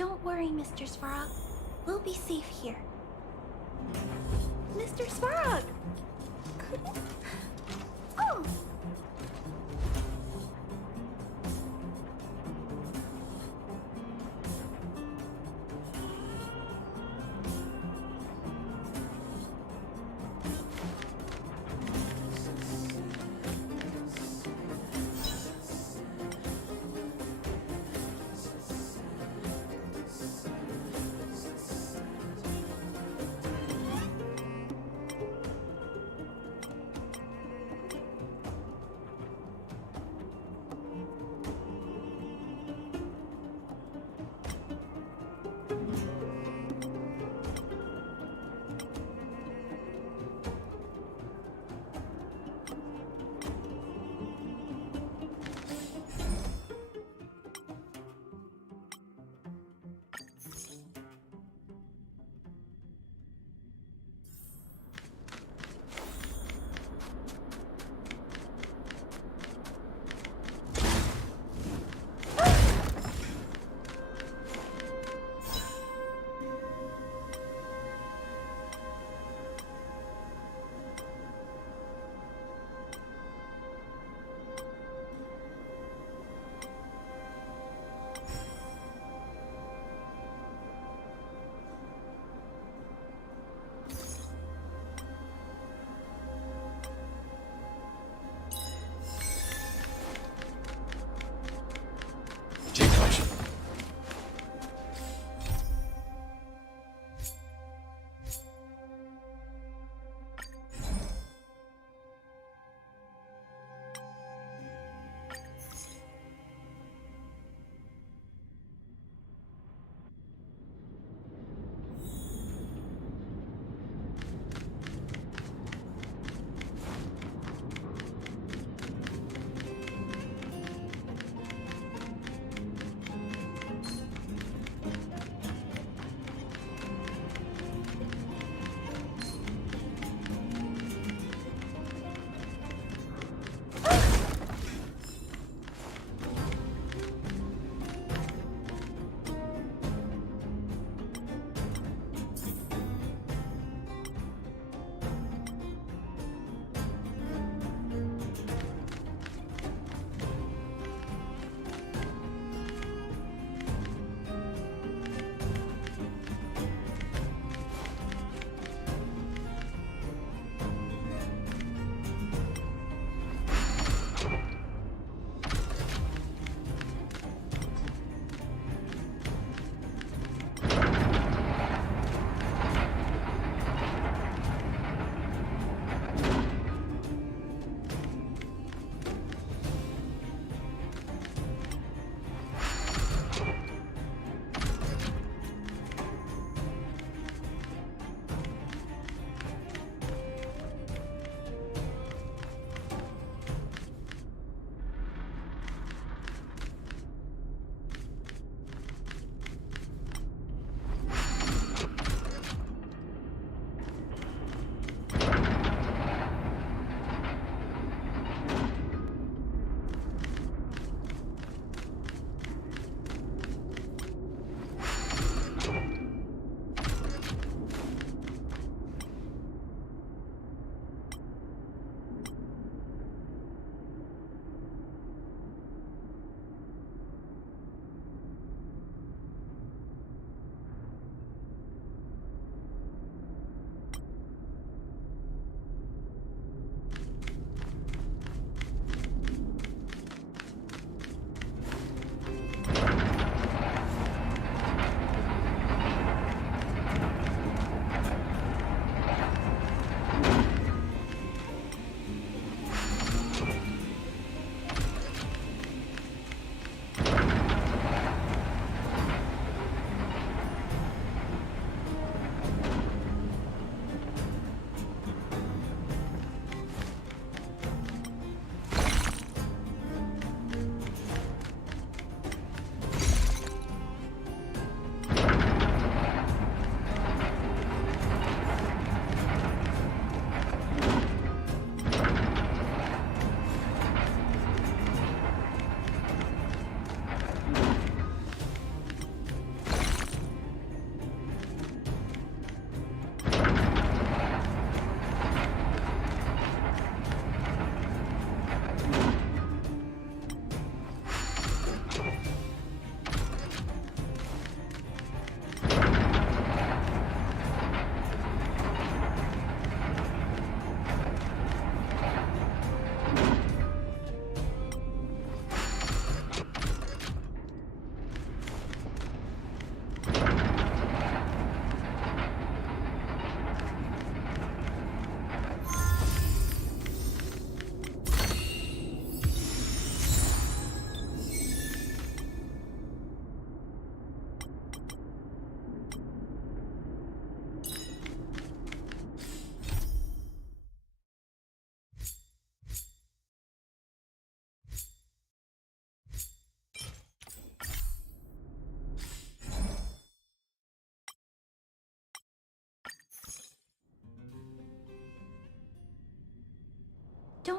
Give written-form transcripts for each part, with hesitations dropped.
Don't worry, Mr. Svarog. We'll be safe here. Mr. Svarog! Oh!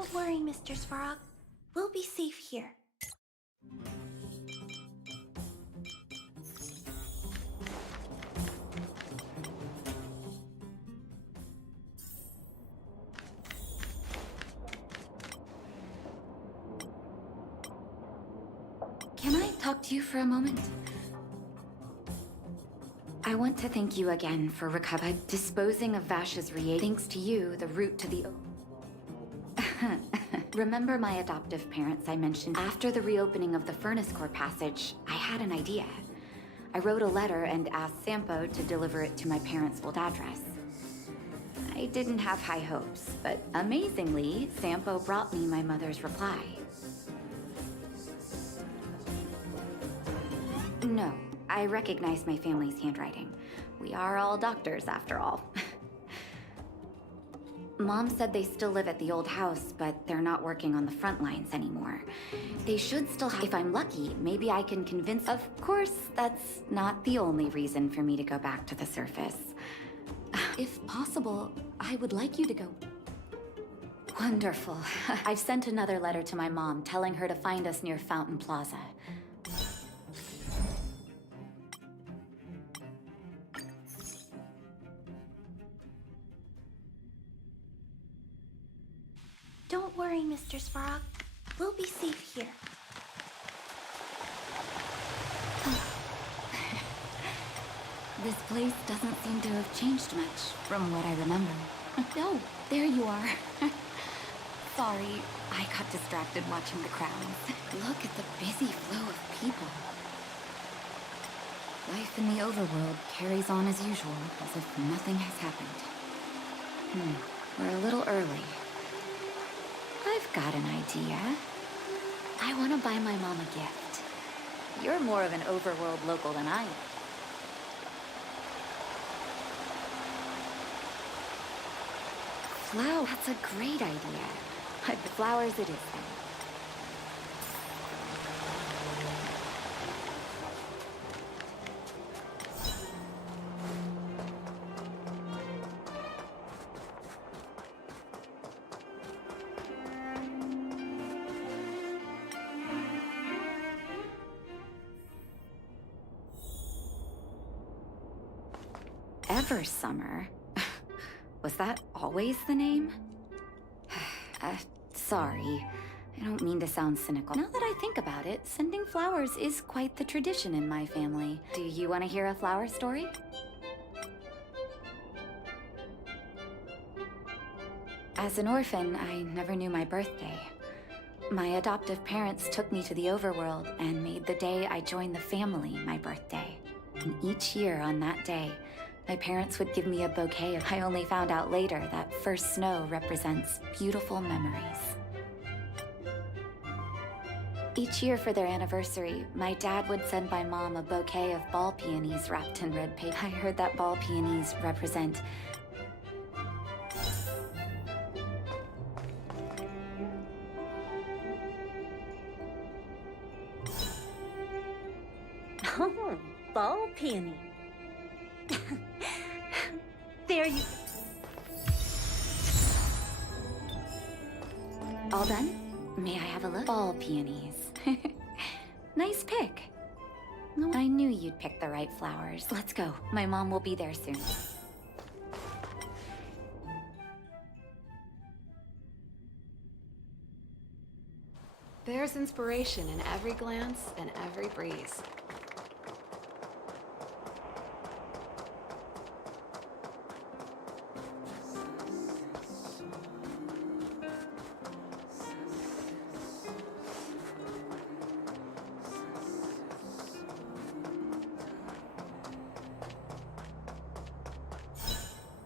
Don't worry, Mr. Svarog. We'll be safe here. Can I talk to you for a moment? I want to thank you again for disposing of Vash's reagent. Thanks to you, the route to the... Remember my adoptive parents I mentioned? After the reopening of the Furnace Core passage, I had an idea. I wrote a letter and asked Sampo to deliver it to my parents' old address. I didn't have high hopes, but amazingly, Sampo brought me my mother's reply. No, I recognize my family's handwriting. We are all doctors, after all. Mom said they still live at the old house, but they're not working on the front lines anymore. They should still have... If I'm lucky, maybe I can convince... Of course, that's not the only reason for me to go back to the surface. If possible, I would like you to go. Wonderful. I've sent another letter to my mom, telling her to find us near Fountain Plaza. Don't worry, Mr. Svarog. We'll be safe here. This place doesn't seem to have changed much from what I remember. Oh, there you are. Sorry, I got distracted watching the crowds. Look at the busy flow of people. Life in the overworld carries on as usual, as if nothing has happened. We're a little early. I've got an idea. I want to buy my mom a gift. You're more of an overworld local than I am. Flower, that's a great idea. The flowers it is then. Ever Summer? Was that always the name? Sorry. I don't mean to sound cynical. Now that I think about it, sending flowers is quite the tradition in my family. Do you want to hear a flower story? As an orphan, I never knew my birthday. My adoptive parents took me to the overworld and made the day I joined the family my birthday. And each year on that day, my parents would give me a bouquet of... I only found out later that first snow represents beautiful memories. Each year for their anniversary, my dad would send my mom a bouquet of ball peonies wrapped in red paper. I heard that ball peonies represent... Oh, ball peony. There you... All done? May I have a look? Ball peonies. Nice pick. No, I knew you'd pick the right flowers. Let's go. My mom will be there soon. There's inspiration in every glance and every breeze.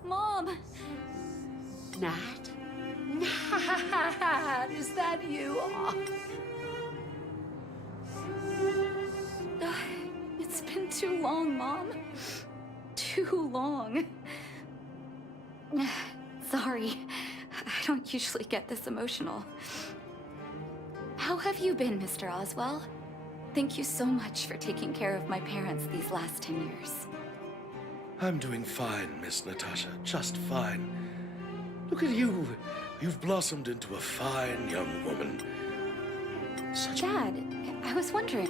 Mom! Nat? Nat, is that you? Oh. It's been too long, Mom. Too long. Sorry. I don't usually get this emotional. How have you been, Mr. Oswell? Thank you so much for taking care of my parents these last 10 years. I'm doing fine, Miss Natasha. Just fine. Look at you, You've blossomed into a fine young woman. Such Dad, I was wondering.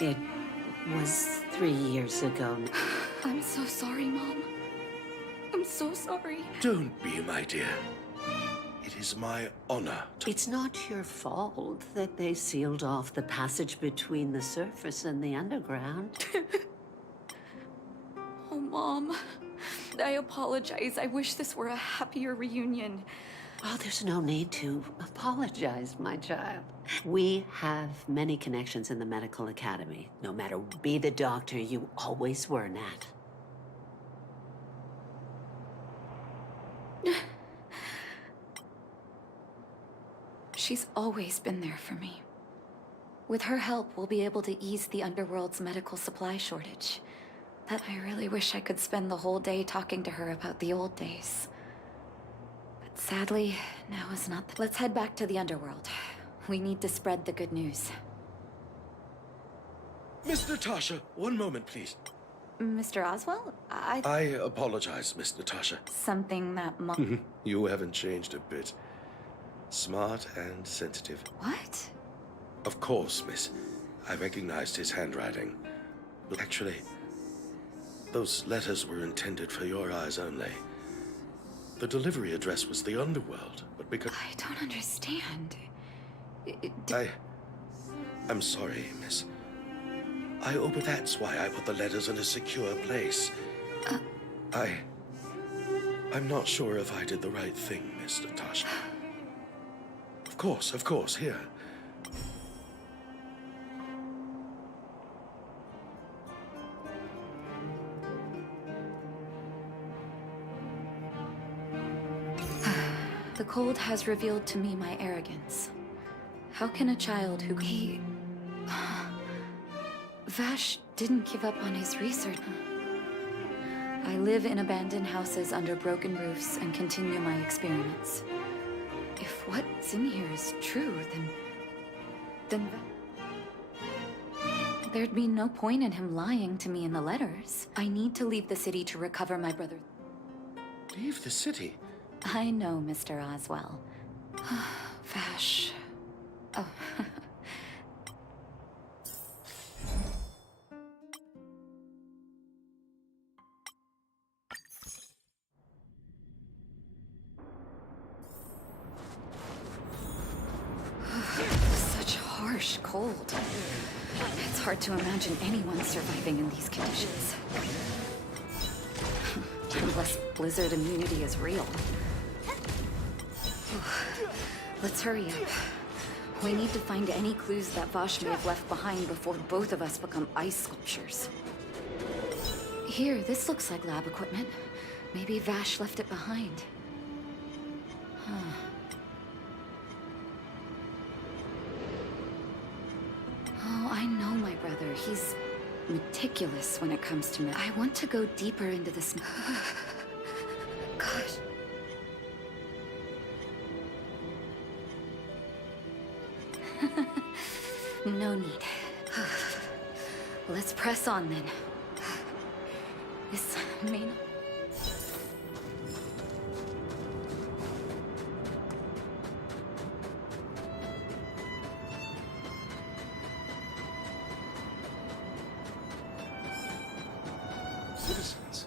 It was 3 years ago. I'm so sorry, Mom. I'm so sorry. Don't be, my dear. It is my honor to... It's not your fault that they sealed off the passage between the surface and the underground. Oh, Mom. I apologize. I wish this were a happier reunion. Oh, there's no need to apologize, my child. We have many connections in the medical academy. No matter, be the doctor you always were, Nat. She's always been there for me. With her help, we'll be able to ease the underworld's medical supply shortage. That I really wish I could spend the whole day talking to her about the old days. But sadly, now is not the... Let's head back to the underworld. We need to spread the good news. Miss Natasha, one moment, please. Mr. Oswell? I apologize, Miss Natasha. Something that Mom... You haven't changed a bit. Smart and sensitive. What? Of course, miss. I recognized his handwriting. But actually, those letters were intended for your eyes only. The delivery address was the underworld, but because... I don't understand. I'm sorry, miss. But that's why I put the letters in a secure place. I'm not sure if I did the right thing, Miss Natasha. Of course, here. The cold has revealed to me my arrogance. How can a child who... Vash didn't give up on his research. I live in abandoned houses under broken roofs and continue my experiments. If what's in here is true, then there'd be no point in him lying to me in the letters. I need to leave the city to recover my brother. Leave the city? I know, Mr. Oswell. Vash. Oh. Such harsh cold. It's hard to imagine anyone surviving in these conditions. Unless blizzard immunity is real. Let's hurry up. We need to find any clues that Vash may have left behind before both of us become ice sculptures. Here, this looks like lab equipment. Maybe Vash left it behind. Oh, I know my brother. He's meticulous when it comes to me. I want to go deeper into this. Gosh. No need. Let's press on then. This may not... Citizens.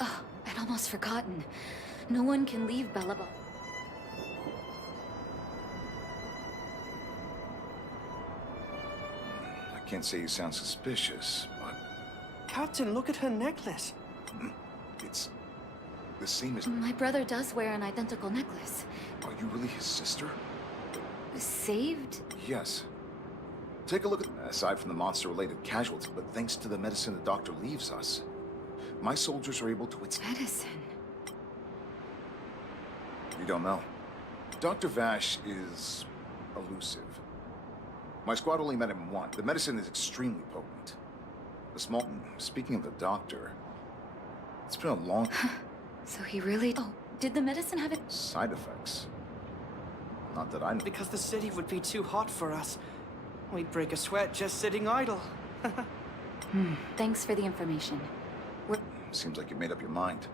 Oh, I'd almost forgotten. No one can leave Bellaba. I can't say you sound suspicious, but Captain, look at her necklace. it's the same as... My brother does wear an identical necklace. Are you really his sister? Saved? Yes. Take a look at... Aside from the monster-related casualties, but thanks to the medicine the doctor leaves us, my soldiers are able to... Medicine. You don't know. Dr. Vash is elusive. My squad only met him once. The medicine is extremely potent. The small... Speaking of the doctor, it's been a long... So he really... Oh, did the medicine have it? Side effects. Not that I know. Because the city would be too hot for us. We'd break a sweat just sitting idle. Thanks for the information. Seems like you made up your mind.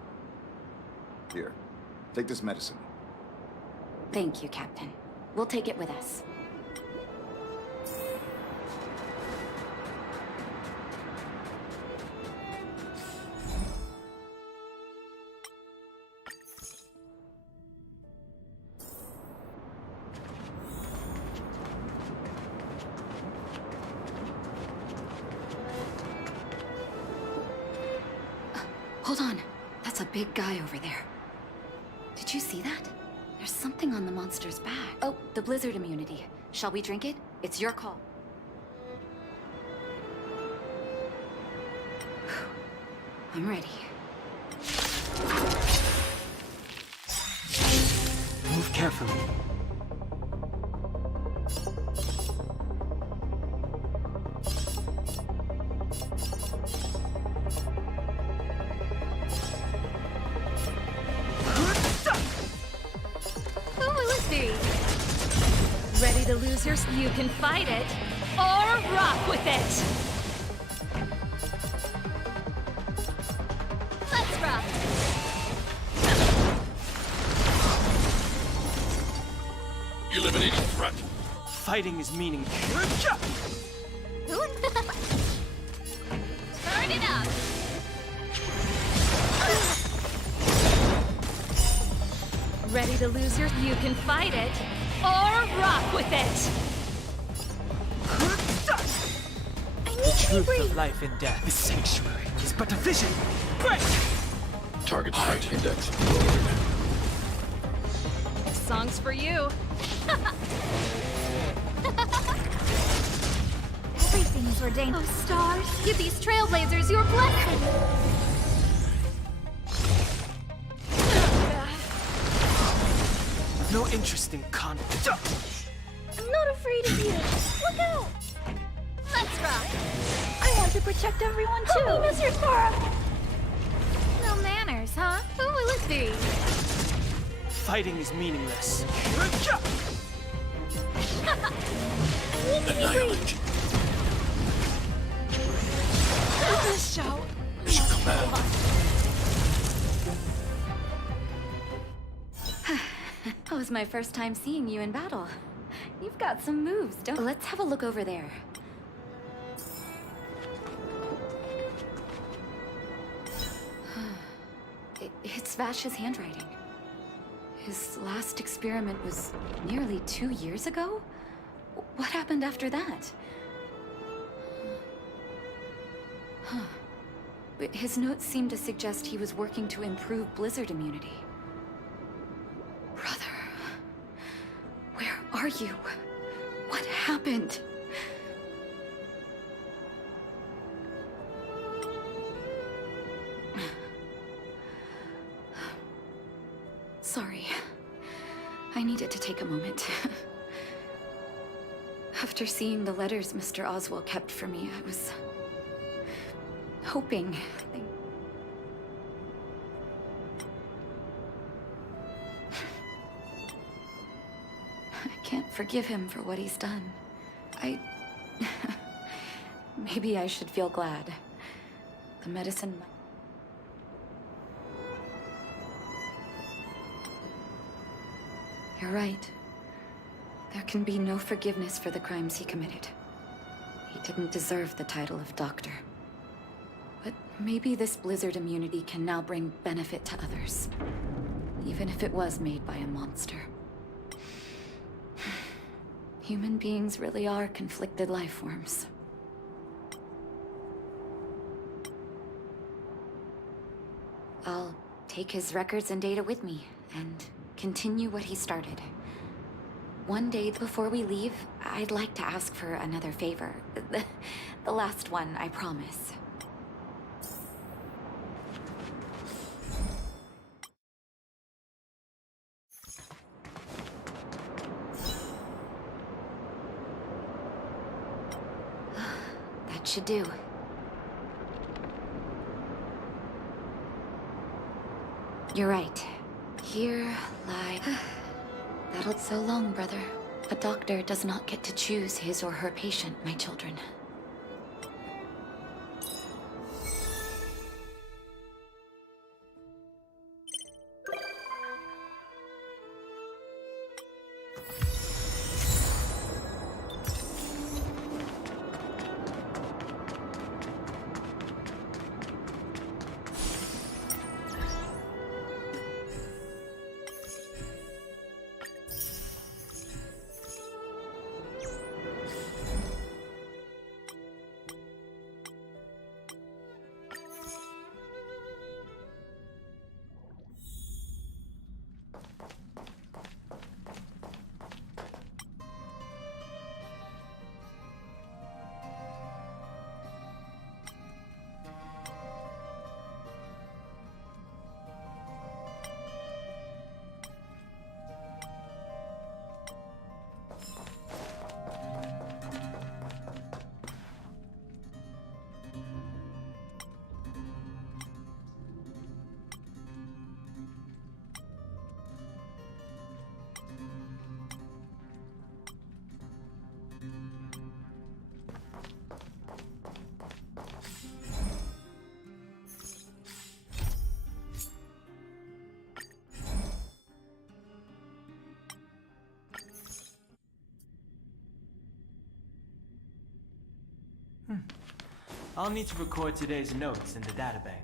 Here, Take this medicine. Thank you, Captain. We'll take it with us. Hold on. That's a big guy over there. Did you see that? There's something on the monster's back. Oh, the blizzard immunity. Shall we drink it? It's your call. I'm ready. Move carefully. Who will it be? Ready to lose your... You can fight it, or rock with it! Let's rock! Eliminating threat. Fighting is meaningless. Turn it up! Ready to lose your... You can fight it, or rock with it! I need The to truth breathe. of life and death. This sanctuary is but a vision. Break! Target strike index. Song's for you. Everything is ordained. Oh, stars, give these trailblazers your blessing. No interest in conflict. I'm not afraid of you. Look out! Let's rock! I want to protect everyone too. Help me, Mr. Sparrow. No manners, huh? Who will it be? Fighting is meaningless. I need to breathe. This show. That was my first time seeing you in battle. You've got some moves, don't... Let's have a look over there. It's Vash's handwriting. His last experiment was nearly 2 years ago? What happened after that? Huh. But his notes seem to suggest he was working to improve blizzard immunity. Brother, where are you? What happened? Sorry. I needed to take a moment. After seeing the letters Mr. Oswald kept for me, I was hoping I can't forgive him for what he's done. Maybe I should feel glad. The medicine... You're right. There can be no forgiveness for the crimes he committed. He didn't deserve the title of doctor. But maybe this blizzard immunity can now bring benefit to others. Even if it was made by a monster. Human beings really are conflicted life forms. I'll take his records and data with me, and continue what he started. One day before we leave, I'd like to ask for another favor. The last one, I promise. That should do. You're right. Here lie... That'll... So long, brother. A doctor does not get to choose his or her patient, my children. I'll need to record today's notes in the databank.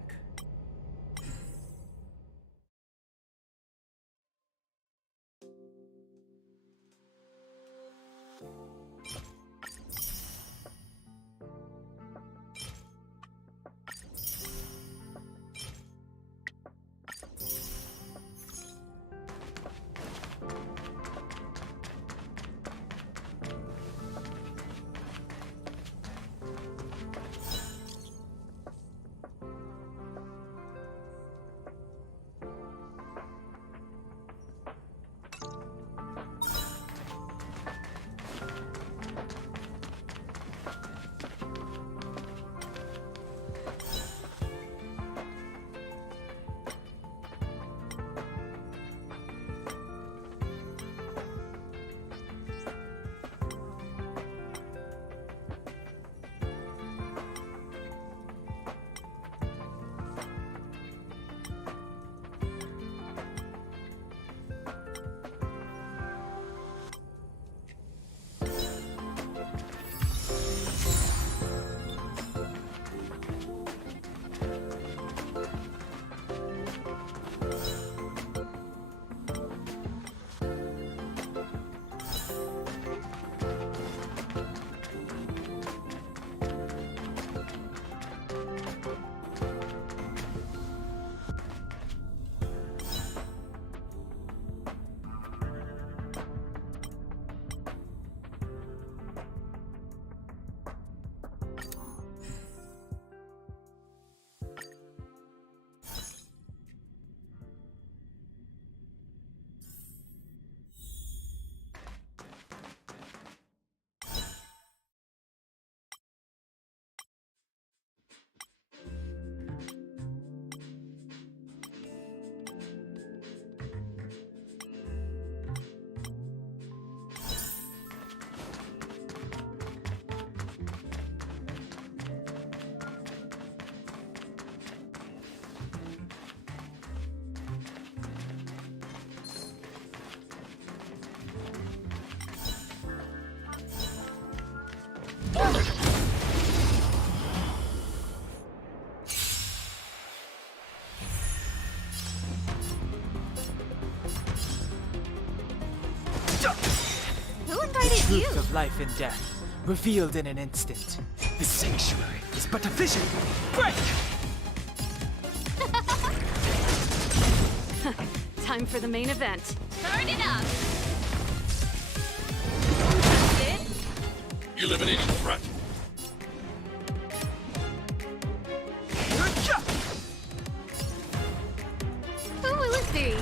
Who invited you? Truth of life and death, revealed in an instant. The sanctuary is but a vision. Break! Time for the main event. Turn it up! Eliminating threat. Who will it be?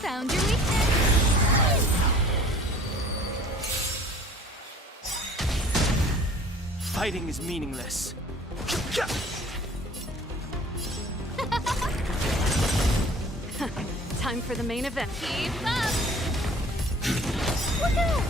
Found your weakness. Fighting is meaningless. Time for the main event. Keep up! Look out!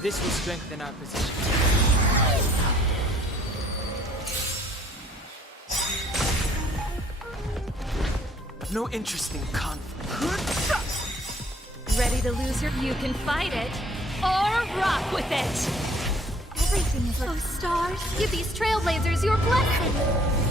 This will strengthen our position. No interest in conflict. Ready to lose your... You can fight it, or rock with it! Everything is like... Oh, stars, give these trailblazers your blessing!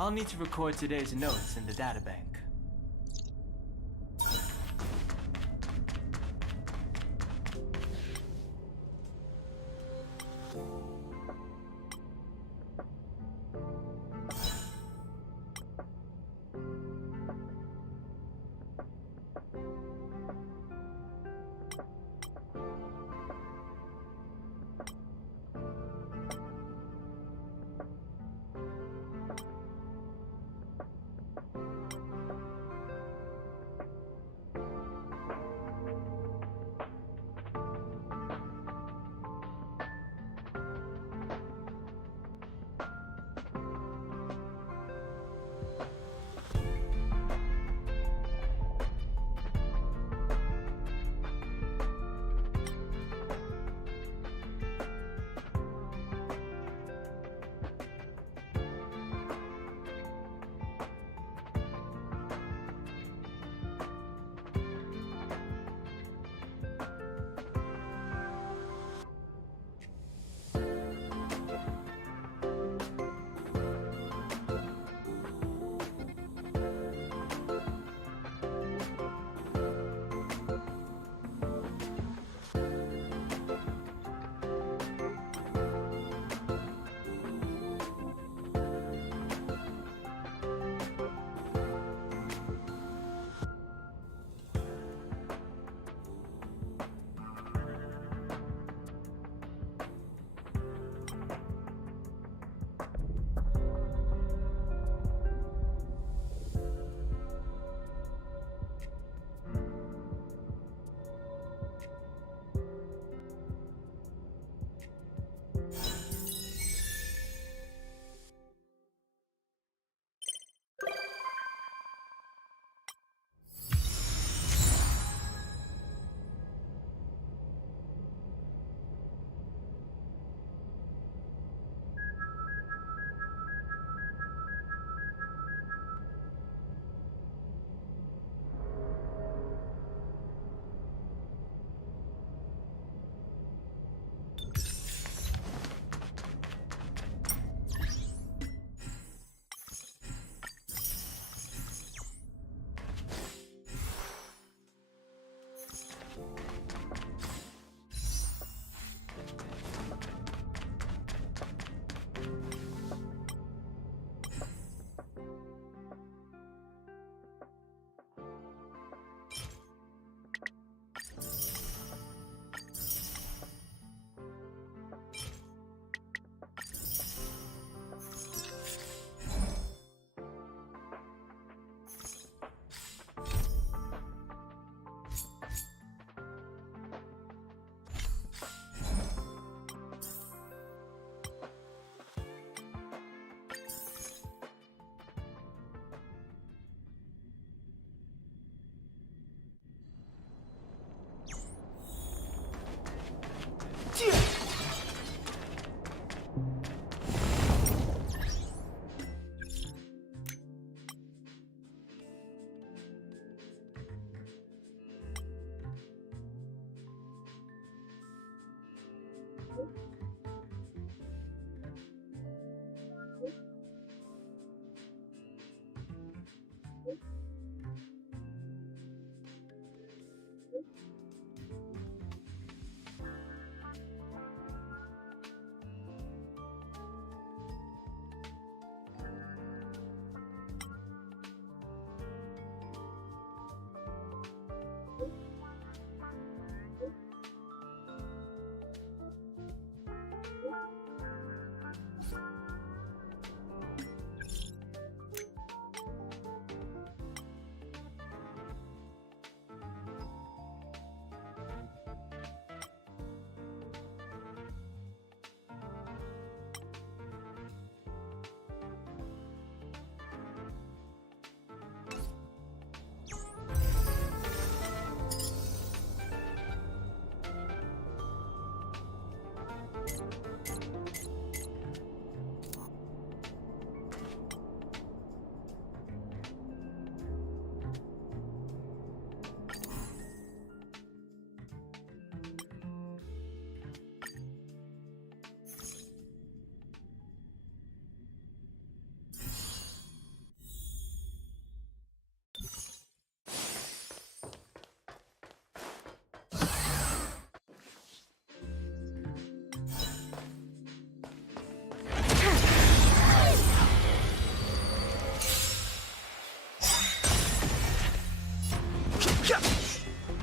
I'll need to record today's notes in the databank.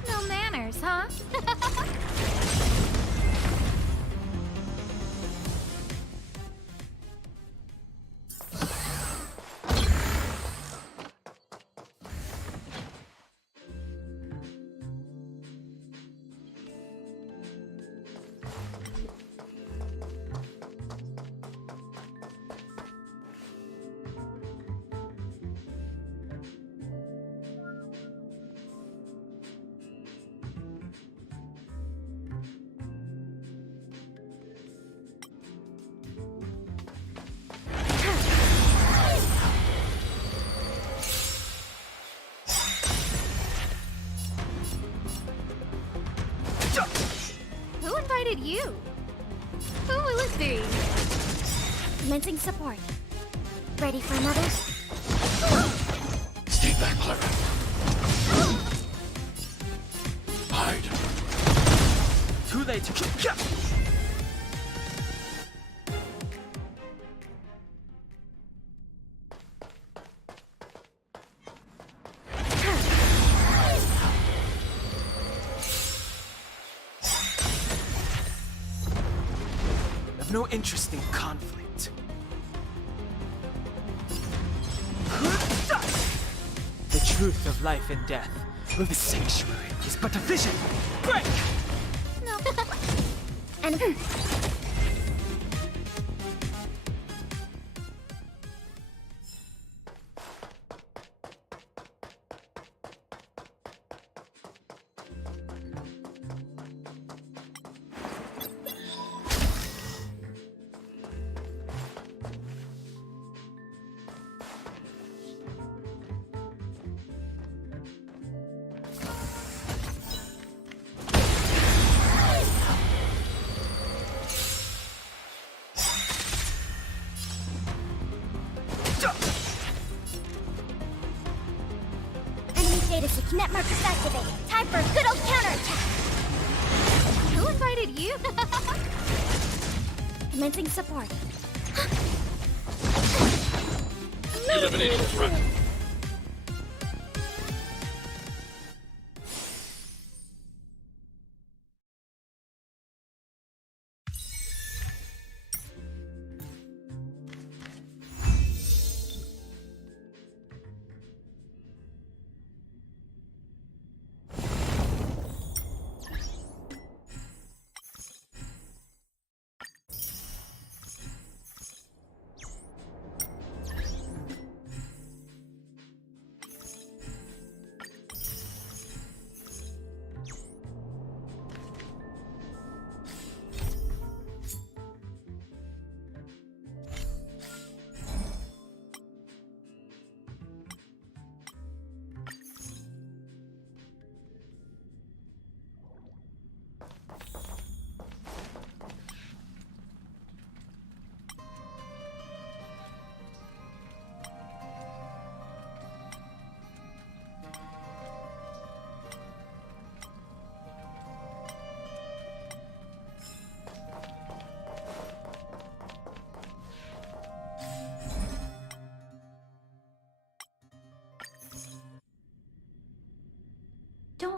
No manners, huh? Who invited you? Who will it be? Commencing support. Ready for another? Stay back, Clara. Hide. Too late to kill. I've no interest in conflict. The truth of life and death. Well, the sanctuary is but a vision. Break! No. Enemy. Enemy data net markers activated. Time for a good old counterattack. Who invited you? Commencing support. Eliminate the threat.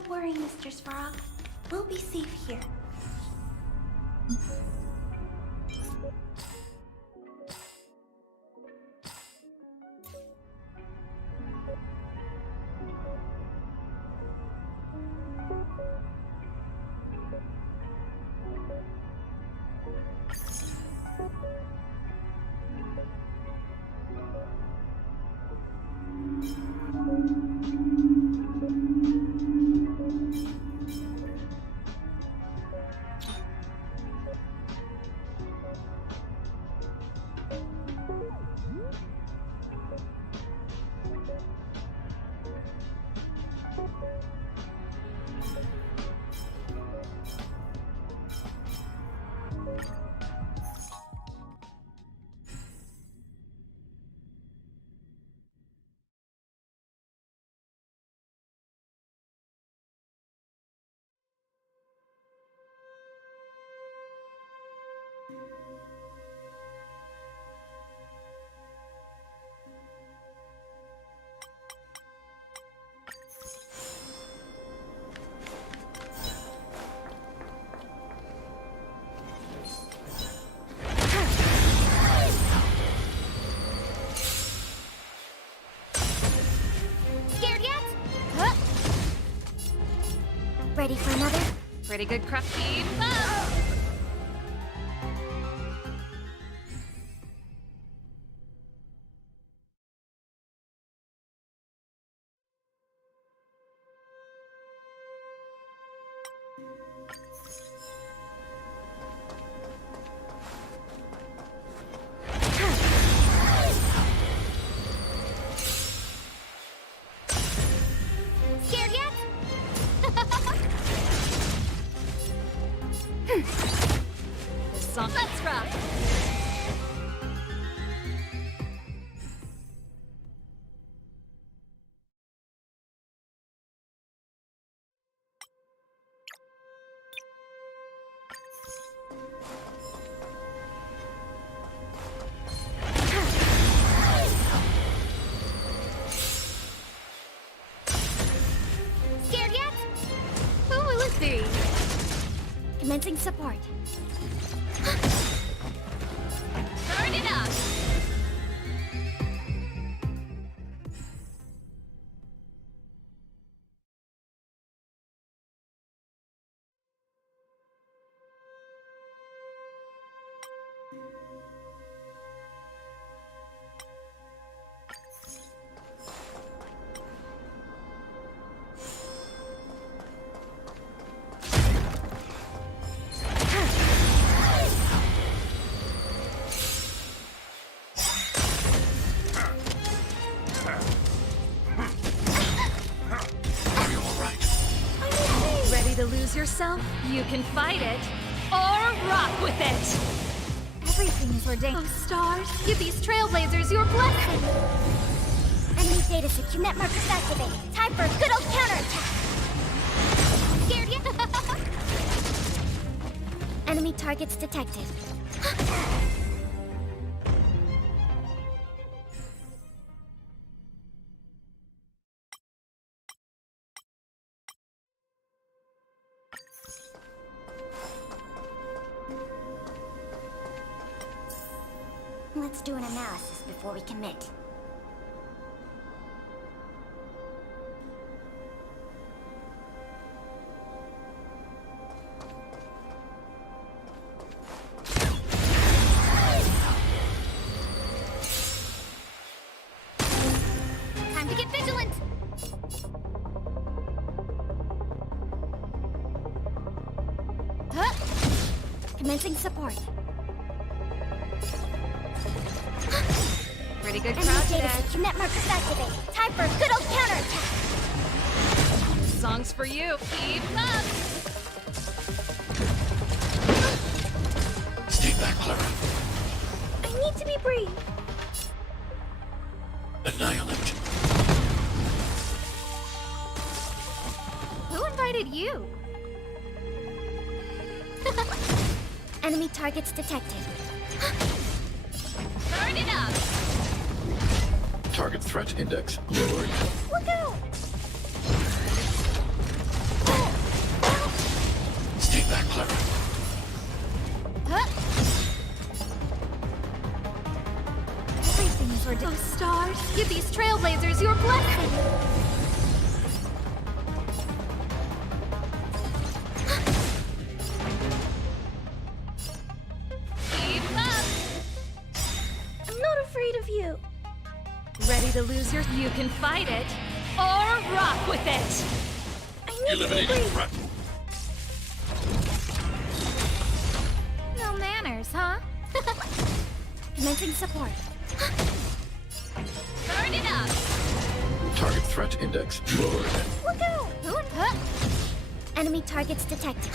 worry, Mr. Svarog. We'll be safe here. Scared yet? Huh? Ready for another? Pretty good craft team. Scared yet? Song. Let's rock. Scared yet? Who will it be? Commencing support. Turn it up. Ready to lose yourself? You can fight it or rock with it. Everything is ordained. Oh, stars, give these trailblazers your blessing. Enemy data secure net markers activated. Time for a good old counterattack. Scared yet? Enemy targets detected. Let's do an analysis before we commit. Time to get vigilant! Huh? Commencing support. Pretty good Enemy crowd data today. secure net markers activated. Time for a good old counterattack. Songs for you. Keep up. Stay back, Clara. I need to be brief. Annihilate. Who invited you? Enemy targets detected. Turn it up. Target threat index lowered. Look out! that clever. Everything is ordained. Oh, stars, give these trailblazers your blessing. Keep up! I'm not afraid of you. Ready to lose your... You can fight it, or rock with it! I need to breathe. threat. No manners, huh? Commencing support. Turn it up! Target threat index lowered. Look out! Huh? Enemy targets detected.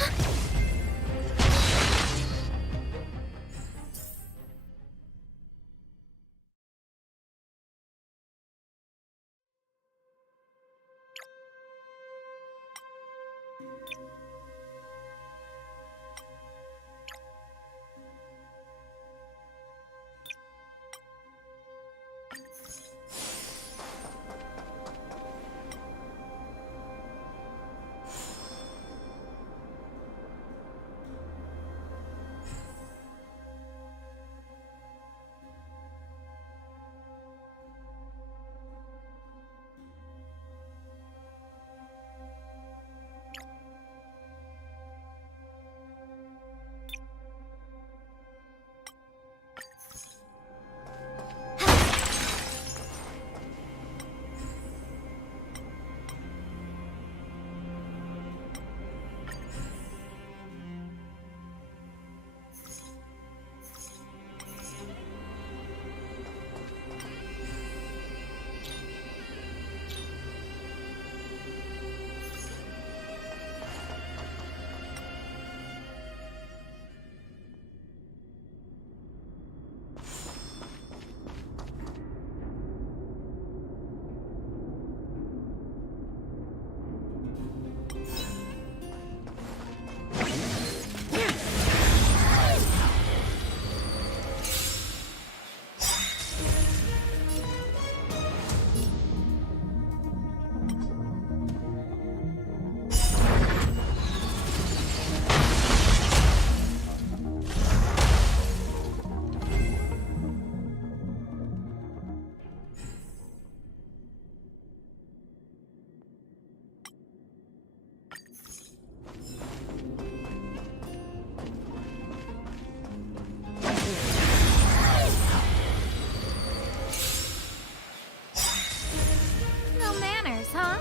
No manners, huh?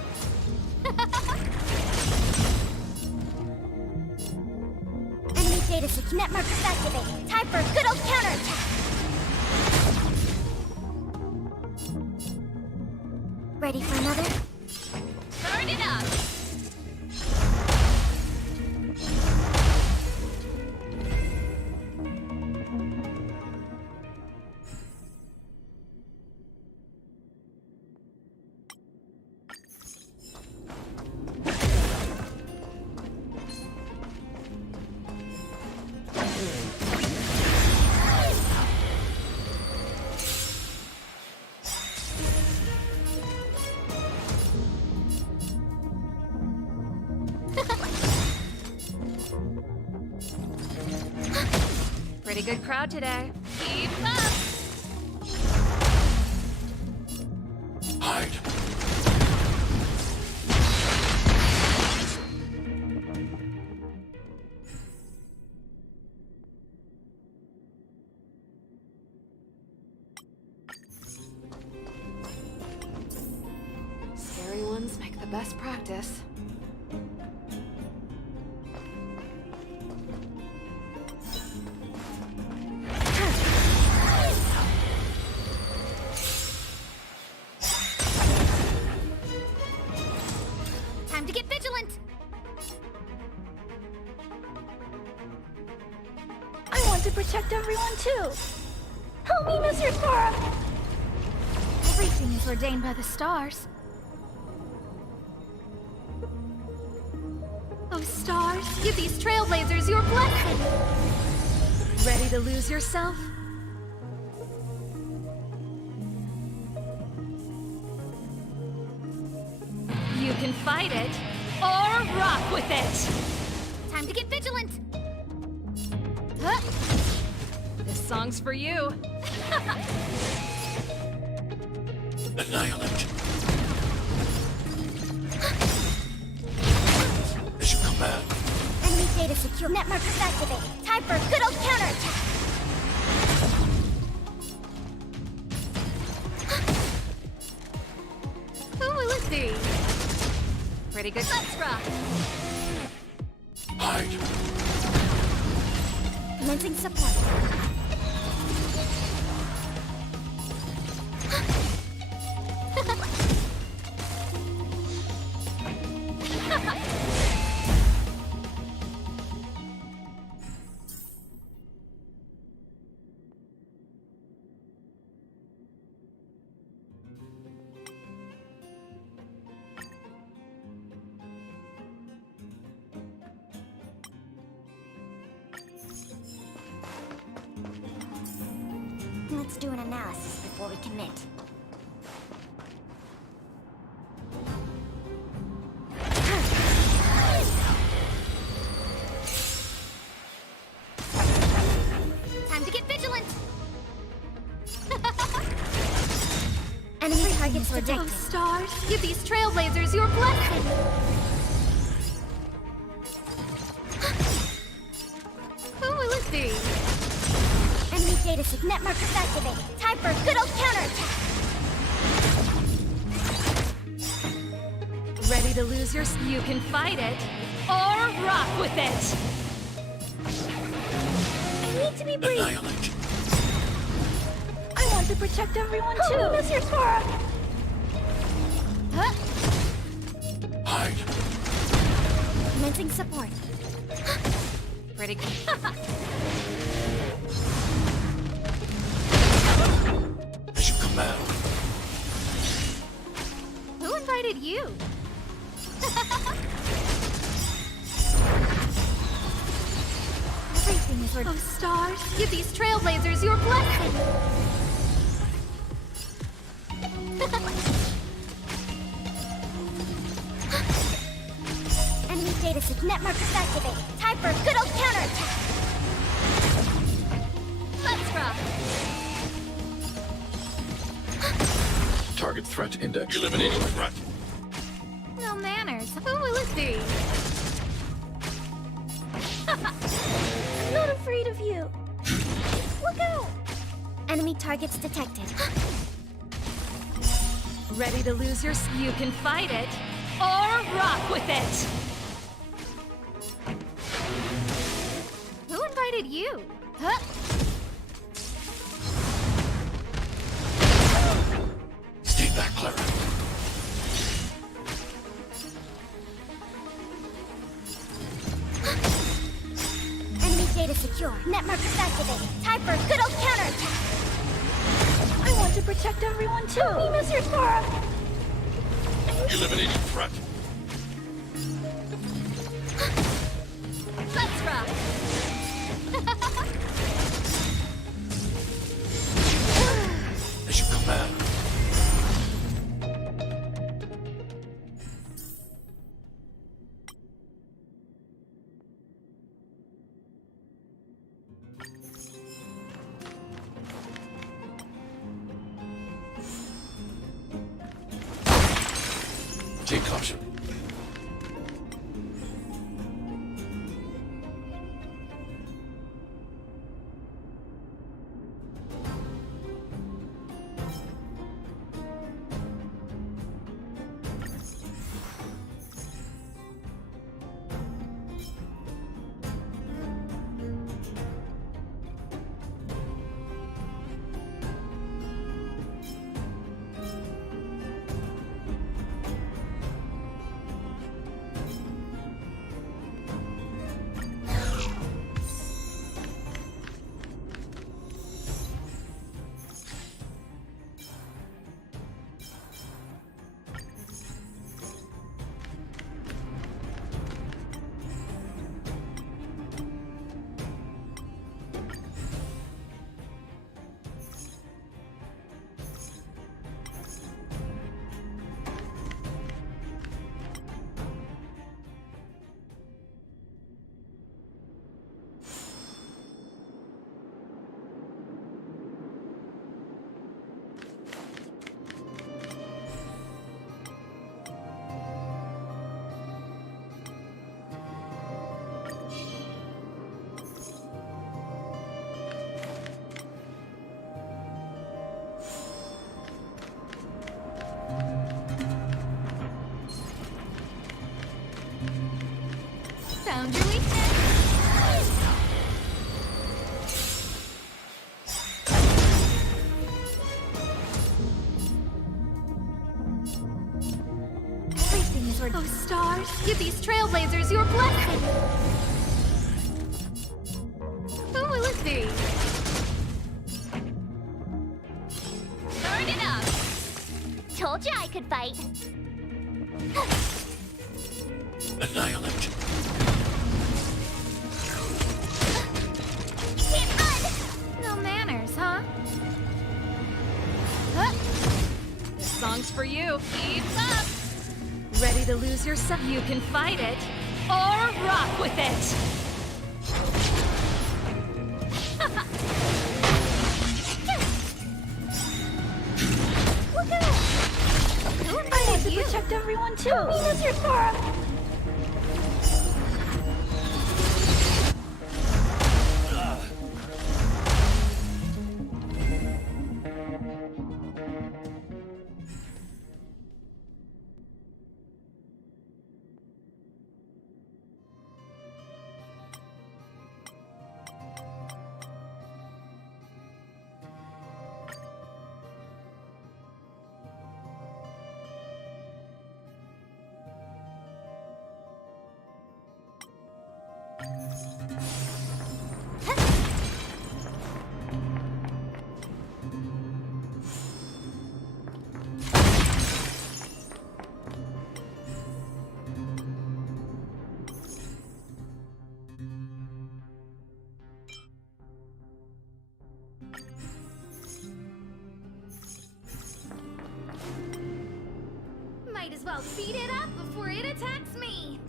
Enemy data net markers activated. Time for a good old counterattack. Ready for another? Turn it up! Pretty good crowd today. Keep up! Hide. Scary ones make the best practice. Time to get vigilant. I want to protect everyone too. Help me, Mr. Spora. Everything is ordained by the stars. Oh, stars, give these trailblazers your blessing. Ready to lose yourself? You can fight it, or rock with it! Time to get vigilant! This song's for you. Annihilate. As you command. Enemy data secure. Net markers activated. Time for a good old counterattack! Who will it be? Pretty good. Let's rock. Hide. Commencing support. Let's do an analysis before we commit. Time to get vigilant! Enemy targets detected. Stars, give these trailblazers your blessing. Who will it be? Enemy data sig. Net markers activated. Time for a good old counterattack! Ready to lose your... You can fight it, or rock with it. I need to be brave. Annihilate. I want to protect everyone too, Mr. Sora. Hide. Commencing support. Pretty good. As you command. Who invited you? Everything is Oh, stars, give these trailblazers your blessing. Enemy data sig. Net markers activated. Time for a good old counterattack! Let's rock. Target threat index. Eliminating threat. No manners. Who will it be? I'm not afraid of you. Look out! Enemy targets detected. Ready to lose your... You can fight it, or rock with it. Who invited you? Stay back, Clara. Enemy data secure. Net markers activated. Time for a good old counterattack! I want to protect everyone too. Help me, Mr. Sora. Eliminating threat. Let's rock. As you command. Take caution. stars, give these trailblazers your blessing. Who will it be? Turn it up! Told you I could fight. Annihilate. Can't run! No manners, huh? This song's for you. Keep up! Ready to lose yourself? You can fight it, or rock with it! Look out! Who invited you? Protect everyone too! Help me, Mr. Sora! Might as well speed it up before it attacks me!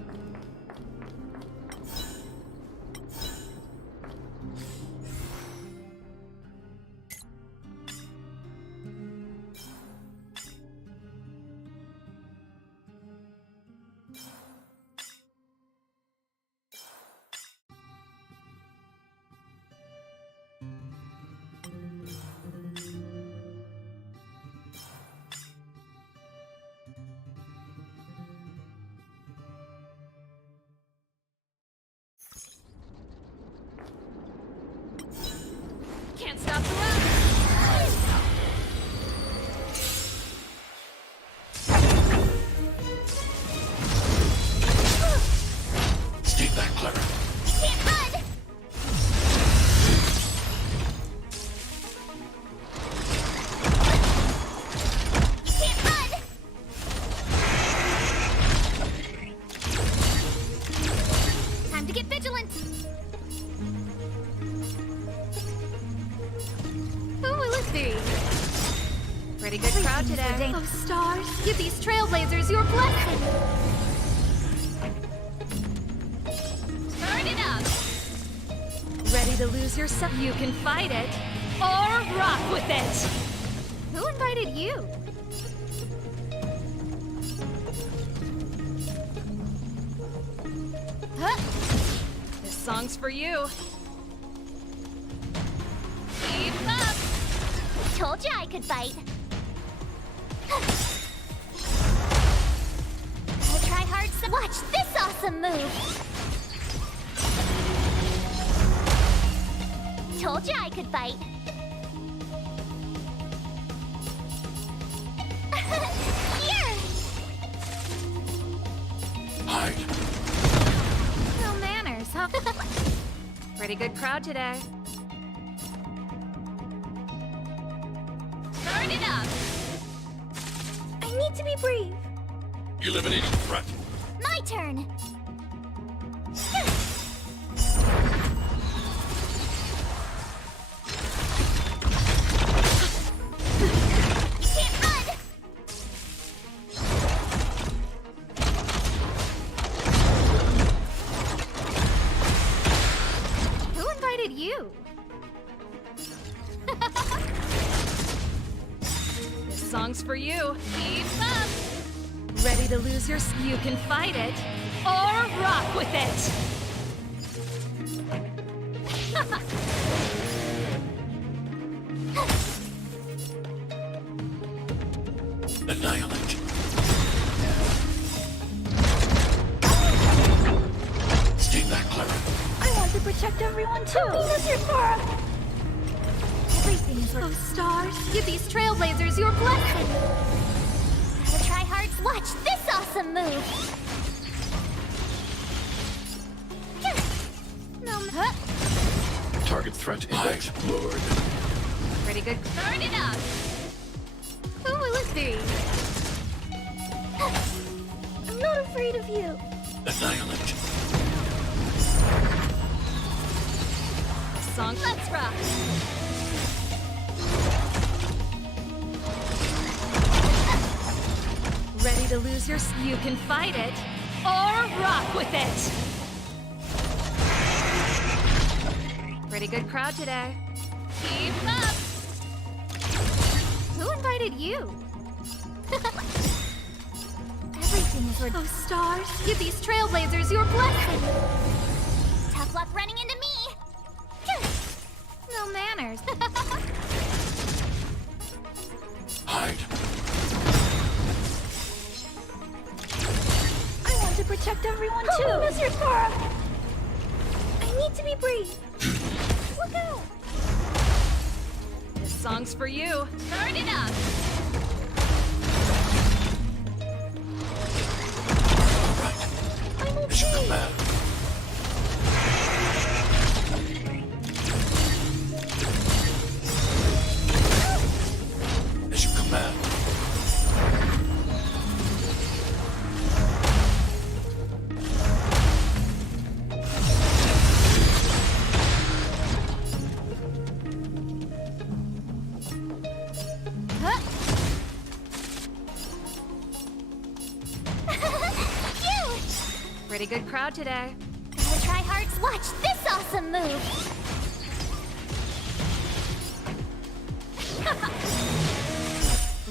Can't stop the run! Stay back, Clara. Can't run! Can't run! Time to get vigilant! Who will it be? Pretty good crowd today. Oh, stars, give these trailblazers your blessing! Turn it up! Ready to lose yourself? You can fight it, or rock with it! Who invited you? Huh? This song's for you. Keep up! Told you I could fight. I'll try hard some. Watch this awesome move! Told you I could fight. Here! Hide. No manners, huh? Pretty good crowd today. Turn it up! I need to be brave. Eliminating threat. My turn! Can't run! Who invited you? This song's for you. Keep up! Ready to lose your... You can fight it, or rock with it! Annihilate. Stay back, Clara. I want to protect everyone too! Help me, Mr. Sora! Everything is Oh, stars, give these trailblazers your blessing! Gotta try hard. Watch this awesome move! Target threat index lowered. Pretty good. Turn it up! Who will it be? I'm not afraid of you. Annihilate. Song, let's rock! Ready to lose your... You can fight it, or rock with it! Pretty good crowd today. Keep up! Who invited you? Everything is Oh, stars, give these trailblazers your blessing! tough luck running into me. No manners. Hide. I want to protect everyone too. Oh, Mr. Sora! I need to be brave. Look out! This song's for you. Turn it up! I'm As you okay. command. As you command. Cute! Pretty good crowd today. Gotta try hard. Watch this awesome move.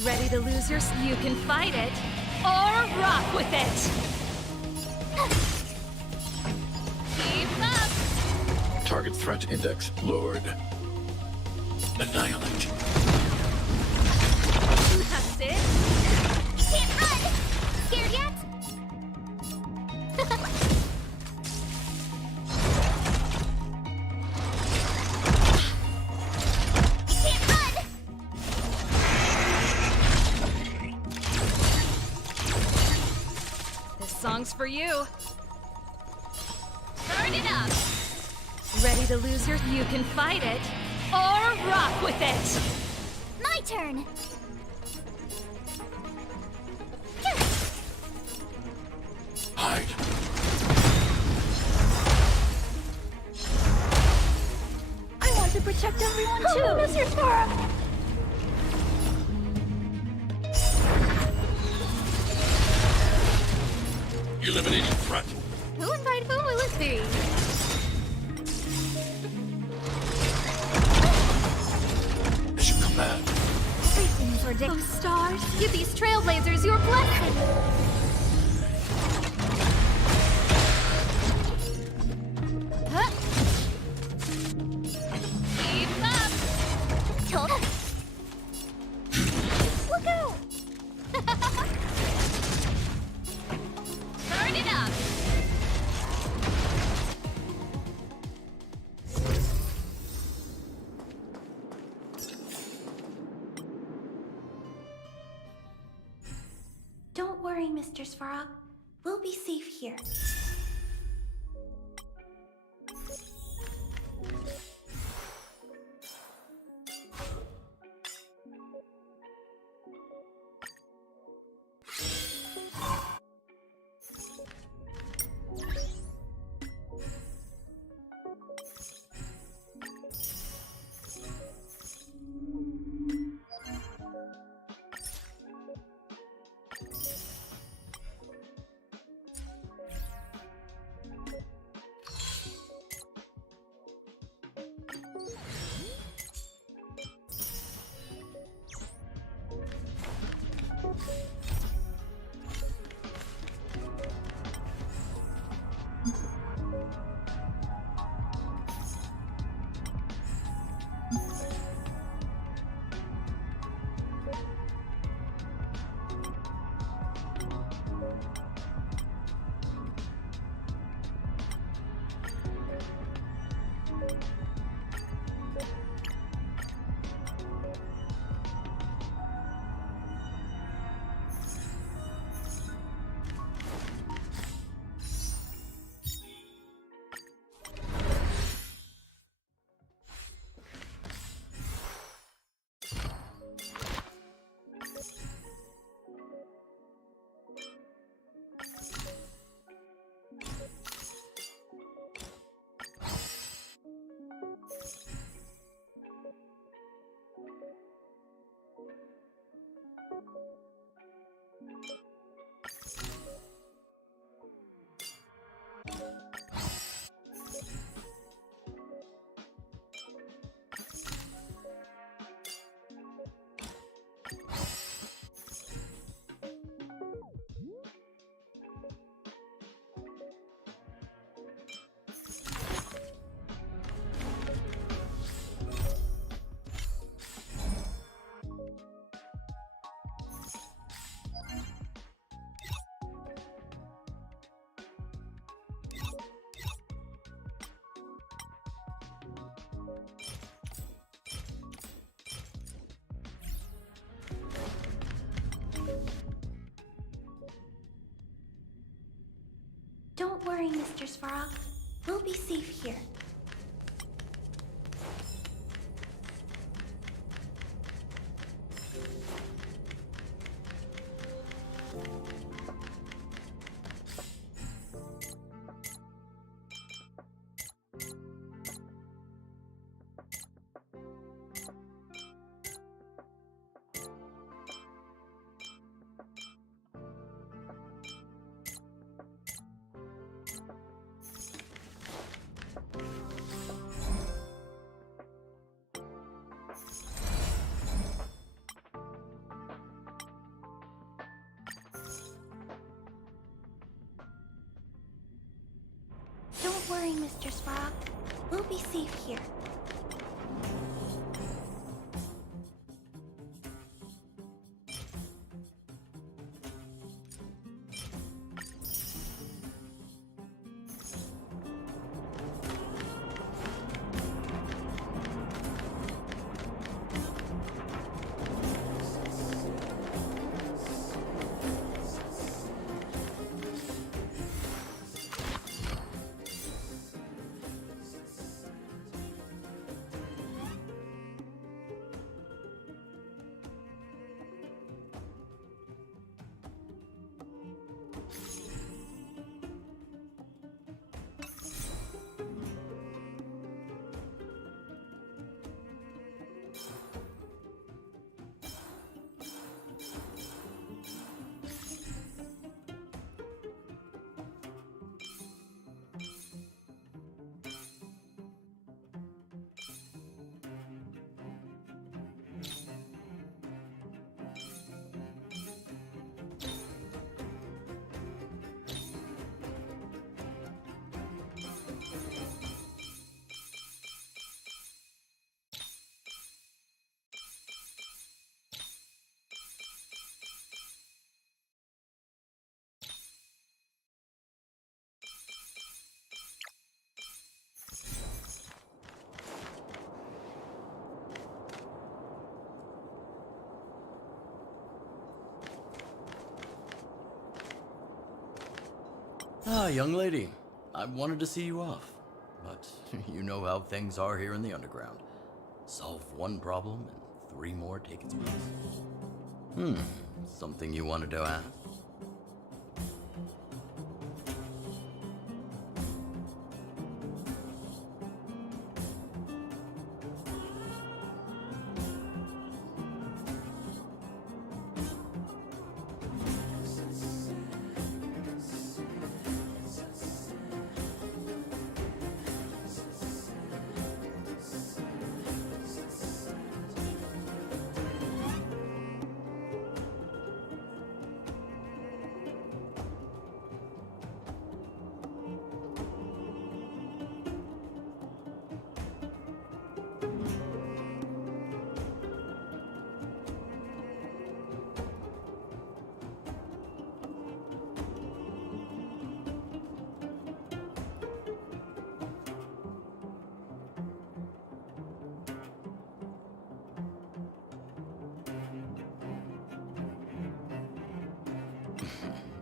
Ready to lose your... You can fight it, or rock with it! Keep up! Target threat index lowered. Annihilate. That's it! Can't run! Scared yet? Can't run! This song's for you. Turn it up! Ready to lose your... You can fight it, or rock with it! My turn! Hide. I want to protect everyone too. Oh, Mr. Sora! Eliminating threat. Who invited... Who will it be? As you command. Everything is Oh, ridiculous. stars, give these trailblazers your blessing! Keep up! Told Look out! Turn it up! Don't worry, Mr. Svarog. We'll be safe here. Don't worry, Mr. Svarog. We'll be safe here. Don't worry, Mr. Svarog. We'll be safe here. Ah, young lady. I wanted to see you off. But you know how things are here in the underground. Solve one problem and 3 more take its place. Something you wanted to ask?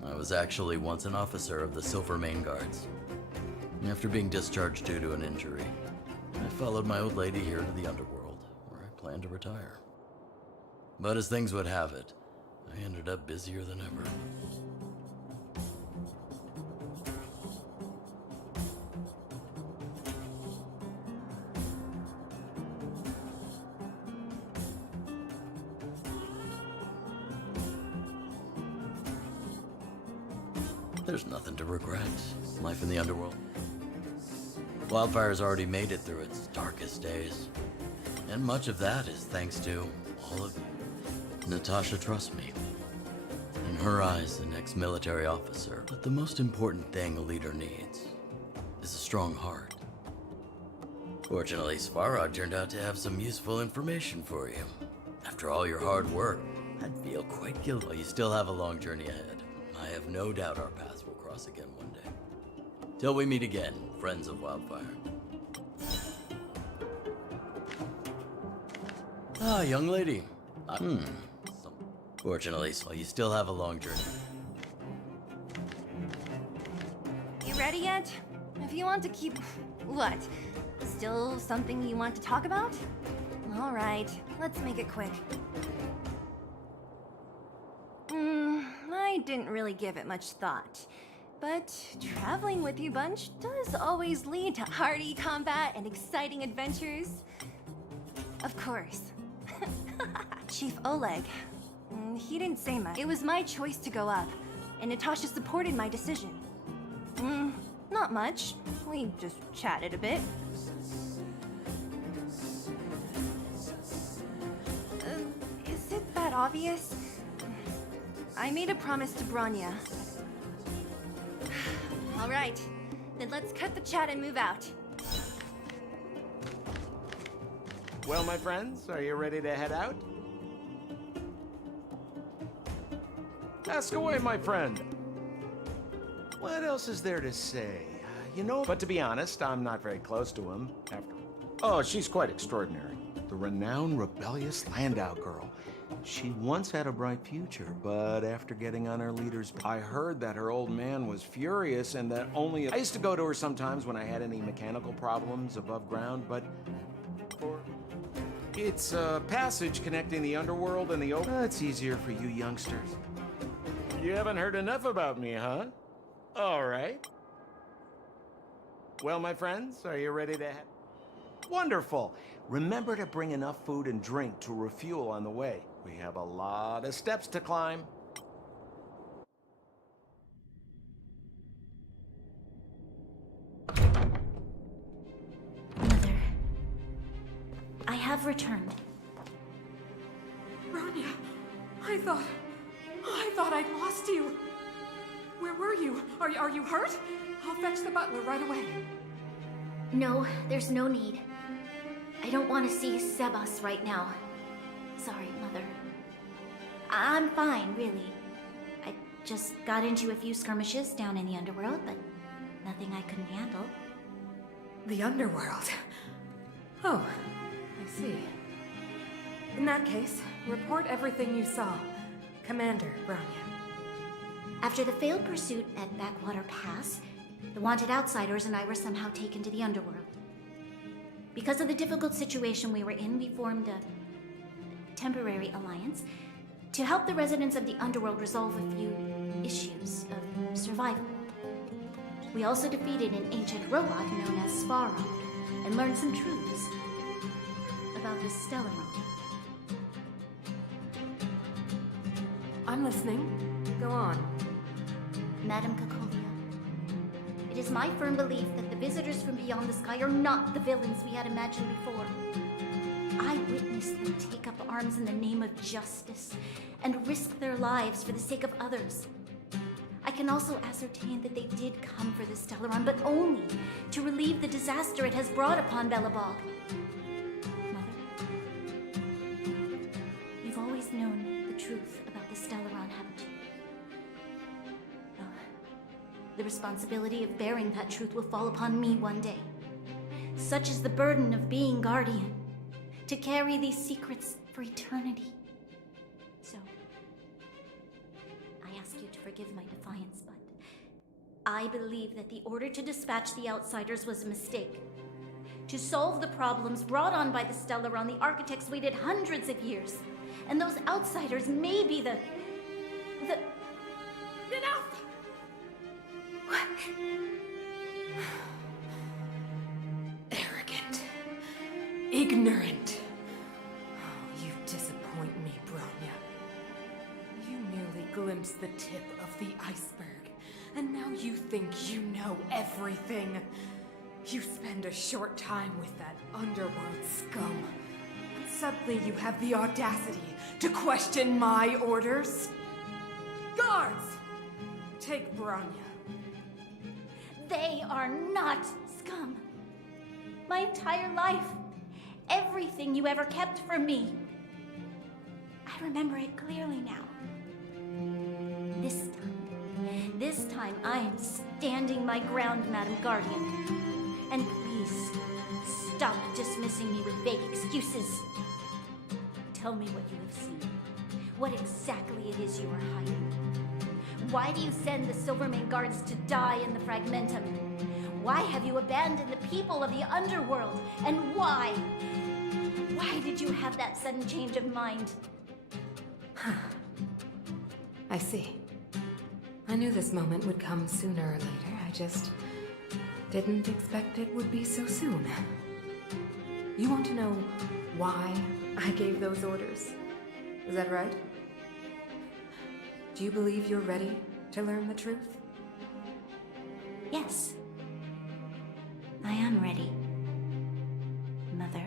I was actually once an officer of the Silver Main Guards. After being discharged due to an injury, I followed my old lady here to the underworld, where I planned to retire. But as things would have it, I ended up busier than ever. There's nothing to regret. Life in the underworld. Wildfire's already made it through its darkest days. And much of that is thanks to all of you. Natasha trusts me. In her eyes, an ex-military officer. But the most important thing a leader needs is a strong heart. Fortunately, Svarog turned out to have some useful information for you. After all your hard work, I'd feel quite guilty. Well, you still have a long journey ahead. I have no doubt our paths will cross again one day. Till we meet again, friends of Wildfire. Ah, young lady. Fortunately, well, you still have a long journey. You ready? ready yet? If you want to keep... What? Still something you want to talk about? Alright, let's make it quick. I didn't really give it much thought. But traveling with you bunch does always lead to hearty combat and exciting adventures. Of course. Chief Oleg. He didn't say much. It was my choice to go up, and Natasha supported my decision. Not much. We just chatted a bit. Is it that obvious? I made a promise to Branya. All right, then let's cut the chat and move out. Well, my friends, are you ready to head out? Ask away, my friend. What else is there to say? You know, but to be honest, I'm not very close to him, after... Oh, she's quite extraordinary. The renowned rebellious Landau girl. She once had a bright future, but after getting on her leader's... I heard that her old man was furious and that only... I used to go to her sometimes when I had any mechanical problems above ground, but... It's a passage connecting the underworld and the open... It's easier for you youngsters. You haven't heard enough about me, huh? All right. Well, my friends, are you ready to head? Wonderful. Remember to bring enough food and drink to refuel on the way. We have a lot of steps to climb. Mother, I have returned. Branya, I thought I'd lost you. Where were you? Are you hurt? I'll fetch the butler right away. No, there's no need. I don't want to see Sebas right now. Sorry, Mother. I'm fine, really. I just got into a few skirmishes down in the underworld, but nothing I couldn't handle. The underworld? Oh, I see. In that case, report everything you saw. Commander Branya. After the failed pursuit at Backwater Pass, the wanted outsiders and I were somehow taken to the underworld. Because of the difficult situation we were in, we formed a temporary alliance to help the residents of the underworld resolve a few issues of survival. We also defeated an ancient robot known as Svarog and learned some truths about the Stellaron. I'm listening. Go on. Madam Cacolia, it is my firm belief that the visitors from beyond the sky are not the villains we had imagined before. I witnessed them take up arms in the name of justice and risk their lives for the sake of others. I can also ascertain that they did come for the Stellaron, but only to relieve the disaster it has brought upon Belobog. Mother, you've always known the truth about the Stellaron, haven't you? Well, the responsibility of bearing that truth will fall upon me one day. Such is the burden of being Guardian, to carry these secrets for eternity. So, I ask you to forgive my defiance, but I believe that the order to dispatch the outsiders was a mistake. To solve the problems brought on by the Stellaron, the architects waited hundreds of years. And those outsiders may be the... Enough! Arrogant. Ignorant. Oh, you disappoint me, Branya. You merely glimpsed the tip of the iceberg, and now you think you know everything. You spend a short time with that underworld scum, and suddenly you have the audacity to question my orders? Guards! Take Branya. They are not scum. My entire life, everything you ever kept from me. I remember it clearly now. This time I am standing my ground, Madam Guardian. And please, stop dismissing me with vague excuses. Tell me what you have seen. What exactly it is you are hiding. Why do you send the Silvermane guards to die in the Fragmentum? Why have you abandoned the people of the underworld? And why? Why did you have that sudden change of mind? I see. I knew this moment would come sooner or later. I just didn't expect it would be so soon. You want to know why I gave those orders? Is that right? Do you believe you're ready to learn the truth? Yes. I am ready, Mother.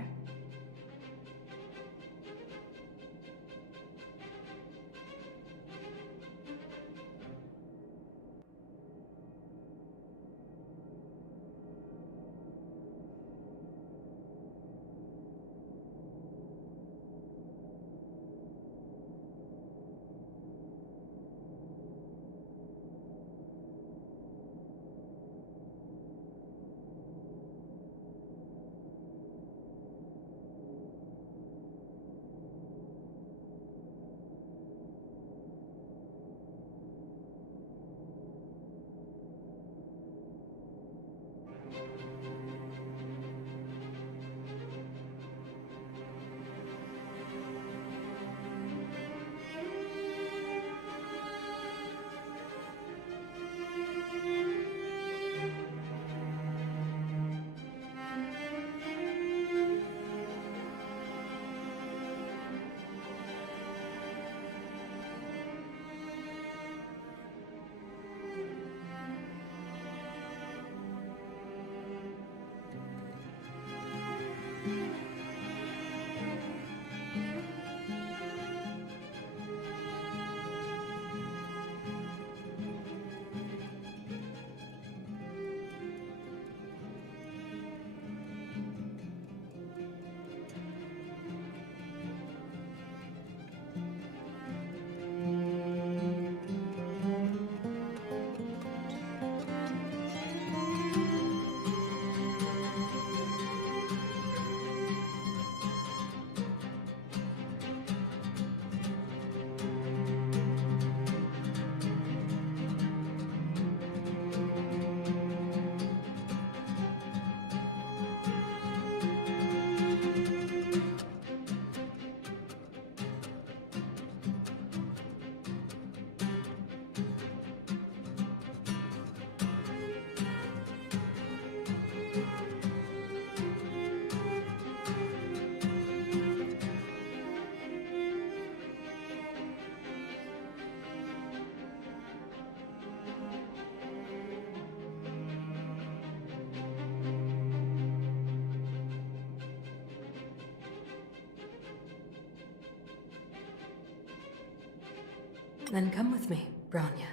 Then come with me, Bronya.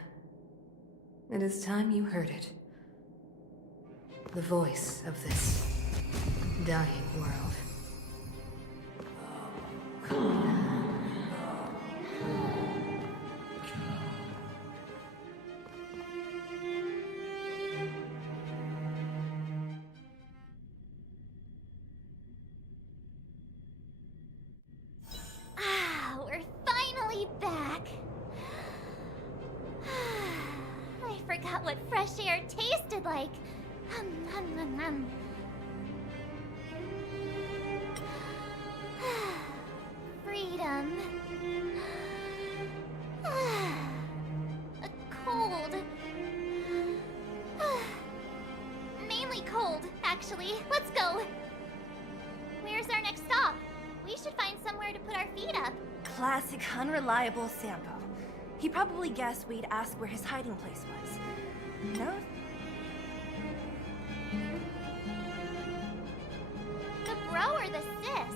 It is time you heard it. The voice of this dying world. We're finally back. I forgot what fresh air tasted like. Freedom. A cold. Mainly cold, actually. Let's go. Where's our next stop? We should find somewhere to put our feet up. Classic unreliable Sampo. He probably guessed we'd ask where his hiding place was. No? The bro or the sis?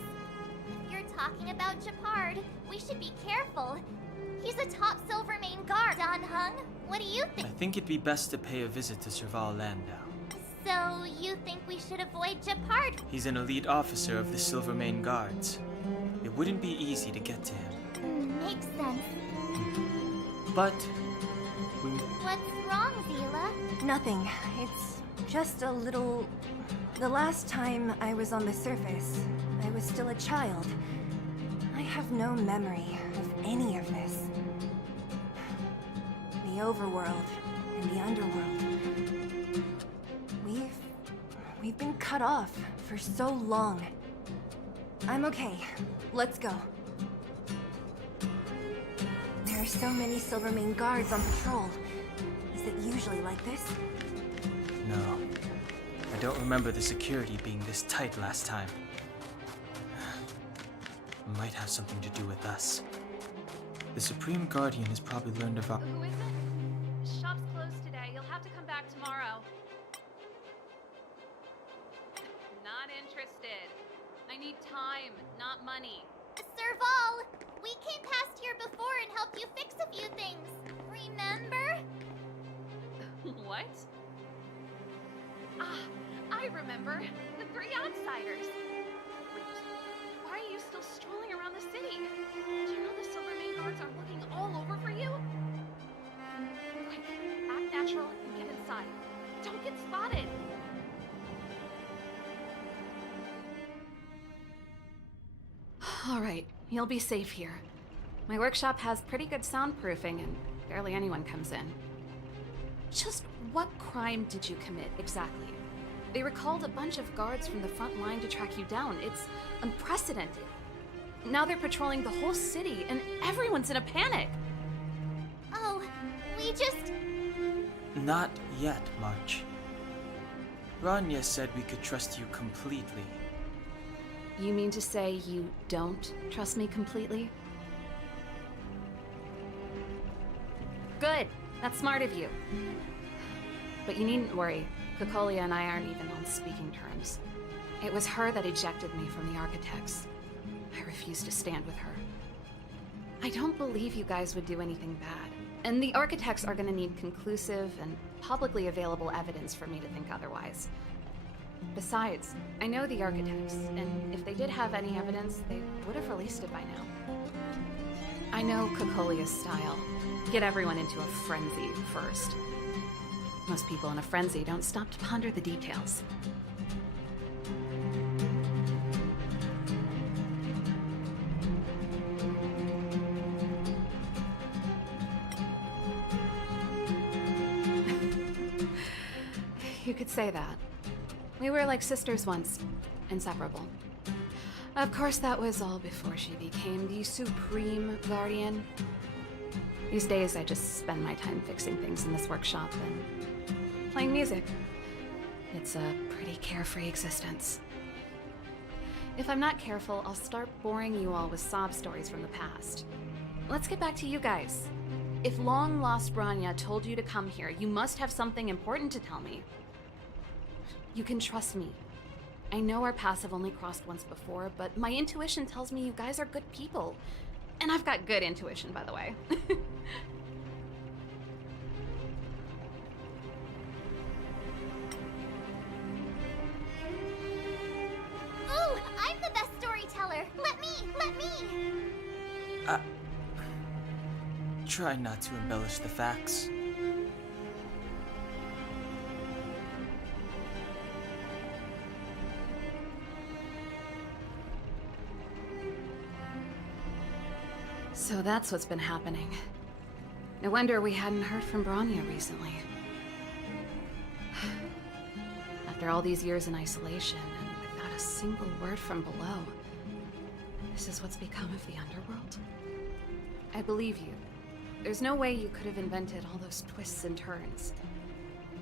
If you're talking about Japard, we should be careful. He's a top Silvermane guard, Don Hung. What do you think? I think it'd be best to pay a visit to Serval Landau. So, you think we should avoid Japard? He's an elite officer of the Silvermane Guards. It wouldn't be easy to get to him. Makes sense. But we... What's wrong, Zila? Nothing. It's just a little... The last time I was on the surface, I was still a child. I have no memory of any of this. The the overworld and the underworld. We've been cut off for so long. I'm okay. Let's go. There are so many Silvermane guards on patrol. Is it usually like this? No. I don't remember the security being this tight last time. Might have something to do with us. The Supreme Guardian has probably learned of our— Who is it? The shop's closed today. You'll have to come back tomorrow. Not interested. I need time, not money. Serval, we came past here before and helped you fix a few things. Remember? What? Ah, I remember. The three outsiders. Wait, why are you still strolling around the city? Do you know the Silvermane guards are looking all over for you? Quick, act natural and get inside. Don't get spotted. All right, you'll be safe here. My workshop has pretty good soundproofing and barely anyone comes in. Just what crime did you commit exactly? They recalled a bunch of guards from the front line to track you down. It's unprecedented. Now they're patrolling the whole city and everyone's in a panic. Oh, we just... Not yet, March. Rania said we could trust you completely. You mean to say you don't trust me completely? Good. That's smart of you. But you needn't worry. Kokolia and I aren't even on speaking terms. It was her that ejected me from the Architects. I refused to stand with her. I don't believe you guys would do anything bad. And the Architects are gonna need conclusive and publicly available evidence for me to think otherwise. Besides, I know the Architects, and if they did have any evidence, they would have released it by now. I know Kokolia's style. Get everyone into a frenzy first. Most people in a frenzy don't stop to ponder the details. You could say that. We were like sisters once, inseparable. Of course, that was all before she became the Supreme Guardian. These days, I just spend my time fixing things in this workshop and playing music. It's a pretty carefree existence. If I'm not careful, I'll start boring you all with sob stories from the past. Let's get back to you guys. If long-lost Branya told you to come here, you must have something important to tell me. You can trust me. I know our paths have only crossed once before, but my intuition tells me you guys are good people. And I've got good intuition, by the way. Ooh, I'm the best storyteller. Let me. Try not to embellish the facts. So that's what's been happening. No wonder we hadn't heard from Branya recently. After all these years in isolation, and without a single word from below, this is what's become of the underworld? I believe you. There's no way you could have invented all those twists and turns.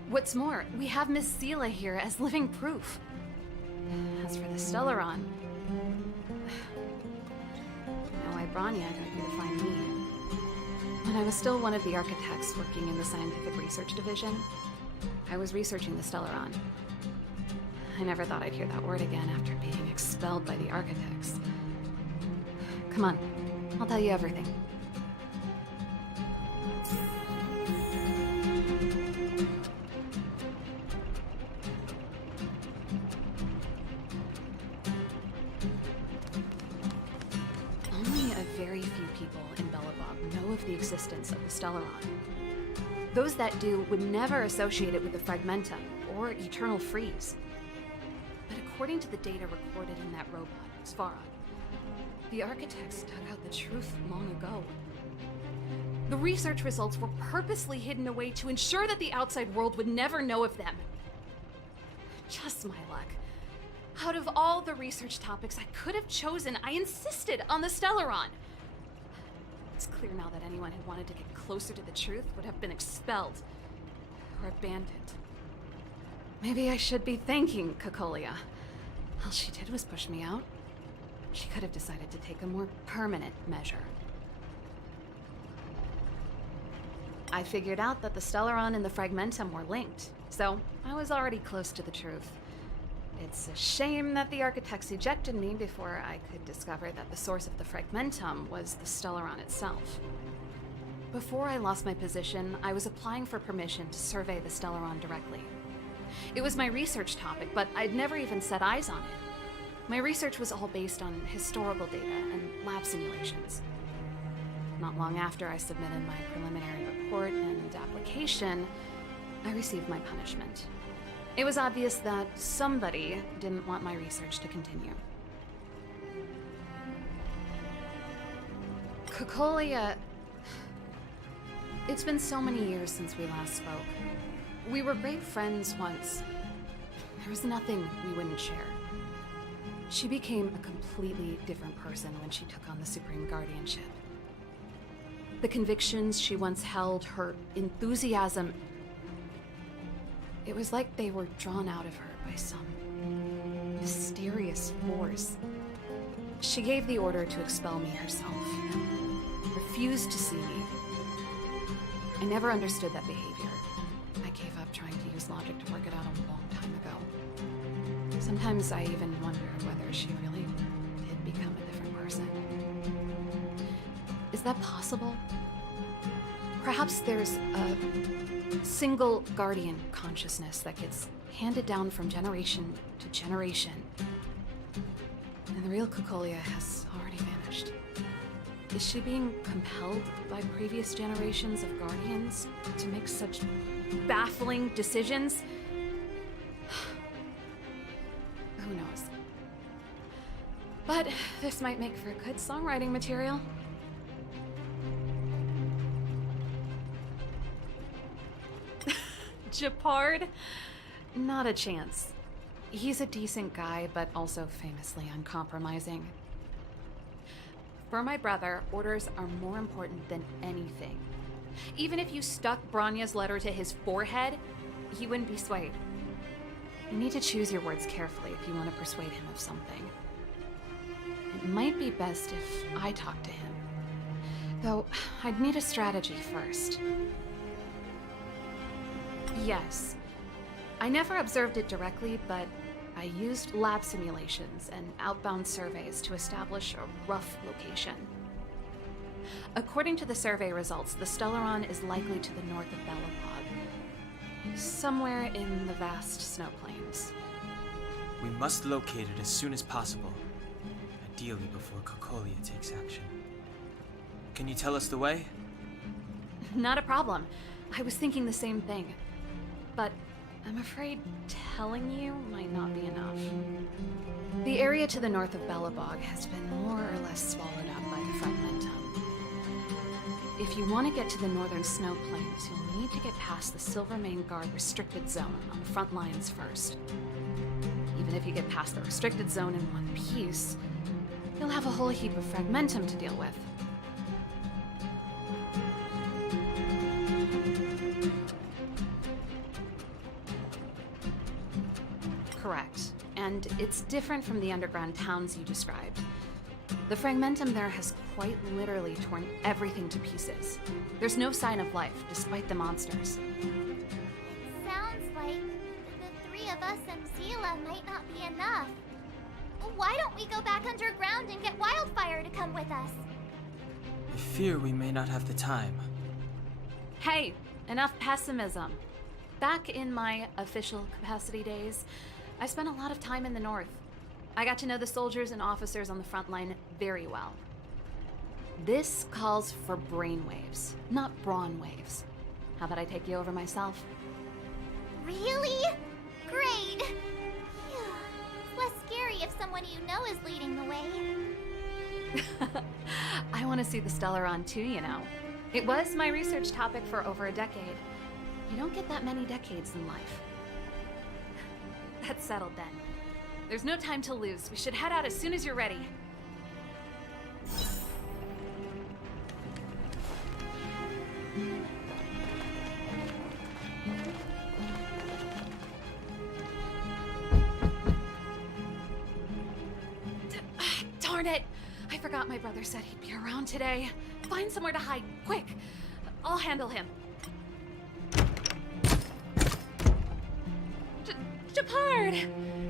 What's more, we have Miss Sela here as living proof. As for the Stellaron, why Branya got here to find me. When I was still one of the Architects working in the Scientific Research Division, I was researching the Stellaron. I never thought I'd hear that word again after being expelled by the Architects. Come on, I'll tell you everything. Know of the existence of the Stellaron. Those that do would never associate it with the Fragmentum or Eternal Freeze. But according to the data recorded in that robot, Svara, the Architects dug out the truth long ago. The research results were purposely hidden away to ensure that the outside world would never know of them. Just my luck. Out of all the research topics I could have chosen, I insisted on the Stellaron. It's clear now that anyone who wanted to get closer to the truth would have been expelled or abandoned. Maybe I should be thanking Cocolia. All she did was push me out. She could have decided to take a more permanent measure. I figured out that the Stellaron and the Fragmentum were linked, so I was already close to the truth. It's a shame that the architects ejected me before I could discover that the source of the Fragmentum was the Stellaron itself. Before I lost my position, I was applying for permission to survey the Stellaron directly. It was my research topic, but I'd never even set eyes on it. My research was all based on historical data and lab simulations. Not long after I submitted my preliminary report and application, I received my punishment. It was obvious that somebody didn't want my research to continue. Cocolia... It's been so many years since we last spoke. We were great friends once. There was nothing we wouldn't share. She became a completely different person when she took on the Supreme Guardianship. The convictions she once held, her enthusiasm, it was like they were drawn out of her by some mysterious force. She gave the order to expel me herself, and refused to see me. I never understood that behavior. I gave up trying to use logic to work it out a long time ago. Sometimes I even wonder whether she really did become a different person. Is that possible? Perhaps there's a single guardian consciousness that gets handed down from generation to generation. And the real Cocolia has already vanished. Is she being compelled by previous generations of guardians to make such baffling decisions? Who knows? But this might make for good songwriting material. Japard? Not a chance. He's a decent guy, but also famously uncompromising. For my brother, orders are more important than anything. Even if you stuck Bronya's letter to his forehead, he wouldn't be swayed. You need to choose your words carefully if you want to persuade him of something. It might be best if I talk to him. Though, I'd need a strategy first. Yes. I never observed it directly, but I used lab simulations and outbound surveys to establish a rough location. According to the survey results, the Stellaron is likely to the north of Belobog, somewhere in the vast snow plains. We must locate it as soon as possible, ideally before Cocolia takes action. Can you tell us the way? Not a problem. I was thinking the same thing. But I'm afraid telling you might not be enough. The area to the north of Belobog has been more or less swallowed up by the Fragmentum. If you want to get to the northern snow plains, you'll need to get past the Silvermane Guard restricted zone on the front lines first. Even if you get past the restricted zone in one piece, you'll have a whole heap of Fragmentum to deal with. Correct. And it's different from the underground towns you described. The Fragmentum there has quite literally torn everything to pieces. There's no sign of life, despite the monsters. It sounds like the three of us and Zila might not be enough. Why don't we go back underground and get Wildfire to come with us? I fear we may not have the time. Hey, enough pessimism. Back in my official capacity days, I spent a lot of time in the north. I got to know the soldiers and officers on the front line very well. This calls for brainwaves, not brawn waves. How about I take you over myself? Really? Great! Phew. It's less scary if someone you know is leading the way. I want to see the Stellaron too, you know. It was my research topic for over a decade. You don't get that many decades in life. That's settled then. There's no time to lose. We should head out as soon as you're ready. Darn it! I forgot my brother said he'd be around today. Find somewhere to hide, quick! I'll handle him. Shepard!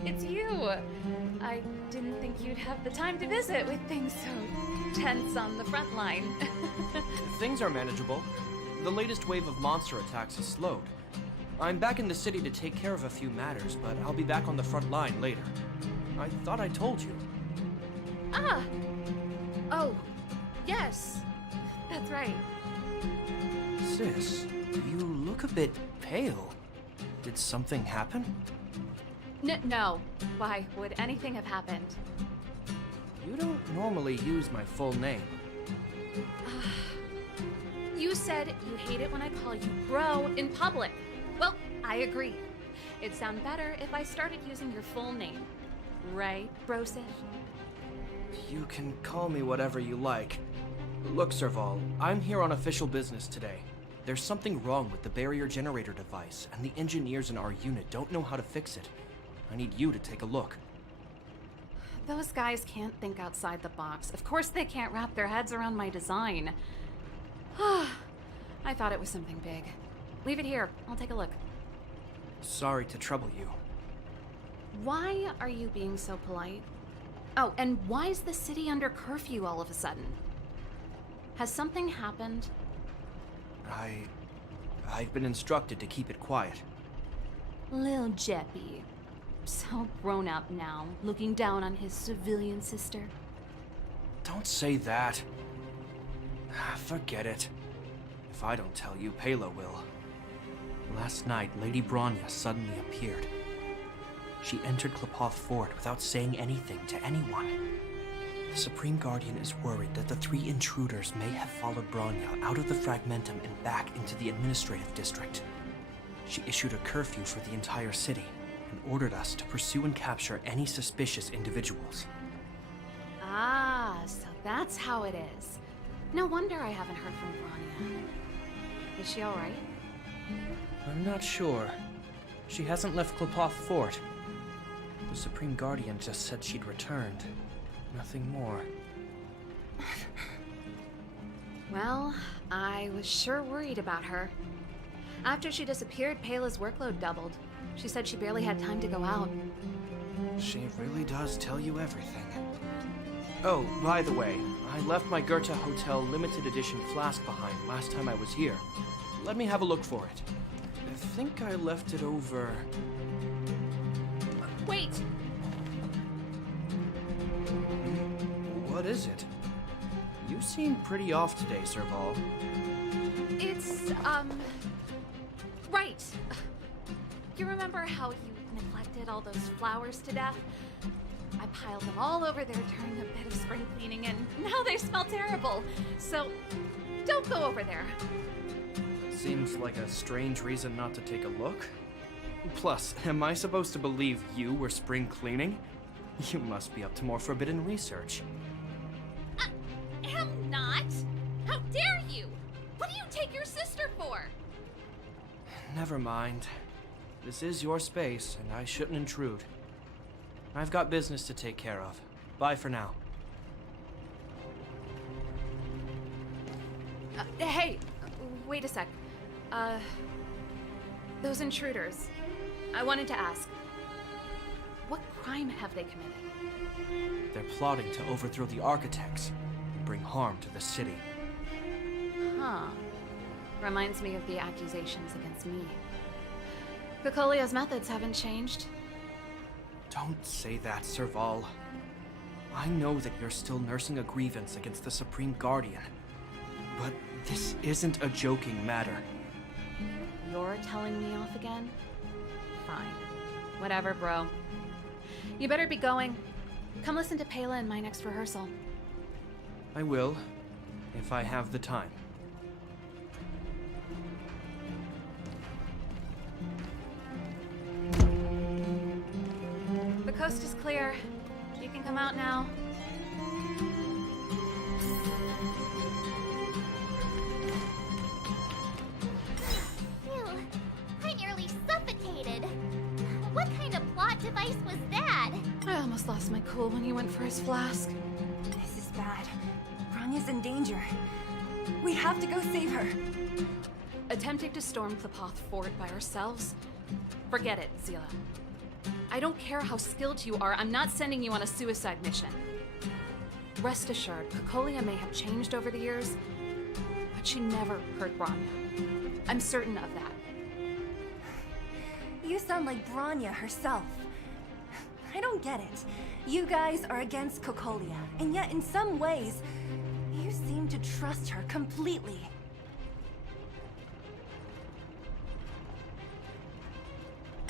It's you! I didn't think you'd have the time to visit with things so tense on the front line. Things are manageable. The latest wave of monster attacks is slowed. I'm back in the city to take care of a few matters, but I'll be back on the front line later. I thought I told you. Ah! Oh, yes. That's right. Sis, you look a bit pale. Did something happen? No. Why would anything have happened? You don't normally use my full name. You said you hate it when I call you bro in public. Well, I agree. It'd sound better if I started using your full name. Right, Brosif? You can call me whatever you like. Look, Serval, I'm here on official business today. There's something wrong with the barrier generator device, and the engineers in our unit don't know how to fix it. I need you to take a look. Those guys can't think outside the box. Of course they can't wrap their heads around my design. I thought it was something big. Leave it here. I'll take a look. Sorry to trouble you. Why are you being so polite? Oh, and why is the city under curfew all of a sudden? Has something happened? I've been instructed to keep it quiet. Lil Jeppy. So grown up now, looking down on his civilian sister. Don't say that. Forget it. If I don't tell you, Pela will. Last night, Lady Bronya suddenly appeared. She entered Klepoth Fort without saying anything to anyone. The Supreme Guardian is worried that the 3 intruders may have followed Bronya out of the Fragmentum and back into the administrative district. She issued a curfew for the entire city and ordered us to pursue and capture any suspicious individuals. Ah, so that's how it is. No wonder I haven't heard from Bronya. Is she alright? I'm not sure. She hasn't left Klepoth Fort. The Supreme Guardian just said she'd returned. Nothing more. Well, I was sure worried about her. After she disappeared, Pela's workload doubled. She said she barely had time to go out. She really does tell you everything. Oh, by the way, I left my Goethe Hotel limited edition flask behind last time I was here. Let me have a look for it. I think I left it over... Wait! What is it? You seem pretty off today, Serval. It's, right. You remember how you neglected all those flowers to death? I piled them all over there during a bit of spring cleaning, and now they smell terrible. So, don't go over there. Seems like a strange reason not to take a look. Plus, am I supposed to believe you were spring cleaning? You must be up to more forbidden research. Am not! How dare you! What do you take your sister for? Never mind. This is your space, and I shouldn't intrude. I've got business to take care of. Bye for now. Hey! Wait a sec. Those intruders. I wanted to ask, what crime have they committed? They're plotting to overthrow the architects and bring harm to the city. Huh. Reminds me of the accusations against me. Cocolia's methods haven't changed. Don't say that, Serval. I know that you're still nursing a grievance against the Supreme Guardian. But this isn't a joking matter. You're telling me off again? Fine. Whatever, bro. You better be going. Come listen to Pela in my next rehearsal. I will, if I have the time. coast is clear. You can come out now. Phew, I nearly suffocated. What kind of plot device was that? I almost lost my cool when you went for his flask. This is bad. Bronya's in danger. We have to go save her. Attempting to storm Klapoth Fort by ourselves? Forget it, Zila. I don't care how skilled you are, I'm not sending you on a suicide mission. Rest assured, Cocolia may have changed over the years, but she never hurt Bronya. I'm certain of that. You sound like Bronya herself. I don't get it. You guys are against Cocolia, and yet in some ways, you seem to trust her completely.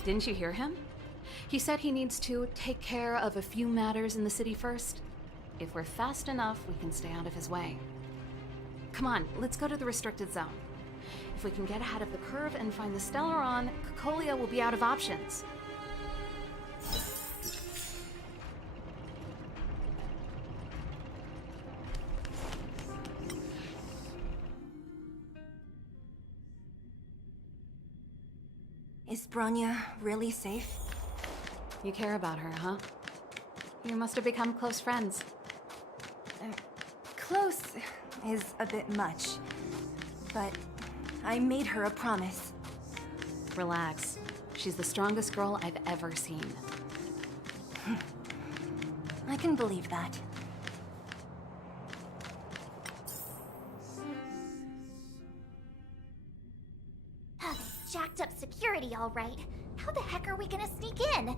Didn't you hear him? He said he needs to take care of a few matters in the city first. If we're fast enough, we can stay out of his way. Come on, let's go to the restricted zone. If we can get ahead of the curve and find the Stellaron, Cocolia will be out of options. Is Bronya really safe? You care about her, huh? You must have become close friends. Close is a bit much, but I made her a promise. Relax. She's the strongest girl I've ever seen. I can believe that. Jacked up security, all right. How the heck are we gonna sneak in?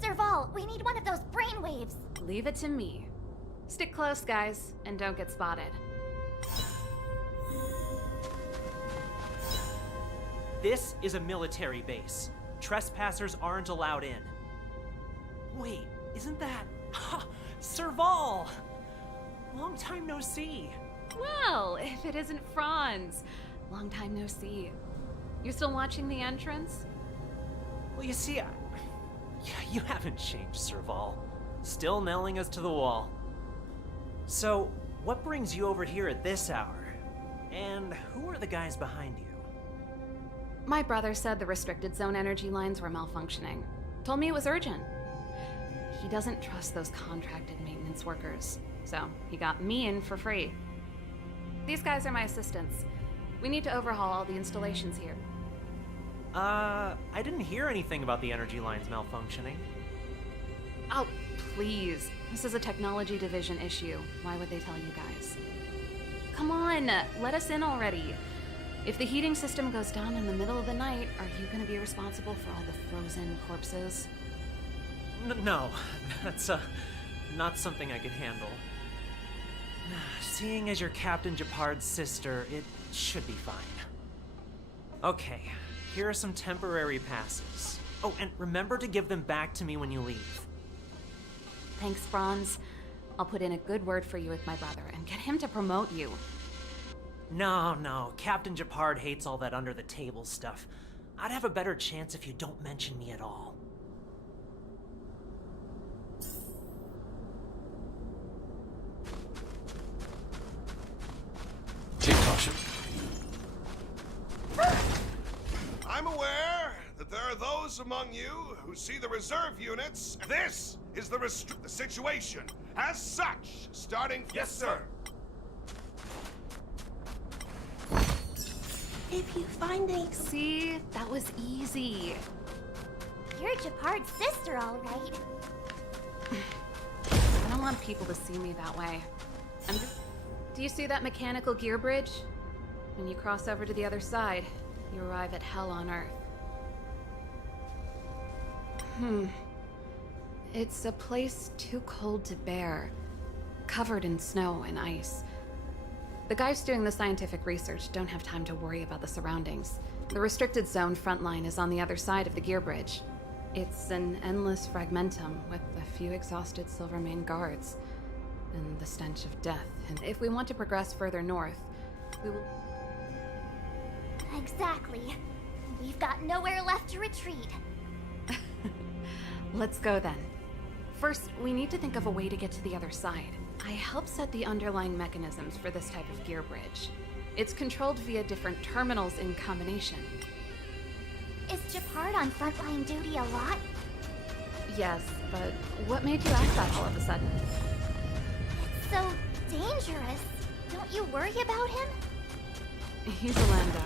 Serval, we need one of those brainwaves. Leave it to me. Stick close, guys, and don't get spotted. This is a military base. Trespassers aren't allowed in. Wait, isn't that... Serval! Long time no see. Well, if it isn't Franz. Long time no see. You still watching the entrance? Well, you see, you haven't changed, Serval. Still nailing us to the wall. So, what brings you over here at this hour? And who are the guys behind you? My brother said the restricted zone energy lines were malfunctioning. Told me it was urgent. He doesn't trust those contracted maintenance workers, so he got me in for free. These guys are my assistants. We need to overhaul all the installations here. I didn't hear anything about the energy lines malfunctioning. Oh, please. This is a technology division issue. Why would they tell you guys? Come on, let us in already. If the heating system goes down in the middle of the night, are you gonna be responsible for all the frozen corpses? No, that's, not something I could handle. Seeing as you're Captain Japard's sister, it should be fine. Okay, here are some temporary passes. Oh, and remember to give them back to me when you leave. Thanks, Franz. I'll put in a good word for you with my brother and get him to promote you. No, Captain Japard hates all that under-the-table stuff. I'd have a better chance if you don't mention me at all. Take caution. I'm aware that there are those among you who see the reserve units. This is the situation. As such, starting... Yes, sir. If you find a... See? That was easy. You're Japard's sister, all right. I don't want people to see me that way. Do you see that mechanical gear bridge? When you cross over to the other side, you arrive at hell on Earth. It's a place too cold to bear, covered in snow and ice. The guys doing the scientific research don't have time to worry about the surroundings. The restricted zone front line is on the other side of the gear bridge. It's an endless fragmentum with a few exhausted Silvermane guards and the stench of death. And if we want to progress further north, we will... Exactly. We've got nowhere left to retreat. Let's go then. First, we need to think of a way to get to the other side. I helped set the underlying mechanisms for this type of gear bridge. It's controlled via different terminals in combination. Is Japard on frontline duty a lot? Yes, but what made you ask that all of a sudden? It's so dangerous. Don't you worry about him? He's a Landau.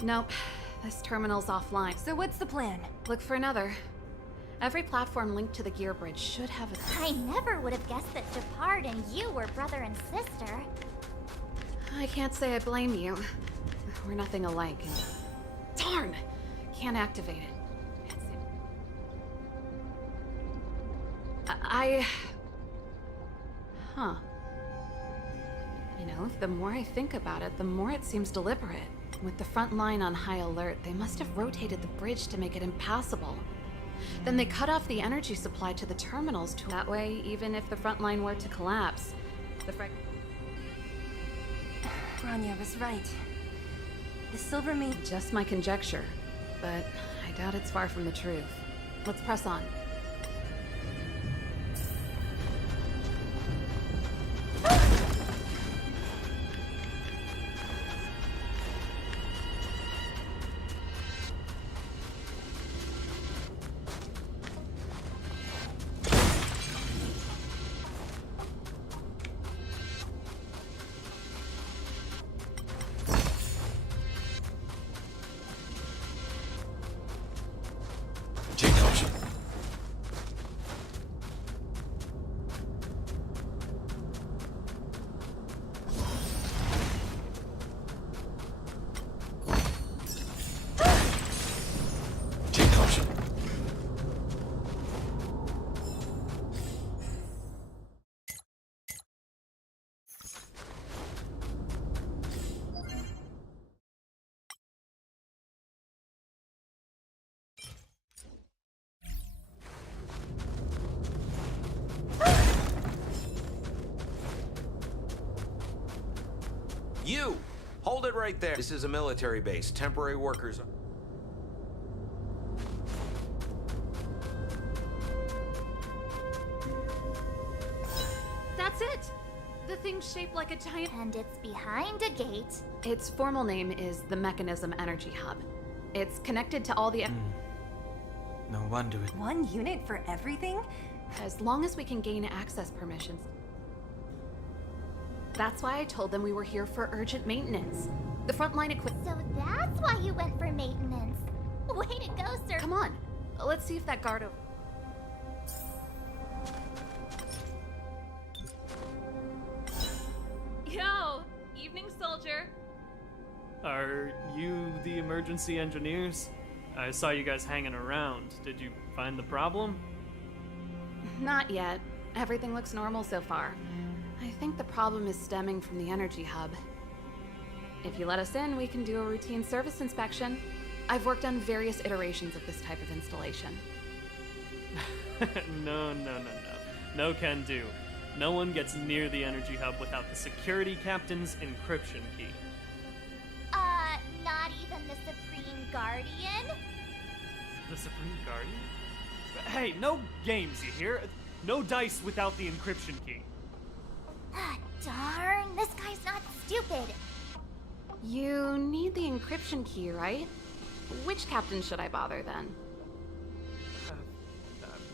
Nope. This terminal's offline. So what's the plan? Look for another. Every platform linked to the gear bridge should have a... I never would have guessed that Japard and you were brother and sister. I can't say I blame you. We're nothing alike. And... Darn! Can't activate it. Huh. You know, the more I think about it, the more it seems deliberate. With the front line on high alert, they must have rotated the bridge to make it impassable. Then they cut off the energy supply to the terminals to... That way, even if the front line were to collapse, the Bronya was right. The Silvermane... Just my conjecture, but I doubt it's far from the truth. Let's press on. You! Hold it right there. This is a military base. Temporary workers... That's it! The thing's shaped like a giant... And it's behind a gate. Its formal name is the Mechanism Energy Hub. It's connected to all the... No wonder it... One unit for everything? As long as we can gain access permissions. That's why I told them we were here for urgent maintenance. The frontline equipment... So that's why you went for maintenance. Way to go, sir. Come on. Let's see if that guard over... Yo! Evening, soldier. Are you the emergency engineers? I saw you guys hanging around. Did you find the problem? Not yet. Everything looks normal so far. I think the problem is stemming from the energy hub. If you let us in, we can do a routine service inspection. I've worked on various iterations of this type of installation. No. No can do. No one gets near the energy hub without the security captain's encryption key. Not even the Supreme Guardian? The Supreme Guardian? Hey, no games, you hear? No dice without the encryption key. Darn, this guy's not stupid. You need the encryption key, right? Which captain should I bother then?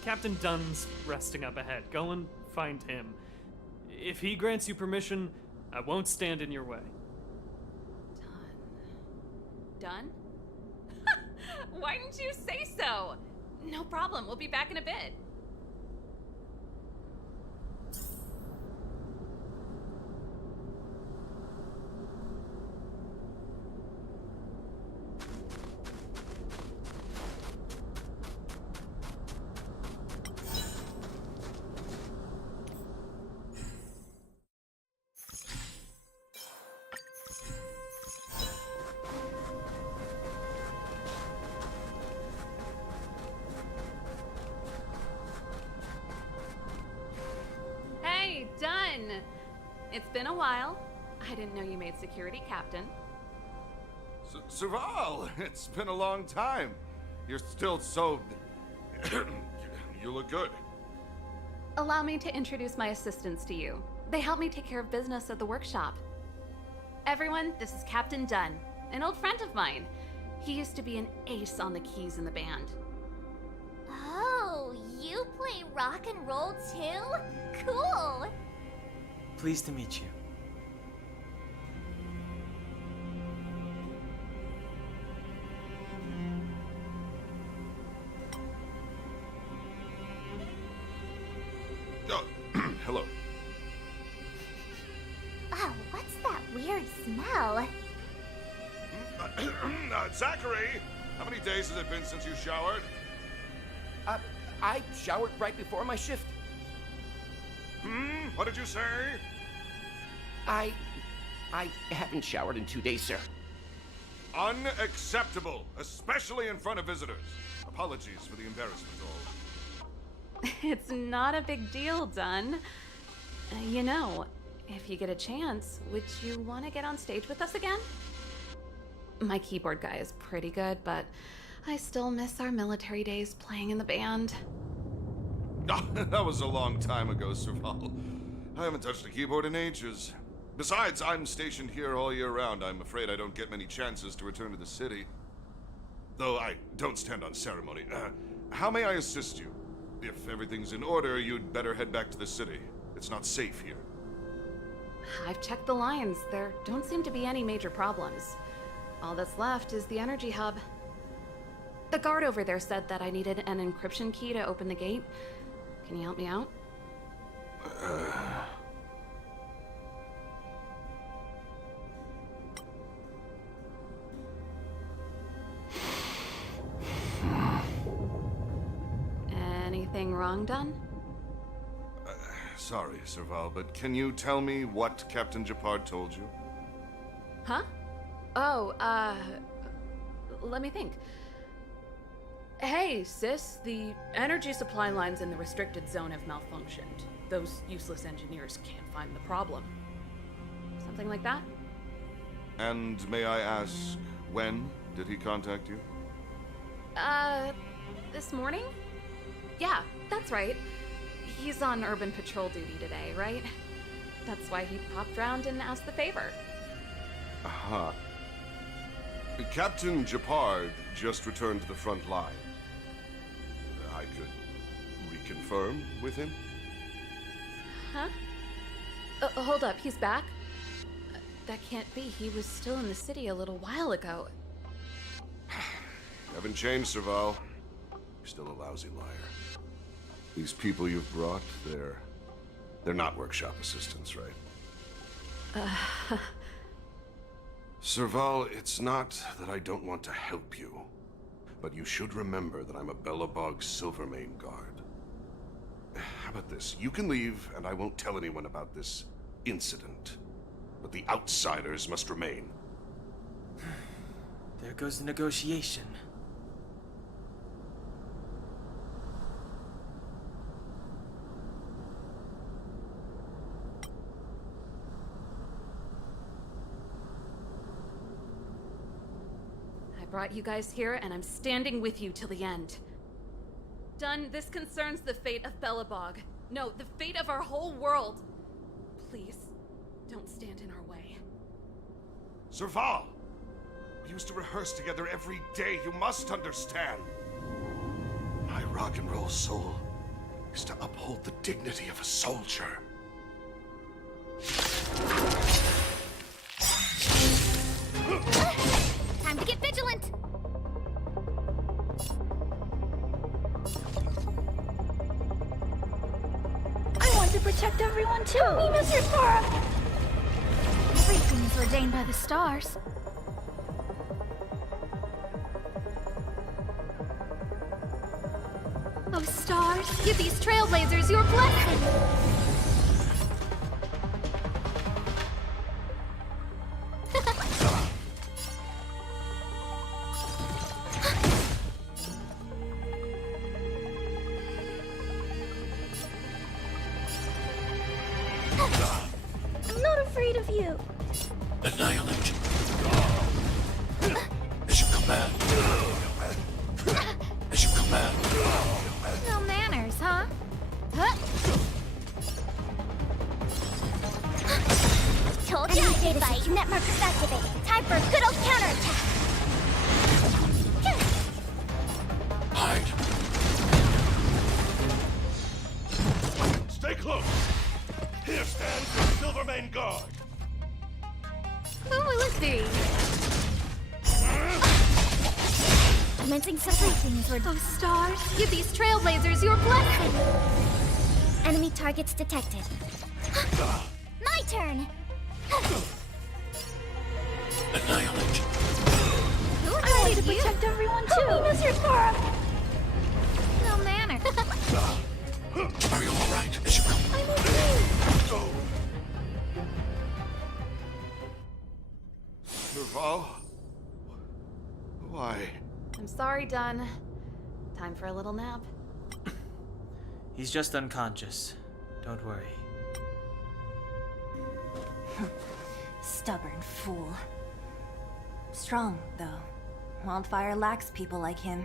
Captain Dunn's resting up ahead. Go and find him. If he grants you permission, I won't stand in your way. Done? Why didn't you say so? No problem, we'll be back in a bit. Hey, Dunn! It's been a while. I didn't know you made security captain. Serval, it's been a long time. You're still so... You look good. Allow me to introduce my assistants to you. They help me take care of business at the workshop. Everyone, this is Captain Dunn, an old friend of mine. He used to be an ace on the keys in the band. Oh, you play rock and roll too? Cool! Pleased to meet you. Oh, hello. Oh, what's that weird smell? Zachary, how many days has it been since you showered? I showered right before my shift. What did you say? I haven't showered in 2 days, sir. Unacceptable, especially in front of visitors. Apologies for the embarrassment, all. It's not a big deal, Dunn. You know, if you get a chance, would you want to get on stage with us again? My keyboard guy is pretty good, but I still miss our military days playing in the band. That was a long time ago, Serval. I haven't touched a keyboard in ages. Besides, I'm stationed here all year round. I'm afraid I don't get many chances to return to the city. Though I don't stand on ceremony. How may I assist you? If everything's in order, you'd better head back to the city. It's not safe here. I've checked the lines. There don't seem to be any major problems. All that's left is the energy hub. The guard over there said that I needed an encryption key to open the gate. Can you help me out? Anything wrong, Dunn? Sorry, Serval, but can you tell me what Captain Japard told you? Huh? Oh, let me think. Hey, sis, the energy supply lines in the restricted zone have malfunctioned. Those useless engineers can't find the problem. Something like that? And may I ask, when did he contact you? This morning? Yeah, that's right. He's on urban patrol duty today, right? That's why he popped round and asked the favor. Aha. Captain Japard just returned to the front line. I could reconfirm with him? Huh? Hold up, he's back? That can't be. He was still in the city a little while ago. You haven't changed, Serval. You're still a lousy liar. These people you've brought, they're not workshop assistants, right? Serval, it's not that I don't want to help you, but you should remember that I'm a Belobog Silvermane guard. How about this? You can leave, and I won't tell anyone about this incident. But the outsiders must remain. There goes the negotiation. I brought you guys here, and I'm standing with you till the end. Dunn, this concerns the fate of Belobog. No, the fate of our whole world. Please, don't stand in our way. Serval! We used to rehearse together every day. You must understand. My rock and roll soul is to uphold the dignity of a soldier. Time to get vigilant! I want to protect everyone too! Help me, Mr. Sora! Everything is ordained by the stars. Oh, stars, give these trailblazers your blessing! I'm not afraid of you. Annihilate. As you command. As you command. No manners, huh? Huh? Told you I'd bite. Network activated. Time for a good old counterattack. Hide. Stay close. Here stands the Silvermane Guard. Who will it be? Commencing everything is ordained. Oh, stars, give these trailblazers your blessing. Enemy targets detected. My turn. Annihilate. I want to protect everyone too! Help me, Mr. Sora! No manner. Are you alright? As you come. I'm okay! Serval? Why? I'm sorry, Dunn. Time for a little nap. He's just unconscious. Don't worry. Stubborn fool. Strong, though. Wildfire lacks people like him.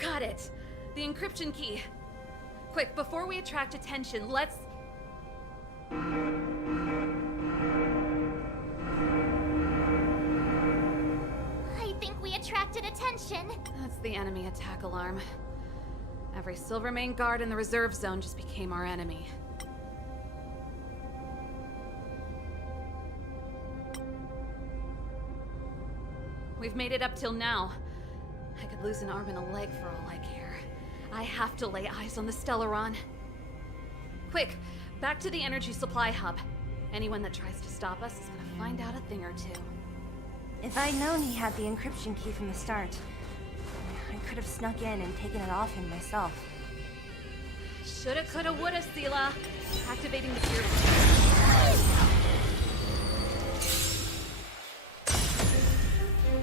Got it. The encryption key. Quick, before we attract attention, let's... I think we attracted attention. That's the enemy attack alarm. Every Silvermane guard in the reserve zone just became our enemy. We've made it up till now. I could lose an arm and a leg for all I care. I have to lay eyes on the Stellaron. Quick, back to the energy supply hub. Anyone that tries to stop us is gonna find out a thing or two. If I'd known he had the encryption key from the start, I could have snuck in and taken it off him myself. Shoulda, coulda, woulda, Sela. Activating the gear.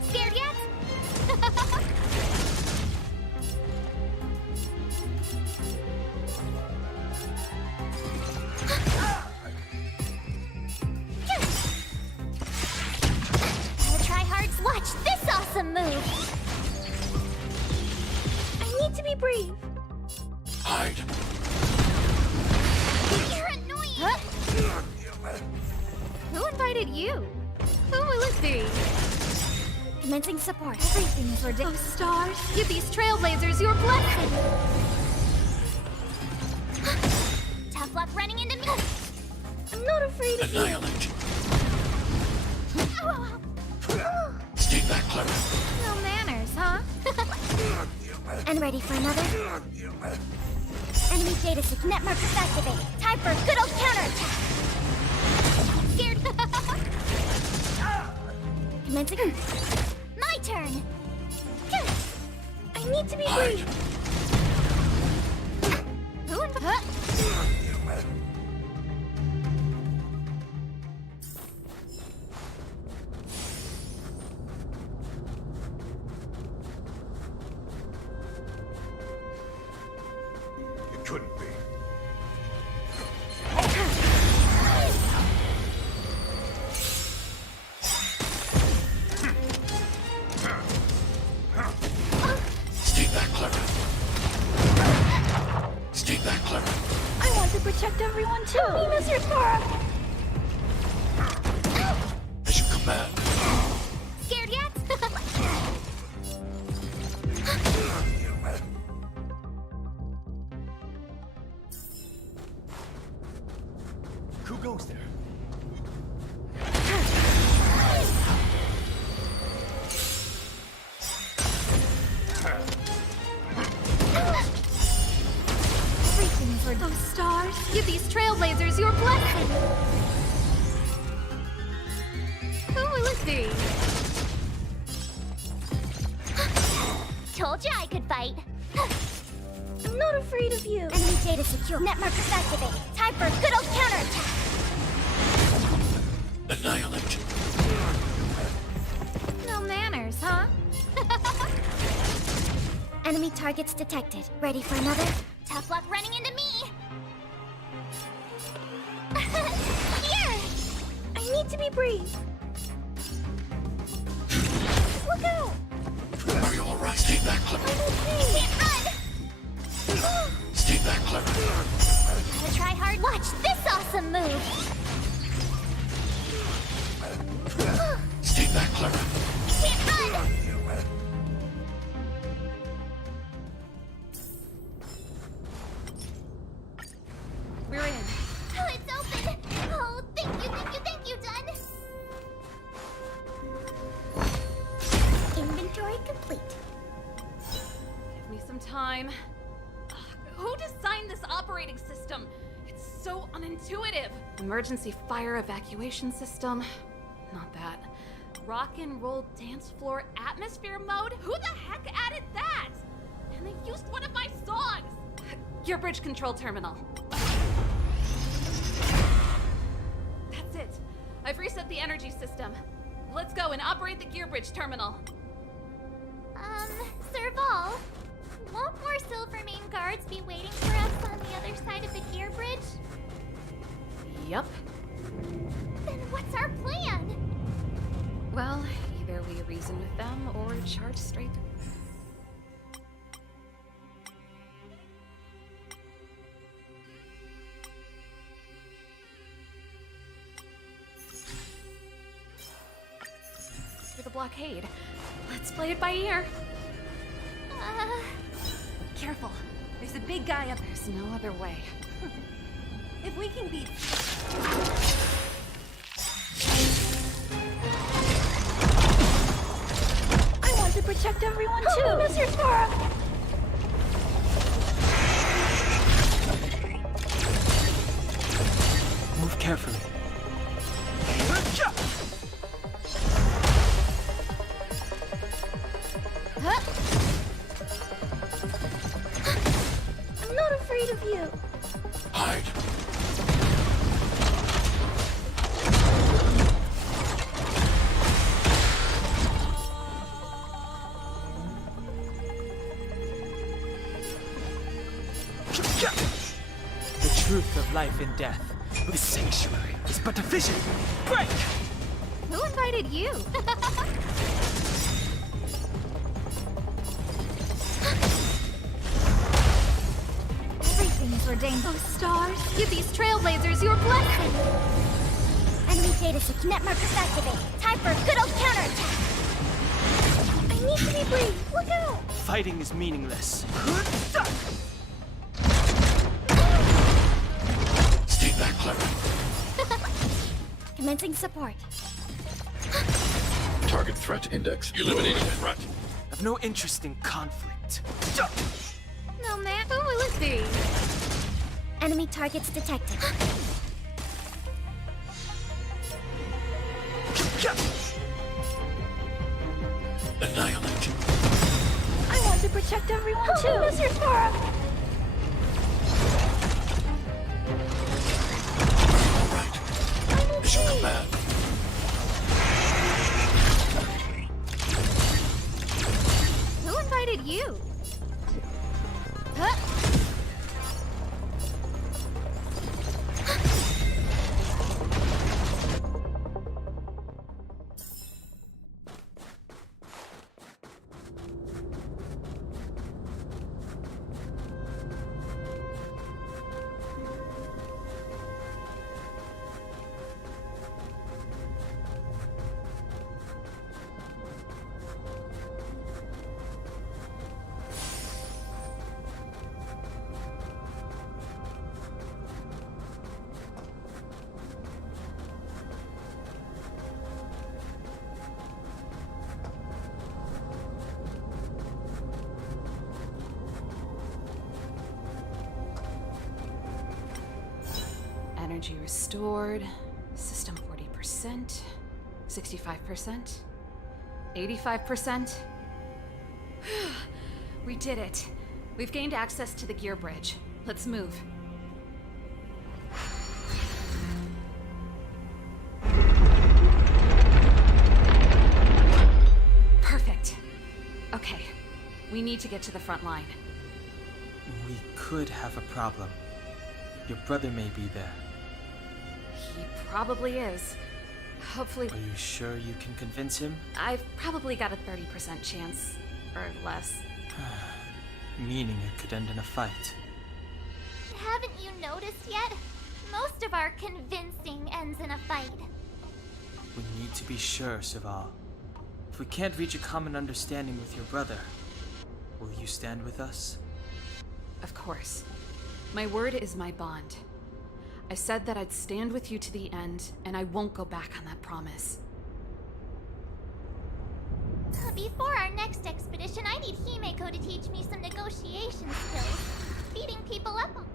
Scared yet? The tryhards, watch this awesome move! I need to be brave. Hide. You're annoying! Who invited you? Who will it be? Commencing support. Everything is ordained. Oh, stars, give these trailblazers your blessing! Tough luck running into me! I'm not afraid of you. Annihilate. Stay back, Clara. No manners, huh? And ready for another? Enemy data sync net markers activated. Time for a good old counterattack! Scared? Commencing. My turn! I need to be brave. Who in It couldn't be. Stay back, Clara. Stay back, Clara. I want to protect everyone too! Help me, Mr. Sora! As you command. Scared yet? afraid of you. Enemy data secure. Net markers activated. Time for a good old counterattack. Annihilate. No manners, huh? Enemy targets detected. Ready for another? Tough luck running into me. Here! I need to be brave. Look out! Are you alright? Stay back, Clever. I'm okay. I can't run! Stay back, Clever. Gotta try hard. Watch this awesome move! Stay back, Clever. I can't run! We're in. Oh, it's open! Oh, thank you, done! Inventory complete. Give me some time. Ugh, who designed this operating system? It's so unintuitive. Emergency fire evacuation system. Not that. Rock and roll dance floor atmosphere mode? Who the heck added that? And they used one of my songs. Your bridge control terminal. That's it. I've reset the energy system. Let's go and operate the gear bridge terminal. Serval, won't more Silvermane guards be waiting for us on the other side of the gear bridge? Yup. Then what's our plan? Well, either we reason with them or charge straight through. For the blockade. Let's play it by ear. Careful. There's a big guy up there. There's no other way. If we can beat... I want to protect everyone too! Mr. Spora! Move carefully. I'm not afraid of you. Hide. The truth of life and death. The sanctuary is but a vision. Break! Who invited you? Everything is ordained. Oh, stars, give these trailblazers your blessing. Enemy data secure. Net markers activated. Time for a good old counterattack. I need to be brave. Look out! Fighting is meaningless. Stay back, Clever. Commencing support. Target threat index. Eliminating threat. I've no interest in conflict. No, man. Who will it be? Enemy targets detected. Annihilate. I want to protect everyone too. Mr. Spora! Alright. Mission command. Who invited you? Huh? Energy restored. System 40%. 65%. 85%. We did it. We've gained access to the gear bridge. Let's move. Perfect. Okay. We need to get to the front line. We could have a problem. Your brother may be there. He probably is. Hopefully... Are you sure you can convince him? I've probably got a 30% chance. Or less. Meaning it could end in a fight. Haven't you noticed yet? Most of our convincing ends in a fight. We need to be sure, Saval. If we can't reach a common understanding with your brother, will you stand with us? Of course. My word is my bond. I said that I'd stand with you to the end, and I won't go back on that promise. Before our next expedition, I need Himeko to teach me some negotiation skills. Beating people up on...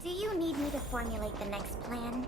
Do you need me to formulate the next plan?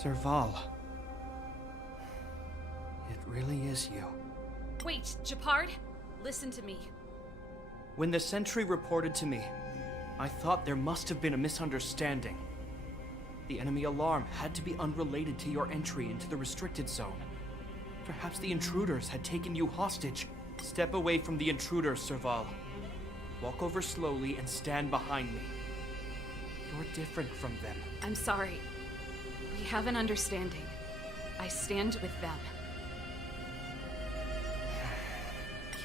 Serval. It really is you. Wait, Japard, listen to me. When the sentry reported to me, I thought there must have been a misunderstanding. The enemy alarm had to be unrelated to your entry into the restricted zone. Perhaps the intruders had taken you hostage. Step away from the intruders, Serval. Walk over slowly and stand behind me. You're different from them. I'm sorry. We have an understanding. I stand with them.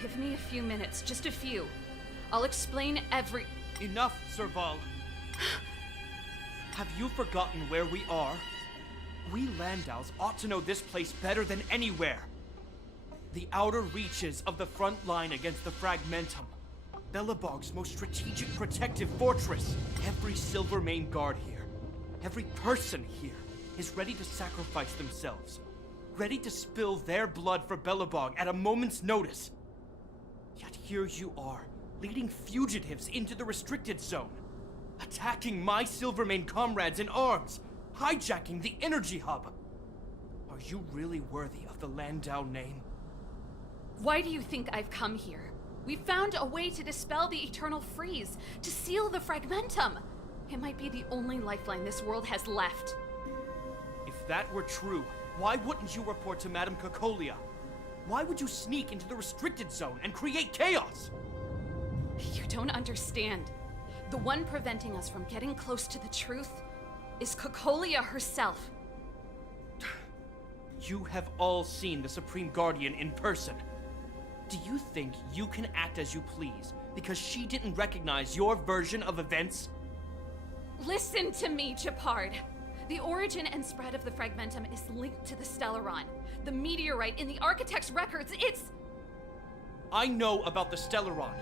Give me a few minutes, just a few. I'll explain every... Enough, Serval. Have you forgotten where we are? We Landaus ought to know this place better than anywhere. The outer reaches of the front line against the Fragmentum. Belobog's most strategic protective fortress. Every Silvermane guard here, every person here, is ready to sacrifice themselves. Ready to spill their blood for Belobog at a moment's notice. Yet here you are, leading fugitives into the restricted zone. Attacking my Silvermane comrades in arms. Hijacking the energy hub. Are you really worthy of the Landau name? Why do you think I've come here? We found a way to dispel the eternal freeze, to seal the Fragmentum. It might be the only lifeline this world has left. If that were true, why wouldn't you report to Madame Cocolia? Why would you sneak into the restricted zone and create chaos? You don't understand. The one preventing us from getting close to the truth is Cocolia herself. You have all seen the Supreme Guardian in person. Do you think you can act as you please because she didn't recognize your version of events? Listen to me, Japard. The origin and spread of the Fragmentum is linked to the Stellaron. The meteorite in the Architect's records, it's... I know about the Stellaron.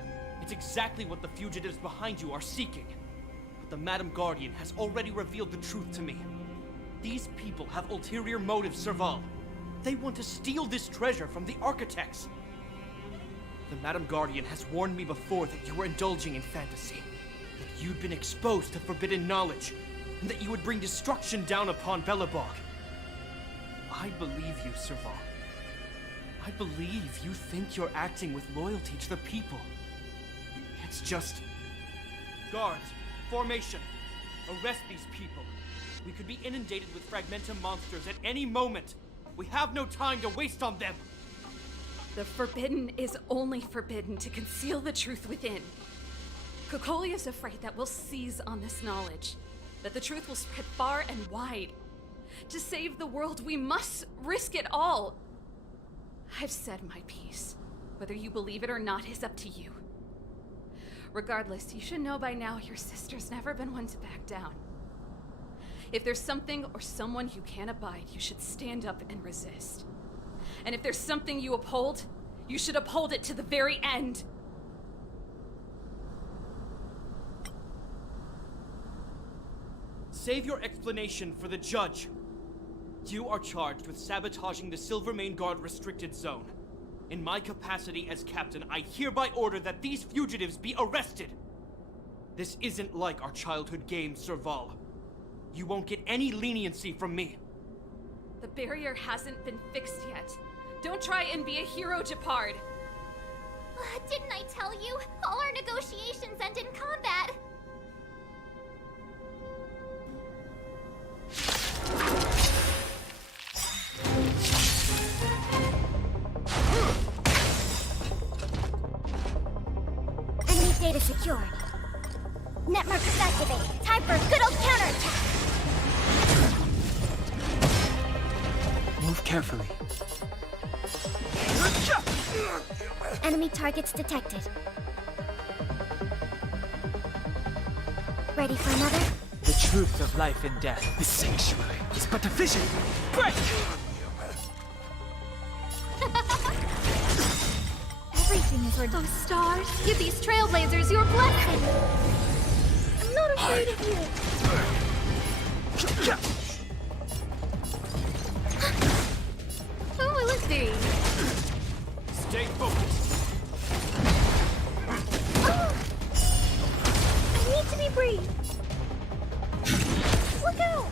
It's exactly what the fugitives behind you are seeking. But the Madam Guardian has already revealed the truth to me. These people have ulterior motives, Serval. They want to steal this treasure from the Architects. The Madam Guardian has warned me before that you were indulging in fantasy. That you'd been exposed to forbidden knowledge. And that you would bring destruction down upon Belobog. I believe you, Serval. I believe you think you're acting with loyalty to the people. It's just... Guards, formation. Arrest these people. We could be inundated with Fragmentum monsters at any moment. We have no time to waste on them. The forbidden is only forbidden to conceal the truth within. Cocolia is afraid that we'll seize on this knowledge. That the truth will spread far and wide. To save the world, we must risk it all. I've said my piece. Whether you believe it or not is up to you. Regardless, you should know by now your sister's never been one to back down. If there's something or someone you can't abide, you should stand up and resist. And if there's something you uphold, you should uphold it to the very end. Save your explanation for the judge. You are charged with sabotaging the Silvermane Guard restricted zone. In my capacity as captain, I hereby order that these fugitives be arrested. This isn't like our childhood game, Serval. You won't get any leniency from me. The barrier hasn't been fixed yet. Don't try and be a hero, Japard. Didn't I tell you? All our negotiations end in combat. Enemy data secured. Net markers activated. Time for a good old counterattack. Move carefully. Enemy targets detected. Ready for another? The truth of life and death. The sanctuary is but a vision. Break! Everything is where those stars. Give these trailblazers your blessing. I'm not afraid of you. Oh, let's see. Stay focused. I need to be brief. Look out!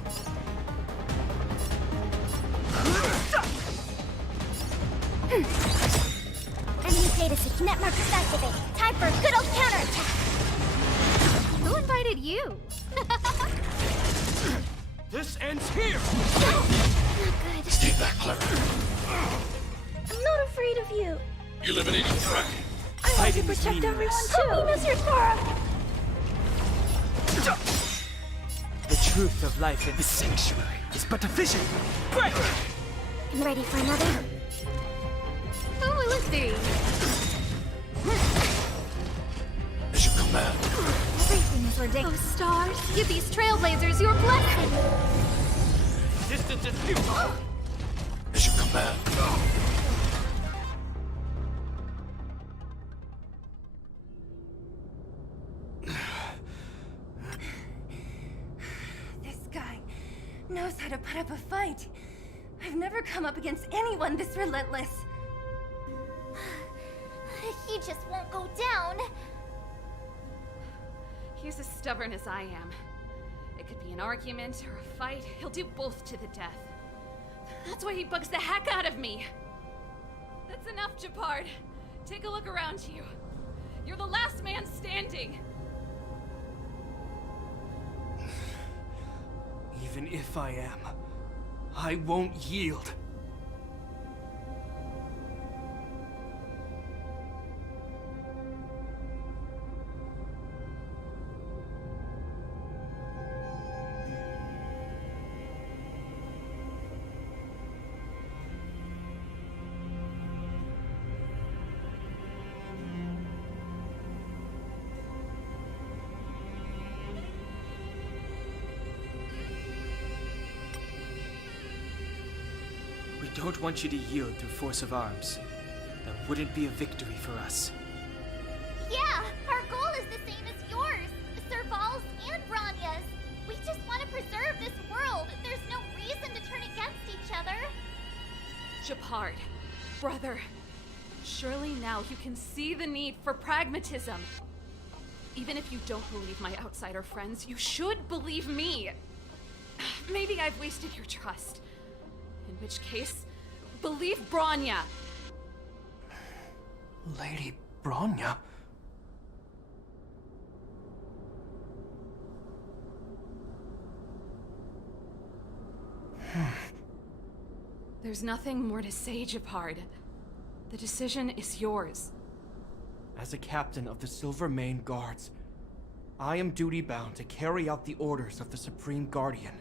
activate. Time for a good old counterattack. Who invited you? This ends here! Not good. Stay back, Clara. I'm not afraid of you. Eliminating threat. I want to protect everyone too. Help me, Mr. Sora. The truth of life in the sanctuary is but a vision. Break! I'm ready for another. Who will it be? Mission command. Everything is ordained. Oh, stars, give these trailblazers your blessing. Distance is futile. Mission command. This guy knows how to put up a fight. I've never come up against anyone this relentless. He just won't go down. He's as stubborn as I am. It could be an argument or a fight. He'll do both to the death. That's why he bugs the heck out of me. That's enough, Japard. Take a look around you. You're the last man standing. Even if I am, I won't yield. We don't want you to yield through force of arms. That wouldn't be a victory for us. Yeah, our goal is the same as yours. Serval's and Bronya's. We just want to preserve this world. There's no reason to turn against each other. Japard, brother, surely now you can see the need for pragmatism. Even if you don't believe my outsider friends, you should believe me. Maybe I've wasted your trust. In which case, believe Bronya. Lady Bronya? There's nothing more to say, Japard. The decision is yours. As a captain of the Silver Mane Guards, I am duty-bound to carry out the orders of the Supreme Guardian.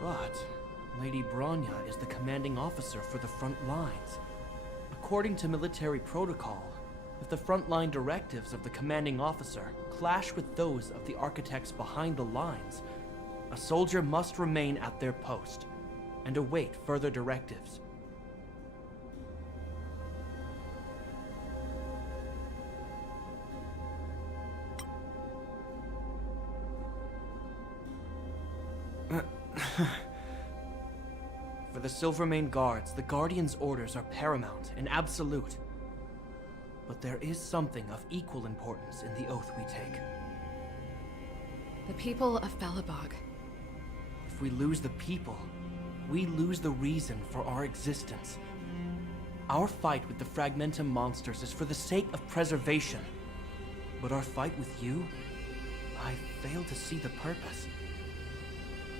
But Lady Bronya is the commanding officer for the front lines. According to military protocol, if the frontline directives of the commanding officer clash with those of the architects behind the lines, a soldier must remain at their post and await further directives. For the Silvermane Guards, the Guardian's orders are paramount and absolute. But there is something of equal importance in the oath we take. The people of Belobog. If we lose the people, we lose the reason for our existence. Our fight with the Fragmentum monsters is for the sake of preservation. But our fight with you, I fail to see the purpose.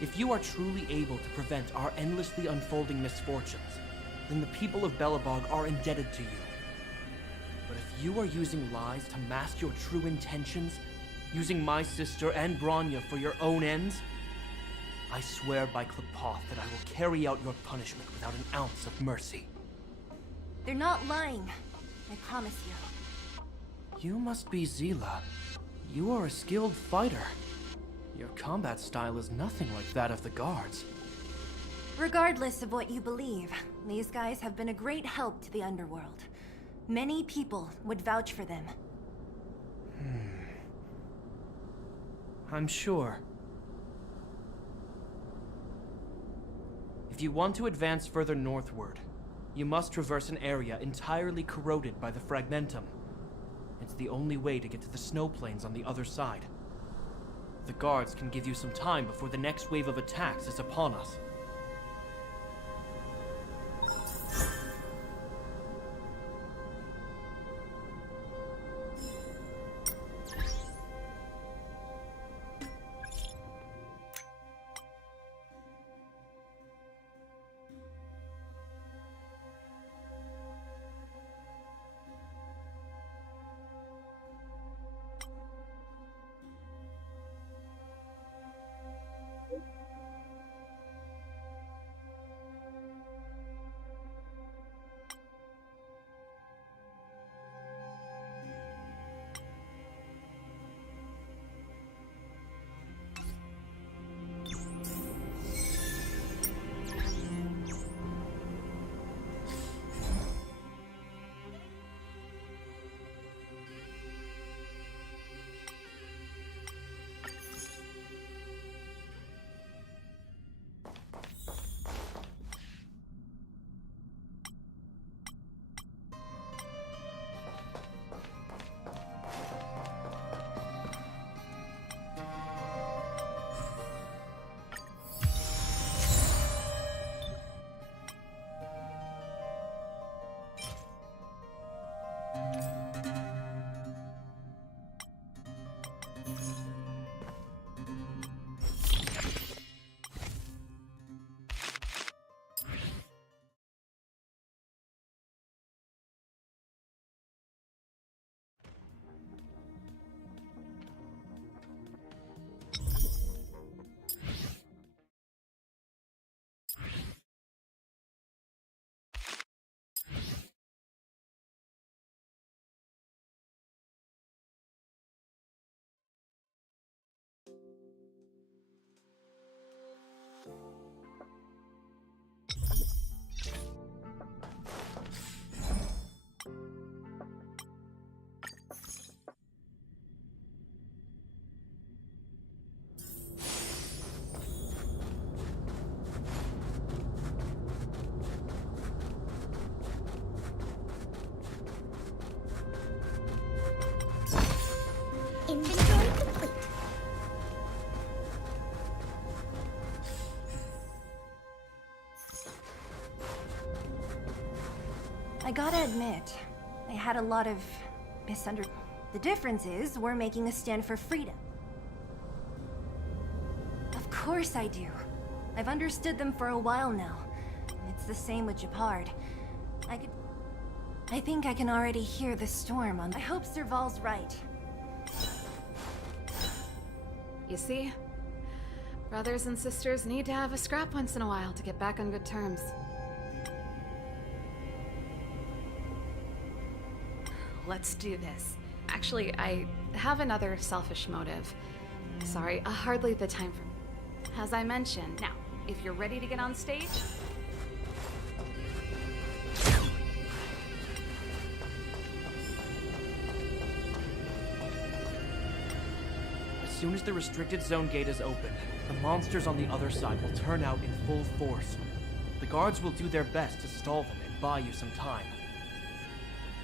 If you are truly able to prevent our endlessly unfolding misfortunes, then the people of Belobog are indebted to you. But if you are using lies to mask your true intentions, using my sister and Bronya for your own ends, I swear by Qlipoth that I will carry out your punishment without an ounce of mercy. They're not lying. I promise you. You must be Zila. You are a skilled fighter. Your combat style is nothing like that of the guards. Regardless of what you believe, these guys have been a great help to the underworld. Many people would vouch for them. I'm sure. If you want to advance further northward, you must traverse an area entirely corroded by the Fragmentum. It's the only way to get to the snow plains on the other side. The guards can give you some time before the next wave of attacks is upon us. Inventory complete. I gotta admit, I had a lot of The difference is, we're making a stand for freedom. Of course I do. I've understood them for a while now. It's the same with Japard. I think I can already hear the storm on. I hope Serval's right. You see? Brothers and sisters need to have a scrap once in a while to get back on good terms. Let's do this. Actually, I have another selfish motive. Sorry, hardly the time for... As I mentioned, now, if you're ready to get on stage... As soon as the restricted zone gate is open, the monsters on the other side will turn out in full force. The guards will do their best to stall them and buy you some time.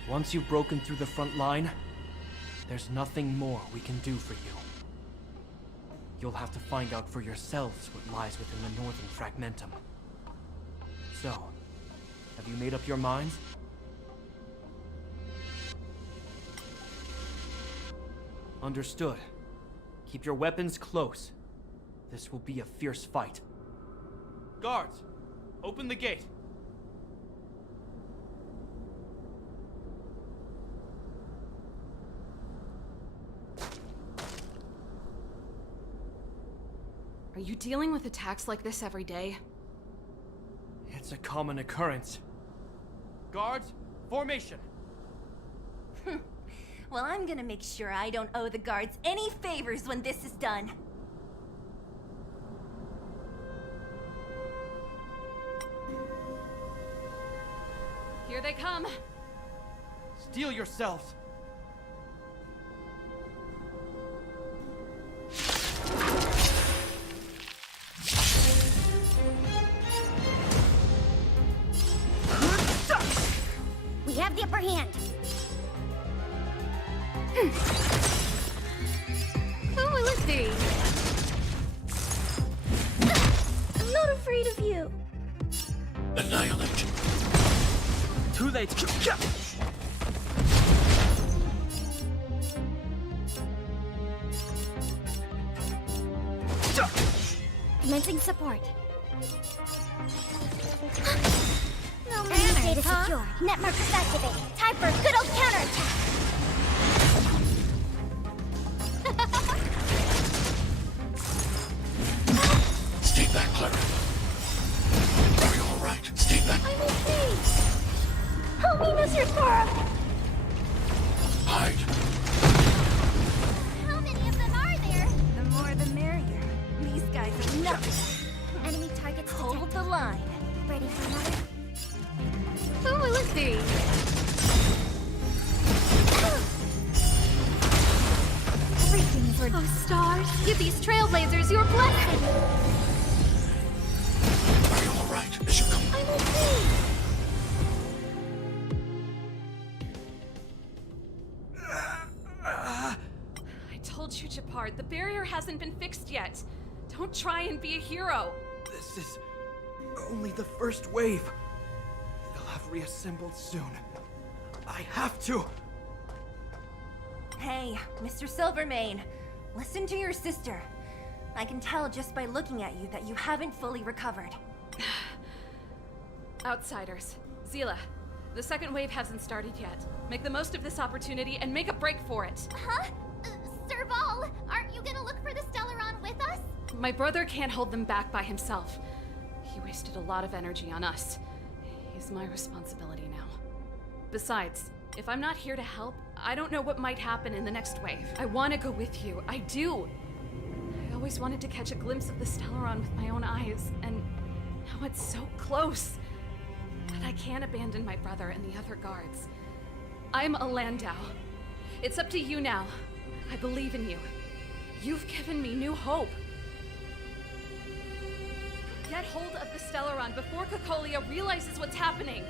Once you've broken through the front line, there's nothing more we can do for you. You'll have to find out for yourselves what lies within the northern fragmentum. So, have you made up your minds? Understood. Keep your weapons close. This will be a fierce fight. Guards, open the gate. Are you dealing with attacks like this every day? It's a common occurrence. Guards, formation! Well, I'm gonna make sure I don't owe the guards any favors when this is done. Here they come! Steel yourselves! We have the upper hand. Who will it be? afraid of you. Annihilate. Too late. Commencing support. No manners, data secure. Net markers activated. Time for a good old counterattack. Stay back, Clara. Are you all right? Stay back. I'm okay. Help me, Mr. Sora. Hide. How many of them are there? The more the merrier. These guys are nothing. Enemy targets Hold detected. the line. Ready for another? Who will it be? Everything is for Oh, stars, give these trailblazers your blessing. Are you all right? As you come. I'm okay. I told you, Japard, the barrier hasn't been fixed yet. Don't try and be a hero. This is only the first wave. They'll have reassembled soon. I have to. Hey, Mr. Silvermane, listen to your sister. I can tell just by looking at you that you haven't fully recovered. Outsiders. Zila, the second wave hasn't started yet. Make the most of this opportunity and make a break for it. Huh? Serval, aren't you gonna look for the Stellaron with us? My brother can't hold them back by himself. He wasted a lot of energy on us. He's my responsibility now. Besides, if I'm not here to help, I don't know what might happen in the next wave. I want to go with you. I do. I always wanted to catch a glimpse of the Stellaron with my own eyes, and now it's so close. But I can't abandon my brother and the other guards. I'm a Landau. It's up to you now. I believe in you. You've given me new hope. Get hold of the Stellaron before Cocolia realizes what's happening.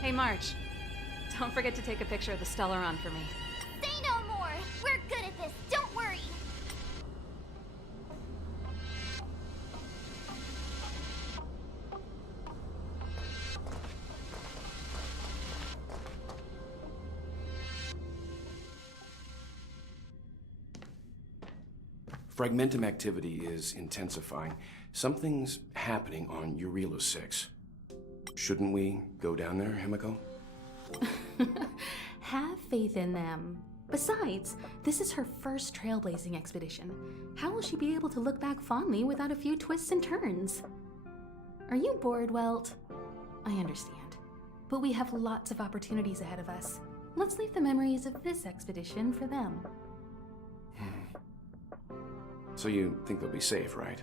Hey, March. Don't forget to take a picture of the Stellaron for me. Say no more. We're good at this. Don't worry. Fragmentum activity is intensifying. Something's happening on Eurilo 6. Shouldn't we go down there, Himiko? Have faith in them. Besides, this is her first trailblazing expedition. How will she be able to look back fondly without a few twists and turns? Are you bored, Welt? I understand. But we have lots of opportunities ahead of us. Let's leave the memories of this expedition for them. So you think they'll be safe, right?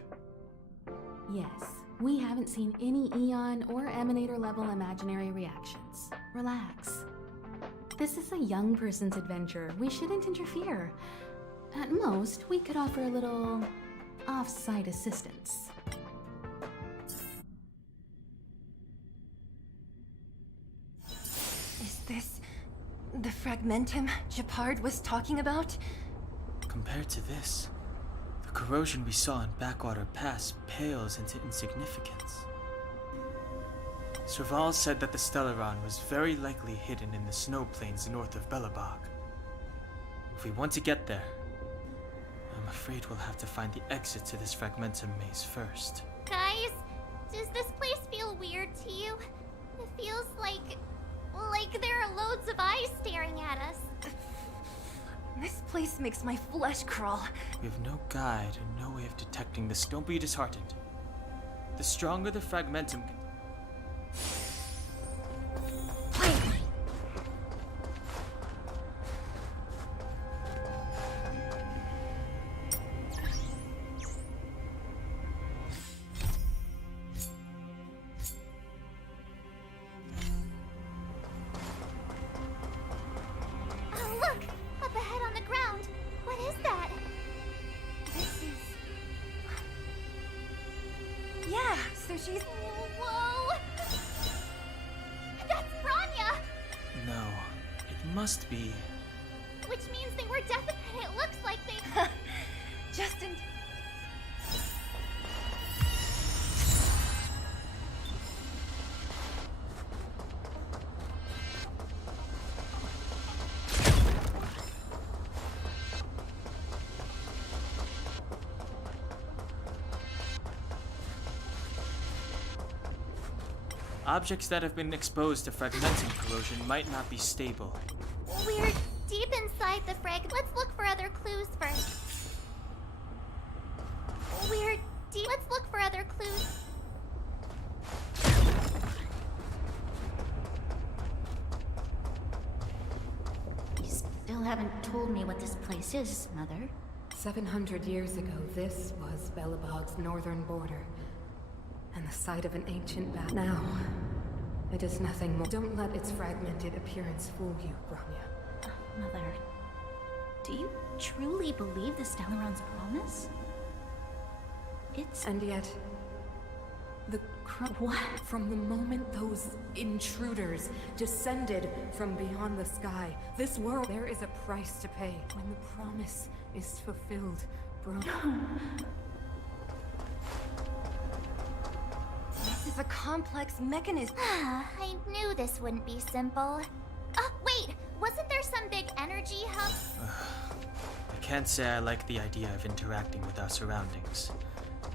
Yes, we haven't seen any Eon or Emanator level imaginary reactions. Relax. This is a young person's adventure. We shouldn't interfere. At most, we could offer a little off-site assistance. Is this the Fragmentum Japard was talking about? Compared to this, the corrosion we saw in Backwater Pass pales into insignificance. Serval said that the Stellaron was very likely hidden in the snow plains north of Belobog. If we want to get there, I'm afraid we'll have to find the exit to this Fragmentum maze first. Guys, does this place feel weird to you? It feels like there are loads of eyes staring at us. This place makes my flesh crawl. We have no guide and no way of detecting this. Don't be disheartened. The stronger the Fragmentum... Oh, look! Up ahead on the ground. What is that? This is... Yeah, so she's... Whoa! That's Branya! No, it must be... Which means they were definitely It looks like they... Just in... Objects that have been exposed to fragmenting corrosion might not be stable. We're deep inside the frag. Let's look for other clues first. We're deep. Let's look for other clues. You still haven't told me what this place is, Mother. 700 years ago, this was Belobog's northern border, and the site of an ancient battle. Now, it is nothing more. Don't let its fragmented appearance fool you, Ramya. Mother, do you truly believe the Stellaron's promise? It's... And yet, what? From the moment those intruders descended from beyond the sky, this world, there is a price to pay. When the promise is fulfilled, This is a complex mechanism. I knew this wouldn't be simple. Wait! Wasn't there some big energy hub? I can't say I like the idea of interacting with our surroundings,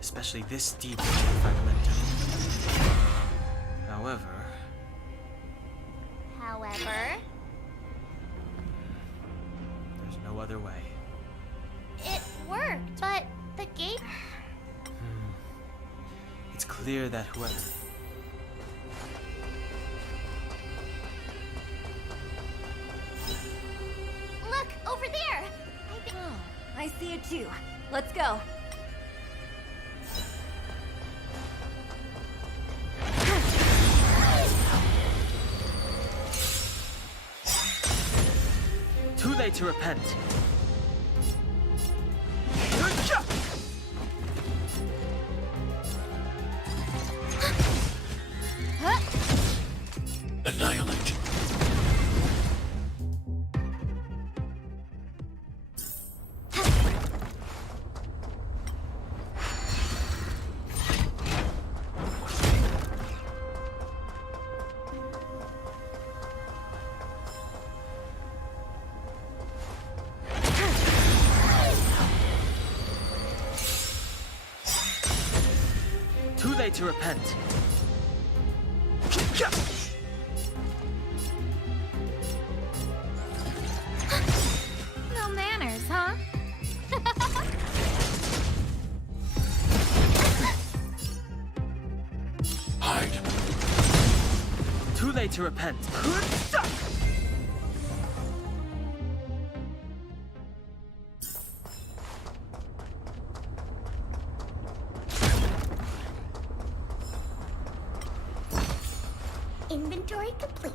especially this deep into the fragmentum. However, there's no other way. it worked, but the gate... It's clear that whoever... Look, over there! I see it too. Let's go. Too late to repent. Annihilate. Too late to repent. No manners, huh? Hide. Too late to repent. Inventory complete.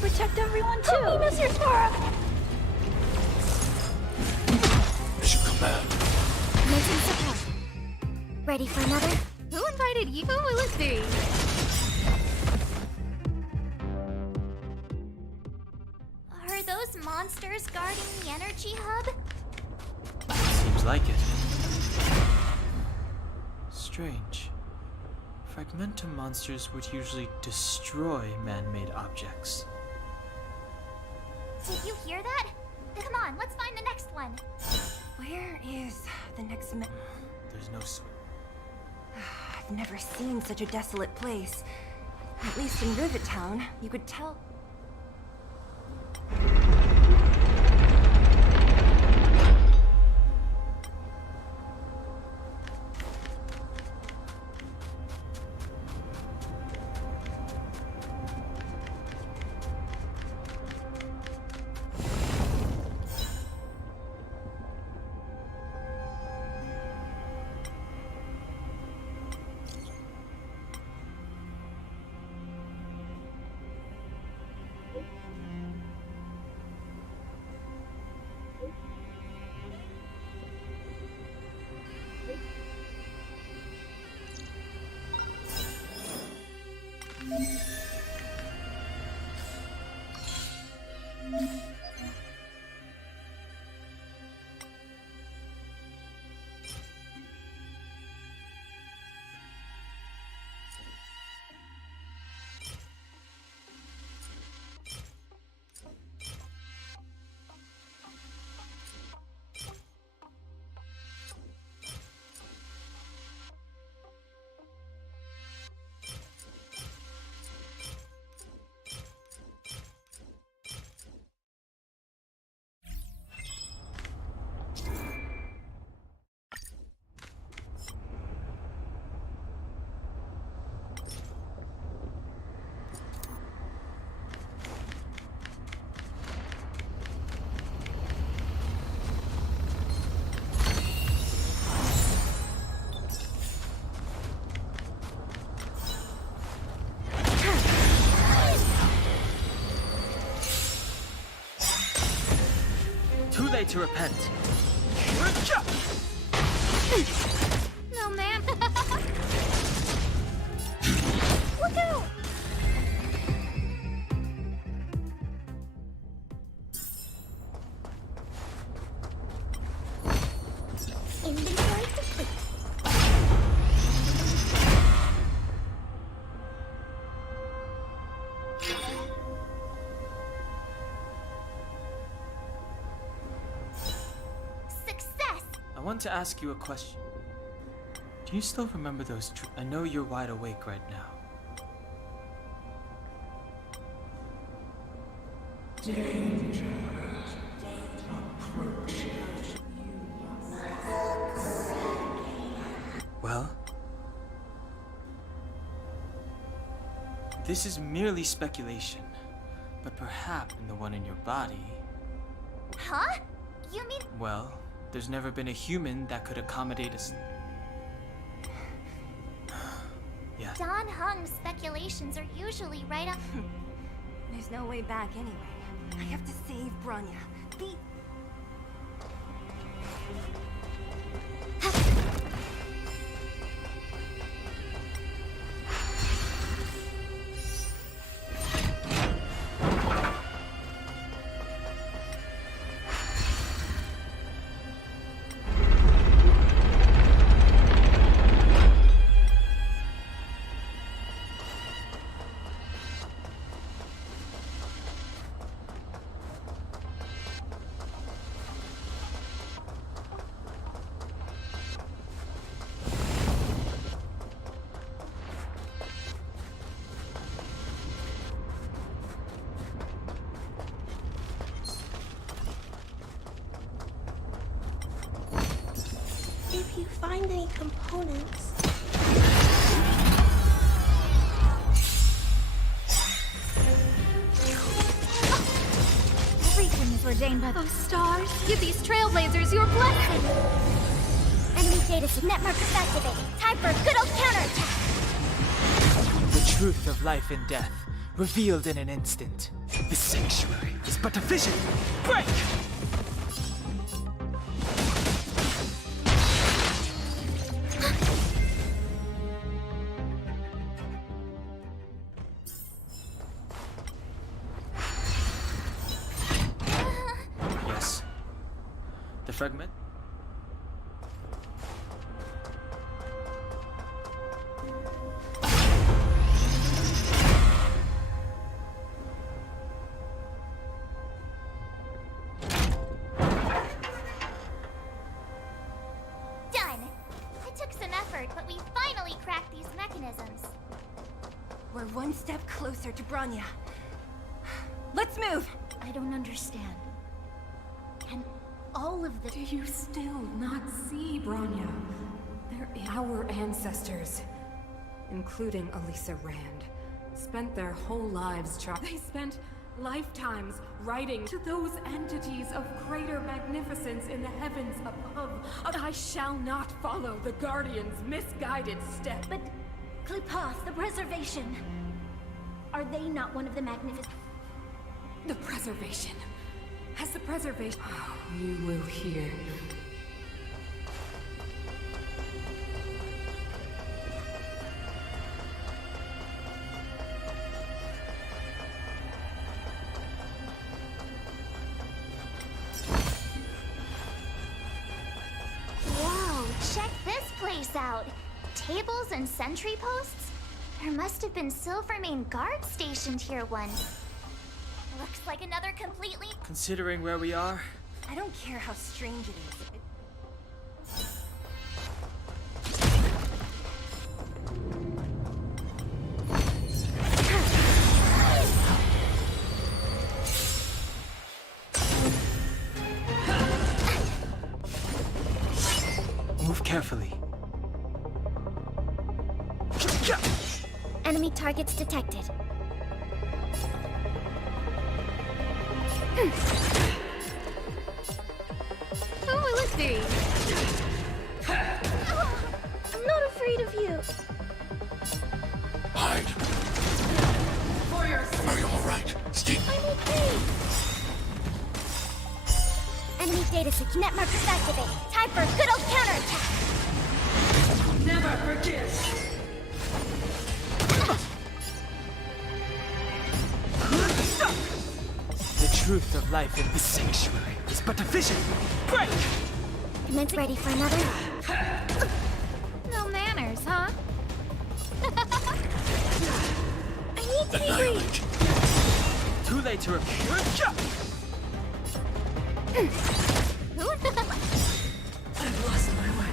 Protect everyone too. Help me, Mr. Sparrow. Mission command. Making support. Ready for another? Who invited you? Who will it be? Are those monsters guarding the energy hub? Seems like it. Strange. Fragmentum monsters would usually destroy man-made objects. Did you hear that? Come on, let's find the next one. Where is the next There's no switch. I've never seen such a desolate place. At least in Rivet Town, you could tell. Too late to repent. No, ma'am. Look out! Inventory complete. I want to ask you a question. Do you still remember those I know you're wide awake right now. Well? This is merely speculation, but perhaps in the one in your body... Huh? You mean... Well, there's never been a human that could accommodate us. Yeah. Don Hung's speculations are usually right up... There's no way back anyway. I have to save Bronya. Be... If you find any components... Everything is ordained by those stars. Give these trailblazers your blessing. Enemy data net markers activated. Time for a good old counterattack. The truth of life and death, revealed in an instant. The sanctuary is but a vision. Break! Yes. The fragment? We're one step closer to Bronya. Let's move! I don't understand. Can all of the... Do you still not see, Bronya? They're our ancestors, including Elisa Rand, spent their whole lives They spent lifetimes writing to those entities of greater magnificence in the heavens above. I shall not follow the Guardian's misguided steps. But Klipoth, the Preservation, are they not one of the magnificent... The Preservation. Has the Preservation... Oh, you will hear. Whoa, check this place out. Tables and sentry posts? There must have been Silvermane guards stationed here once. Looks like another completely... Considering where we are, I don't care how strange it is. move carefully. Enemy targets detected. Who will it be? I'm not afraid of you. Hide. For yourself. Are you alright, Steve? I'm okay. Enemy data set net markers activated. Time for a good old counterattack. Never forget. The truth of life in this sanctuary is but a vision. Break! Commence ready for another. No manners, huh? I need to be brief. Too late to repair. I've lost my way.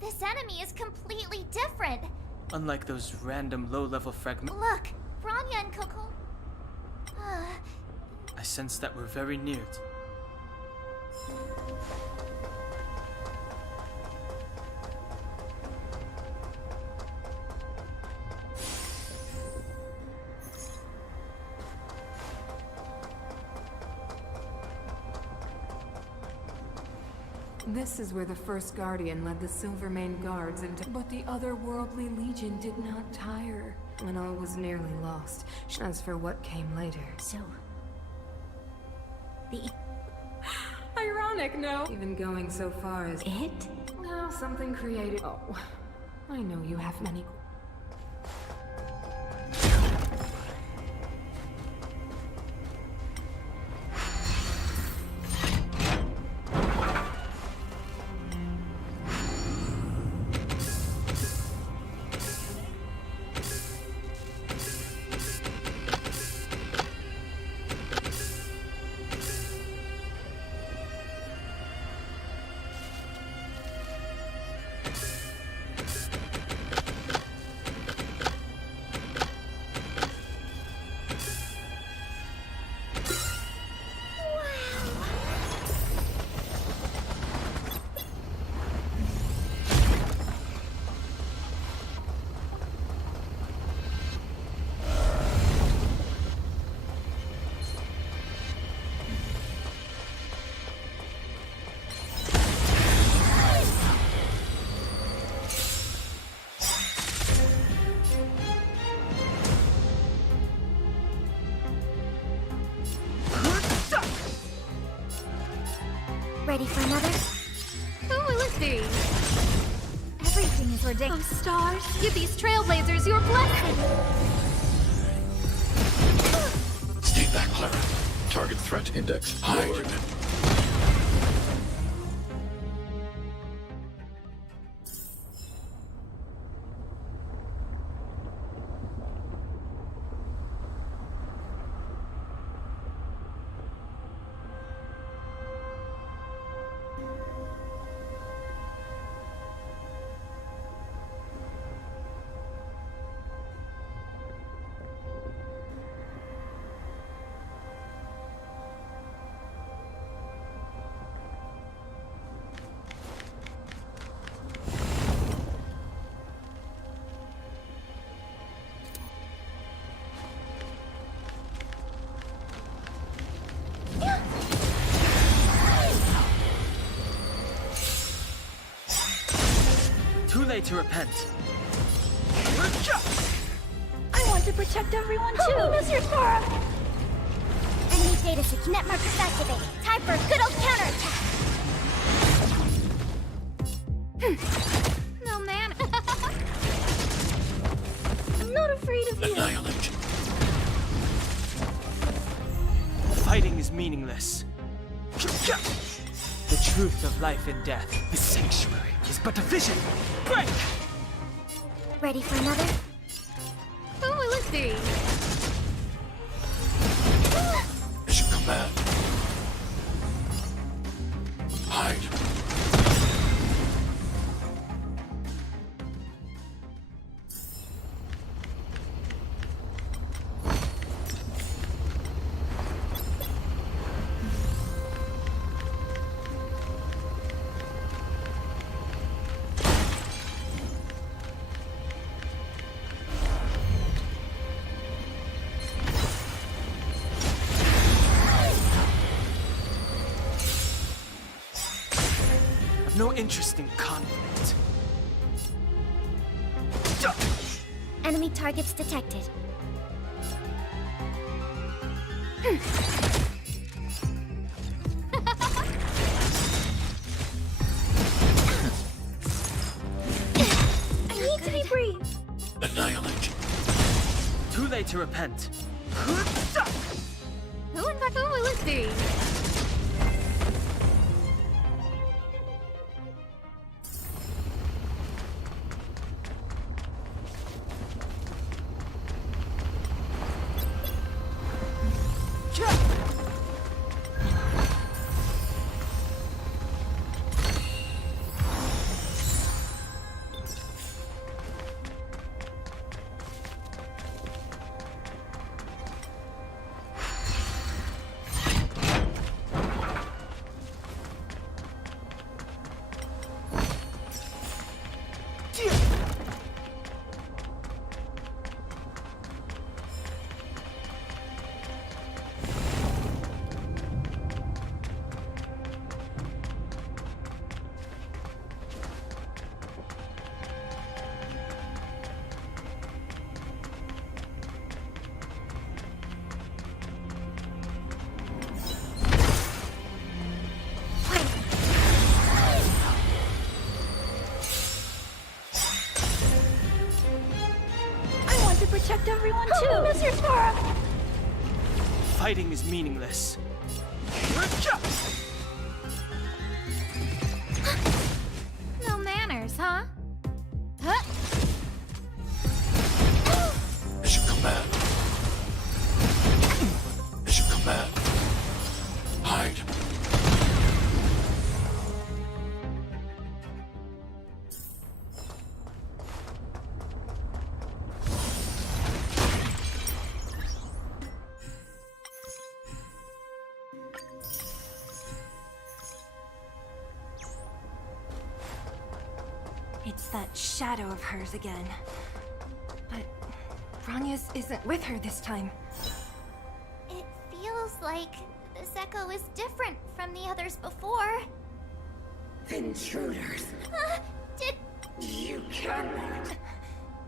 This enemy is completely different. Unlike those random low-level fragments, Look, Bronya and Coco. I sense that we're very near it. This is where the first Guardian led the Silvermane Guards into... But the otherworldly Legion did not tire when all was nearly lost. As for what came later... So... The... Ironic, no? Even going so far as... It? No, something created... Oh, I know you have many... Ready for another? Who will it be? Everything is ordained. Oh, stars, give these trailblazers your blessing! Stay back, Clara. Target threat index high. late to repent. I want to protect everyone too! Mr. Sora! Enemy data net markers activated. Time for a good old counterattack! No man. I'm not afraid of you! Annihilate. Fighting is meaningless. The truth of life and death, the sanctuary, is but a vision. Break! Ready for another? Who will it be? Mission command. Hide. No interest in conflict. Enemy targets detected. I need to be brief. Annihilate. Too late to repent. Who in fact who will it be? Protect everyone too! Mr. Sora! Fighting is meaningless. No manners, huh? Mission command. Mission command. Hide. It's that shadow of hers again. But Bronya's isn't with her this time. It feels like this echo is different from the others before. Intruders. Did... You cannot.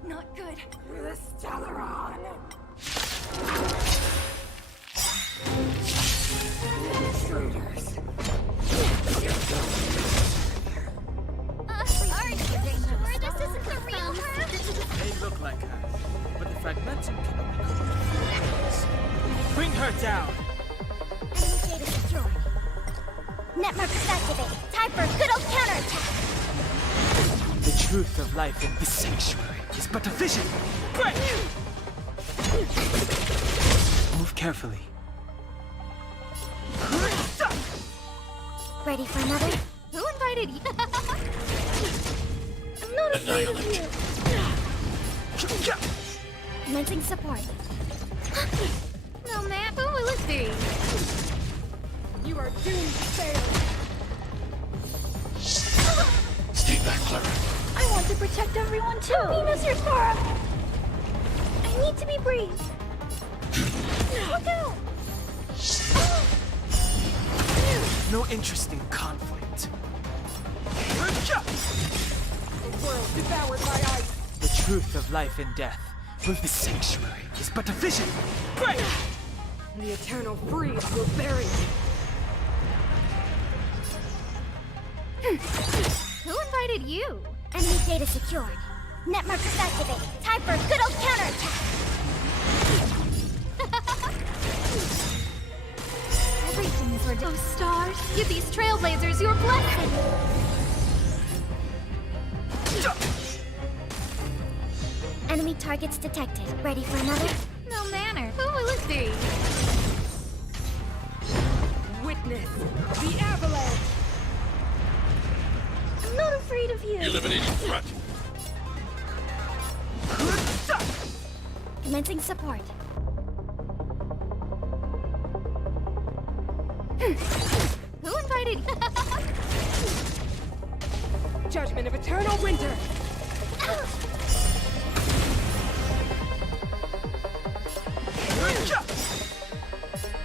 Not good. The Stellaron. Intruders. Are you sure this isn't the real her? They look like her, but the fragmentum can only come. Bring her down! Enemy data secure. Net markers activated. Time for a good old counterattack. The truth of life in the sanctuary is but a vision. Break! Move carefully. Ready for another? Who invited you? I'm not afraid of Annihilate. you. Commencing support. No man, who will it be? You are doomed to fail. Stay back, Clara. I want to protect everyone too. Help me, Mr. Sora. I need to be brief. Look out! No interest in conflict. underworld devoured by ice. The truth of life and death. With the sanctuary is but a vision. Break! The eternal freeze will bury you. Who invited you? Enemy data secured. Net markers activated. Time for a good old counterattack. Everything is ridiculous. Oh, stars, give these trailblazers your blessing. Enemy targets detected. Ready for another? No manner. Who will it be? Witness the avalanche. I'm not afraid of you. Eliminating threat. Commencing support. Who invited you? Judgment of eternal winter.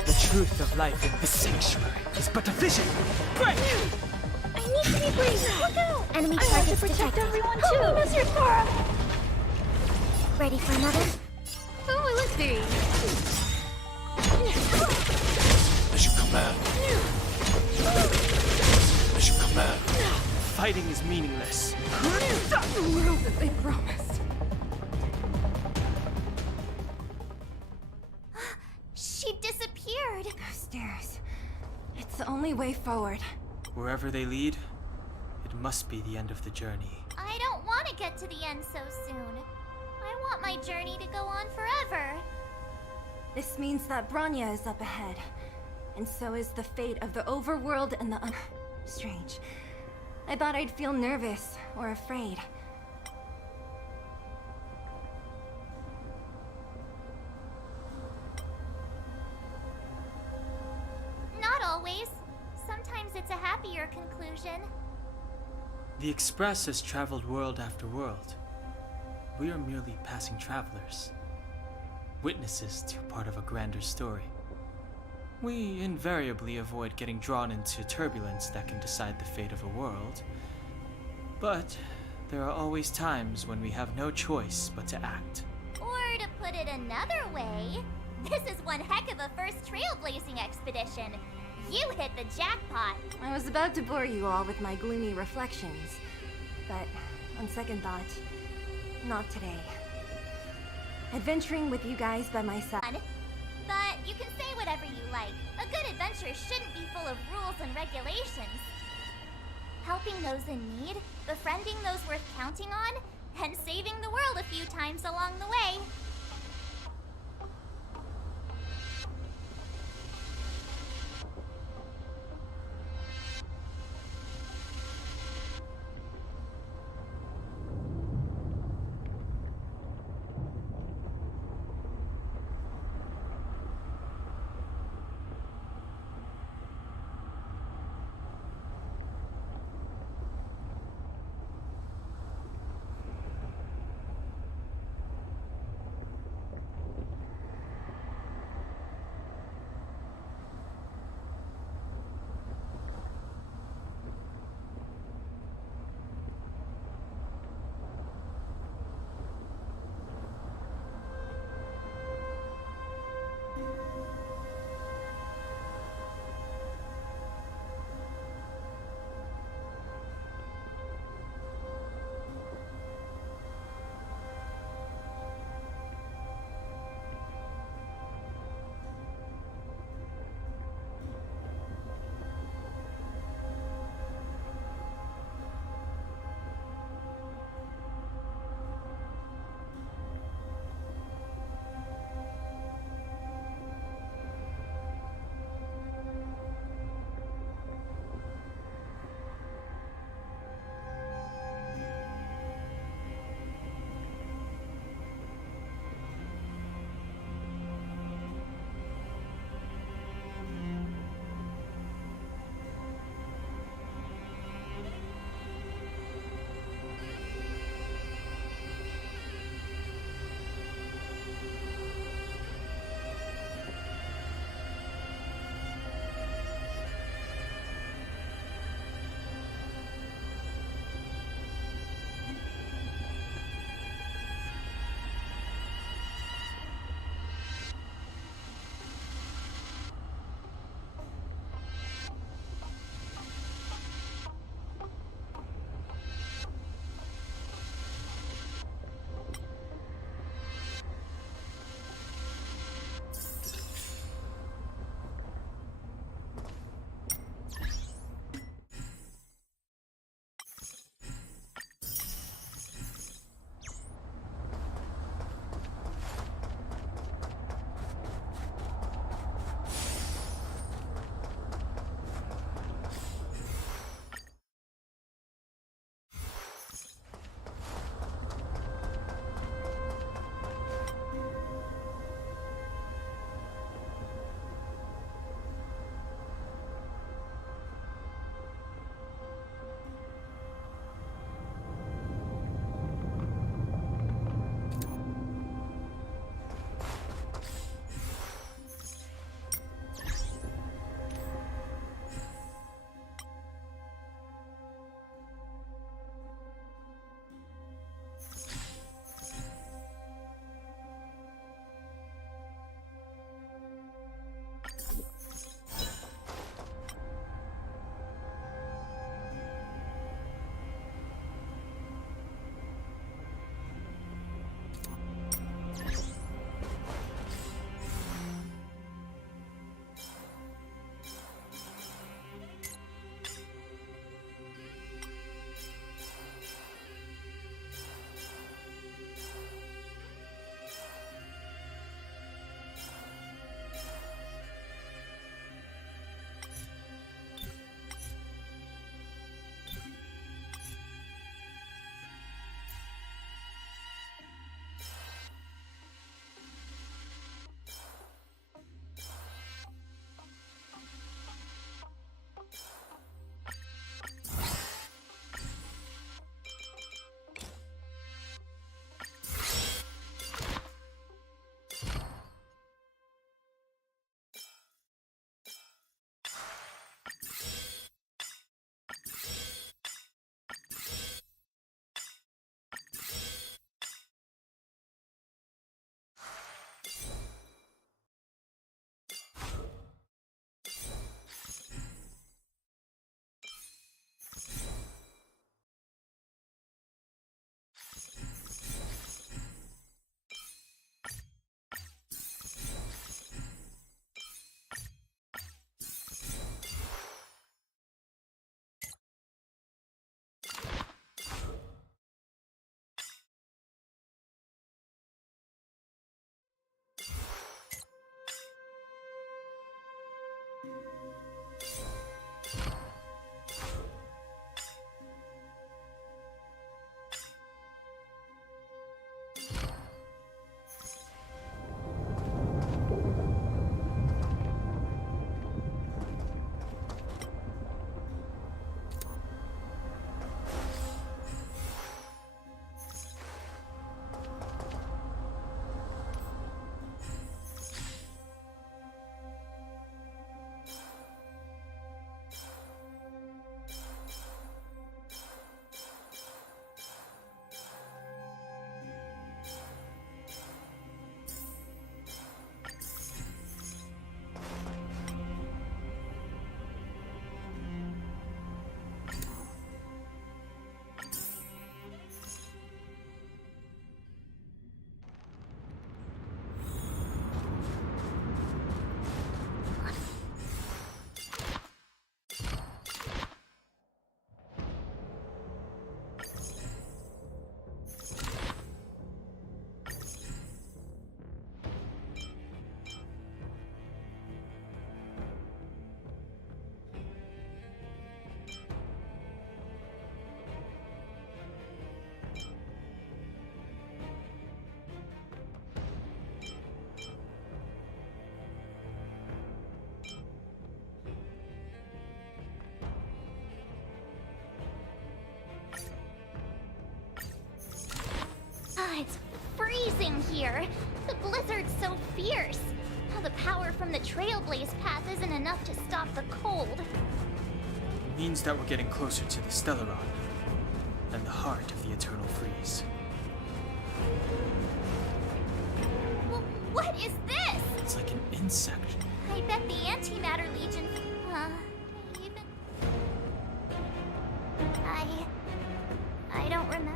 The truth of life in the sanctuary is but a vision. Break! I need to be brave. Look out! Enemy targets detected. Everyone too. Mr. Sora. Ready for another? Who will it be? As you command. As you command. Fighting is meaningless. The world that they promised. She disappeared. Those stairs. It's the only way forward. Wherever they lead, it must be the end of the journey. I don't want to get to the end so soon. I want my journey to go on forever. This means that Bronya is up ahead. And so is the fate of the overworld and the Strange. I thought I'd feel nervous or afraid. Not always. Sometimes it's a happier conclusion. The Express has traveled world after world. We are merely passing travelers, witnesses to part of a grander story. We invariably avoid getting drawn into turbulence that can decide the fate of a world. But there are always times when we have no choice but to act. Or to put it another way, this is one heck of a first trailblazing expedition. You hit the jackpot. I was about to bore you all with my gloomy reflections, but on second thought, not today. Adventuring with you guys by myself. But you can say whatever you like. A good adventure shouldn't be full of rules and regulations. Helping those in need, befriending those worth counting on, and saving the world a few times along the way. It's freezing here. The blizzard's so fierce. All the power from the Trailblaze path isn't enough to stop the cold. It means that we're getting closer to the Stellaron, and the heart of the Eternal Freeze. What is this? It's like an insect. I bet the Antimatter Legion... even... I don't remember.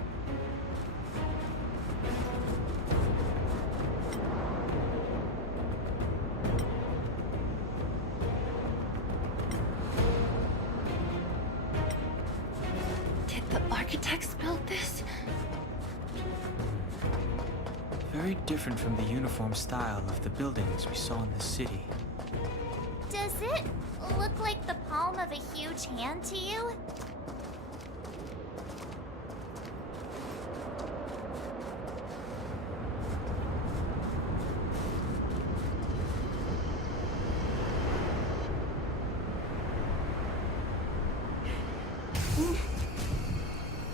Did the architects build this? Very different from the uniform style of the buildings we saw in the city. Does it look like the palm of a huge hand to you?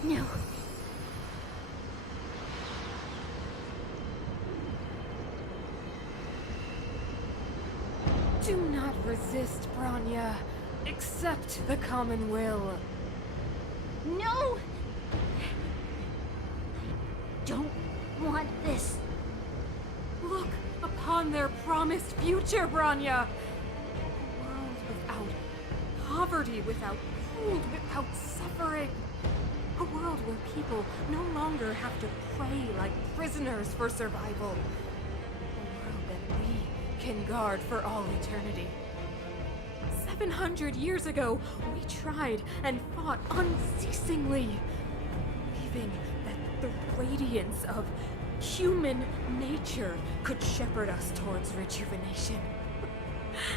No. Do not resist, Bronya. Accept the common will. No! I don't want this. Look upon their promised future, Bronya. A world without poverty, without cold, without suffering. A world where people no longer have to pray like prisoners for survival. A world that we can guard for all eternity. 700 years ago, we tried and fought unceasingly, believing that the radiance of human nature could shepherd us towards rejuvenation.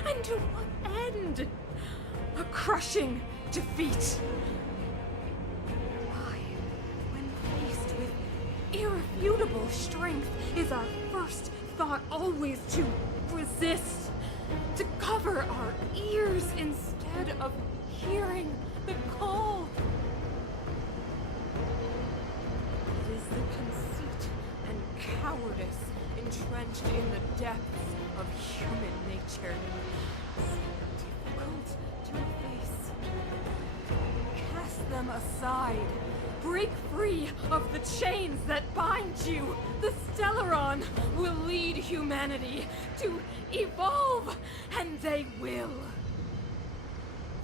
And to what end? A crushing defeat. Why, when faced with irrefutable strength, is our first thought always to resist, to cover our ears instead of hearing the call? It is the conceit and cowardice entrenched in the depths of human nature, so difficult to face. Cast them aside. Break free of the chains that bind you. The Stellaron will lead humanity to evolve, and they will.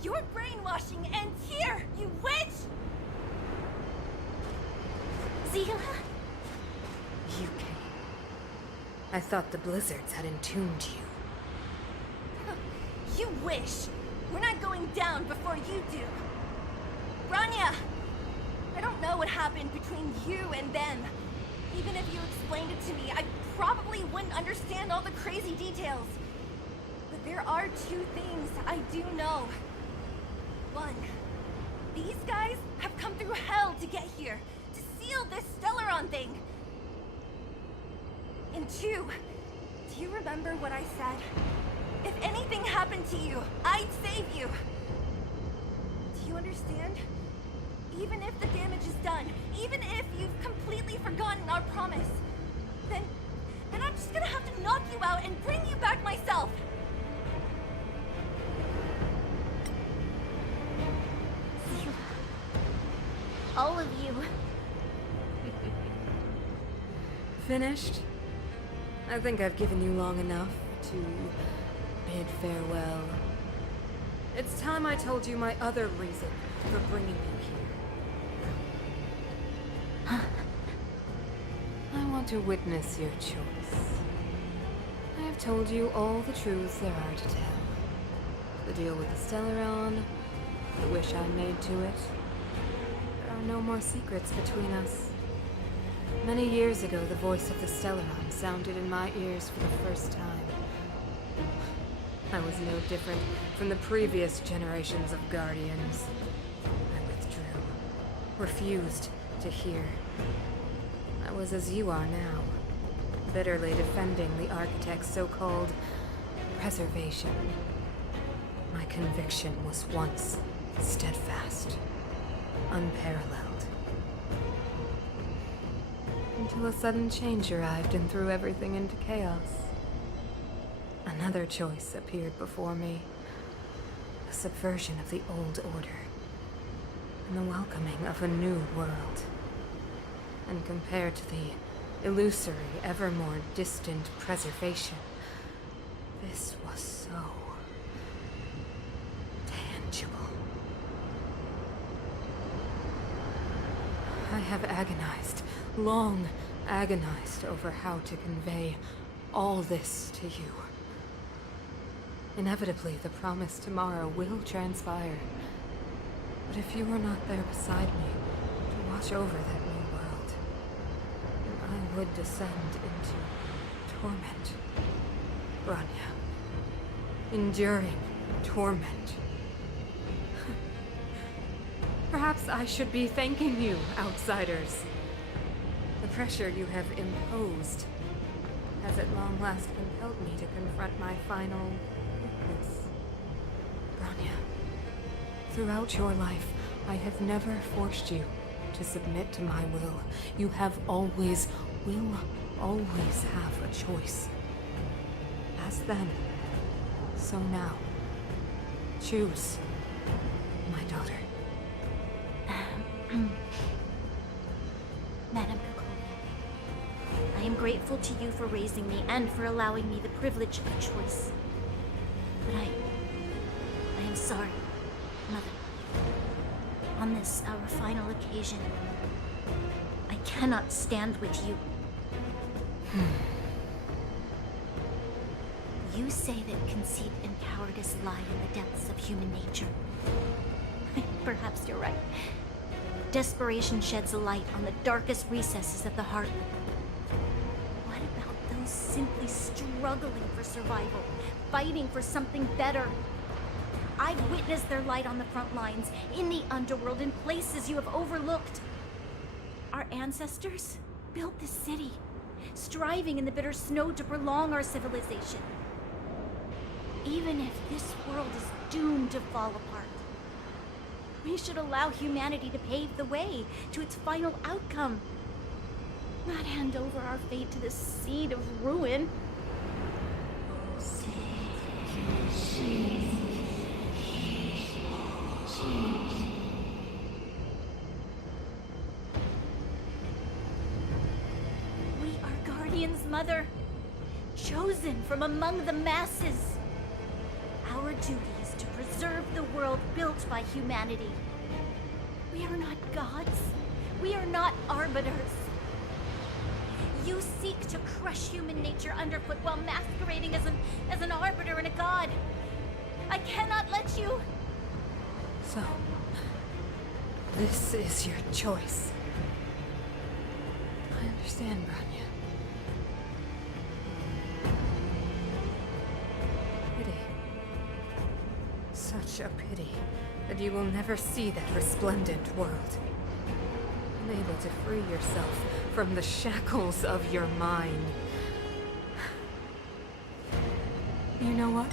Your brainwashing ends here, you witch! Zila? You came. I thought the blizzards had entombed you. You wish. We're not going down before you do. Bronya! I don't know what happened between you and them. Even if you explained it to me, I probably wouldn't understand all the crazy details. But there are two things I do know. One, these guys have come through hell to get here, to seal this Stellaron thing. And two, do you remember what I said? If anything happened to you, I'd save you. Do you understand? Even if the damage is done, even if you've completely forgotten our promise, then I'm just gonna have to knock you out and bring you back myself. All of you. Finished? I think I've given you long enough to bid farewell. It's time I told you my other reason for bringing you here. I want to witness your choice. I have told you all the truths there are to tell. The deal with the Stellaron, the wish I made to it. There are no more secrets between us. Many years ago, the voice of the Stellaron sounded in my ears for the first time. I was no different from the previous generations of Guardians. I withdrew, refused to hear. I was as you are now, bitterly defending the Architect's so-called preservation. My conviction was once steadfast, unparalleled. Until a sudden change arrived and threw everything into chaos. Another choice appeared before me. A subversion of the old order. And the welcoming of a new world. And compared to the illusory, ever more distant preservation, this was so tangible. I have agonized, long agonized over how to convey all this to you. Inevitably, the promised tomorrow will transpire. But if you are not there beside me to watch over that new world, then I would descend into torment. Bronya. Enduring torment. Perhaps I should be thanking you, outsiders. The pressure you have imposed has at long last compelled me to confront my final weakness. Bronya, throughout your life, I have never forced you to submit to my will. You have always, will always have a choice. As then, so now. Choose, my daughter. Madam Kakoya, I am grateful to you for raising me and for allowing me the privilege of choice. But I am sorry, Mother. On this, our final occasion, I cannot stand with you. You say that conceit and cowardice lie in the depths of human nature. Perhaps you're right. Desperation sheds a light on the darkest recesses of the heart. What about those simply struggling for survival, fighting for something better? I've witnessed their light on the front lines, in the underworld, in places you have overlooked. Our ancestors built this city, striving in the bitter snow to prolong our civilization. Even if this world is doomed to fall apart, we should allow humanity to pave the way to its final outcome. Not hand over our fate to the seed of ruin. We are Guardians, Mother. Chosen from among the masses. Our duty is to preserve the world built by humanity. We are not gods. We are not arbiters. You seek to crush human nature underfoot while masquerading as an arbiter and a god. I cannot let you. So, this is your choice. I understand, Bronya. Pity. such a pity that you will never see that resplendent world. Unable to free yourself from the shackles of your mind. You know what?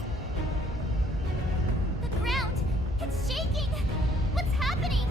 The ground! It's shaking! What's happening?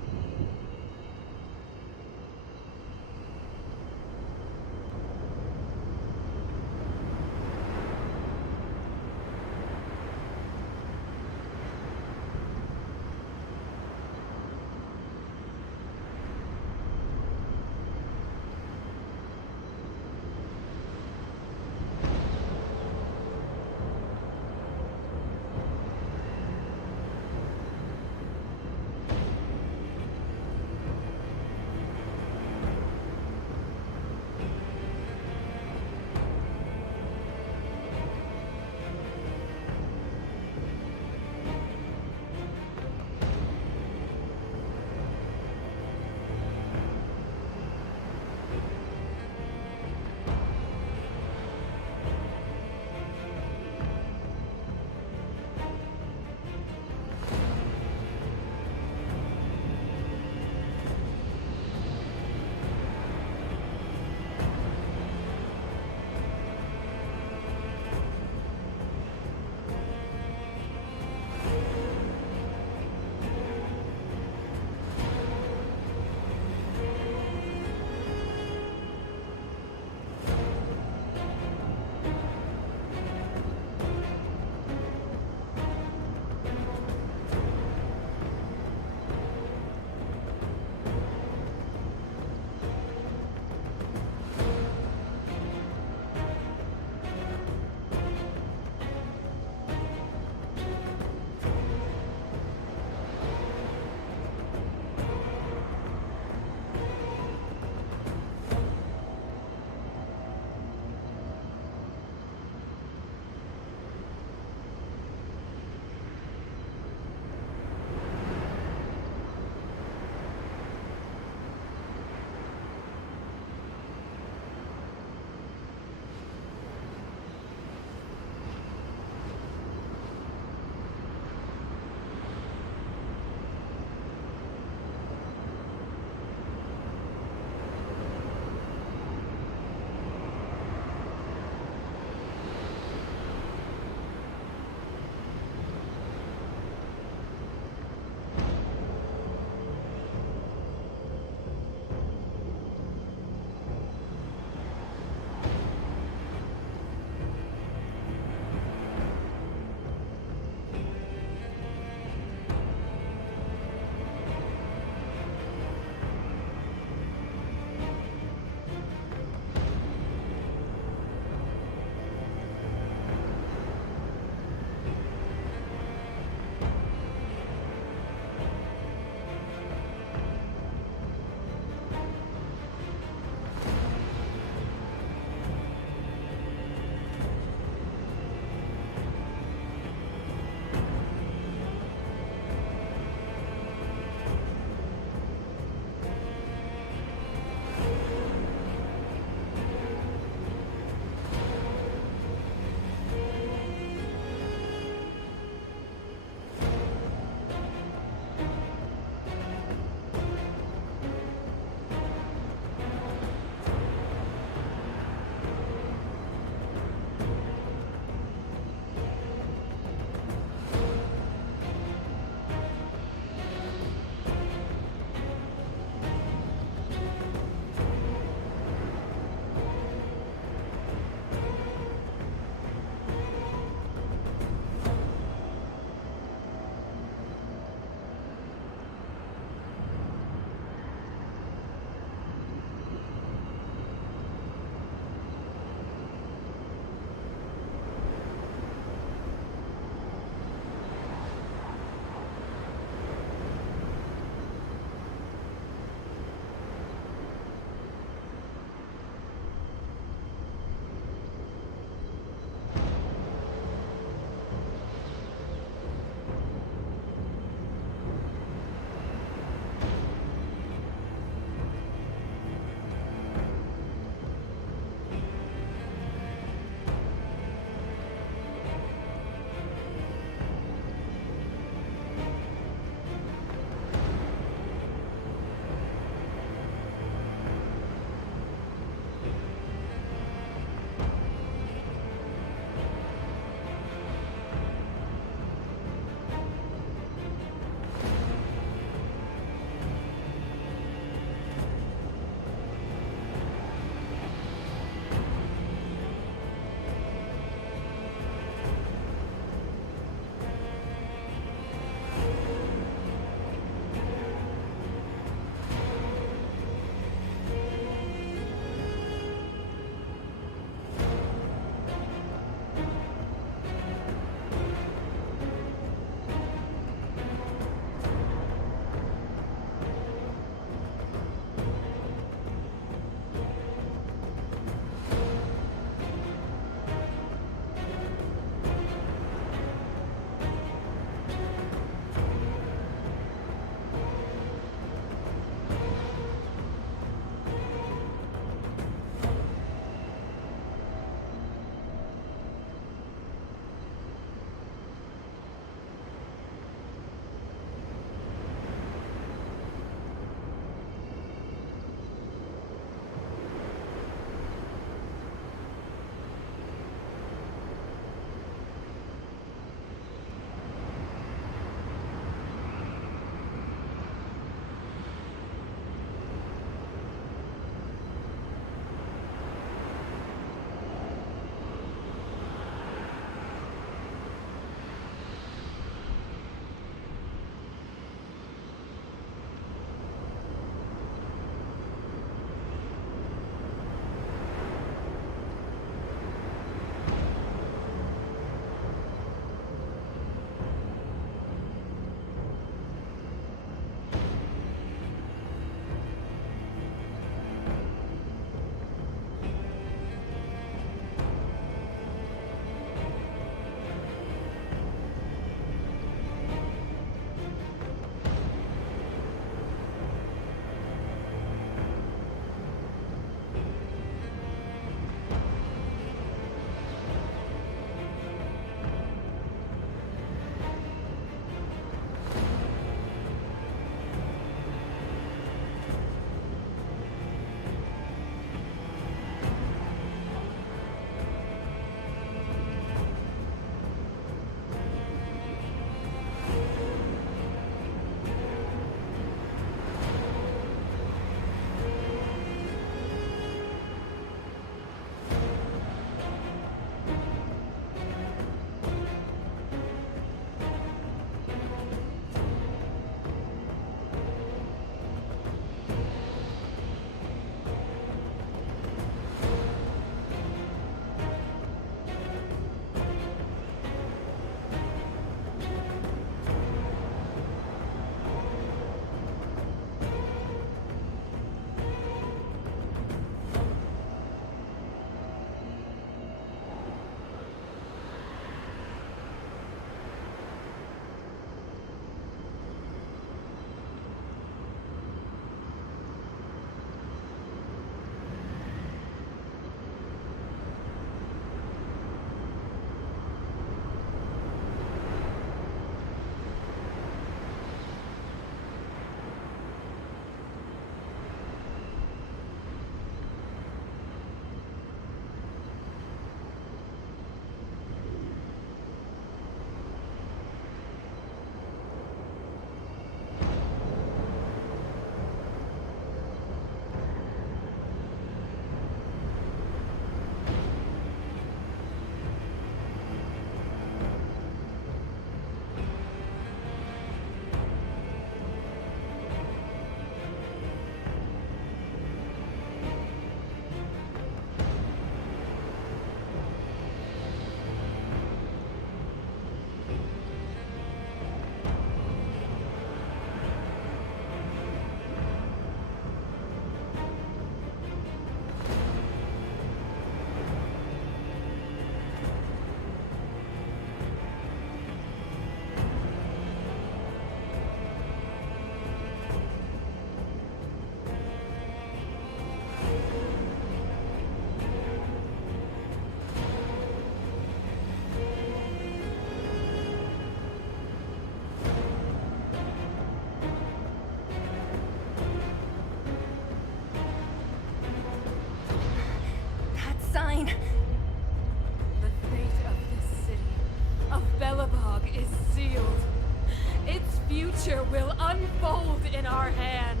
future will unfold in our hands.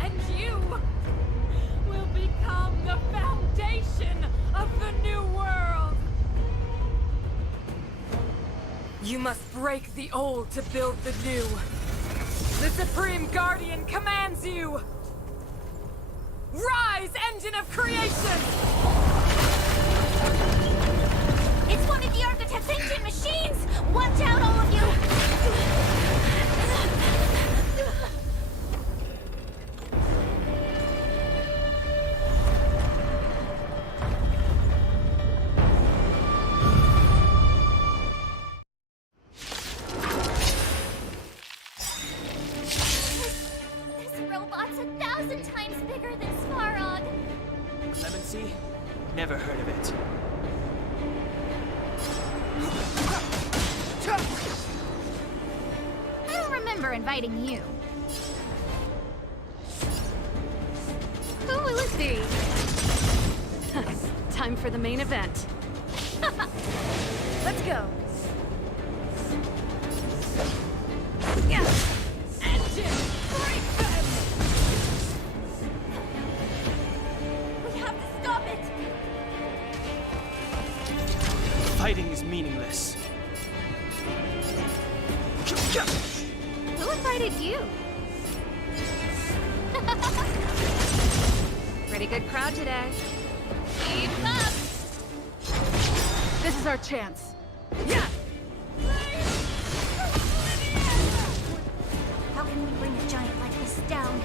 And you will become the foundation of the new world. You must break the old to build the new. The Supreme Guardian commands you! Rise, engine of creation! It's one of the Architect's ancient machines! Watch out, all of you! This robot's 1,000 times bigger than Svarog. Clemency? Never heard of it. I don't remember inviting you. Who will it be? Time for the main event. Let's go. Yeah. Engine, break them! We have to stop it! Fighting is meaningless. Who invited you? Pretty good crowd today. Keep up! This is our chance. Yeah! How can we bring a giant like this down?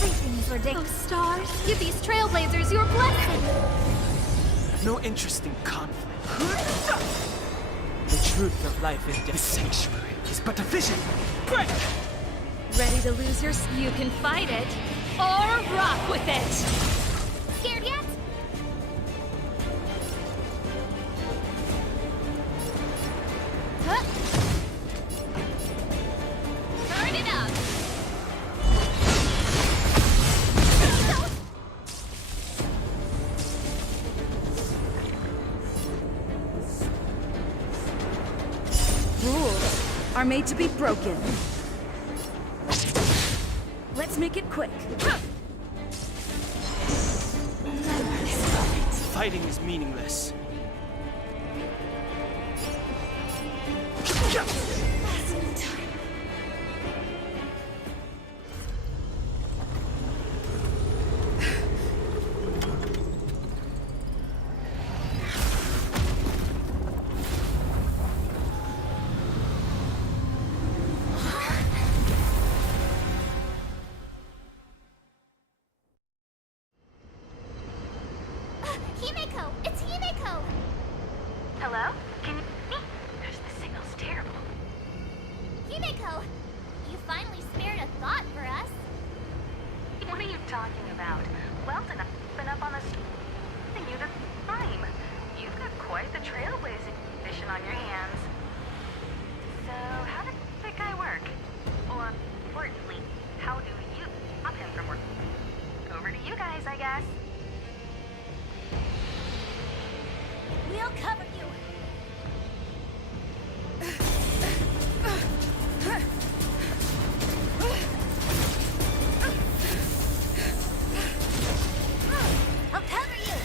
Everything's ridiculous. Oh, stars, give these trailblazers your blessing! No interest in conflict. The truth of life in death. The sanctuary is but a vision. Break! Ready to lose your... You can fight it, or rock with it! Scared yet? Huh? Turn it up! Rules are made to be broken. Let's make it quick. Fighting is meaningless. Himeko! It's Himeko! Hello? Can you... The signal's terrible. Himeko! You finally spared a thought for us. What are you talking about? Weldon, I've been up on the and you the time. You've got quite the trailblazing mission on your hands. So, how does that guy work? Or, importantly, how do you stop him from working? Over to you guys, I guess. We'll cover you. I'll cover you.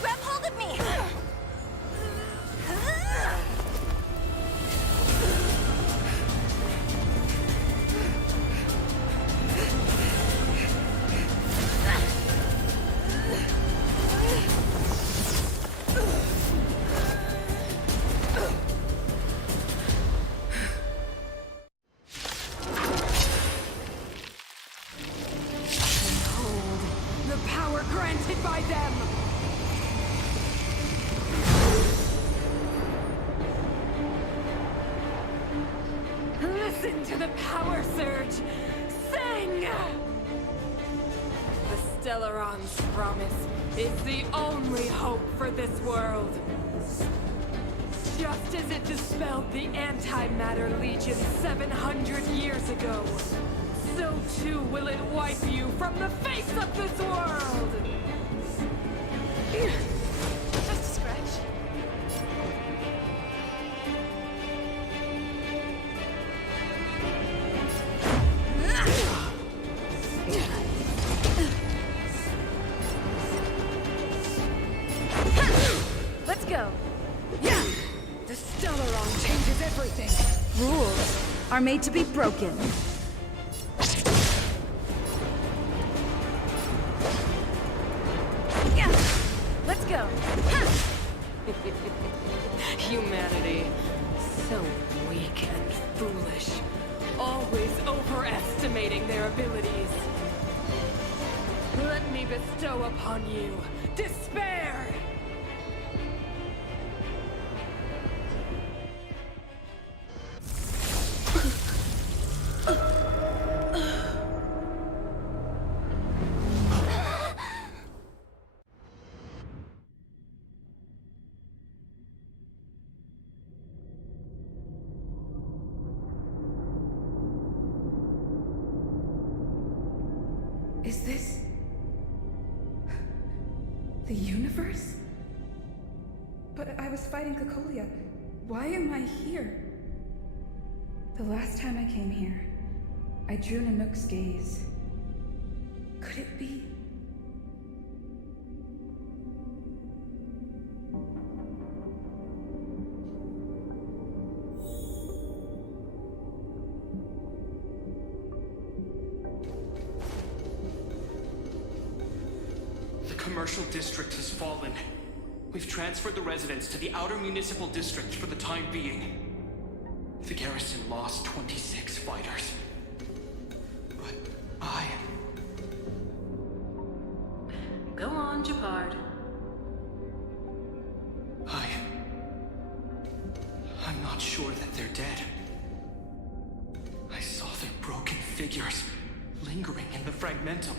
Grab hold of me. The power granted by them! Listen to the power surge! Sing! Stellaron's promise is the only hope for this world. Just as it dispelled the Antimatter Legion 700 years ago, so too will it wipe you from the face of this world! Just a scratch. Let's go. Yeah! The Stellaron changes everything! Rules are made to be broken. Yeah. Let's go. Humanity. So weak and foolish. Always overestimating their abilities. Let me bestow upon you despair! Is this the universe? But I was fighting Cocolia. Why am I here? The last time I came here, I drew Nanook's gaze. Could it be? The commercial district has fallen. We've transferred the residents to the outer municipal district for the time being. The garrison lost 26 fighters. But Go on, Japard. I'm not sure that they're dead. I saw their broken figures lingering in the fragmentum.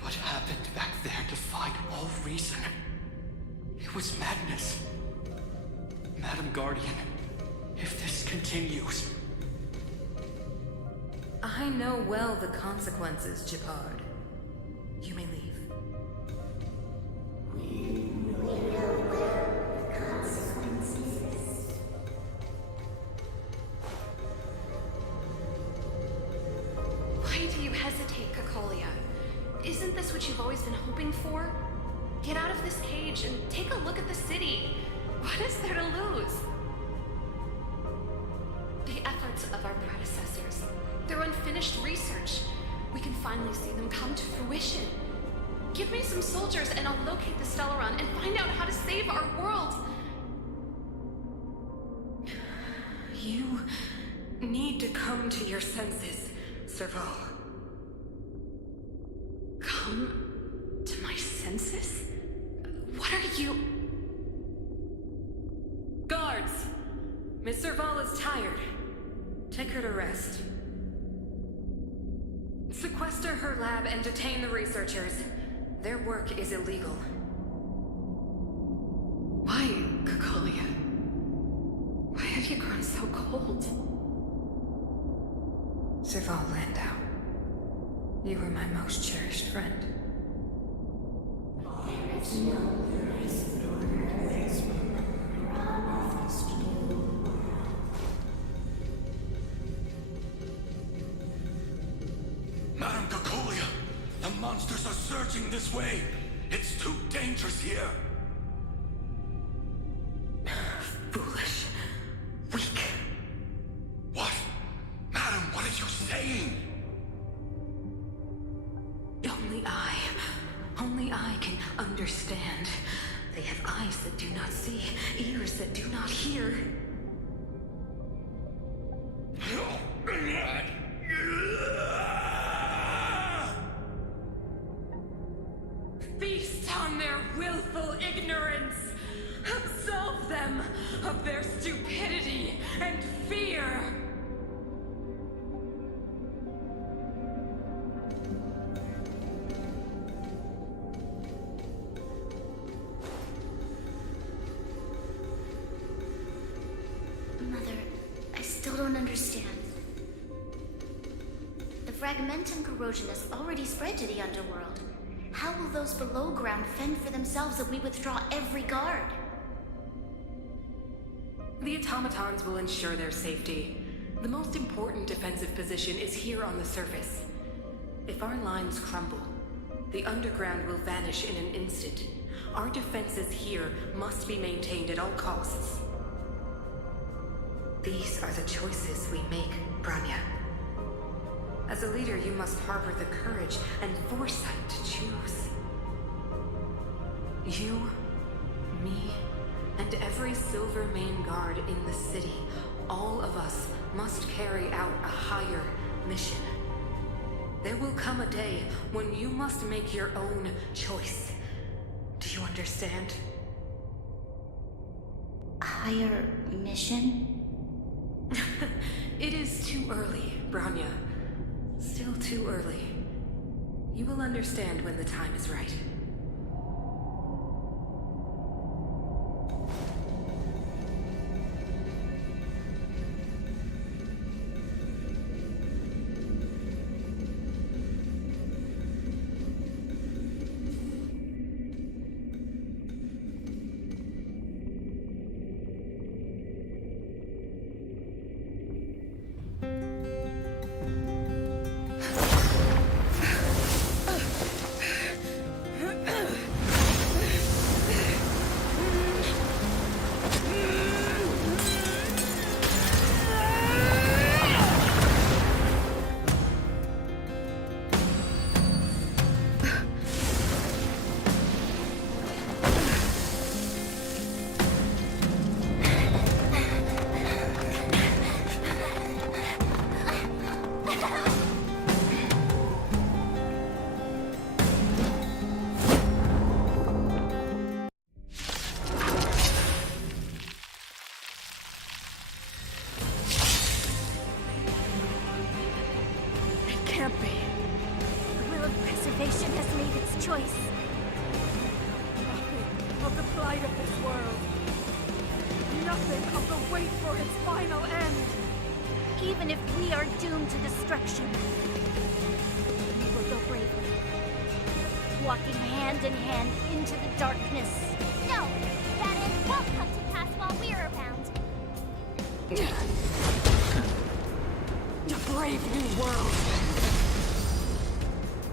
What happened back there defied all reason. It was madness. Madam Guardian, if this continues... I know well the consequences, Japard. You may leave. Why do you hesitate, Cocolia? Isn't this what you've always been hoping for? Get out of this cage and take a look at the city. What is there to lose? The efforts of our predecessors, their unfinished research, we can finally see them come to fruition. Give me some soldiers and I'll locate the Stellaron and find out how to save our world. You need to come to your senses, Serval. Come to my senses? What are you... Guards! Miss Serval is tired. Take her to rest. Sequester her lab and detain the researchers. Their work is illegal. Why, Cocolia? Why have you grown so cold? Serval Landau, you were my most cherished friend. Madam Cocolia, the monsters are surging this way. It's too dangerous here. Foolish. Weak. What? Madam, what are you saying? Only I can understand. They have eyes that do not see, ears that do not hear. Feast on their willful ignorance! Absolve them of their stupidity and fear! still don't understand. The fragmentum corrosion has already spread to the underworld. How will those below ground fend for themselves if we withdraw every guard? The automatons will ensure their safety. The most important defensive position is here on the surface. If our lines crumble, the underground will vanish in an instant. Our defenses here must be maintained at all costs. These are the choices we make, Bronya. As a leader, you must harbor the courage and foresight to choose. You, me, and every Silvermane guard in the city, all of us must carry out a higher mission. There will come a day when you must make your own choice. Do you understand? Higher mission? It is too early, Bronya. Still too early. You will understand when the time is right.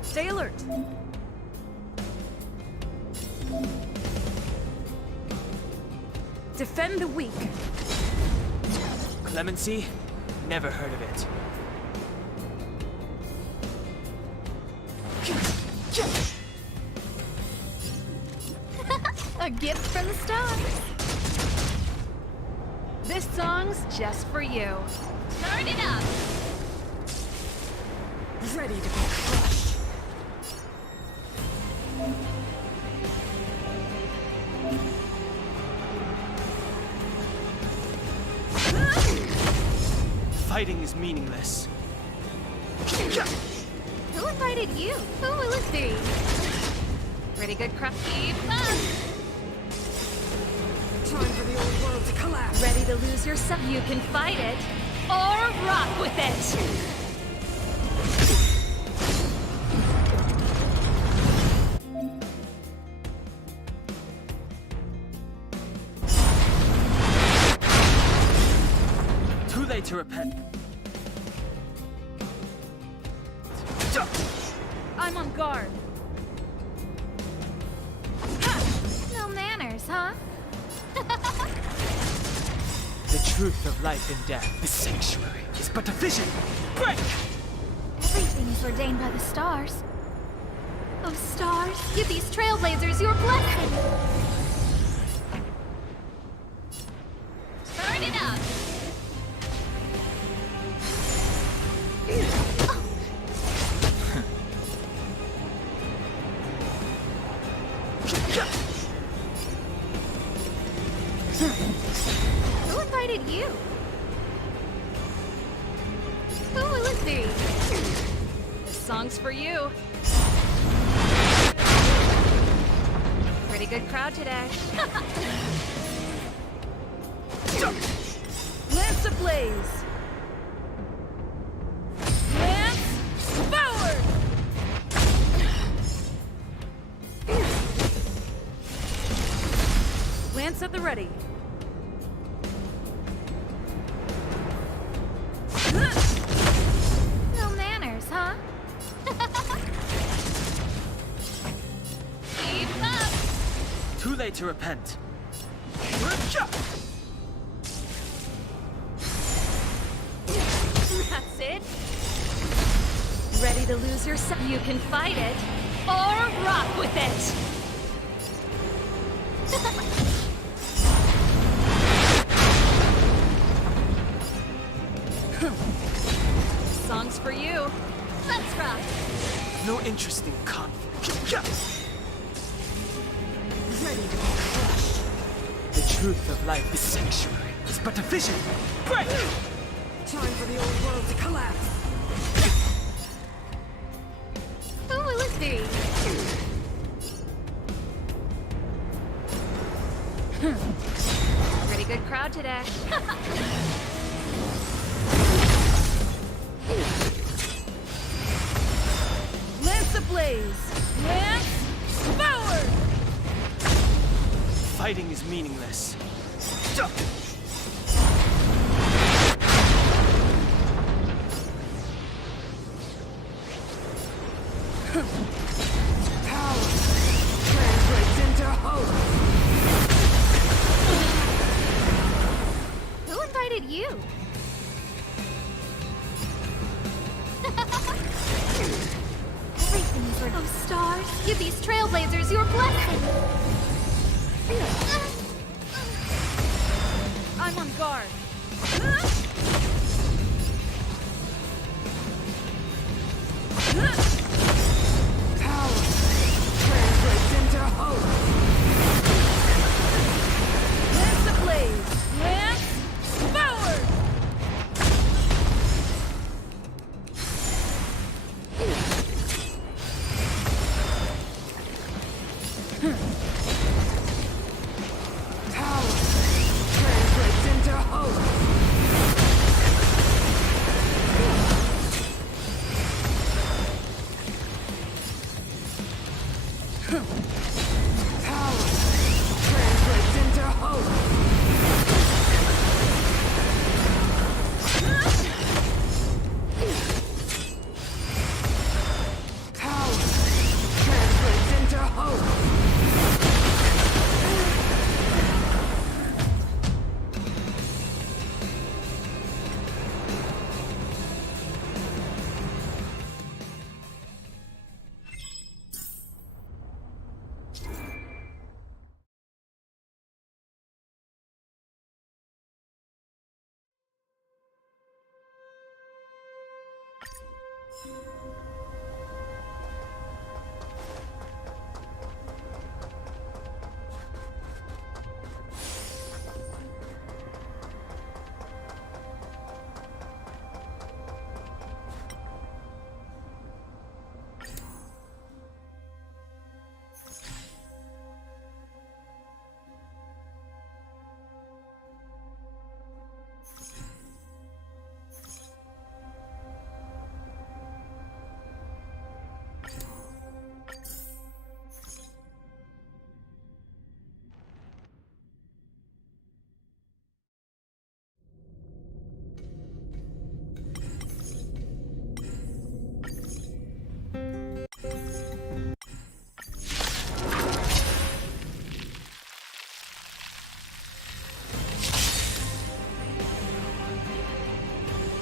Stay alert! Defend the weak. Clemency? Never heard of it. A gift from the stars. This song's just for you. Turn it up! Ready to be crushed. Fighting is meaningless. Who invited you? Who will it be? Pretty good crap. Keep up! Time for the old world to collapse. Ready to lose yourself? You can fight it, or rock with it! Too late to repent. I'm on guard. No manners, huh? The truth of life and death, the sanctuary, is but a vision. Break! Everything is ordained by the stars. Oh, stars, give these trailblazers your blessing! Turn it up! Who invited you? Who will it be? This song's for you. Pretty good crowd today. Lance ablaze! Equipment's at the ready. No manners, huh? Keep up! Too late to repent. That's it. Ready to lose yourself? You can fight it, or rock with it! Song's for you. Let's rock! No interest in conflict. Ready to be crushed. The truth of life is sanctuary. It's but a vision. Break! Time for the old world to collapse. Who will it be? Pretty good crowd today. Lance ablaze! Lance forward! Fighting is meaningless. Power translates into hope. Who invited you? Everything for those stars. Give these trailblazers your blessing. I'm on guard. Power translates into hope. Lance ablaze! Lance forward! Power translates into hope. Power translates into hope. Power translates into hope.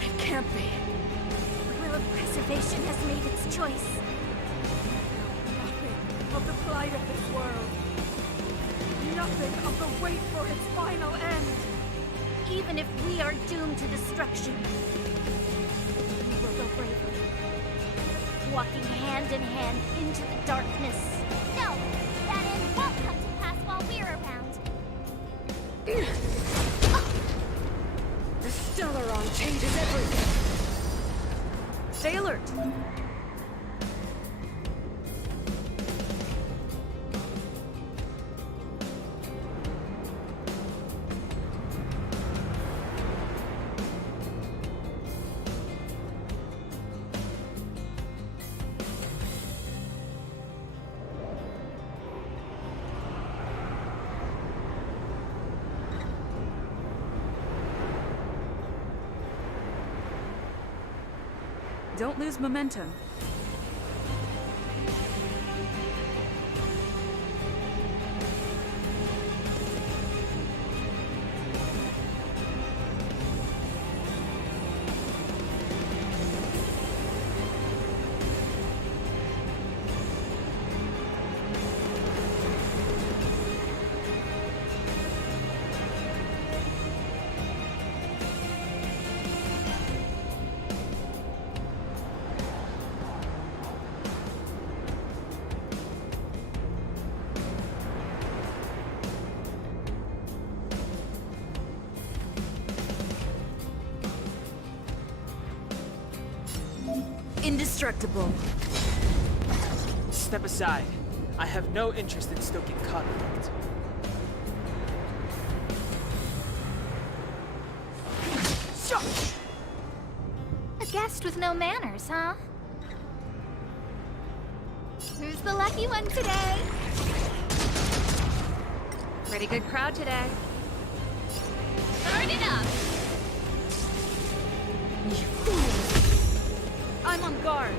It can't be. The will of preservation has made its choice. Nothing of the plight of this world. Nothing of the wait for its final end. Even if we are doomed to destruction, we will go bravely, walking hand in hand into the darkness. No, that end won't come to pass while we're around. The Stellaron changes everything. Stay alert. don't lose momentum. Indestructible. Step aside. I have no interest in stoking conflict. A guest with no manners, huh? Who's the lucky one today? Pretty good crowd today. Start it up! I'm on guard.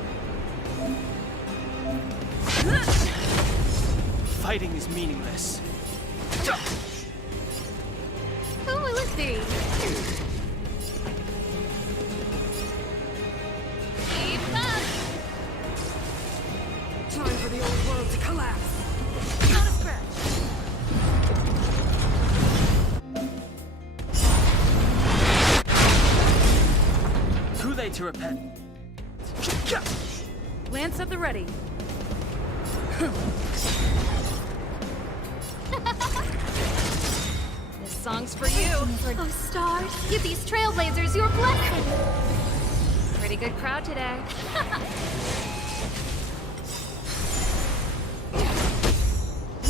Fighting is meaningless. Who will it be? Keep up! Time for the old world to collapse. Not a scratch. Too late to repent. Lance at the ready. This song's for you. Oh, stars, give these trailblazers your blessing. Pretty good crowd today.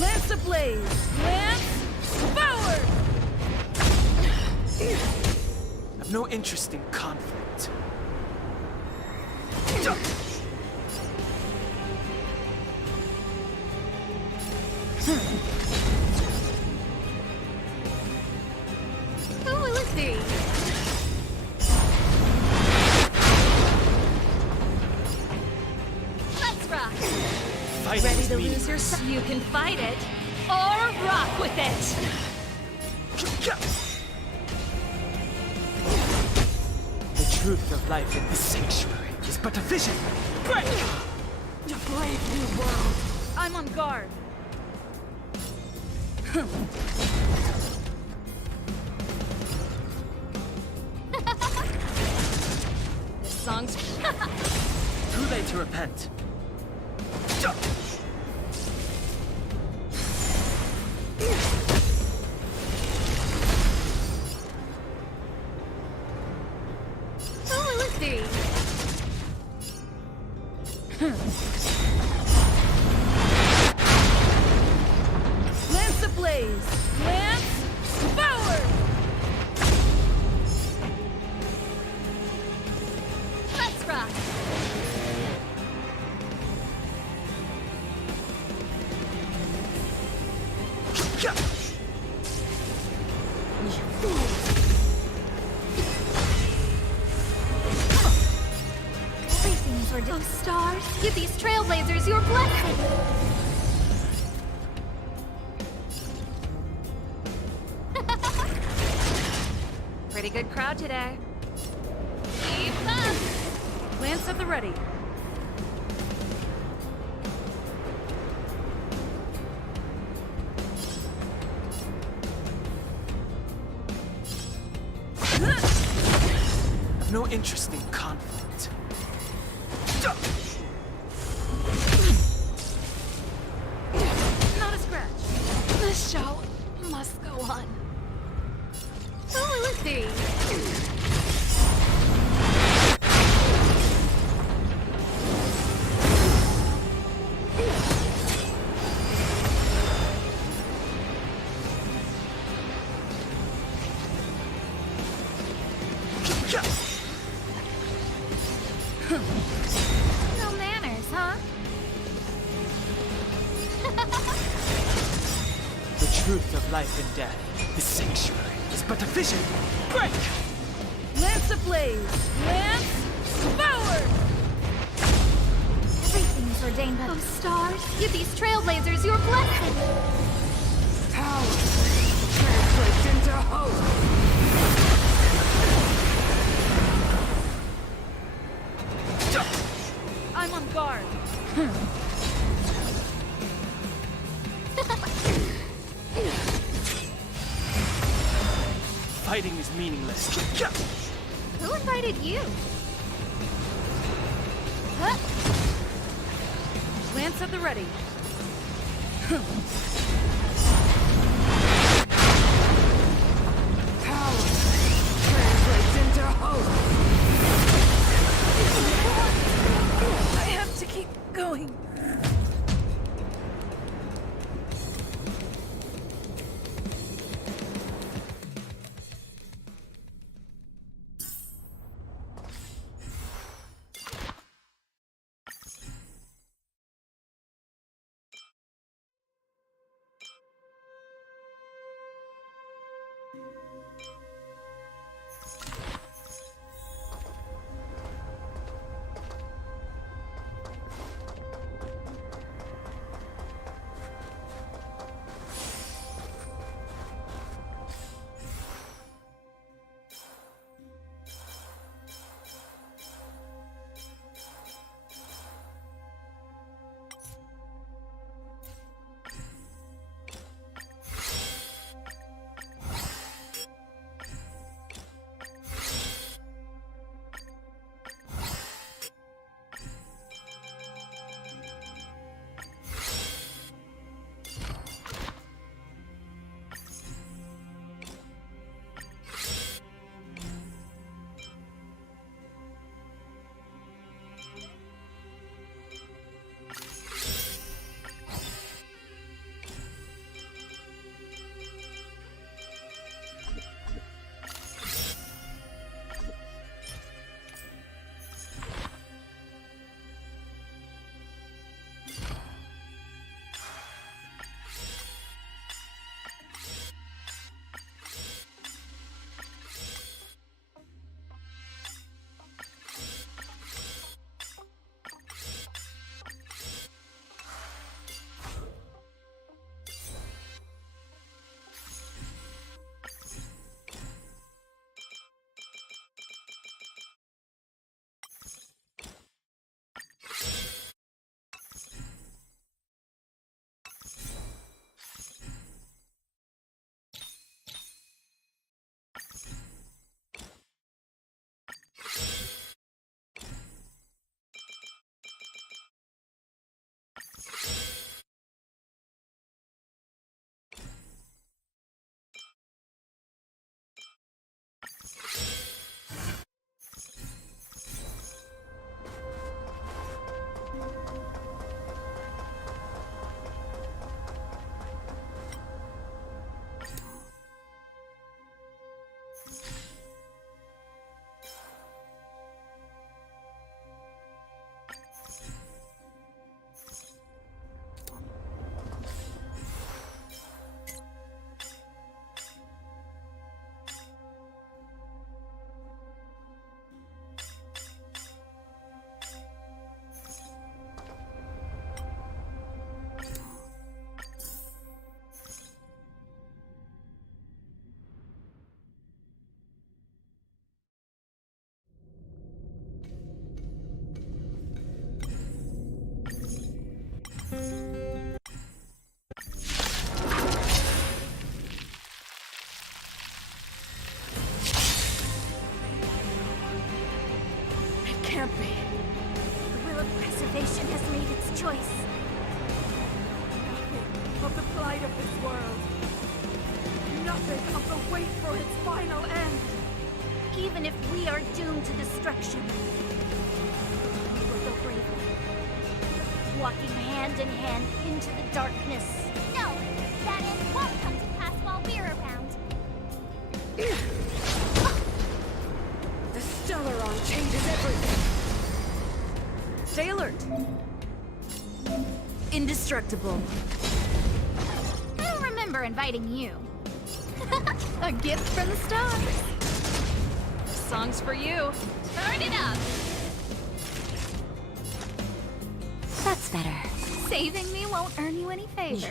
Lance ablaze. Lance forward. I've no interest in conflict. Who will it be? Let's rock. Fighting Ready is to lose meaningless. yourself? You can fight it or rock with it. The truth of life in this sanctuary is but a vision. Break! A brave new world. I'm on guard. This song's Too late to repent. Who will it be? Lance ablaze. Lance forward. let's rock. Everything's ordained. Oh, stars, give these trailblazers your blessing. Pretty good crowd today. Keep up. Lance at the ready. I've no interest in conflict. Not a scratch. The show must go on. Who will it be? No manners, huh? The truth of life and death, this sanctuary, is but a vision. Break! Lance ablaze. Lance forward. things ordained by those stars. Give these trailblazers your blessing. Power translates into hope. I'm on guard. Fighting is meaningless. Who invited you? Huh? Lance at the ready. Power translates into hope. I have to keep going. Can't be. The will of preservation has made its choice. Nothing of the plight of this world. Nothing of the wait for its final end. Even if we are doomed to destruction, we will go bravely, walking hand in hand into the darkness. No, that end won't come to pass while we're around. The Stellaron changes everything. Stay alert. Indestructible. I don't remember inviting you. A gift from the stars. Song's for you. Turn it up. That's better. Saving me won't earn you any favors.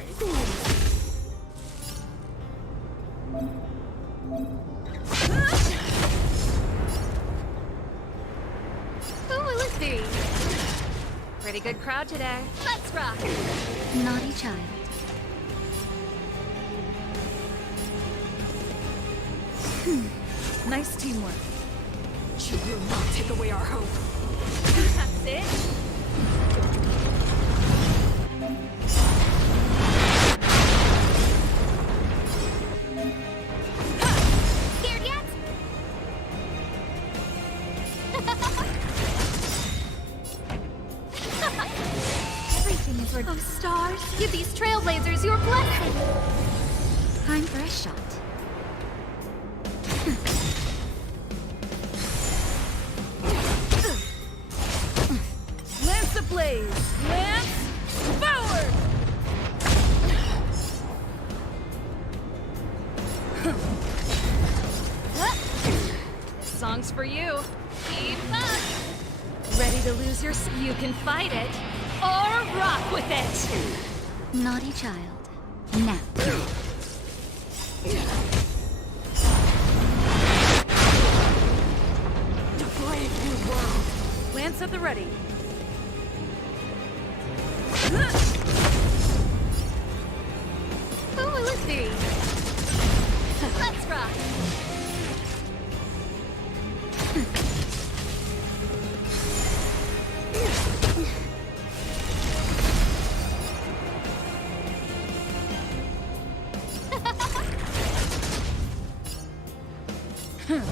Who will it be? Pretty good crowd today. Let's rock! Naughty child. Nice teamwork. You will not take away our hope. That's it. Scared yet? Everything is worth. Oh, stars, give these trailblazers your blessing. Time for a shot. Lance ablaze! Lance forward! This song's for you. Keep up! Ready to lose your you can fight it, or rock with it! Naughty child. Now. To brave new world! Lance at the ready. Who will it be? Let's rock! Turn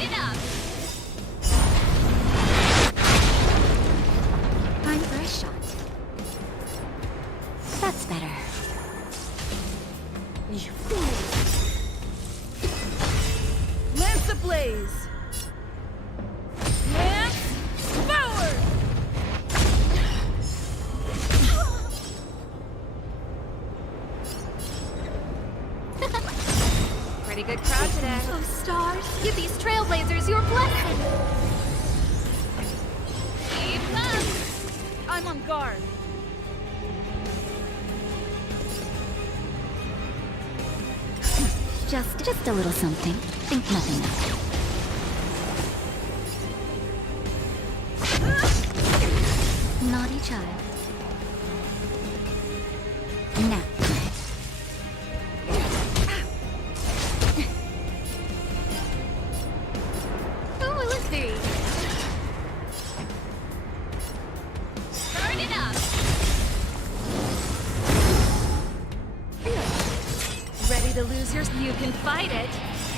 it up! Time for a shot. That's better. You fool! Lance ablaze! Lance forward! Pretty good crowd today. Oh, stars, give these trailblazers your blessing. Keep up! I'm on guard. Just a little something. Think nothing of it. Naughty child. Now. Who will it be? Turn it up! Ready to lose your you can fight it,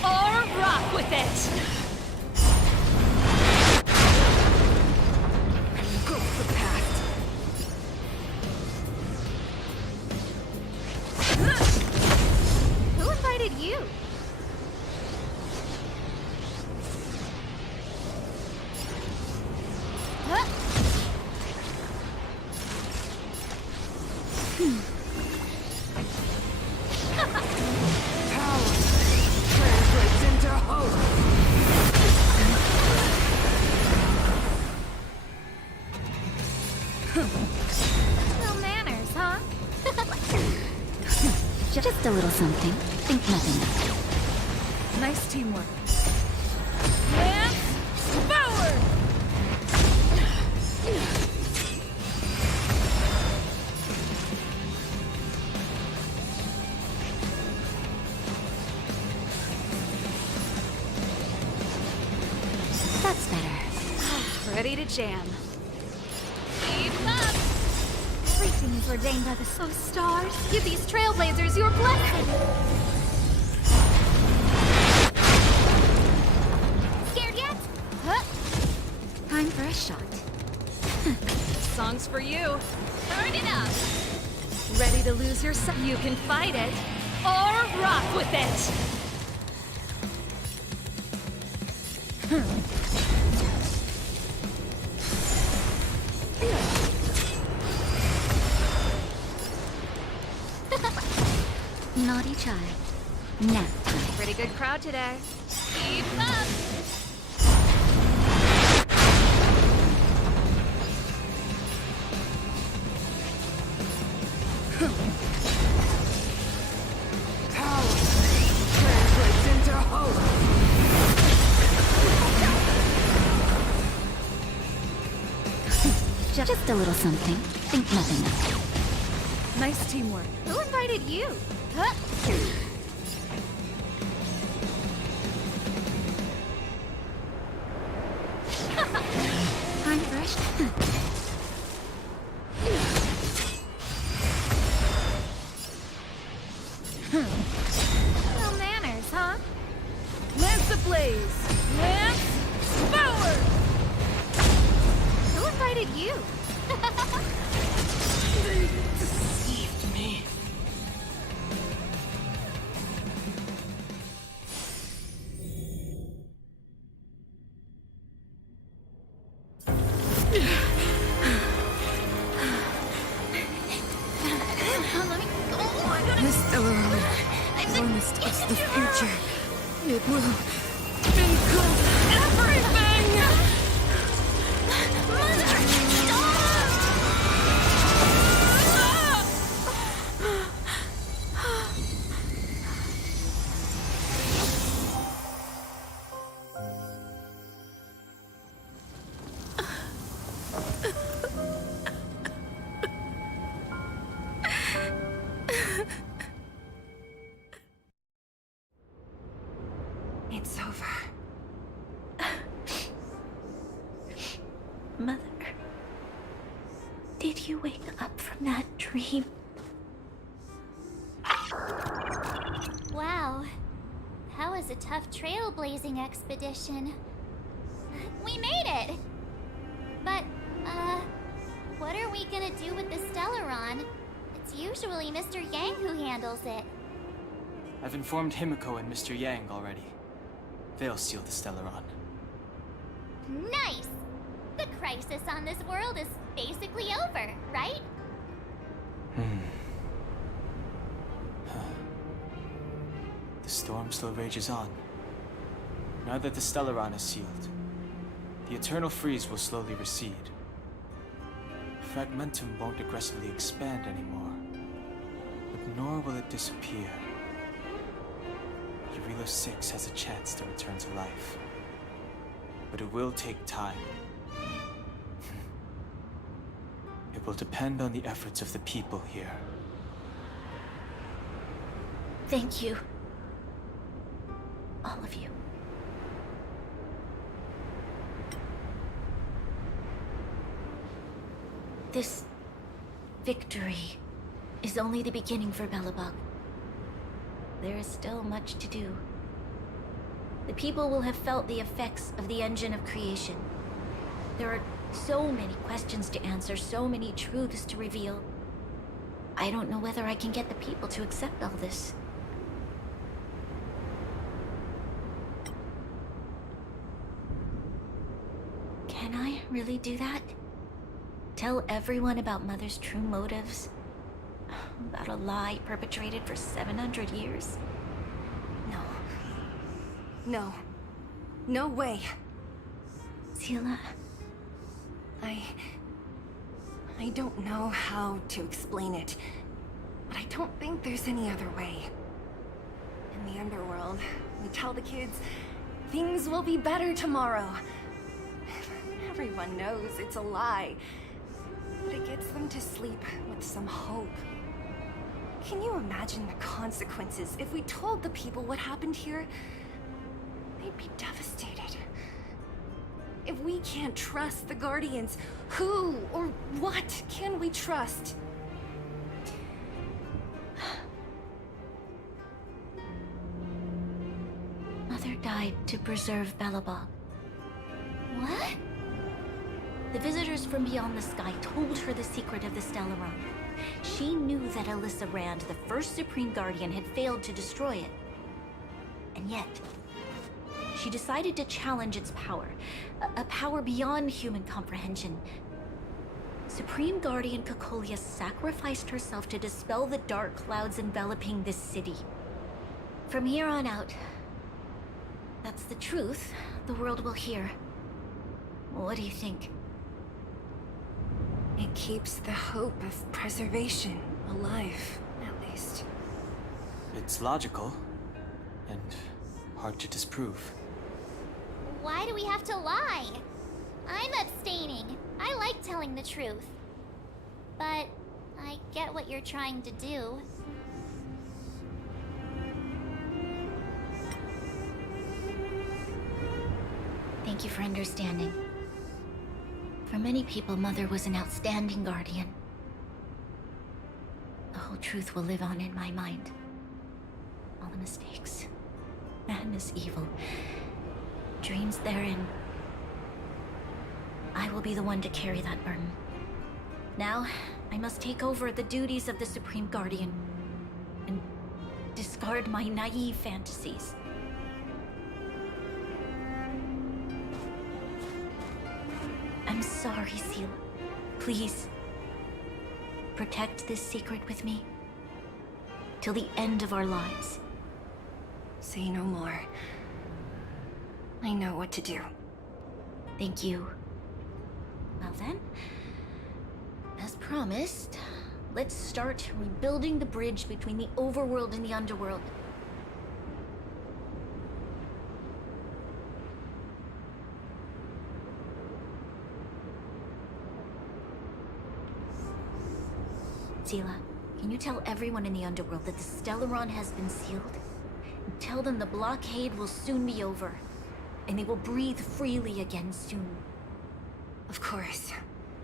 or rock with it! Go for the past. Who invited you? Huh? Power translates into hope. No manners, huh? Just a little something. Think nothing of it. Nice teamwork. Lance forward! That's better. Ready to jam. Keep up! Everything is ordained by the so stars, give these trailblazers your blessing. Scared yet? Huh? Time for a shot. Song's for you. Turn it up! Ready to lose your you can fight it, or rock with it! Naughty child. Now. Pretty good crowd today. Keep up! a little something. Think nothing of it. Nice teamwork. Who invited you? Huh? I'm fresh. No manners, huh? Lance ablaze! Lance forward! Who invited you? They deceived me. This Elrond, Warmest is the future. It will engulf everything! It's over. Mother, did you wake up from that dream? Wow. That was a tough trailblazing expedition. We made it! But, what are we gonna do with the Stellaron? It's usually Mr. Yang who handles it. I've informed Himiko and Mr. Yang already. They'll seal the Stellaron. Nice! The crisis on this world is basically over, right? The storm still rages on. Now that the Stellaron is sealed, the eternal freeze will slowly recede. Fragmentum won't aggressively expand anymore, but nor will it disappear. Eurilo 6 has a chance to return to life, but it will take time. It will depend on the efforts of the people here. Thank you. All of you. This victory is only the beginning for Belobog. There is still much to do. The people will have felt the effects of the engine of creation. There are so many questions to answer, so many truths to reveal. I don't know whether I can get the people to accept all this. Can I really do that? Tell everyone about Mother's true motives? About a lie perpetrated for 700 years? No. No. No way. Sila. I don't know how to explain it, but I don't think there's any other way. In the underworld, we tell the kids, things will be better tomorrow. Everyone knows it's a lie, but it gets them to sleep with some hope. Can you imagine the consequences if we told the people what happened here? They'd be devastated. If we can't trust the Guardians, who or what can we trust? Mother died to preserve Belobog. What? The visitors from beyond the sky told her the secret of the Stellaron. She knew that Alyssa Rand, the first Supreme Guardian, had failed to destroy it. And yet, she decided to challenge its power. A power beyond human comprehension. Supreme Guardian Cocolia sacrificed herself to dispel the dark clouds enveloping this city. From here on out, that's the truth the world will hear. What do you think? It keeps the hope of preservation alive, at least. It's logical, and hard to disprove. Why do we have to lie? I'm abstaining. I like telling the truth. but I get what you're trying to do. Thank you for understanding. For many people, Mother was an outstanding guardian. The whole truth will live on in my mind. All the mistakes, madness, evil, dreams therein. I will be the one to carry that burden. Now, I must take over the duties of the Supreme Guardian and discard my naive fantasies. I'm sorry, Seela. Please, protect this secret with me till the end of our lives. Say no more. I know what to do. Thank you. Well then, as promised, let's start rebuilding the bridge between the overworld and the underworld. Seela, can you tell everyone in the underworld that the Stellaron has been sealed? And tell them the blockade will soon be over, and they will breathe freely again soon. Of course.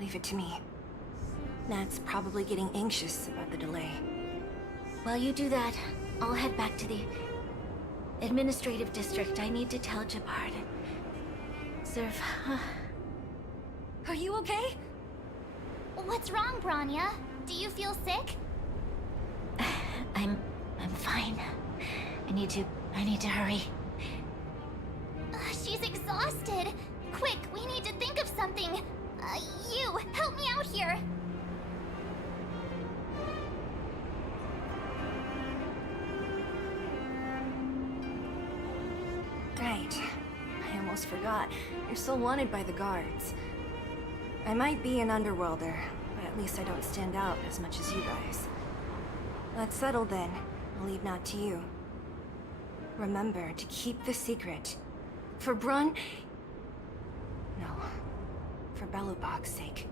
Leave it to me. Nat's probably getting anxious about the delay. While you do that, I'll head back to the administrative district. I need to tell Jabard and serve. Are you okay? What's wrong, Bronya? Do you feel sick? I'm fine. I need to hurry. She's exhausted. Quick, we need to think of something. You, help me out here. Right. I almost forgot. You're still wanted by the guards. I might be an underworlder, but at least I don't stand out as much as you guys. That's settled then. I'll leave Nat to you. Remember to keep the secret. For Brun... No. For Belobog's sake.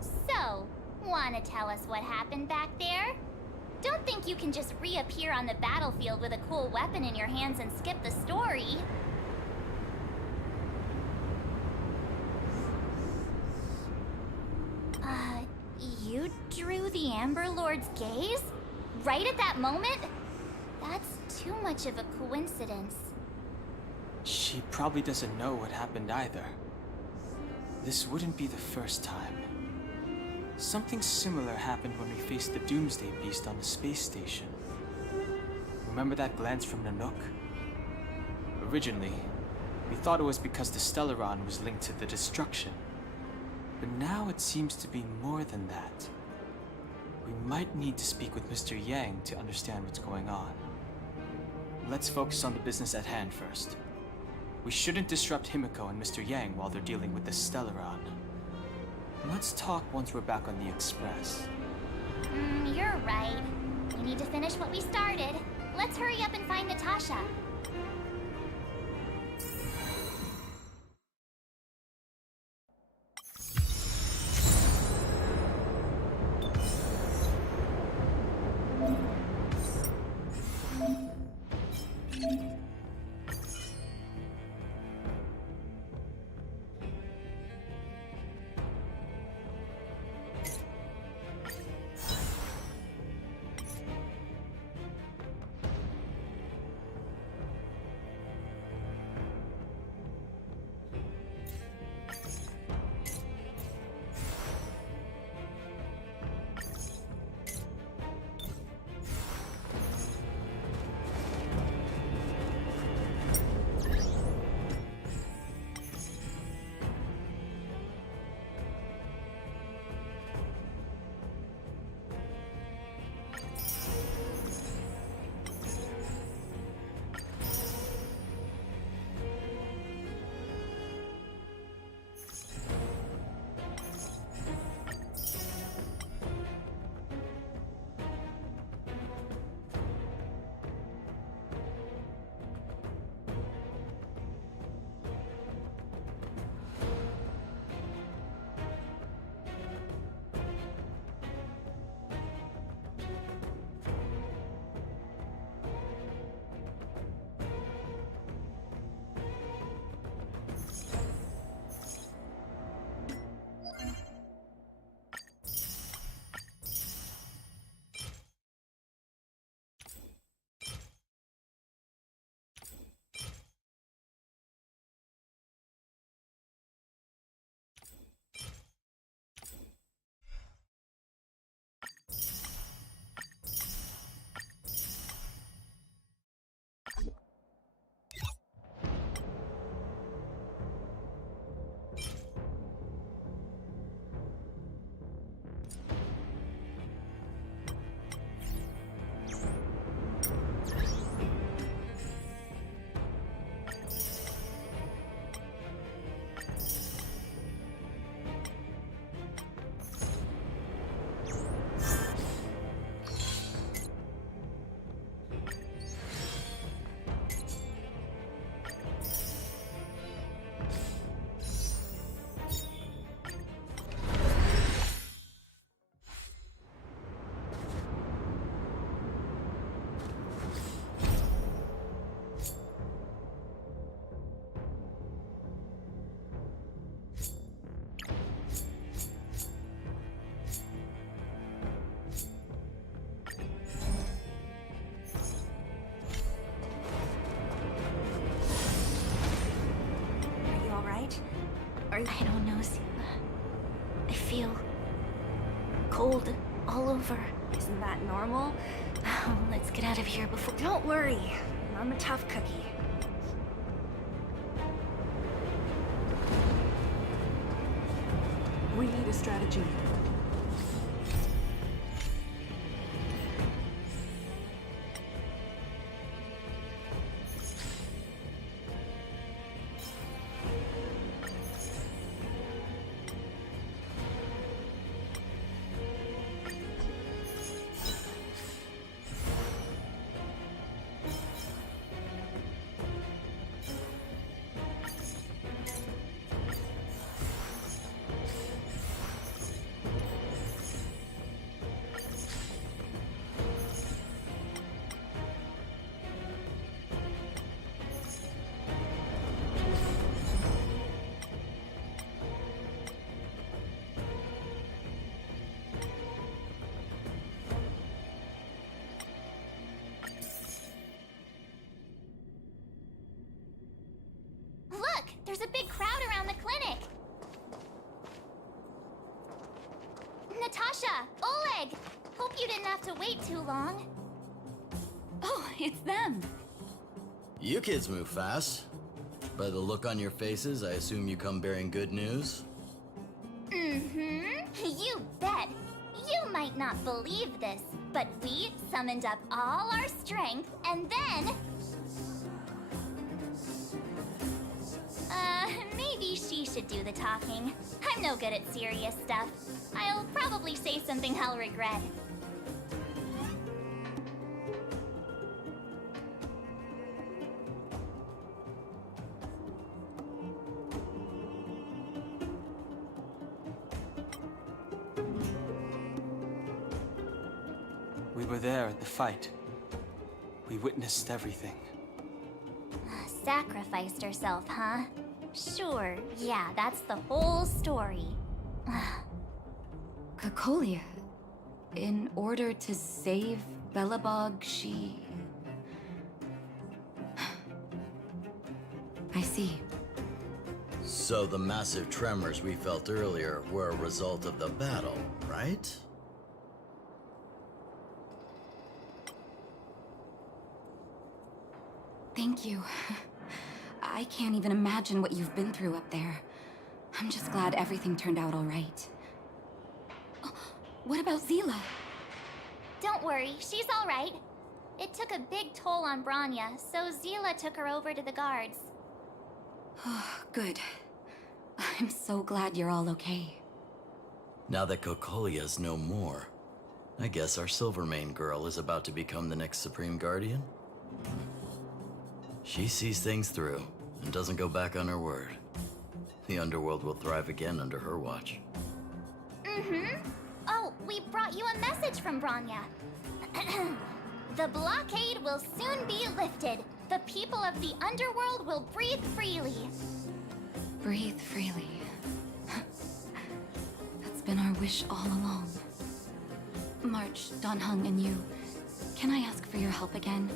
So, wanna tell us what happened back there? Don't think you can just reappear on the battlefield with a cool weapon in your hands and skip the story. You drew the Amber Lord's gaze? Right at that moment? That's too much of a coincidence. She probably doesn't know what happened either. This wouldn't be the first time. Something similar happened when we faced the Doomsday Beast on the space station. Remember that glance from Nanook? Originally, we thought it was because the Stellaron was linked to the destruction. But now it seems to be more than that. We might need to speak with Mr. Yang to understand what's going on. Let's focus on the business at hand first. We shouldn't disrupt Himiko and Mr. Yang while they're dealing with the Stellaron. Let's talk once we're back on the Express. You're right. We need to finish what we started. Let's hurry up and find Natasha. cold all over. Isn't that normal? Let's get out of here before. Don't worry, I'm a tough cookie. We need a strategy. Look! There's a big crowd around the clinic! Natasha! Oleg! Hope you didn't have to wait too long. Oh, it's them. You kids move fast. By the look on your faces, I assume you come bearing good news? Mm-hmm. You bet. You might not believe this, but we summoned up all our strength and then... maybe she should do the talking. I'm no good at serious stuff. I'll probably say something I'll regret. We were there at the fight. We witnessed everything. Sacrificed herself, huh? Sure, yeah, that's the whole story. Cocolia, in order to save Belobog, she... I see. So the massive tremors we felt earlier were a result of the battle, right? Thank you. I can't even imagine what you've been through up there. I'm just glad everything turned out all right. Oh, what about Zila? Don't worry, she's all right. It took a big toll on Branya, so Zila took her over to the guards. Oh, good. I'm so glad you're all okay. Now that Cocolia's no more, I guess our Silvermane girl is about to become the next Supreme Guardian? She sees things through and doesn't go back on her word. The underworld will thrive again under her watch. Mm-hmm. Oh, we brought you a message from Branya. The blockade will soon be lifted. The people of the underworld will breathe freely. Breathe freely. That's been our wish all along. March, Donhung, and you, can I ask for your help again?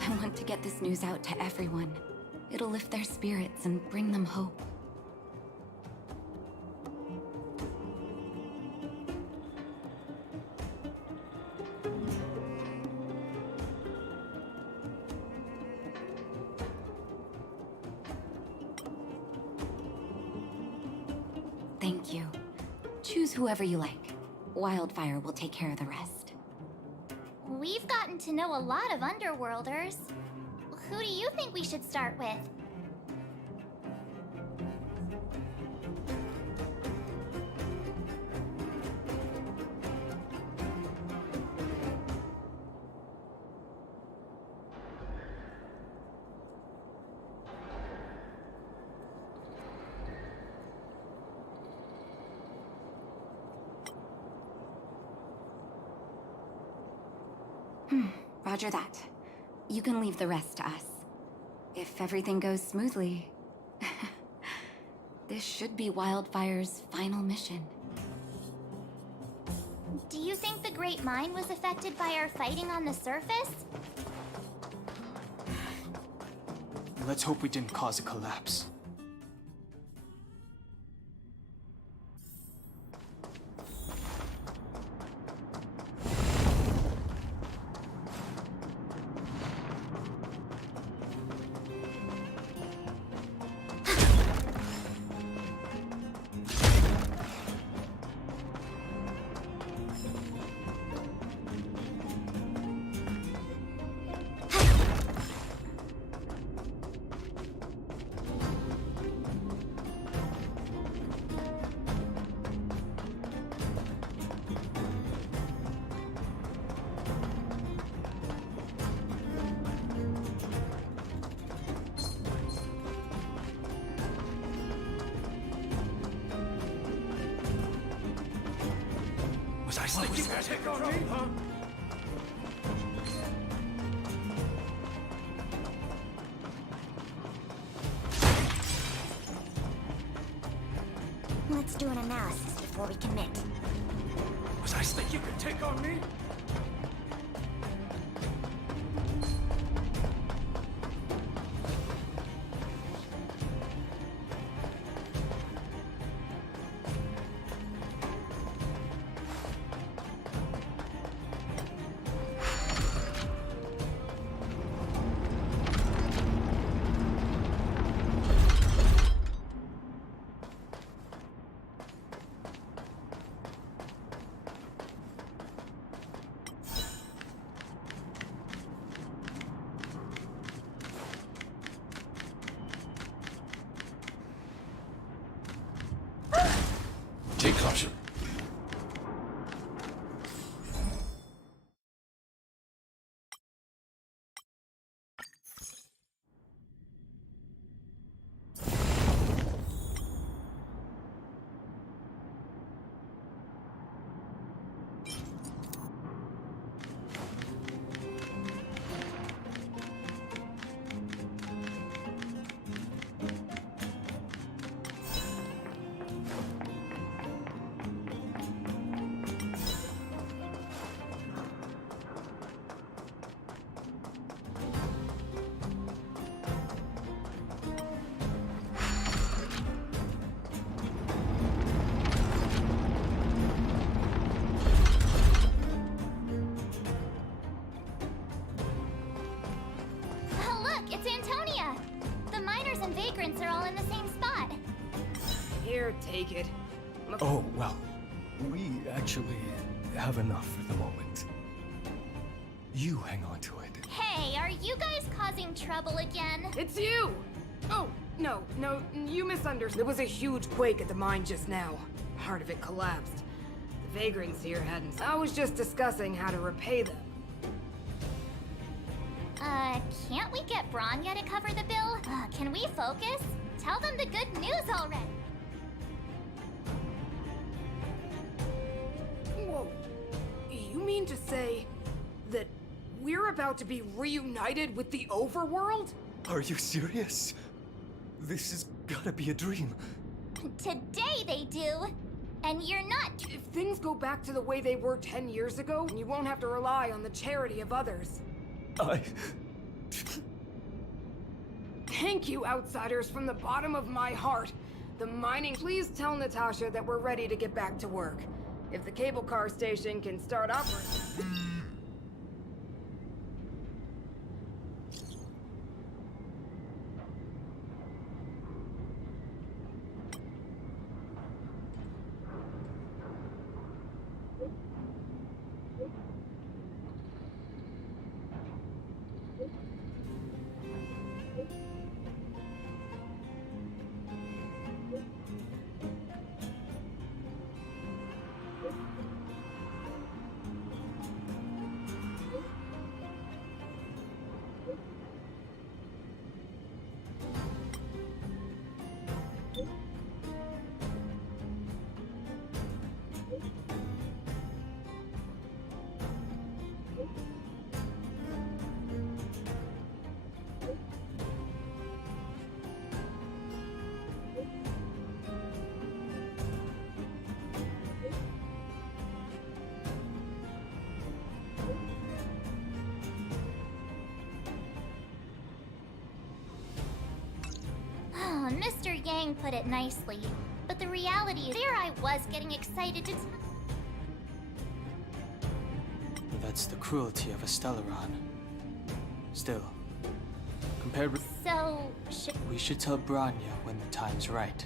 I want to get this news out to everyone. It'll lift their spirits and bring them hope. Thank you. Choose whoever you like. Wildfire will take care of the rest. We've gotten to know a lot of Underworlders. Who do you think we should start with? Roger that. You can leave the rest to us. If everything goes smoothly, this should be Wildfire's final mission. Do you think the Great Mine was affected by our fighting on the surface? Let's hope we didn't cause a collapse. you can take on me, huh? Let's do an analysis before we commit. Was I think you could take on me? Take caution. Oh, look, it's Antonia! The miners and vagrants are all in the same spot. Here, take it. Oh, well, we actually have enough for the moment. You hang on to it. Hey, are you guys causing trouble again? It's you! Oh, no, you misunderstood. There was a huge quake at the mine just now. Part of it collapsed. The vagrants here hadn't. I was just discussing how to repay them. Can't we get Bronya to cover the bill? Can we focus? Tell them the good news already. Whoa. You mean to say that we're about to be reunited with the overworld? Are you serious? This has gotta be a dream. Today they do. And you're not. If things go back to the way they were 10 years ago, you won't have to rely on the charity of others. Thank you, outsiders, from the bottom of my heart. The mining... Please tell Natasha that we're ready to get back to work. If the cable car station can start operating... Mr. Yang put it nicely, but the reality is there I was getting excited to... That's the cruelty of a Stellaron. Still, compared with... So, We should tell Bronya when the time's right.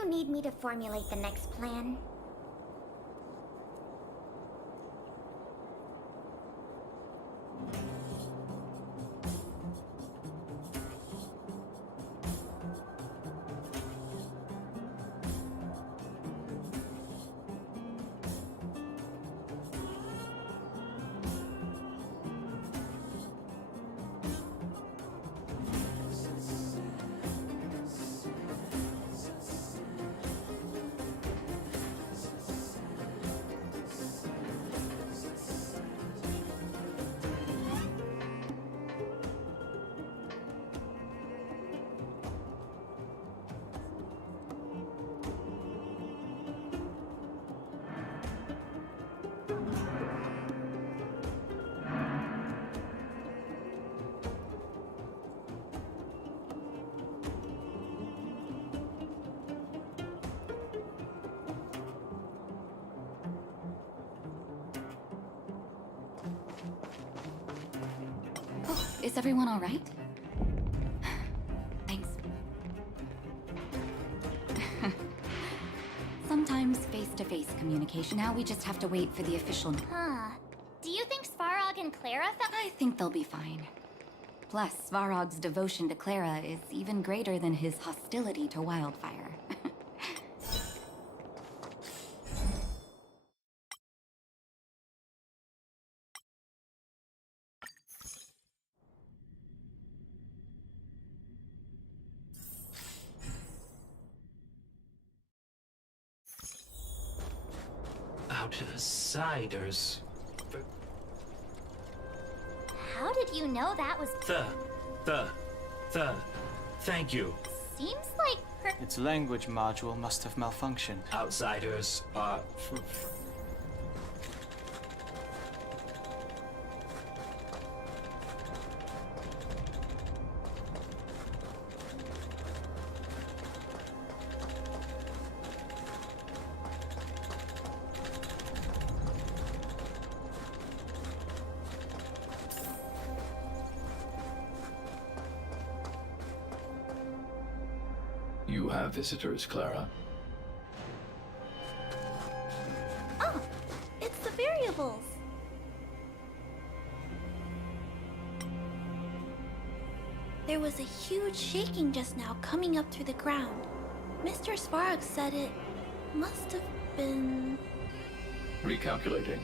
you need me to formulate the next plan? Is everyone all right? Thanks. Sometimes face-to-face communication. Now we just have to wait for the official... Huh. Do you think Svarog and Clara I think they'll be fine. Plus, Svarog's devotion to Clara is even greater than his hostility to Wildfire. Outsiders. How did you know that was... Thank you. Seems like her... Its language module must have malfunctioned. Outsiders are... You have visitors, Clara. Oh, it's the variables. There was a huge shaking just now coming up through the ground. Mr. Svarog said it must have been... Recalculating.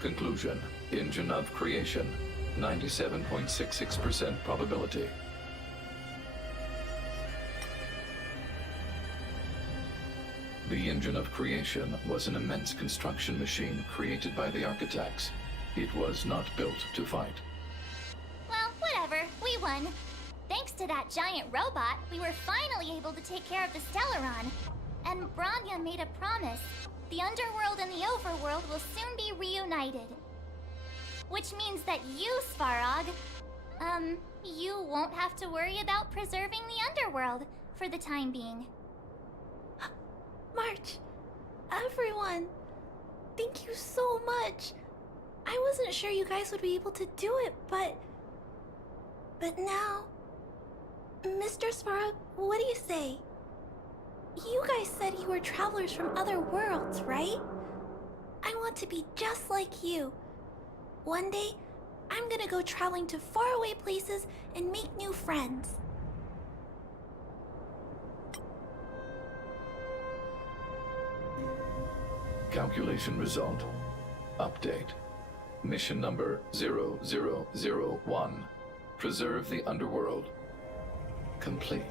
Conclusion. Engine of creation. 97.66% probability. The engine of creation was an immense construction machine created by the architects. It was not built to fight. Well, whatever. We won. Thanks to that giant robot, we were finally able to take care of the Stellaron. And Bronya made a promise. The underworld and the overworld will soon be reunited. Which means that you, Svarog, you won't have to worry about preserving the underworld for the time being. March, everyone, thank you so much. I wasn't sure you guys would be able to do it, but now... Mr. Svarog, what do you say? You guys said you were travelers from other worlds, right? I want to be just like you. One day, I'm gonna go traveling to faraway places and make new friends. Calculation result. Update. Mission number 0001. Preserve the underworld. Complete.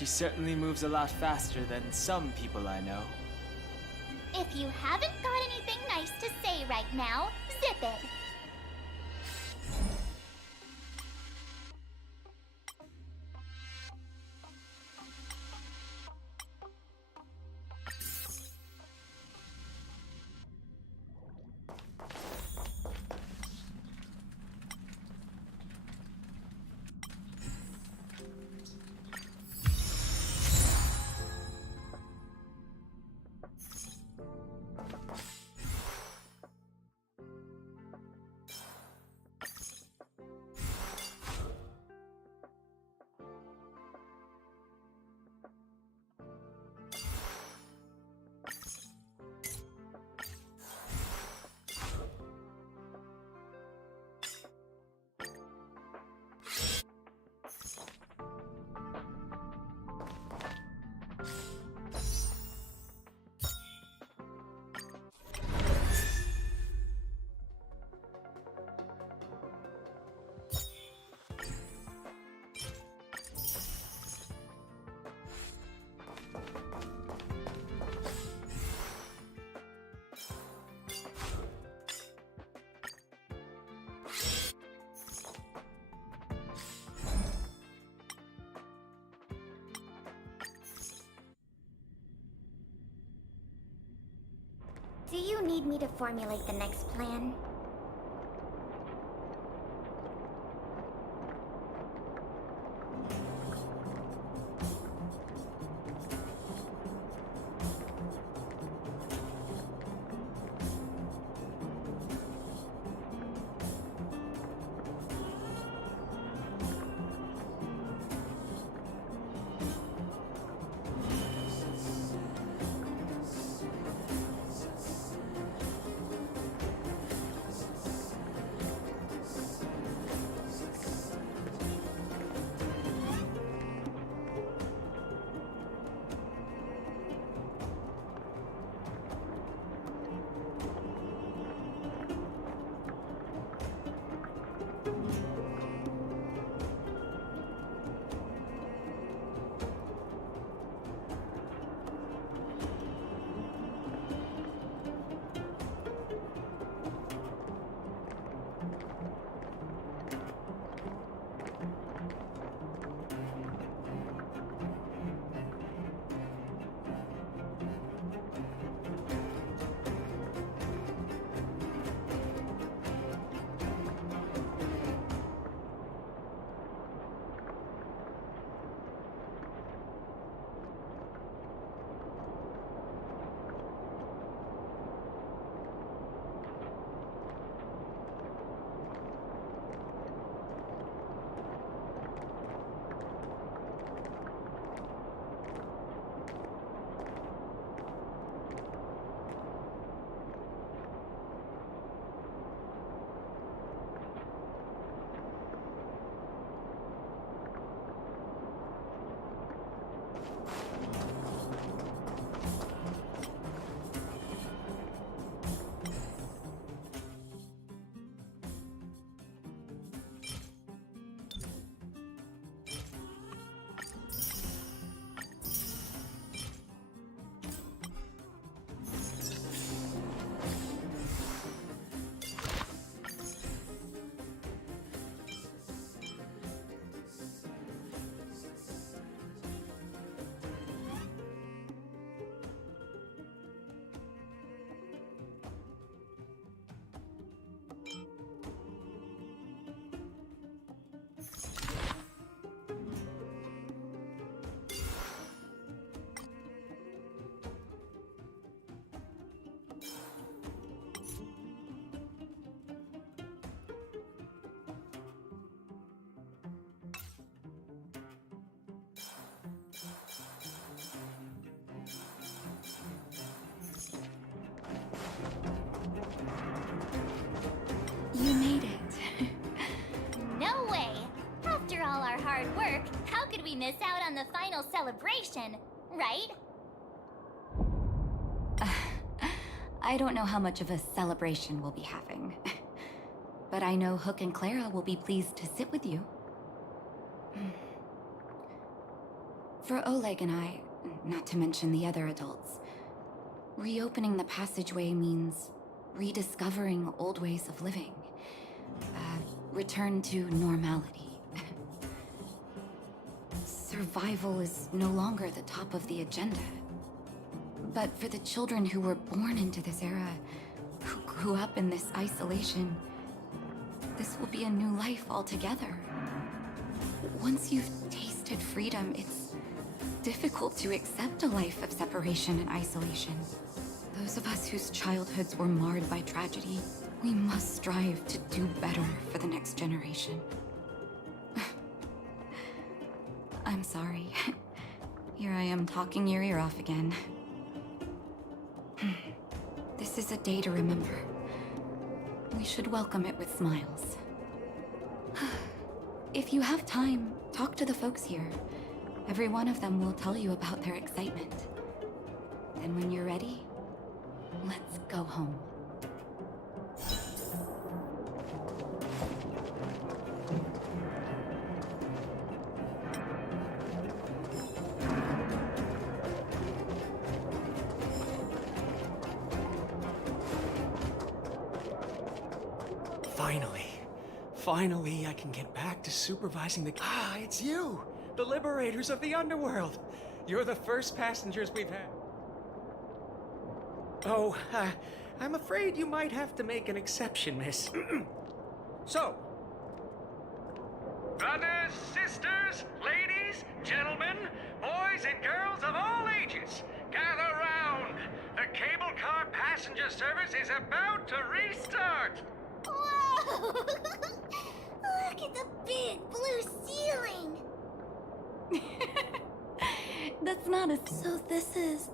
She certainly moves a lot faster than some people I know. If you haven't got anything nice to say right now, zip it. Do you need me to formulate the next plan? You made it. No way! After all our hard work, how could we miss out on the final celebration, right? I don't know how much of a celebration we'll be having. But I know Hook and Clara will be pleased to sit with you. For Oleg and I, not to mention the other adults, reopening the passageway means rediscovering old ways of living. Return to normality. Survival is no longer the top of the agenda. But for the children who were born into this era, who grew up in this isolation, this will be a new life altogether. Once you've tasted freedom, it's difficult to accept a life of separation and isolation. Those of us whose childhoods were marred by tragedy, we must strive to do better for the next generation. I'm sorry. Here I am talking your ear off again. This is a day to remember. We should welcome it with smiles. If you have time, talk to the folks here. Every one of them will tell you about their excitement. And when you're ready, let's go home. Finally, I can get back to supervising the... Ah, it's you! The liberators of the underworld! You're the first passengers we've had. Oh, I'm afraid you might have to make an exception, miss. So... Brothers, sisters, ladies, gentlemen, boys and girls of all ages, gather round! The cable car passenger service is about to restart! Whoa! Look at the big blue ceiling! That's not a... So this is...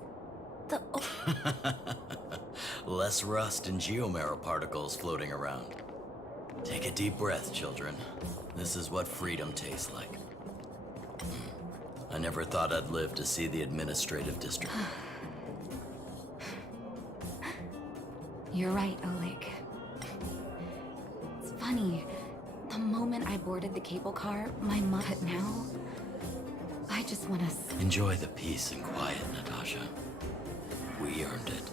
the... Less rust and geomarrow particles floating around. Take a deep breath, children. This is what freedom tastes like. I never thought I'd live to see the administrative district. You're right, Oleg. It's funny. The moment I boarded the cable car, my mom... But now... I just want to... Enjoy the peace and quiet, Natasha. We earned it.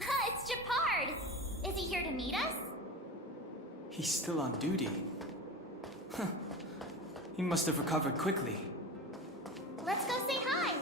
It's Japard! Is he here to meet us? He's still on duty. Huh. He must have recovered quickly. Let's go say hi!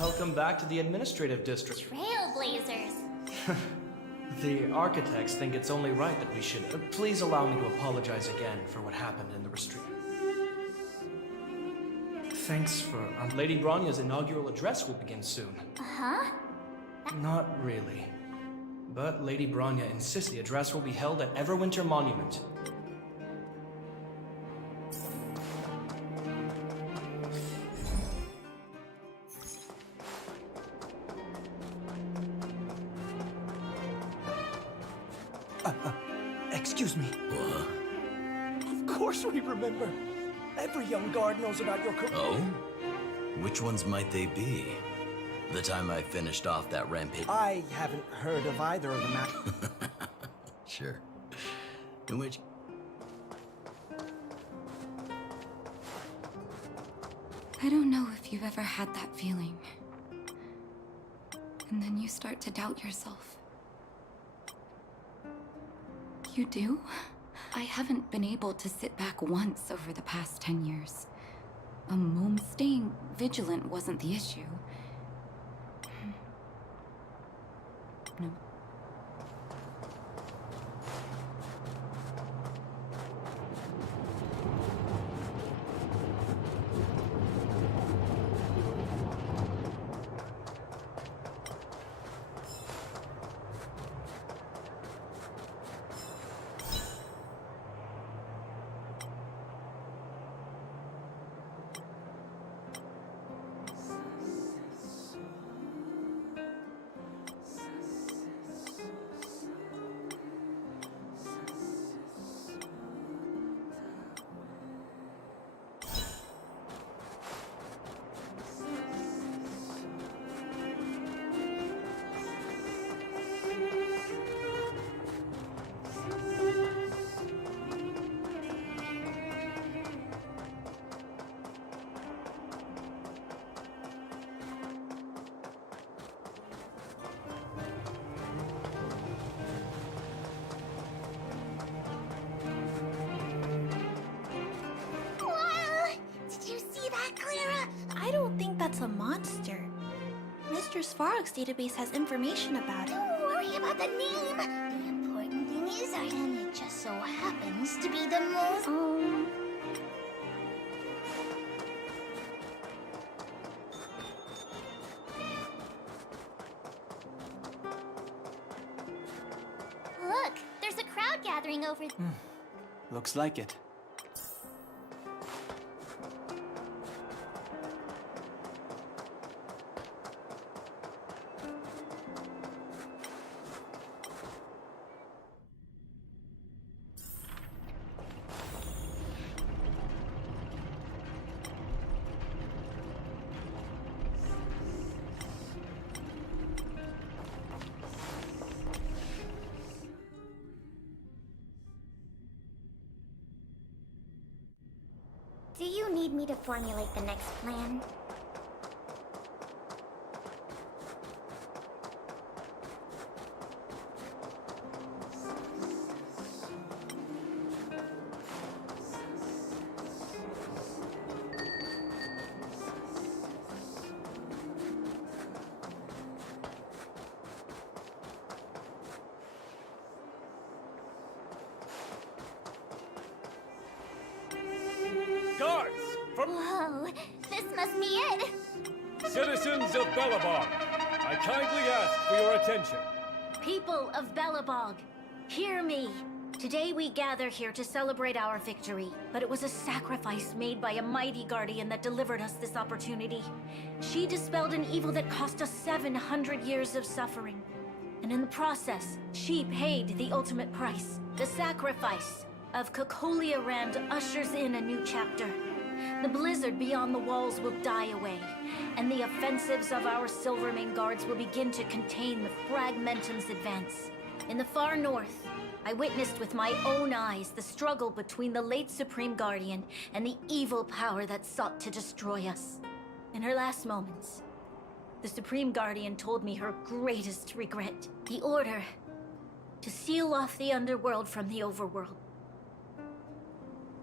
Welcome back to the administrative district. Trailblazers. The architects think it's only right that we should. Please allow me to apologize again for what happened in the retreat. Thanks for. Lady Bronya's inaugural address will begin soon. Huh? Not really. But Lady Bronya insists the address will be held at Everwinter Monument. Excuse me. Of course we remember. Every young guard knows about your career. Oh? Which ones might they be? The time I finished off that rampage. I haven't heard of either of them. Sure. In which... I don't know if you've ever had that feeling. And then you start to doubt yourself. You do? I haven't been able to sit back once over the past 10 years. Staying vigilant wasn't the issue. No. I don't think that's a monster. Mr. Svarog's database has information about it. Don't worry about the name. The important thing is and it just so happens to be the most... Look, there's a crowd gathering over... Looks like it. Do you need me to formulate the next plan? Guards! From... Whoa, this must be it! Citizens of Belobog, I kindly ask for your attention. People of Belobog, hear me. Today we gather here to celebrate our victory, but it was a sacrifice made by a mighty guardian that delivered us this opportunity. She dispelled an evil that cost us 700 years of suffering. And in the process, she paid the ultimate price. The sacrifice of Cocolia Rand ushers in a new chapter. The blizzard beyond the walls will die away, and the offensives of our Silvermane guards will begin to contain the Fragmentum's advance. In the far north, I witnessed with my own eyes the struggle between the late Supreme Guardian and the evil power that sought to destroy us. In her last moments, the Supreme Guardian told me her greatest regret, the order to seal off the underworld from the overworld.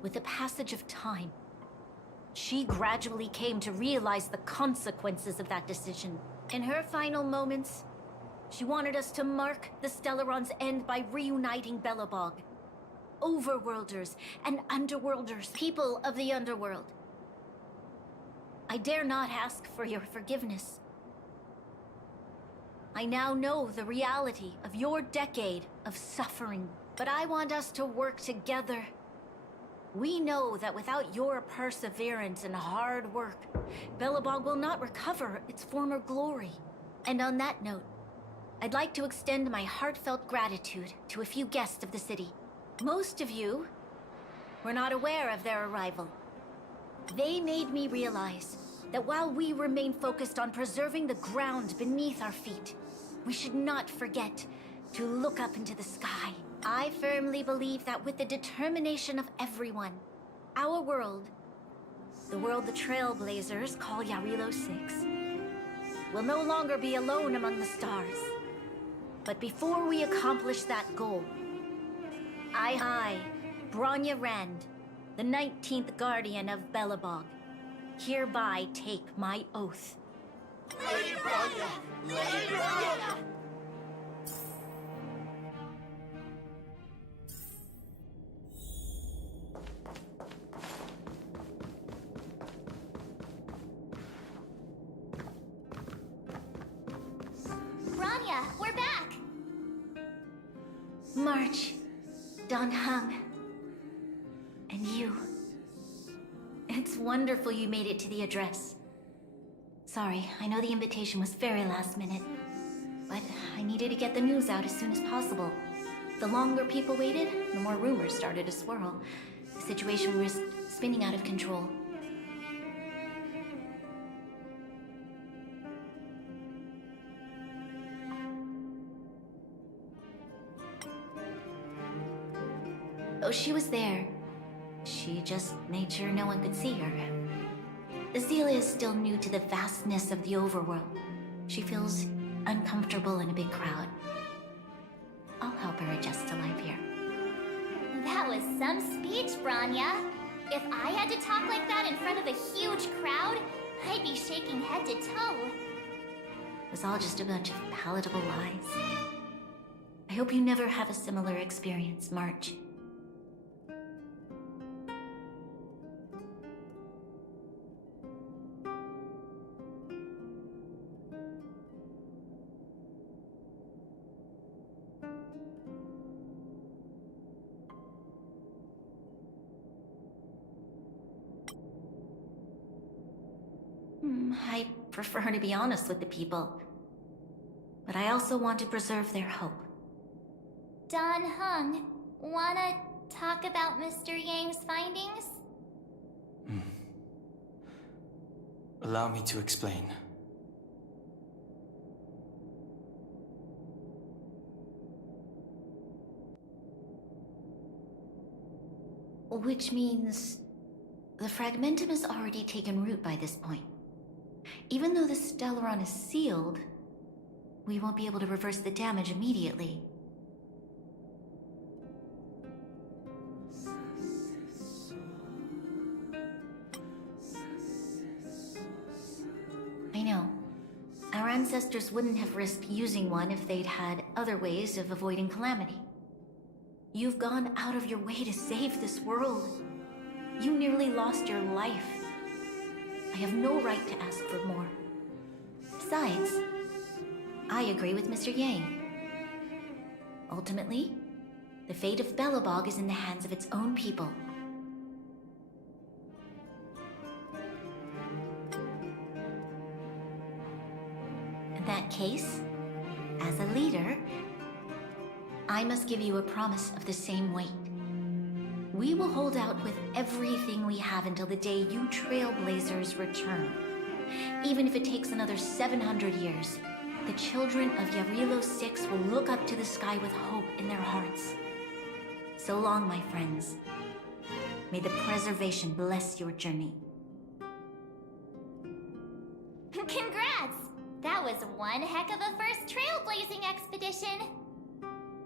With the passage of time, she gradually came to realize the consequences of that decision. In her final moments, she wanted us to mark the Stellaron's end by reuniting Belobog. Overworlders and Underworlders, people of the Underworld. I dare not ask for your forgiveness. I now know the reality of your decade of suffering, but I want us to work together. We know that without your perseverance and hard work, Belobog will not recover its former glory. And on that note, I'd like to extend my heartfelt gratitude to a few guests of the city. Most of you were not aware of their arrival. They made me realize that while we remain focused on preserving the ground beneath our feet, we should not forget to look up into the sky. I firmly believe that with the determination of everyone, our world, the world the Trailblazers call Yarilo 6, will no longer be alone among the stars. But before we accomplish that goal, I, Bronya Rand, the 19th Guardian of Belobog, hereby take my oath. Lady Bronya! Lady Bronya! Bronya, we're back! March, Don Hung, and you. It's wonderful you made it to the address. Sorry, I know the invitation was very last minute, but I needed to get the news out as soon as possible. The longer people waited, the more rumors started to swirl. The situation risked spinning out of control. Oh, she was there. She just made sure no one could see her. Azalea is still new to the vastness of the overworld. She feels uncomfortable in a big crowd. I'll help her adjust to life here. That was some speech, Bronya. If I had to talk like that in front of a huge crowd, I'd be shaking head to toe. It was all just a bunch of palatable lies. I hope you never have a similar experience, March. I prefer to be honest with the people. But I also want to preserve their hope. Don Hung, wanna talk about Mr. Yang's findings? Allow me to explain. Which means the fragmentum has already taken root by this point. Even though the Stellaron is sealed, we won't be able to reverse the damage immediately. I know. Our ancestors wouldn't have risked using one if they'd had other ways of avoiding calamity. You've gone out of your way to save this world. You nearly lost your life. I have no right to ask for more. Besides, I agree with Mr. Yang. Ultimately, the fate of Belobog is in the hands of its own people. In that case, as a leader, I must give you a promise of the same weight. We will hold out with everything we have until the day you Trailblazers return. Even if it takes another 700 years, the children of Yarilo 6 will look up to the sky with hope in their hearts. So long, my friends. May the preservation bless your journey. Congrats! That was one heck of a first trailblazing expedition!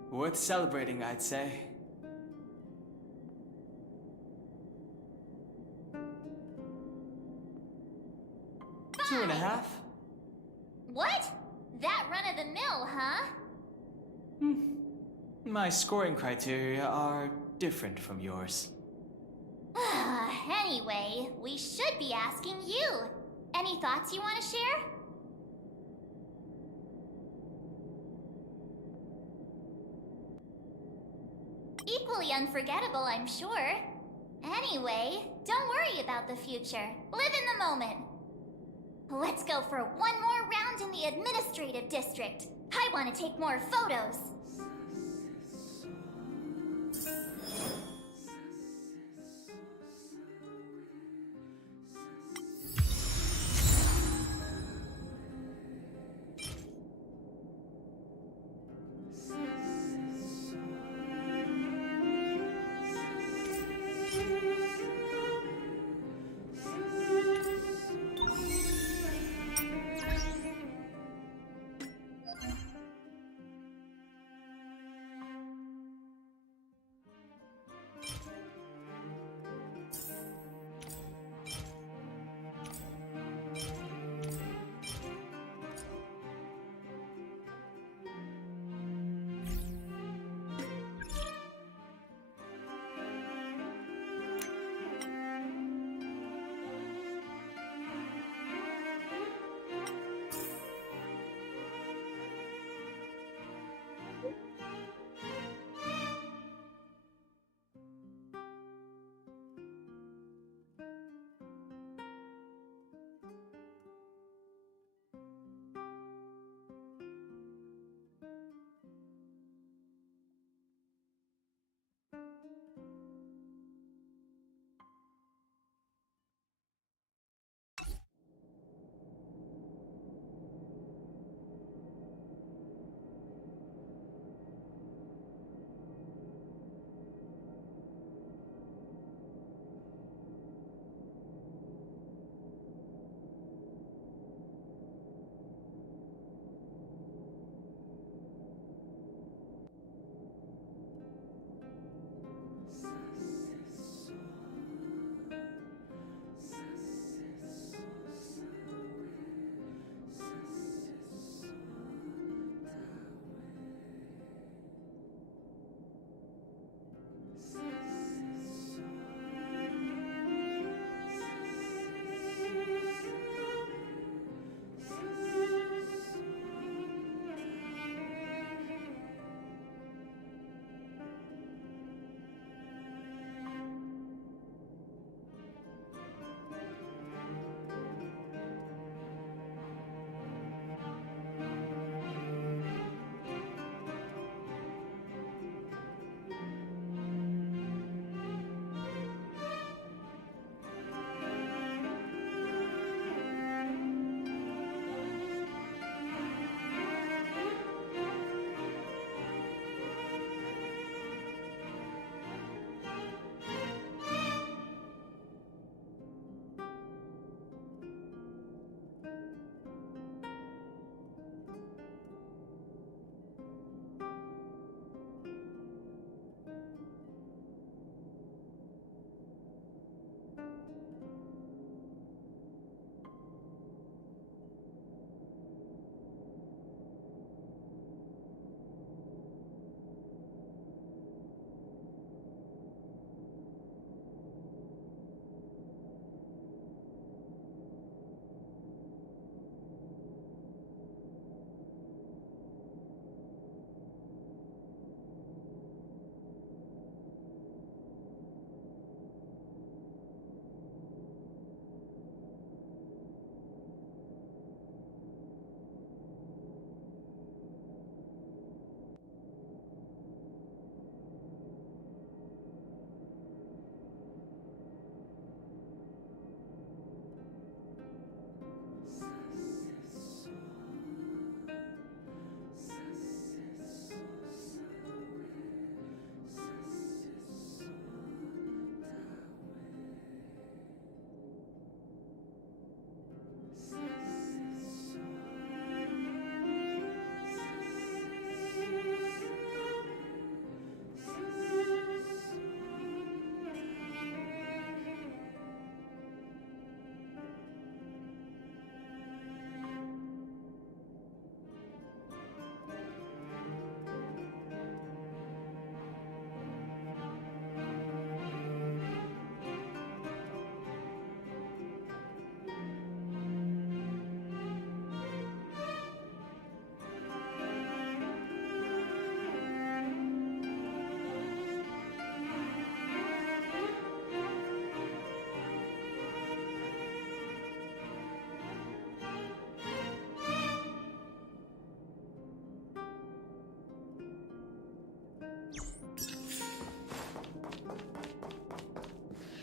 Worth celebrating, I'd say. 2.5. What? That run of the mill, huh? My scoring criteria are different from yours. Anyway, we should be asking you. Any thoughts you want to share? Equally unforgettable, I'm sure. Anyway, don't worry about the future. Live in the moment. Let's go for one more round in the administrative district. I want to take more photos.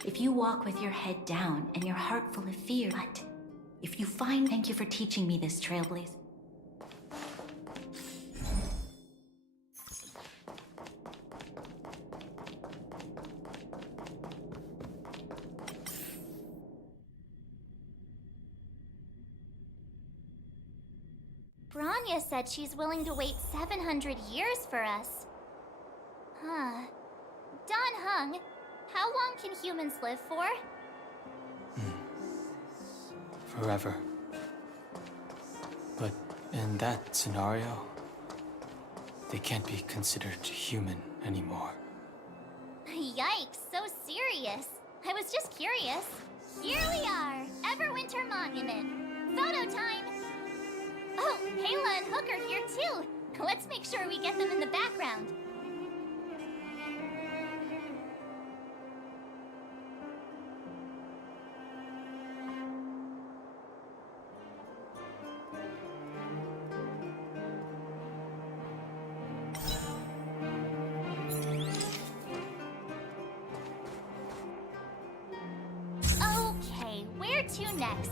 If you walk with your head down and your heart full of fear, but if you find, thank you for teaching me this, Trailblaze. Bronya said she's willing to wait 700 years for us. Huh. Don Hung, how long can humans live for? Forever. But in that scenario, they can't be considered human anymore. Yikes, so serious. I was just curious. Here we are, Everwinter Monument. Photo time! Oh, Kayla and Hook are here too. Let's make sure we get them in the background. Okay, where to next?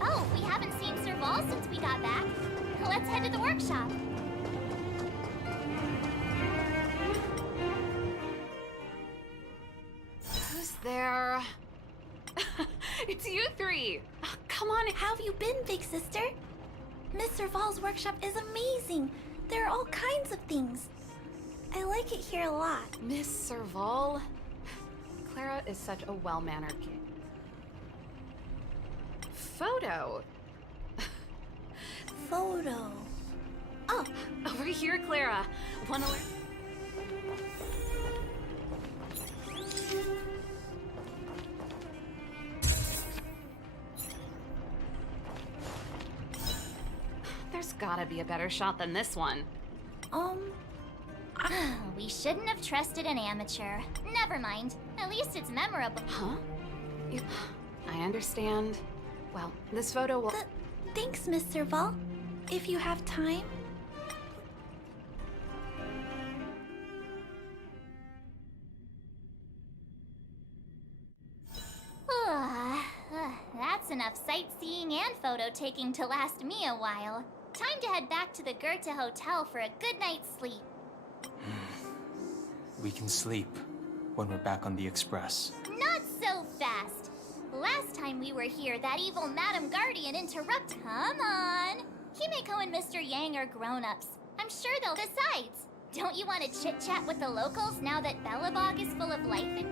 Oh, we haven't seen Serval since we got back. Let's head to the workshop. Who's there? It's you three. Oh, come on. How have you been, big sister? Miss Serval's workshop is amazing. There are all kinds of things. I like it here a lot. Miss Serval? Clara is such a well-mannered kid. Photo. Photo. Oh, over here, Clara. Wanna learn? There's gotta be a better shot than this one. We shouldn't have trusted an amateur. Never mind. At least it's memorable. Huh? I understand. Well, this photo will... Thanks, Miss Serval. If you have time. That's enough sightseeing and photo taking to last me a while. Time to head back to the Goethe Hotel for a good night's sleep. We can sleep when we're back on the Express. Not so fast! Last time we were here, that evil Madam Guardian interrupted. Come on! Himeko and Mr. Yang are grown-ups. I'm sure they'll... Besides, don't you want to chit-chat with the locals now that Belobog is full of life and...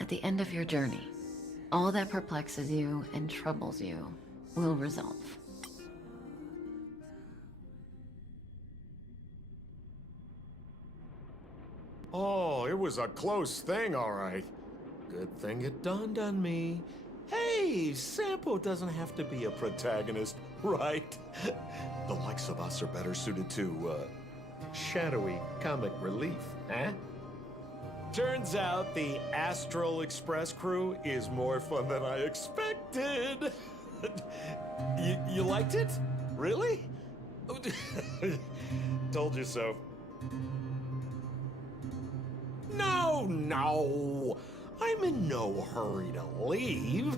At the end of your journey, all that perplexes you and troubles you will resolve. Oh, it was a close thing, all right. Good thing it dawned on me. Hey, Sampo doesn't have to be a protagonist, right? The likes of us are better suited to, shadowy comic relief, eh? Turns out the Astral Express crew is more fun than I expected. You liked it? Really? Told you so. No. I'm in no hurry to leave.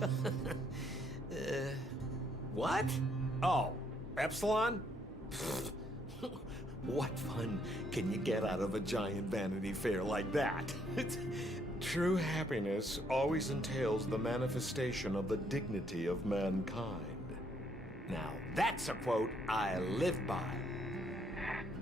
What? Oh, Epsilon? What fun can you get out of a giant Vanity Fair like that? True happiness always entails the manifestation of the dignity of mankind. Now, that's a quote I live by.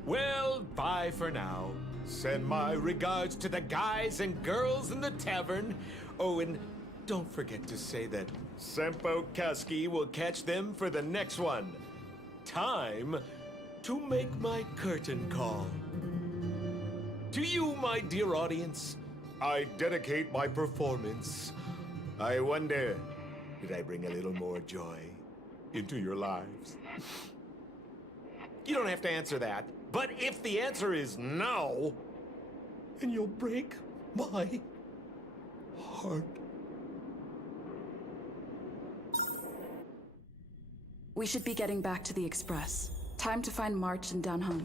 Well, bye for now. Send my regards to the guys and girls in the tavern. Oh, and don't forget to say that Sempo Kuski will catch them for the next one. Time to make my curtain call. To you, my dear audience, I dedicate my performance. I wonder, did I bring a little more joy into your lives? You don't have to answer that, but if the answer is no, then you'll break my heart. We should be getting back to the Express. Time to find March and Danhung.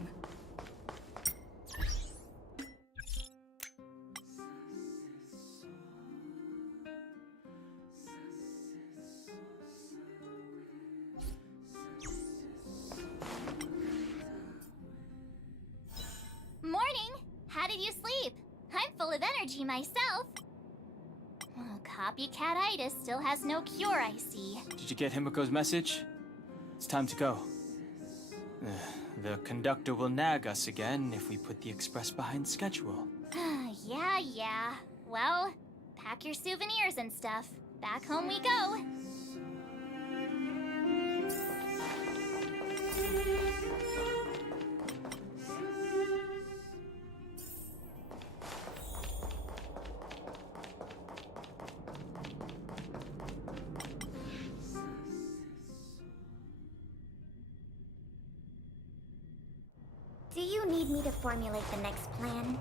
Morning! How did you sleep? I'm full of energy myself. Oh, copycat-itis still has no cure, I see. Did you get Himiko's message? It's time to go. The conductor will nag us again if we put the Express behind schedule. Yeah. Well, pack your souvenirs and stuff. Back home we go. Do you need me to formulate the next plan?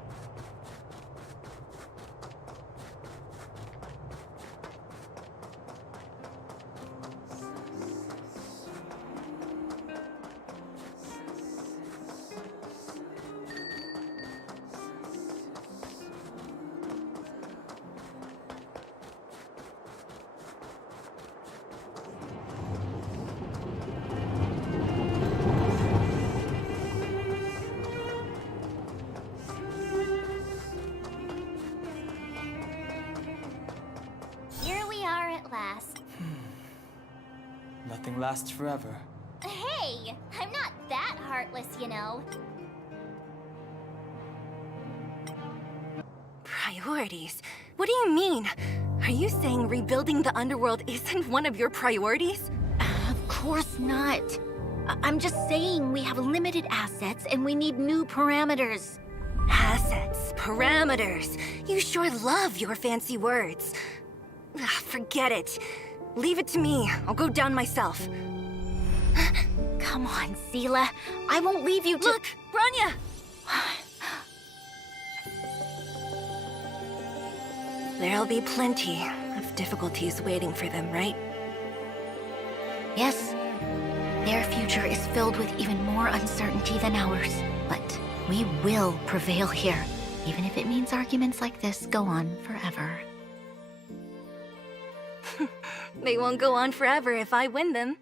Here we are at last. Nothing lasts forever. Hey, I'm not that heartless, you know. Priorities? What do you mean? Are you saying rebuilding the underworld isn't one of your priorities? Of course not. I'm just saying we have limited assets and we need new parameters. Assets, parameters. You sure love your fancy words. Forget it. Leave it to me. I'll go down myself. Come on, Seela. I won't leave you to— Look, Bronya! There'll be plenty of difficulties waiting for them, right? Yes. Their future is filled with even more uncertainty than ours. But we will prevail here, even if it means arguments like this go on forever. They won't go on forever if I win them.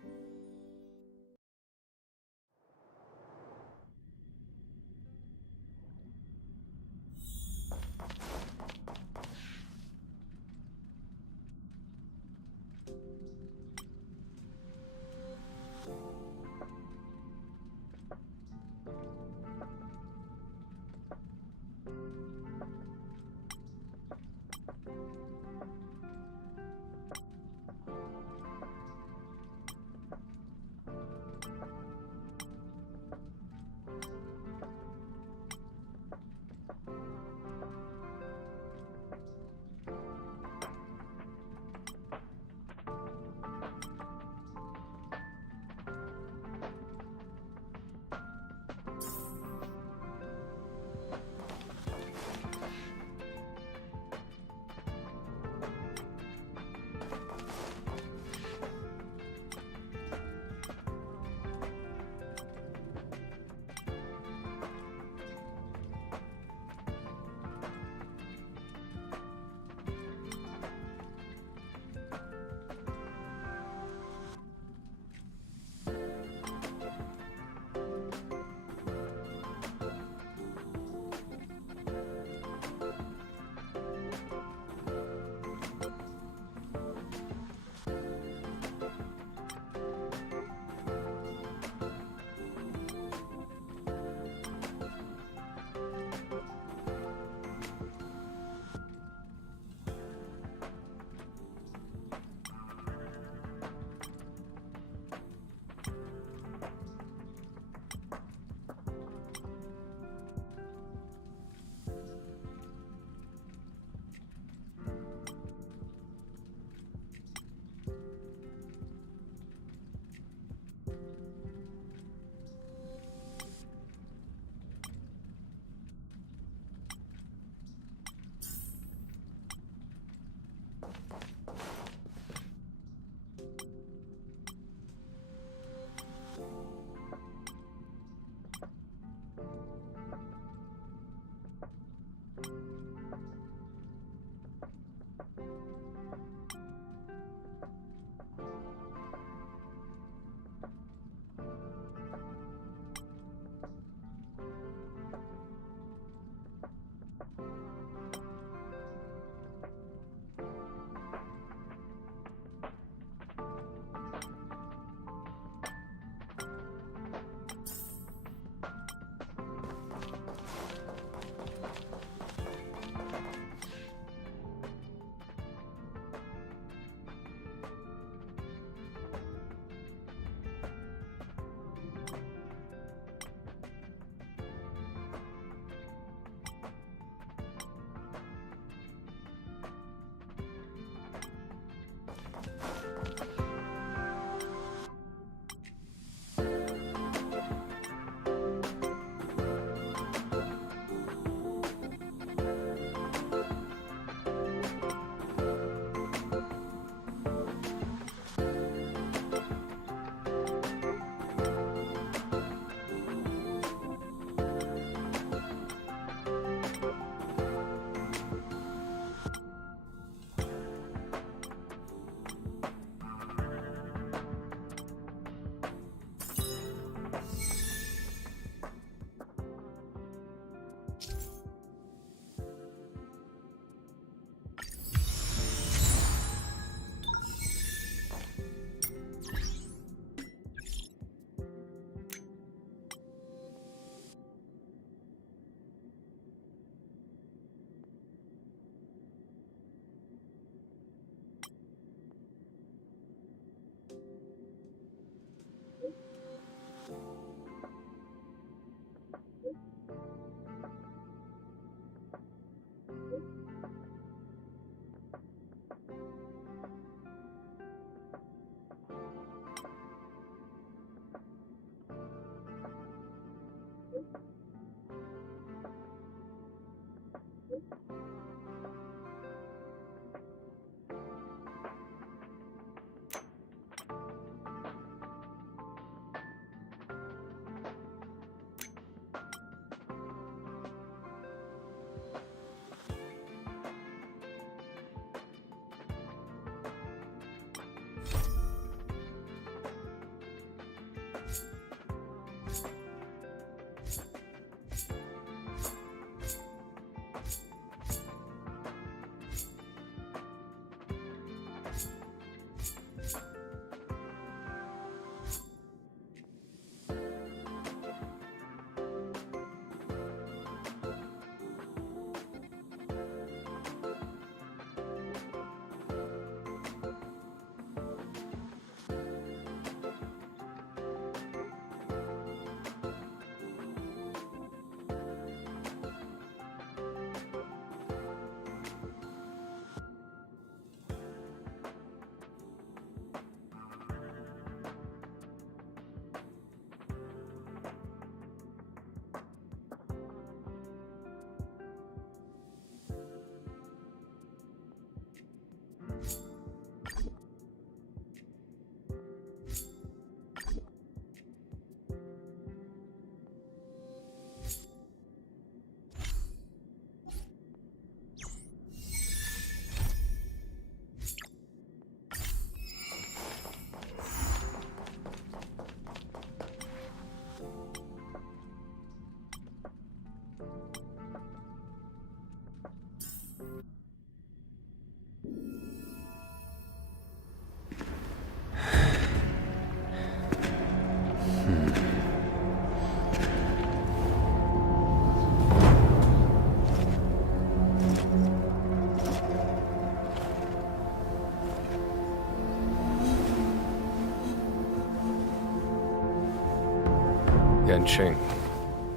Yanqing,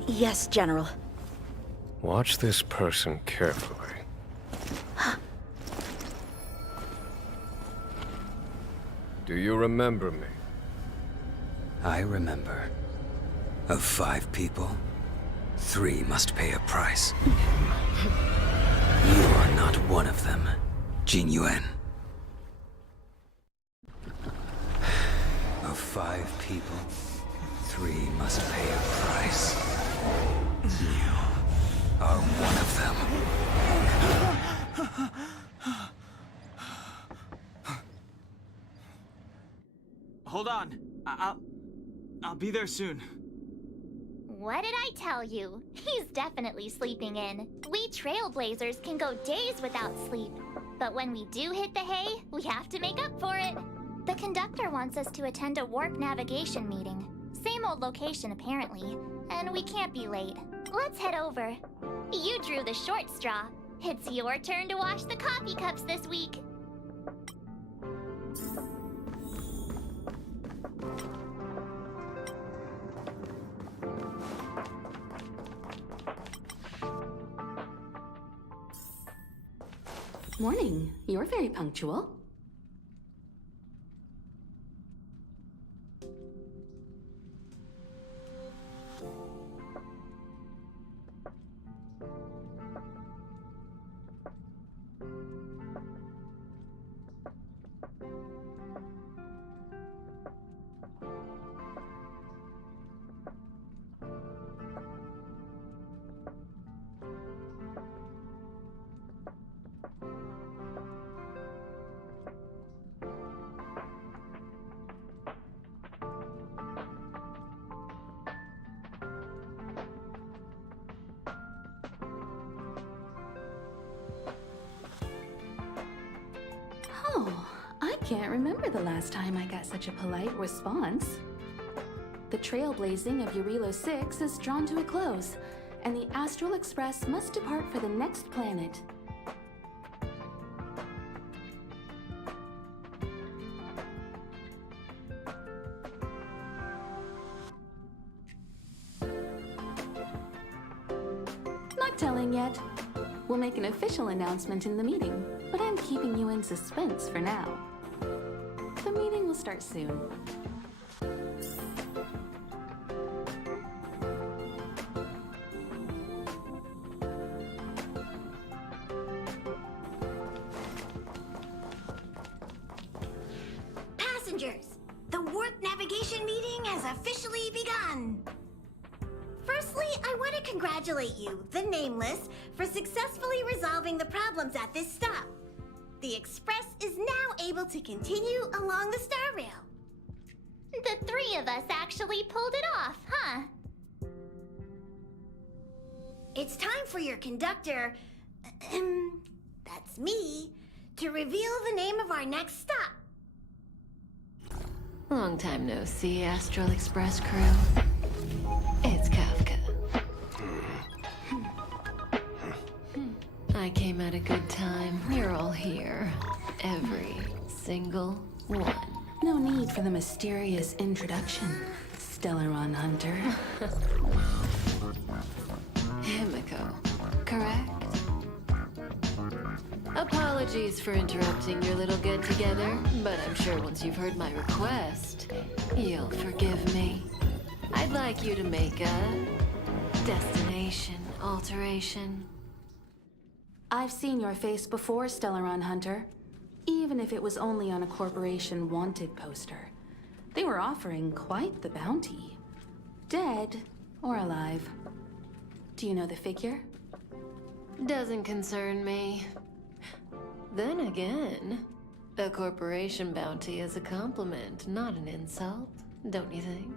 Yes, General. watch this person carefully. Do you remember me? I remember. Of 5 people, 3 must pay a price. You are not one of them, Jin Yuan. Of 5 people, 3 must pay a price. You are one of them. Hold on. I'll be there soon. What did I tell you? He's definitely sleeping in. We trailblazers can go days without sleep. But when we do hit the hay, we have to make up for it. The conductor wants us to attend a warp navigation meeting. Same old location, apparently. And we can't be late. Let's head over. You drew the short straw. It's your turn to wash the coffee cups this week. Morning. You're very punctual. Oh, I can't remember the last time I got such a polite response. The trailblazing of Eurilo 6 is drawn to a close, and the Astral Express must depart for the next planet. Not telling yet. We'll make an official announcement in the meeting, but I'm keeping you in suspense for now. The meeting will start soon. Passengers, the warp navigation meeting has officially begun. Firstly, I want to congratulate you, the Nameless, for successfully resolving the problems at this stop. The Express is now able to continue along the Star Rail. The 3 of us actually pulled it off, huh? It's time for your conductor, that's me, to reveal the name of our next stop. Long time no see, Astral Express crew. It's Kafka. I came at a good time. You're all here. Every single one. No need for the mysterious introduction, Stellaron Hunter. Himiko, correct? Apologies for interrupting your little get-together, but I'm sure once you've heard my request, you'll forgive me. I'd like you to make a destination alteration. I've seen your face before, Stellaron Hunter. Even if it was only on a corporation wanted poster. They were offering quite the bounty. Dead or alive. Do you know the figure? Doesn't concern me. Then again, a corporation bounty is a compliment, not an insult, don't you think?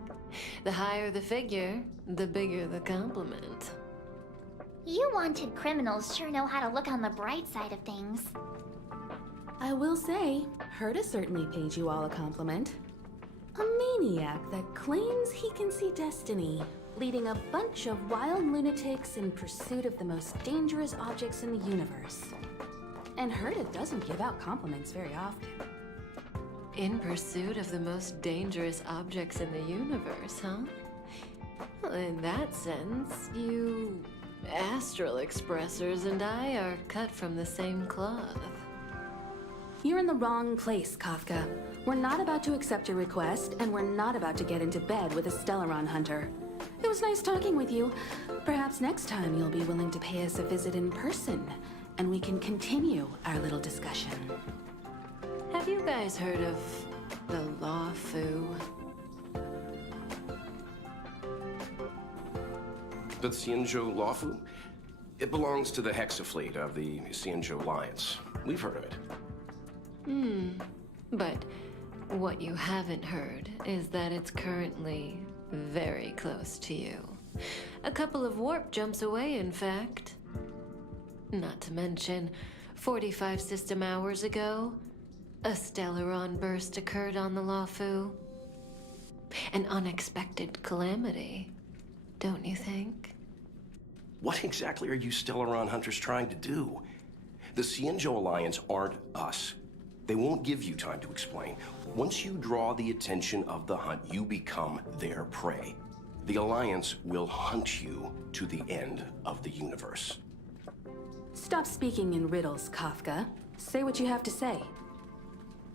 The higher the figure, the bigger the compliment. You wanted criminals sure know how to look on the bright side of things. I will say, Herta certainly paid you all a compliment. A maniac that claims he can see destiny, leading a bunch of wild lunatics in pursuit of the most dangerous objects in the universe. And Herta doesn't give out compliments very often. In pursuit of the most dangerous objects in the universe, huh? Well, in that sense, you astral expressors and I are cut from the same cloth. You're in the wrong place, Kafka. We're not about to accept your request, and we're not about to get into bed with a Stellaron hunter. It was nice talking with you. Perhaps next time you'll be willing to pay us a visit in person, and we can continue our little discussion. Have you guys heard of the Law Fu? The Xianzhou Lawfu? It belongs to the Hexafleet of the Xianzhou Alliance. We've heard of it. But what you haven't heard is that it's currently very close to you. A couple of warp jumps away, in fact. Not to mention, 45 system hours ago, a Stellaron burst occurred on the Lawfu. An unexpected calamity, don't you think? What exactly are you Stellaron hunters trying to do? The Xianzhou Alliance aren't us. They won't give you time to explain. Once you draw the attention of the hunt, you become their prey. The Alliance will hunt you to the end of the universe. Stop speaking in riddles, Kafka. Say what you have to say.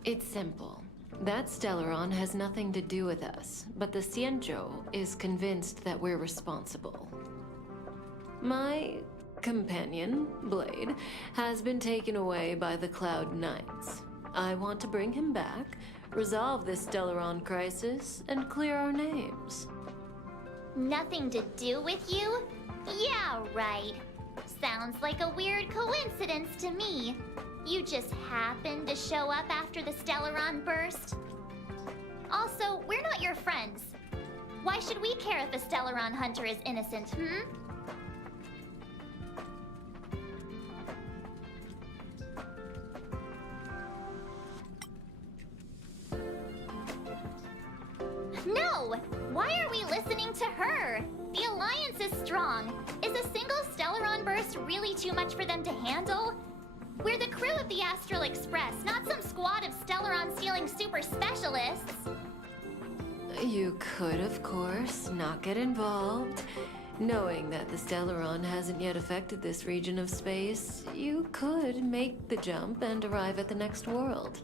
It's simple. That Stellaron has nothing to do with us, but the Xianzhou is convinced that we're responsible. My companion, Blade, has been taken away by the Cloud Knights. I want to bring him back, resolve this Stellaron crisis, and clear our names. Nothing to do with you? Yeah, right. Sounds like a weird coincidence to me. You just happened to show up after the Stellaron burst? Also, we're not your friends. Why should we care if a Stellaron hunter is innocent, No! Why are we listening to her? The Alliance is strong. Is a single Stellaron burst really too much for them to handle? We're the crew of the Astral Express, not some squad of Stellaron-stealing super specialists. You could, of course, not get involved. Knowing that the Stellaron hasn't yet affected this region of space, you could make the jump and arrive at the next world.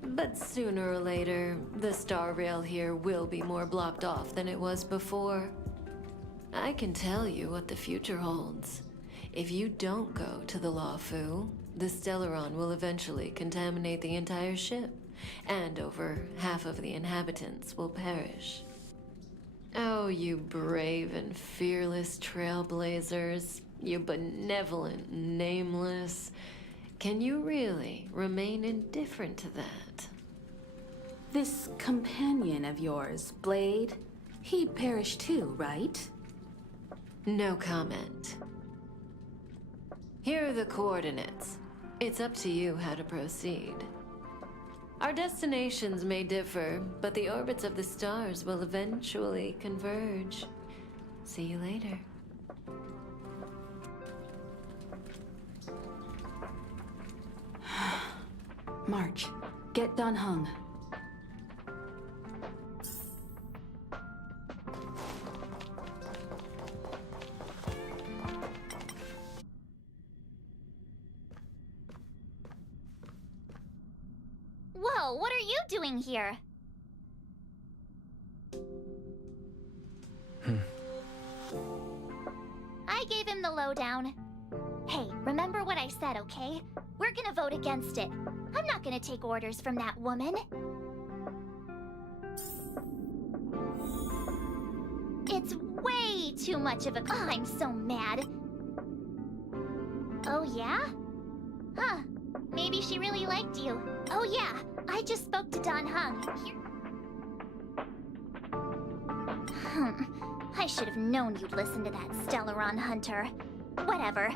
But sooner or later, the star rail here will be more blocked off than it was before. I can tell you what the future holds. If you don't go to the Lawfu, the Stellaron will eventually contaminate the entire ship, and over half of the inhabitants will perish. Oh, you brave and fearless trailblazers, you benevolent nameless. Can you really remain indifferent to that? This companion of yours, Blade, he perished too, right? No comment. Here are the coordinates. It's up to you how to proceed. Our destinations may differ, but the orbits of the stars will eventually converge. See you later. March, get Dan Heng. Whoa, what are you doing here? I gave him the lowdown. Hey, remember what I said, okay? We're gonna vote against it. I'm not gonna take orders from that woman. It's way too much of a... Oh, I'm so mad. Oh, yeah? Huh. Maybe she really liked you. Oh, yeah. I just spoke to Dan Heng. I should have known you'd listen to that Stellaron hunter. Whatever.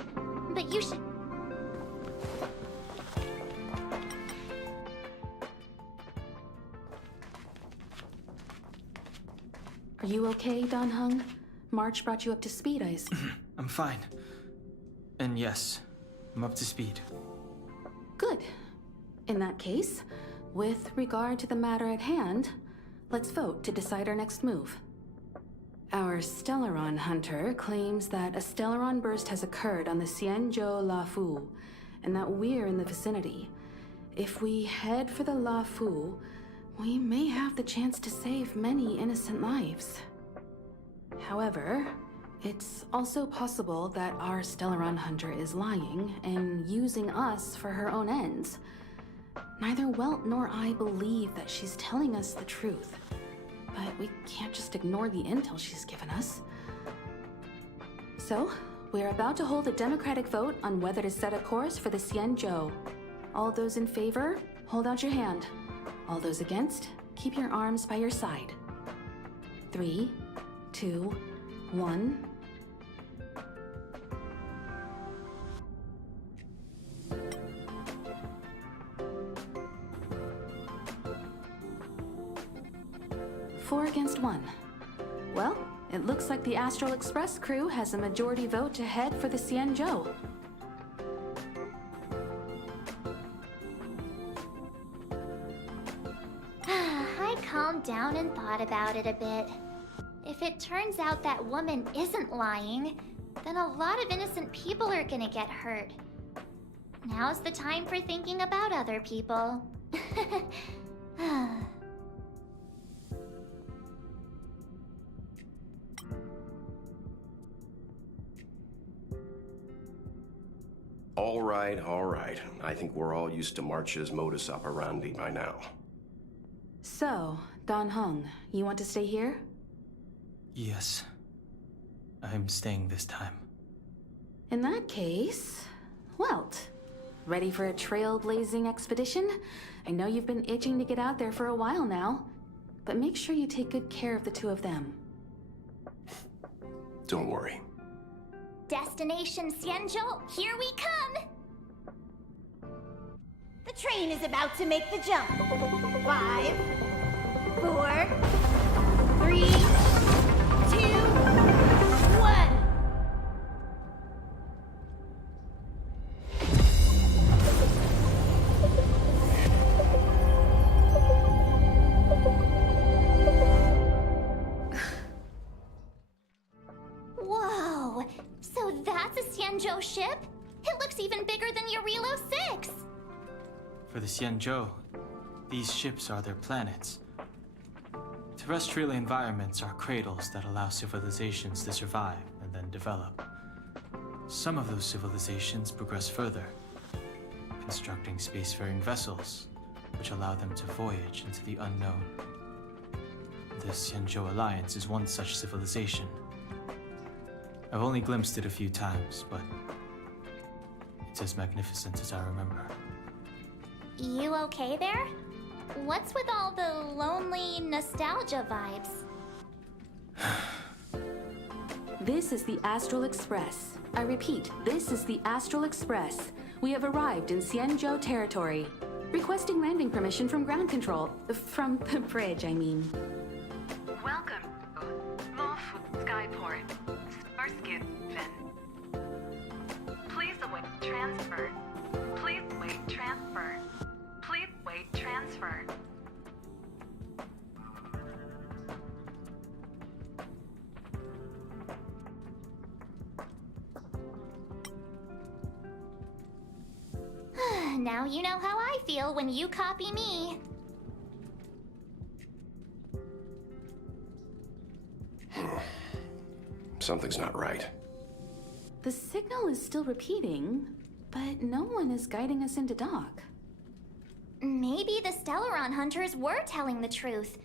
But you should... Are you okay, Dan Heng? March brought you up to speed, I assume. I'm fine. And yes, I'm up to speed. Good. In that case, with regard to the matter at hand, let's vote to decide our next move. Our Stellaron hunter claims that a Stellaron burst has occurred on the Xianzhou La Fu, and that we're in the vicinity. If we head for the La Fu, we may have the chance to save many innocent lives. However, it's also possible that our Stellaron hunter is lying and using us for her own ends. Neither Welt nor I believe that she's telling us the truth, but we can't just ignore the intel she's given us. So, we're about to hold a democratic vote on whether to set a course for the Xianzhou. All those in favor, hold out your hand. All those against, keep your arms by your side. 3, 2, 1. Four against 1. Well, it looks like the Astral Express crew has a majority vote to head for the Xianzhou. I calmed down and thought about it a bit. If it turns out that woman isn't lying, then a lot of innocent people are gonna get hurt. Now's the time for thinking about other people. All right. I think we're all used to March's modus operandi by now. So, Dan Heng, you want to stay here? Yes. I'm staying this time. In that case, Welt, ready for a trailblazing expedition? I know you've been itching to get out there for a while now, but make sure you take good care of the two of them. Don't worry. Destination Xianzhou, here we come! The train is about to make the jump. 5, 4, 3, 2, 1. Whoa! So that's a Xianzhou ship? It looks even bigger than Eurilo 6! For the Xianzhou, these ships are their planets. Terrestrial environments are cradles that allow civilizations to survive and then develop. Some of those civilizations progress further, constructing spacefaring vessels, which allow them to voyage into the unknown. The Xianzhou Alliance is one such civilization. I've only glimpsed it a few times, but it's as magnificent as I remember. You okay there? What's with all the lonely nostalgia vibes? This is the Astral Express. I repeat, this is the Astral Express. We have arrived in Xianzhou territory. Requesting landing permission from ground control. From the bridge, I mean. Welcome to Mofu Skyport. Starskin Fin. Please await transfer. Please wait transfer. Please wait transfer. Now you know how I feel when you copy me. Something's not right. The signal is still repeating, but no one is guiding us into dock. Maybe the Stellaron hunters were telling the truth.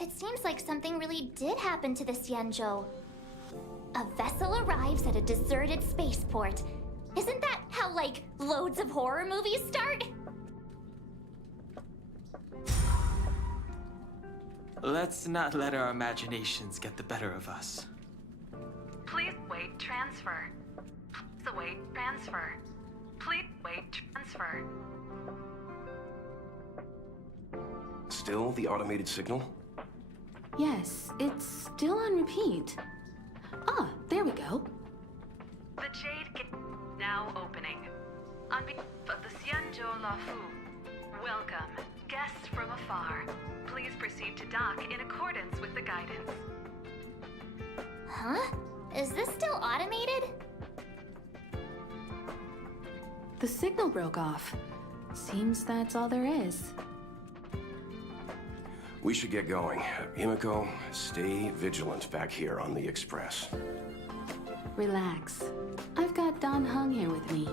It seems like something really did happen to the Xianzhou. A vessel arrives at a deserted spaceport. Isn't that how, like, loads of horror movies start? Let's not let our imaginations get the better of us. Please wait transfer. Please await transfer. Please wait transfer. Still the automated signal? Yes, it's still on repeat. Ah, there we go. The Jade Gate now opening. On behalf of the Xianzhou La Fu, welcome, guests from afar. Please proceed to dock in accordance with the guidance. Huh? Is this still automated? The signal broke off. Seems that's all there is. We should get going. Himiko, stay vigilant back here on the Express. Relax. I've got Don Hung here with me.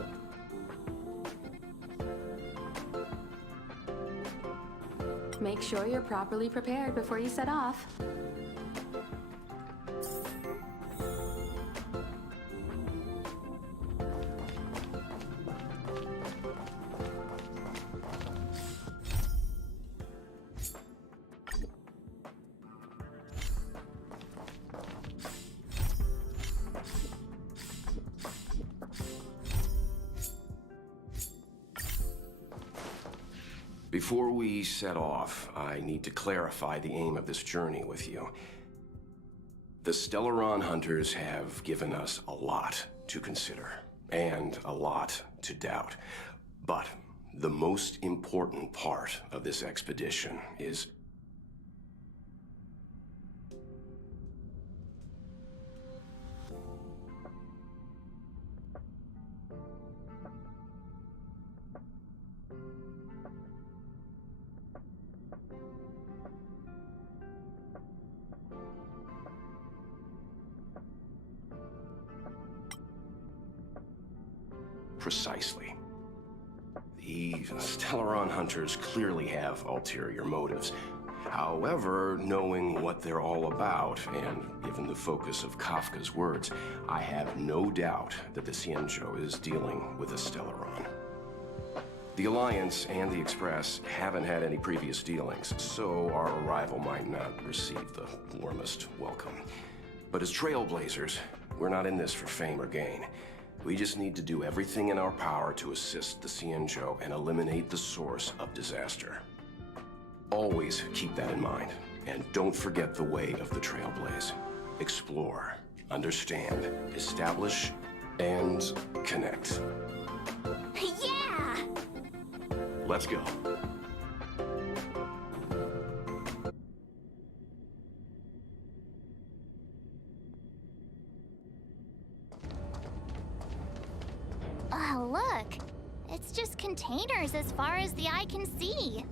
Make sure you're properly prepared before you set off. Before we set off, I need to clarify the aim of this journey with you. The Stellaron hunters have given us a lot to consider, and a lot to doubt. But the most important part of this expedition is precisely. The Stellaron hunters clearly have ulterior motives. However, knowing what they're all about, and given the focus of Kafka's words, I have no doubt that the Xianzhou is dealing with a Stellaron. The Alliance and the Express haven't had any previous dealings, so our arrival might not receive the warmest welcome. But as trailblazers, we're not in this for fame or gain. We just need to do everything in our power to assist the Xianzhou and eliminate the source of disaster. Always keep that in mind, and don't forget the way of the Trailblaze. Explore, understand, establish, and connect. Yeah! Let's go. Oh, look. It's just containers as far as the eye can see.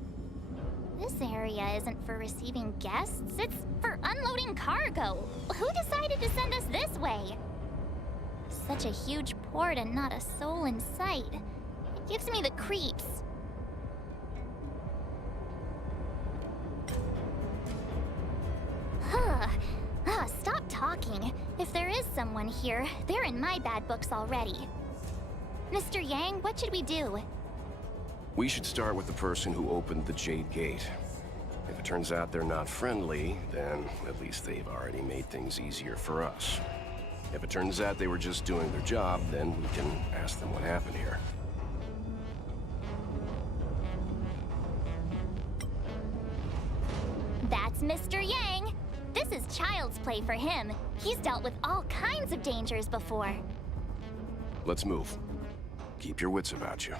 This area isn't for receiving guests, it's for unloading cargo. Who decided to send us this way? Such a huge port and not a soul in sight. It gives me the creeps. Stop talking. If there is someone here, they're in my bad books already. Mr. Yang, what should we do? We should start with the person who opened the Jade Gate. If it turns out they're not friendly, then at least they've already made things easier for us. If it turns out they were just doing their job, then we can ask them what happened here. That's Mr. Yang. This is child's play for him. He's dealt with all kinds of dangers before. Let's move. Keep your wits about you.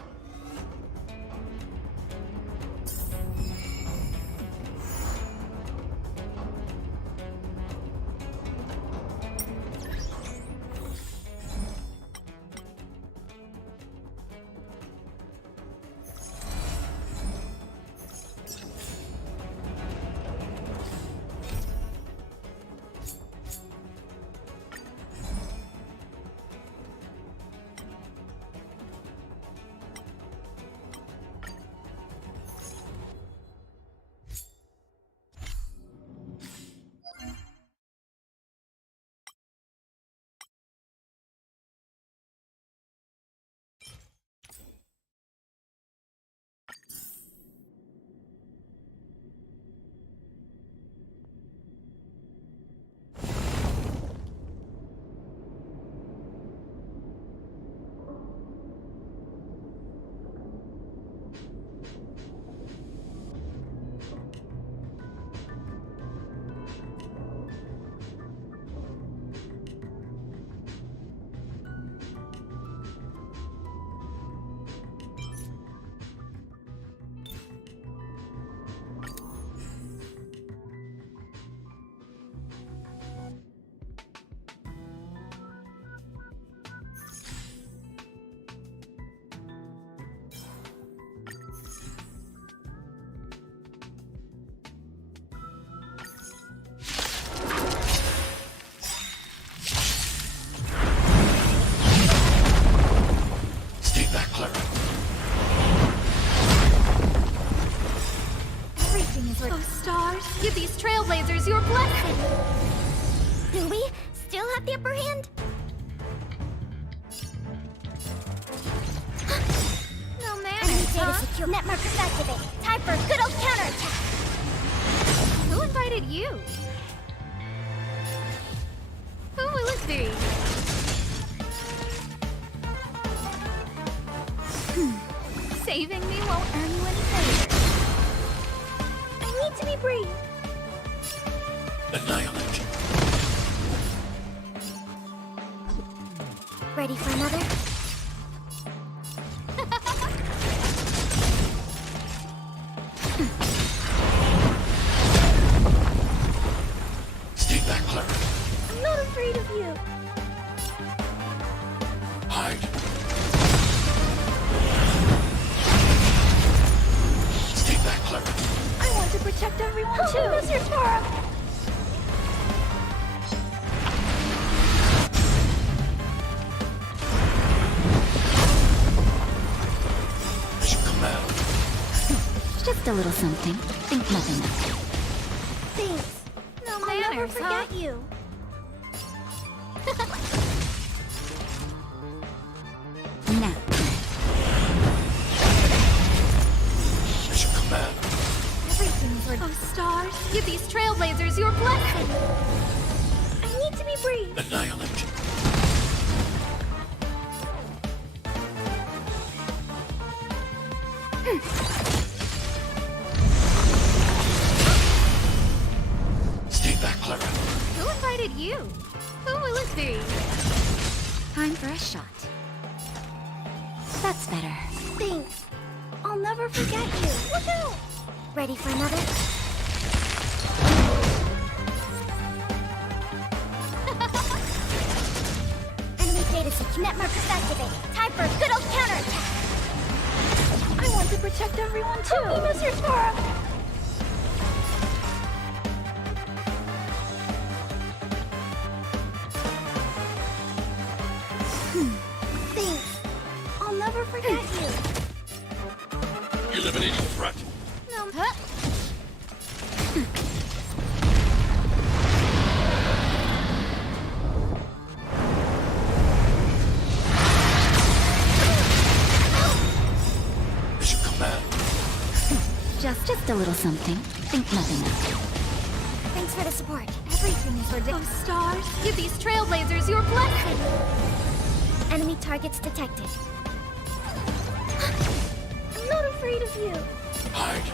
Give these trailblazers your blessing! Do we still have the upper hand? No Enemy manners, data huh? secure. Net markers activate. Time for a good old counterattack. Who invited you? Who will it be? Saving me won't earn you any favors. I need to be brave. Annihilate. Ready for another? Stay back, Clara. I'm not afraid of you. Hide. Stay back, Clara. I want to protect everyone too. Mr. Sparrow. Mission command. Just a little something. Think nothing of it. Thanks. No I'll never manners, forget huh? you. Now, Mission command. Everything's for those stars. Give these trailblazers your blessing. I need to be brave. Annihilate. Stay back, Clara. Who invited you? Who will it be? time for a shot. That's better. Thanks. I'll never forget you. Woohoo! Ready for another? Enemy data secure. Net markers activate. Time for a good old counterattack. I want to protect everyone too. Mr. Sparrow. Thanks. I'll never forget you. Eliminating threat. No. Huh? Mission command. Just a little something. Think nothing of it. Thanks for the support. Everything is ridiculous. Those stars. Give these trailblazers your blessing. Enemy targets detected. I'm not afraid of you. Hide.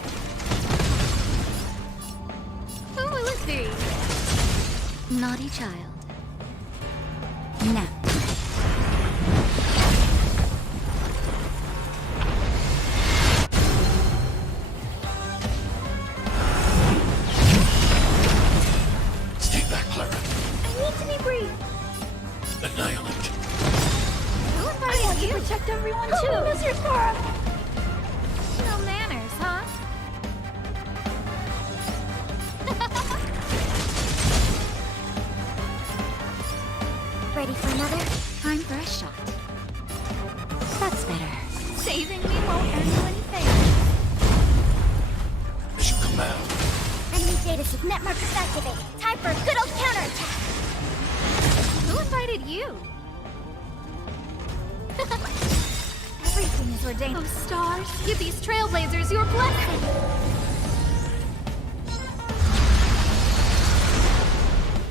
Who will it be? Naughty child. Now. Stay back, Clara. I need to be brave. Annihilate. Who I invited want to you? protect everyone too. Mr. Sparrow. No manners, huh? Ready for another? Time for a shot. That's better. Saving me won't earn you any favors. Mission command. Enemy data secure. Net markers activate. Time for a good old counterattack. Who invited you? Everything is ordained. Those stars. Give these trailblazers your blessing.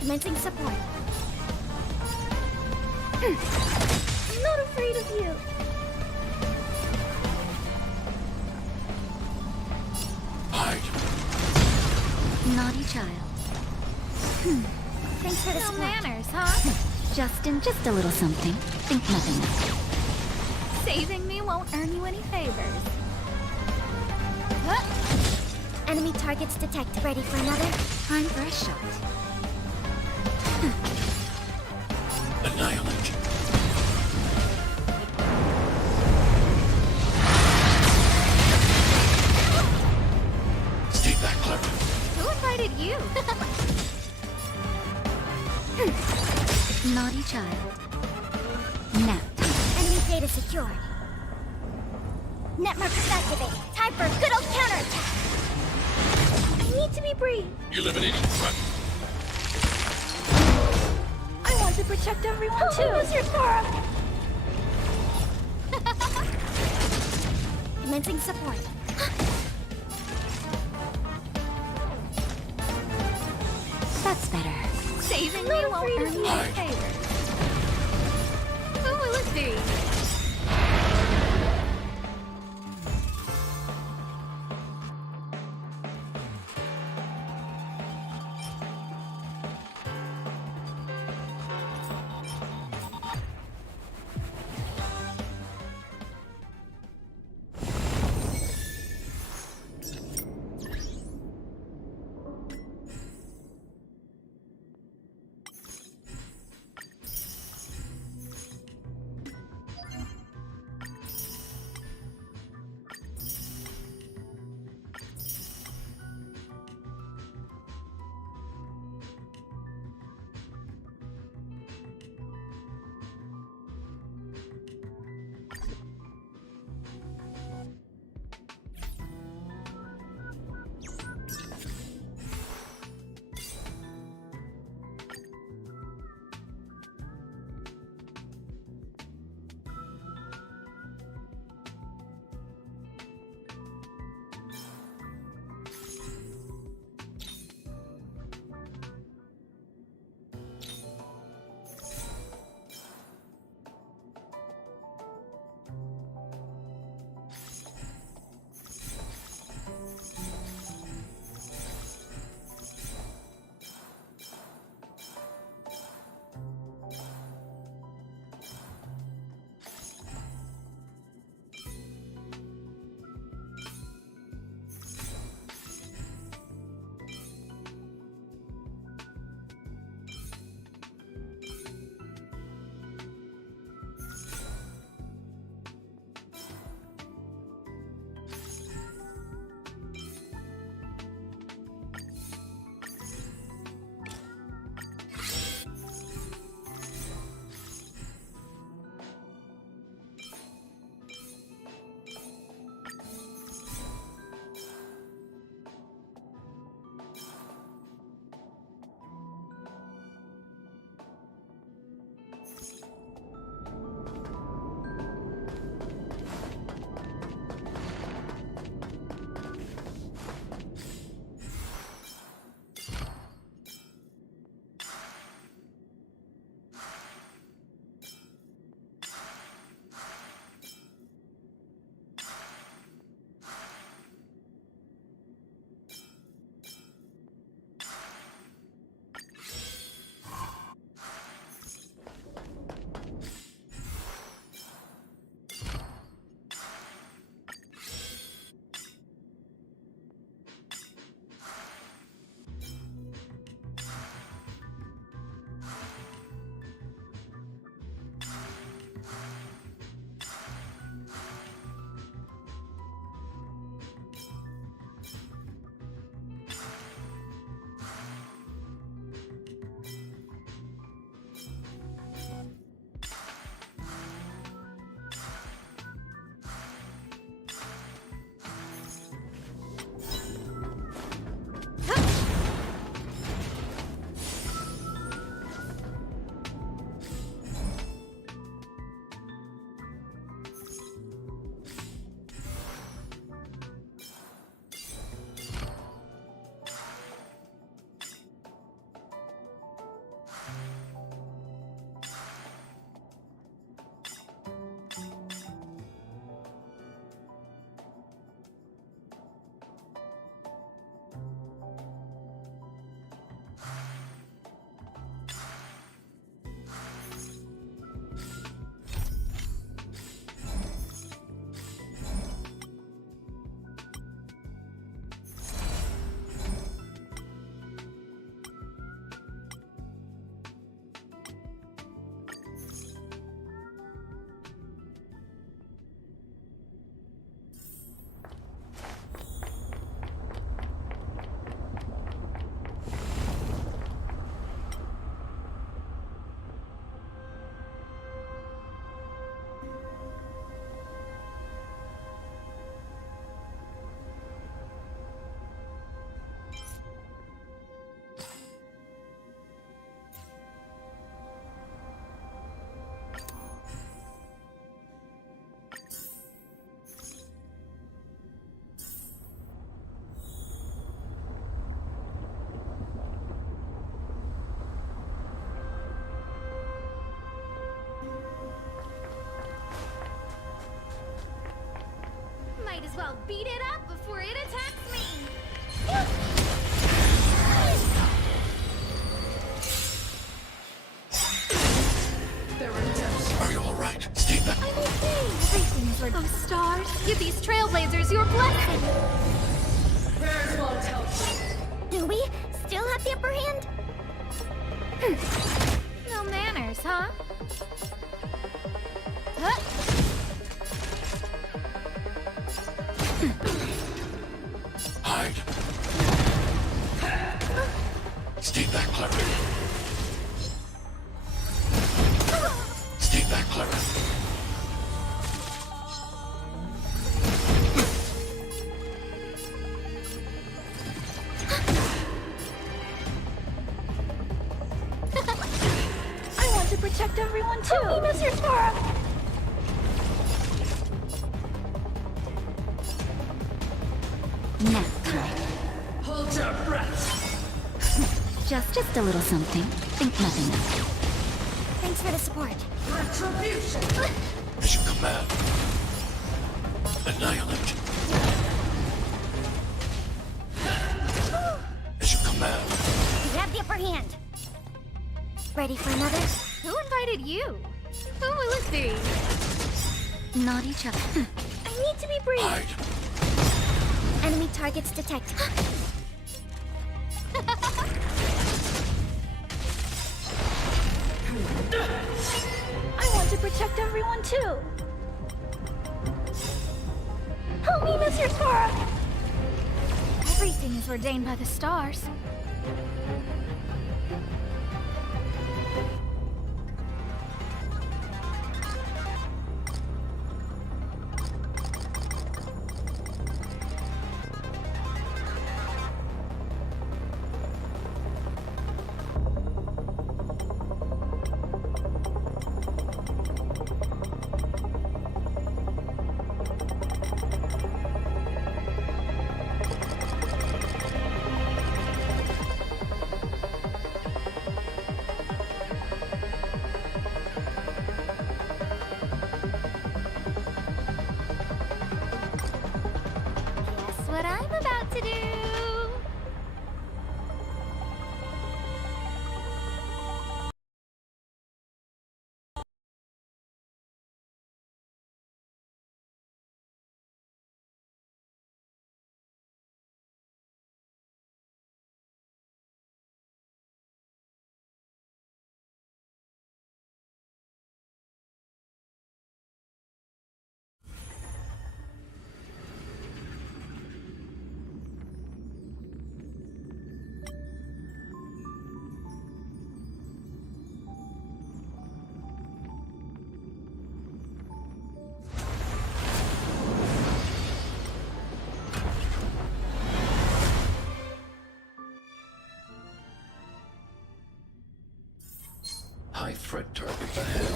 Commencing support. I'm not afraid of you. Hide. Naughty child. Thanks for the No support. manners, huh? Just a little something. Think nothing of it. Saving me won't earn you any favors. Huh? Enemy targets detected. Ready for another? Time for a shot. Annihilate. Stay back, Clara. Who invited you? Naughty child. Now. Enemy data secured. Net markers activate. Time for a good old counterattack. I need to be brave. Eliminating threat. I want to protect everyone too. Mr. Sparrow! Commencing support. That's better. Saving me won't earn me a favor. Oh, let's see. beat it up before it attacks me! Are you alright? Stay back. I'm okay! Everything is like those stars. Give these trailblazers your blessing! Do we still have the upper hand? No manners, huh? Hide. Stay back, Clara. Stay back, Clara. I want to protect everyone too. Help me, Mr. Sparrow. Nap time. Hold your breath. Just a little something. Think nothing of it. Thanks for the support. Retribution. As you command. Annihilate. As you command. We have the upper hand. Ready for another? Who invited you? Who will it be? Not each other. I need to be brave. Hide. Enemy targets detected. I want to protect everyone too. Help me, Mr. Sparrow. Everything is ordained by the stars. Guess what I'm about to do? High threat target ahead.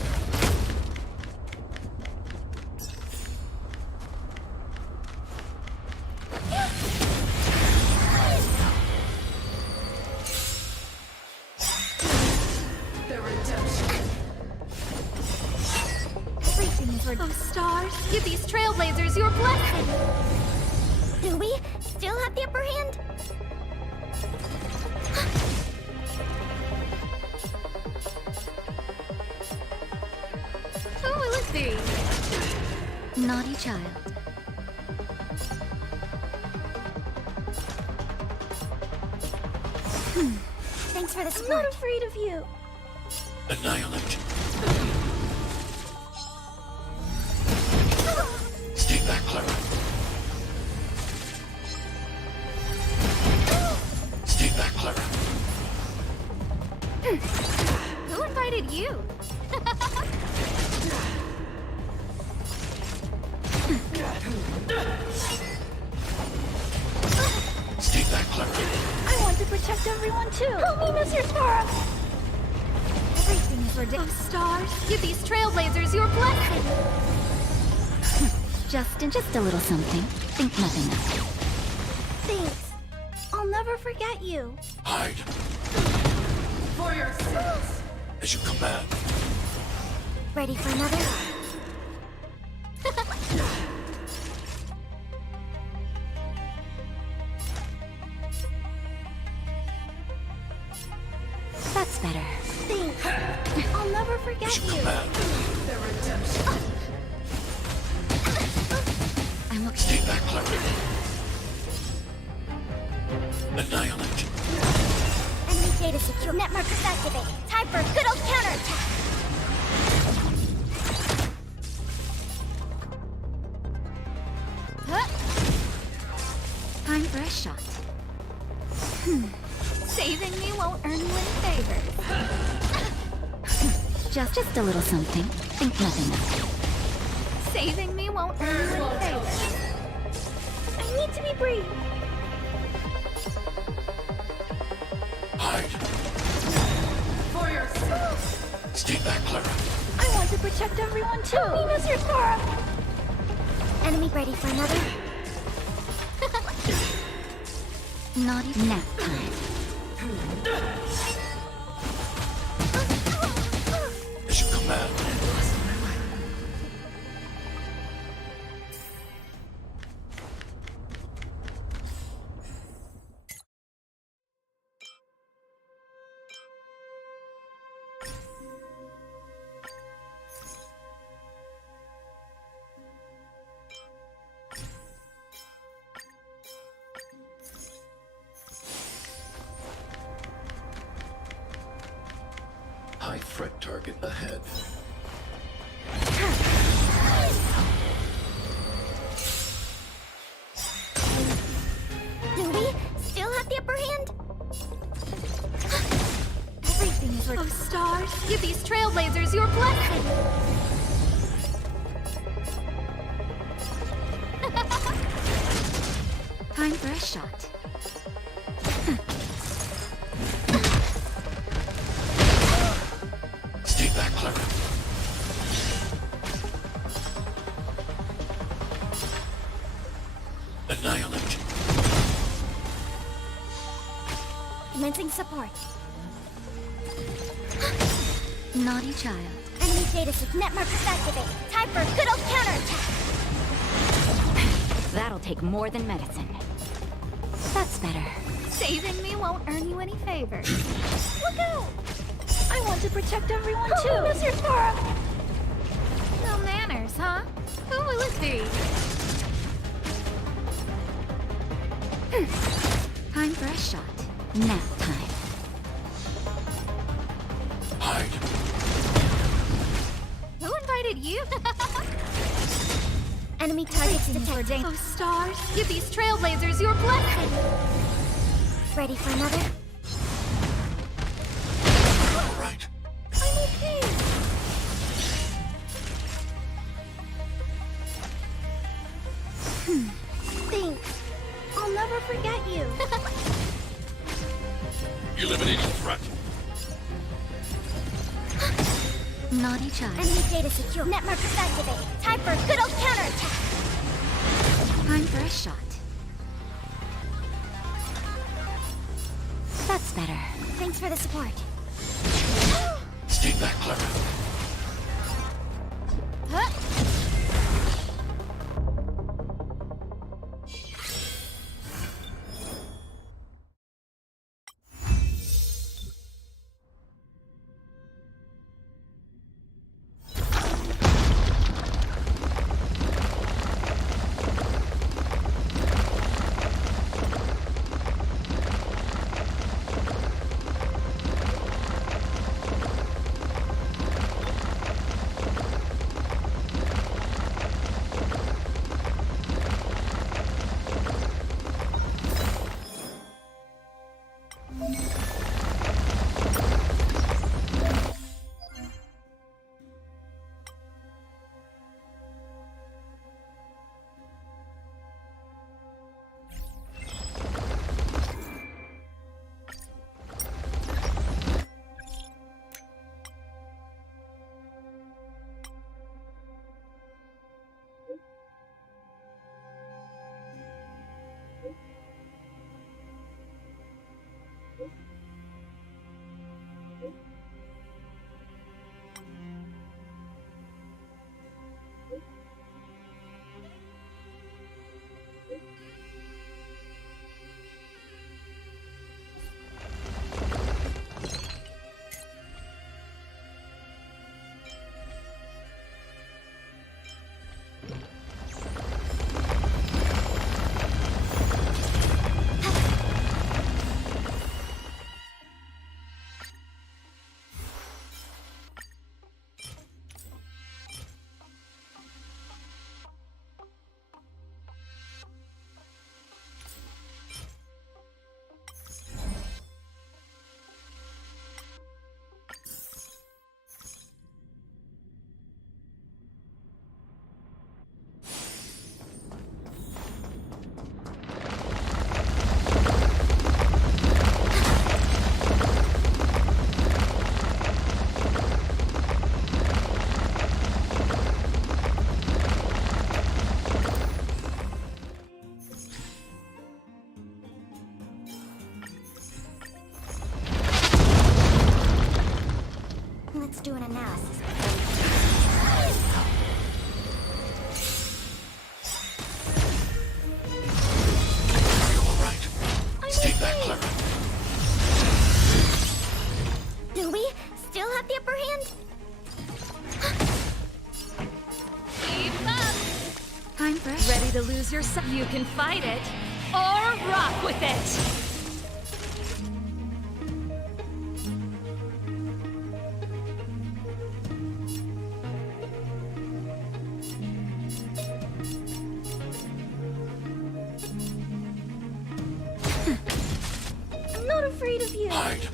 The redemption. Everything is ordained. Those stars. Give these trailblazers your blessing! Do we still have the upper hand? Who will it be? Naughty child. Thanks for the I'm support. not afraid of you. Annihilate. Stay back, Clara. Stay back, Clara. Who invited you? Stay back, Clara. I want to protect everyone too. Help me, Mr. Sparrow. Everything is ordained. Those stars. Give these trailblazers your blessing! Just a little something. Think nothing of it. Thanks. I'll never forget you. Hide. For your sins. As you command. Ready for another? That's better. Thanks. I'll never forget you. The redemption. I'm okay. Stay back, Clara. Annihilate. Enemy data secure. Net markers activate. Time for a good old counterattack. Time for a shot. Saving me won't earn you any favors. Just a little something. Think nothing of it. Saving me won't earn you any favors. I need to be brave. Hide. For yourself. Stay back, Clara. I want to protect everyone too. Help me, Mr. Sparrow. Enemy ready for another? Naughty nap time. As you command. High threat target ahead. Do we still have the upper hand? Everything is Oh, stars, give these trailblazers your blessing! Time for a shot. Stay back, Clara. Annihilate. commencing support. Naughty child. Enemy data sync net markers activate. Time for a good old counterattack. That'll take more than medicine. That's better. Saving me won't earn you any favors. Look out! I want to protect everyone too. Mr. Sparrow! No manners, huh? Who will it be? Time for a shot. Nap time. Hide. Who invited you? Enemy targets detected. Oh, stars, give these trailblazers your blessing! Ready for another? All right. I'm okay. Thanks. I'll never forget you. Eliminating threat. Naughty child. Enemy data secure. Net markers activate. Time for a good old counterattack. Time for a shot. That's better. Thanks for the support. Stay back, Clara. Huh? lose yourself, you can fight it or rock with it. I'm not afraid of you. Hide.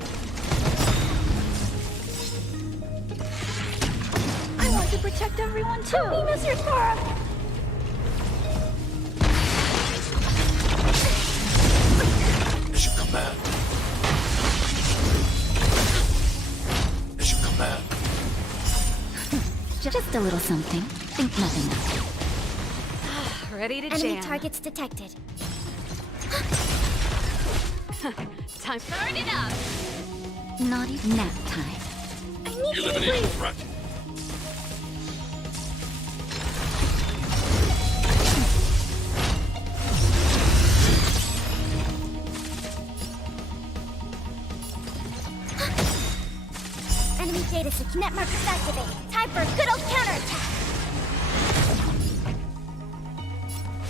I want to protect everyone too. Help me, Mr. Sparrow. As you command. As you command. Just a little something. Think nothing of it. Ready to Enemy jam. targets detected. Time. Turn it up. Naughty nap time. I need to Eliminating breathe. threat. Enemy data sync net markers activated. Time for a good old counterattack.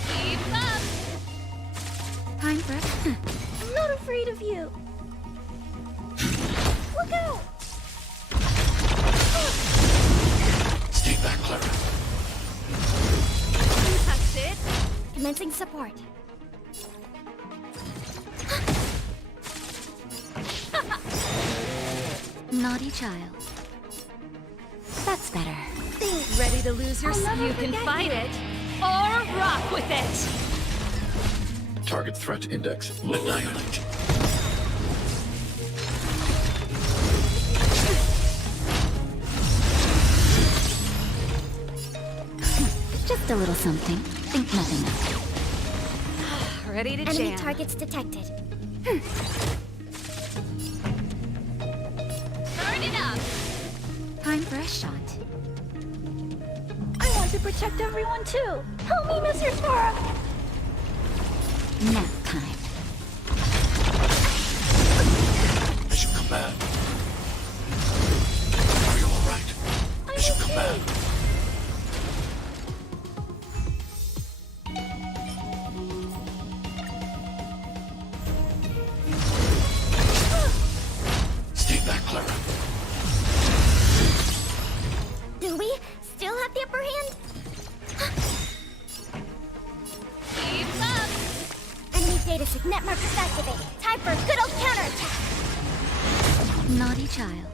Keep up. Time for it. I'm not afraid of you. Look out! Stay back, Clara. That's it. Commencing support. Naughty child. That's better. Ready to lose your I'll never you can forget fight it or rock with it. Target threat index low. Annihilate. Just a little something. Think nothing of it. Ready to Enemy jam. targets detected. Turn it up. Time for a shot. I want to protect everyone too. Help me, Mr. Sparrow. Nap time. As you command. Are you alright? As you command. Stay back, Clara. Do we still have the upper hand? Keep up. Enemy data sync net markers activated. Time for a good old counterattack. Naughty child.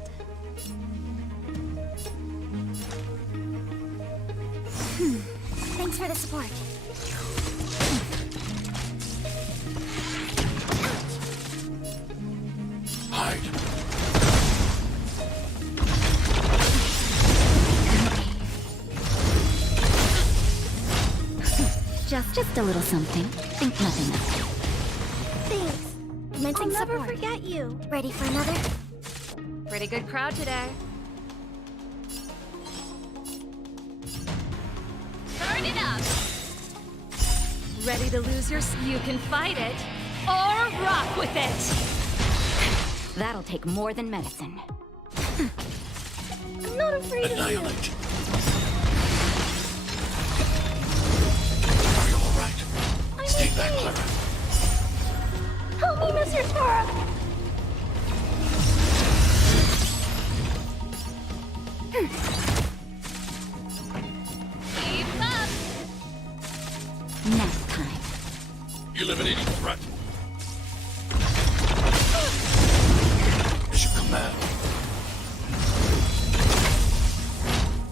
Thanks for the support. Hide. Just a little something. Think nothing of it. Thanks. Commencing I'll never support. forget you. Ready for another? Pretty good crowd today. Turn it up. Ready to lose your you can fight it or rock with it. That'll take more than medicine. I'm not afraid of you. Annihilate. Are you alright? Stay back, Clara. Help me, Mr. Sparrow. Keep up. Nap time. Eliminating threat. As you command.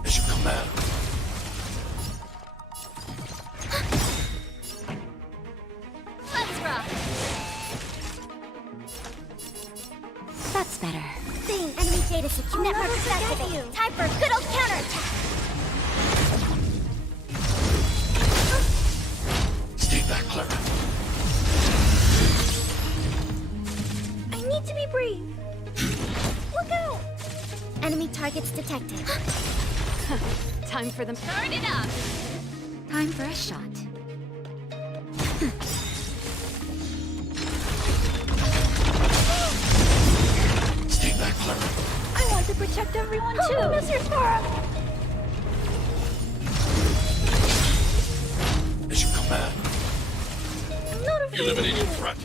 As you command. Let's rock. That's better. Thanks. Enemy data sync net markers activated. Time for a good old counterattack. Stay back, Clara. I need to be brave. Look out! Enemy targets detected. Time for them. Turn it up. Time for a shot. Stay back, Clara. I want to protect everyone too, Mr. Sparrow. As you command. Eliminating threat.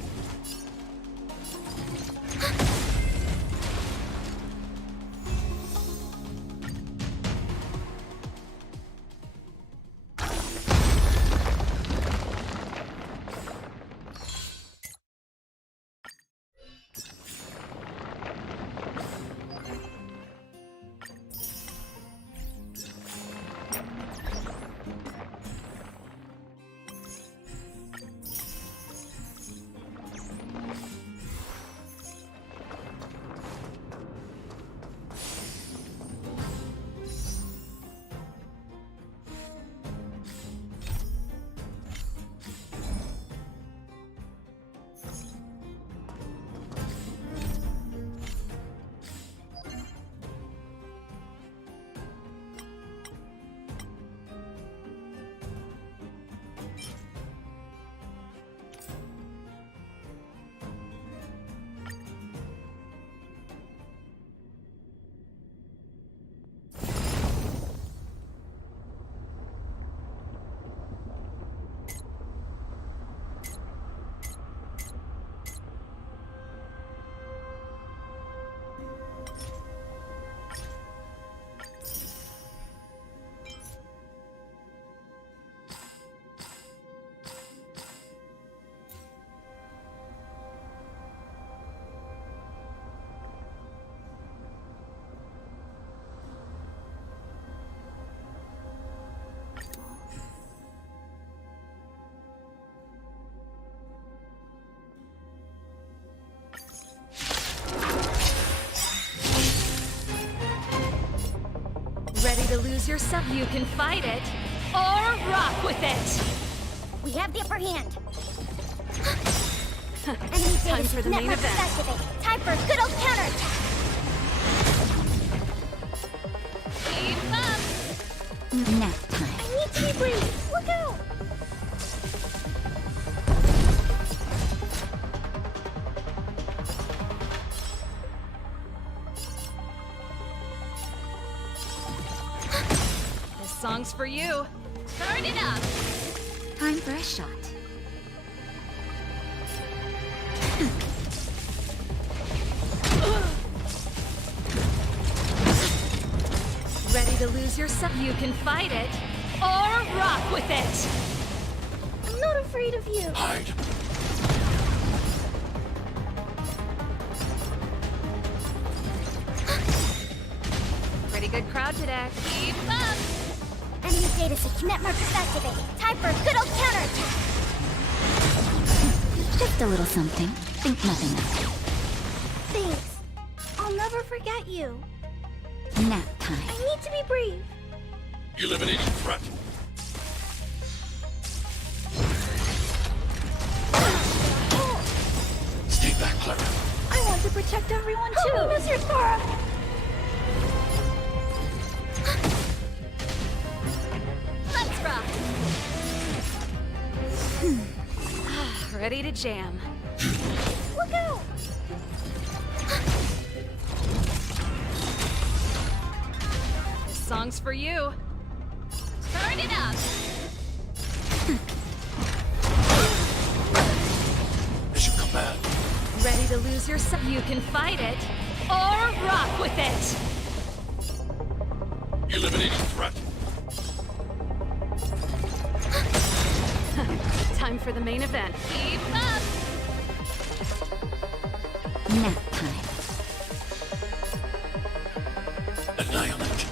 Ready to lose yourself? You can fight it, or rock with it! We have the upper hand. Enemy time for the main event. Activate. Time for a good old counterattack. Keep up! Nap time. I need to be brave. Look out! This song's for you. Turn it up! Time for a shot. Ready to lose yourself? You can fight it, or rock with it! I'm not afraid of you. Hide. Pretty good crowd today. Keep up! Enemy data set connect markers activated. Time for a good old counterattack. Just a little something. Think nothing of it. Thanks. I'll never forget you. Nap time. I need to be brave. Eliminating threat. Stay back, Clara. I want to protect everyone too. Mr. Spara! Let's rock! Ready to jam. Look out! This song's for you. Turn it up! Mission command. Ready to lose yourself? You can fight it, or rock with it! Eliminating threat. Time for the main event. Keep up! Nap time. Annihilate.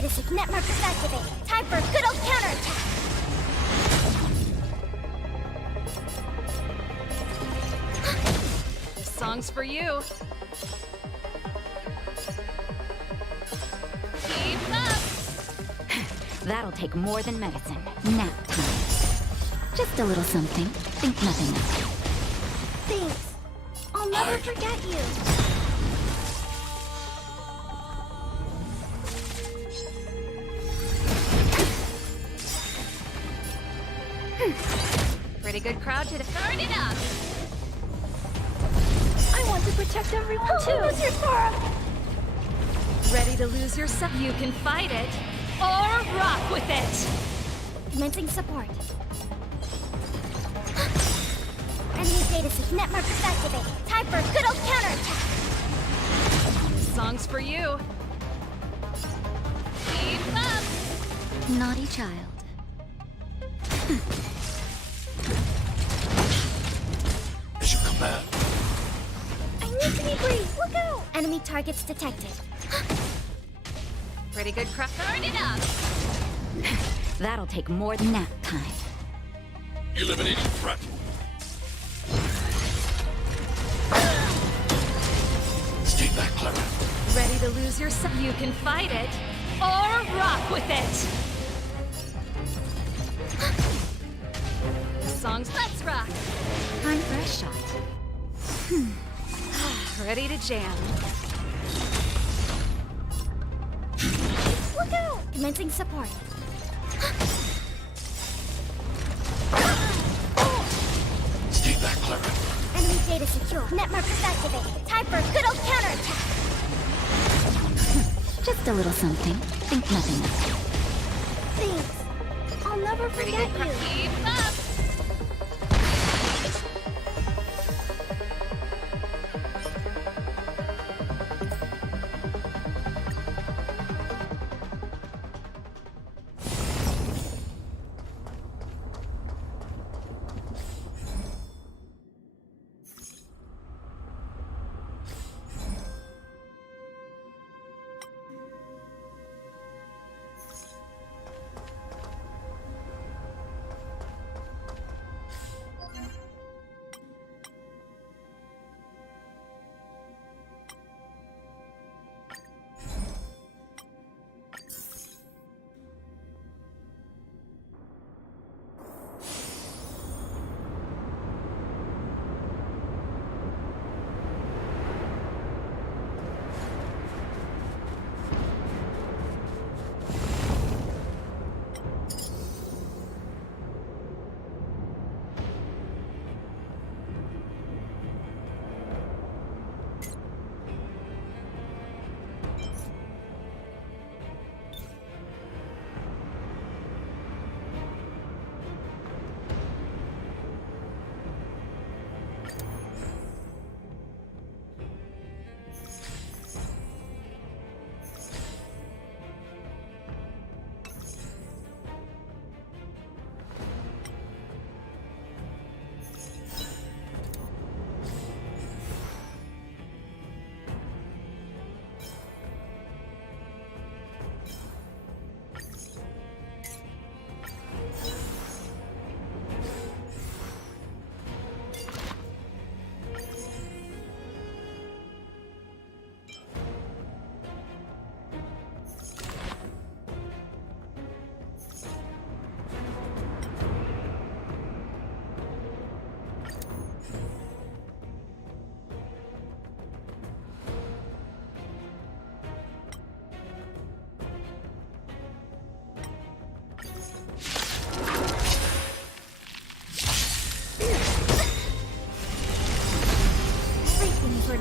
data net markers activate. Time for a good old counterattack. This song's for you. Keep up. That'll take more than medicine. Nap time. Just a little something. Think nothing of it. Thanks. I'll never forget you. Pretty good crowd to turn it up. I want to protect everyone too. Mr. Sparrow! Ready to lose yourself? You can fight it or rock with it. Commencing support. Enemy data net markers activate. Time for a good old counterattack. This song's for you. Keep up. Naughty child. As you command. I need to be brave. Look out! Enemy targets detected. Pretty good crowd. Turn it up. That'll take more than nap time. Eliminating threat. Stay back, Clara. Ready to lose yourself? You can fight it or rock with it. The song's Let's Rock. Time for a shot. Ready to jam. Look out! Commencing support. Stay back, Clara. Enemy data secure. Net markers activate. Time for a good old counterattack. Just a little something. Think nothing of it. Thanks. I'll never Pretty forget good you. Keep up.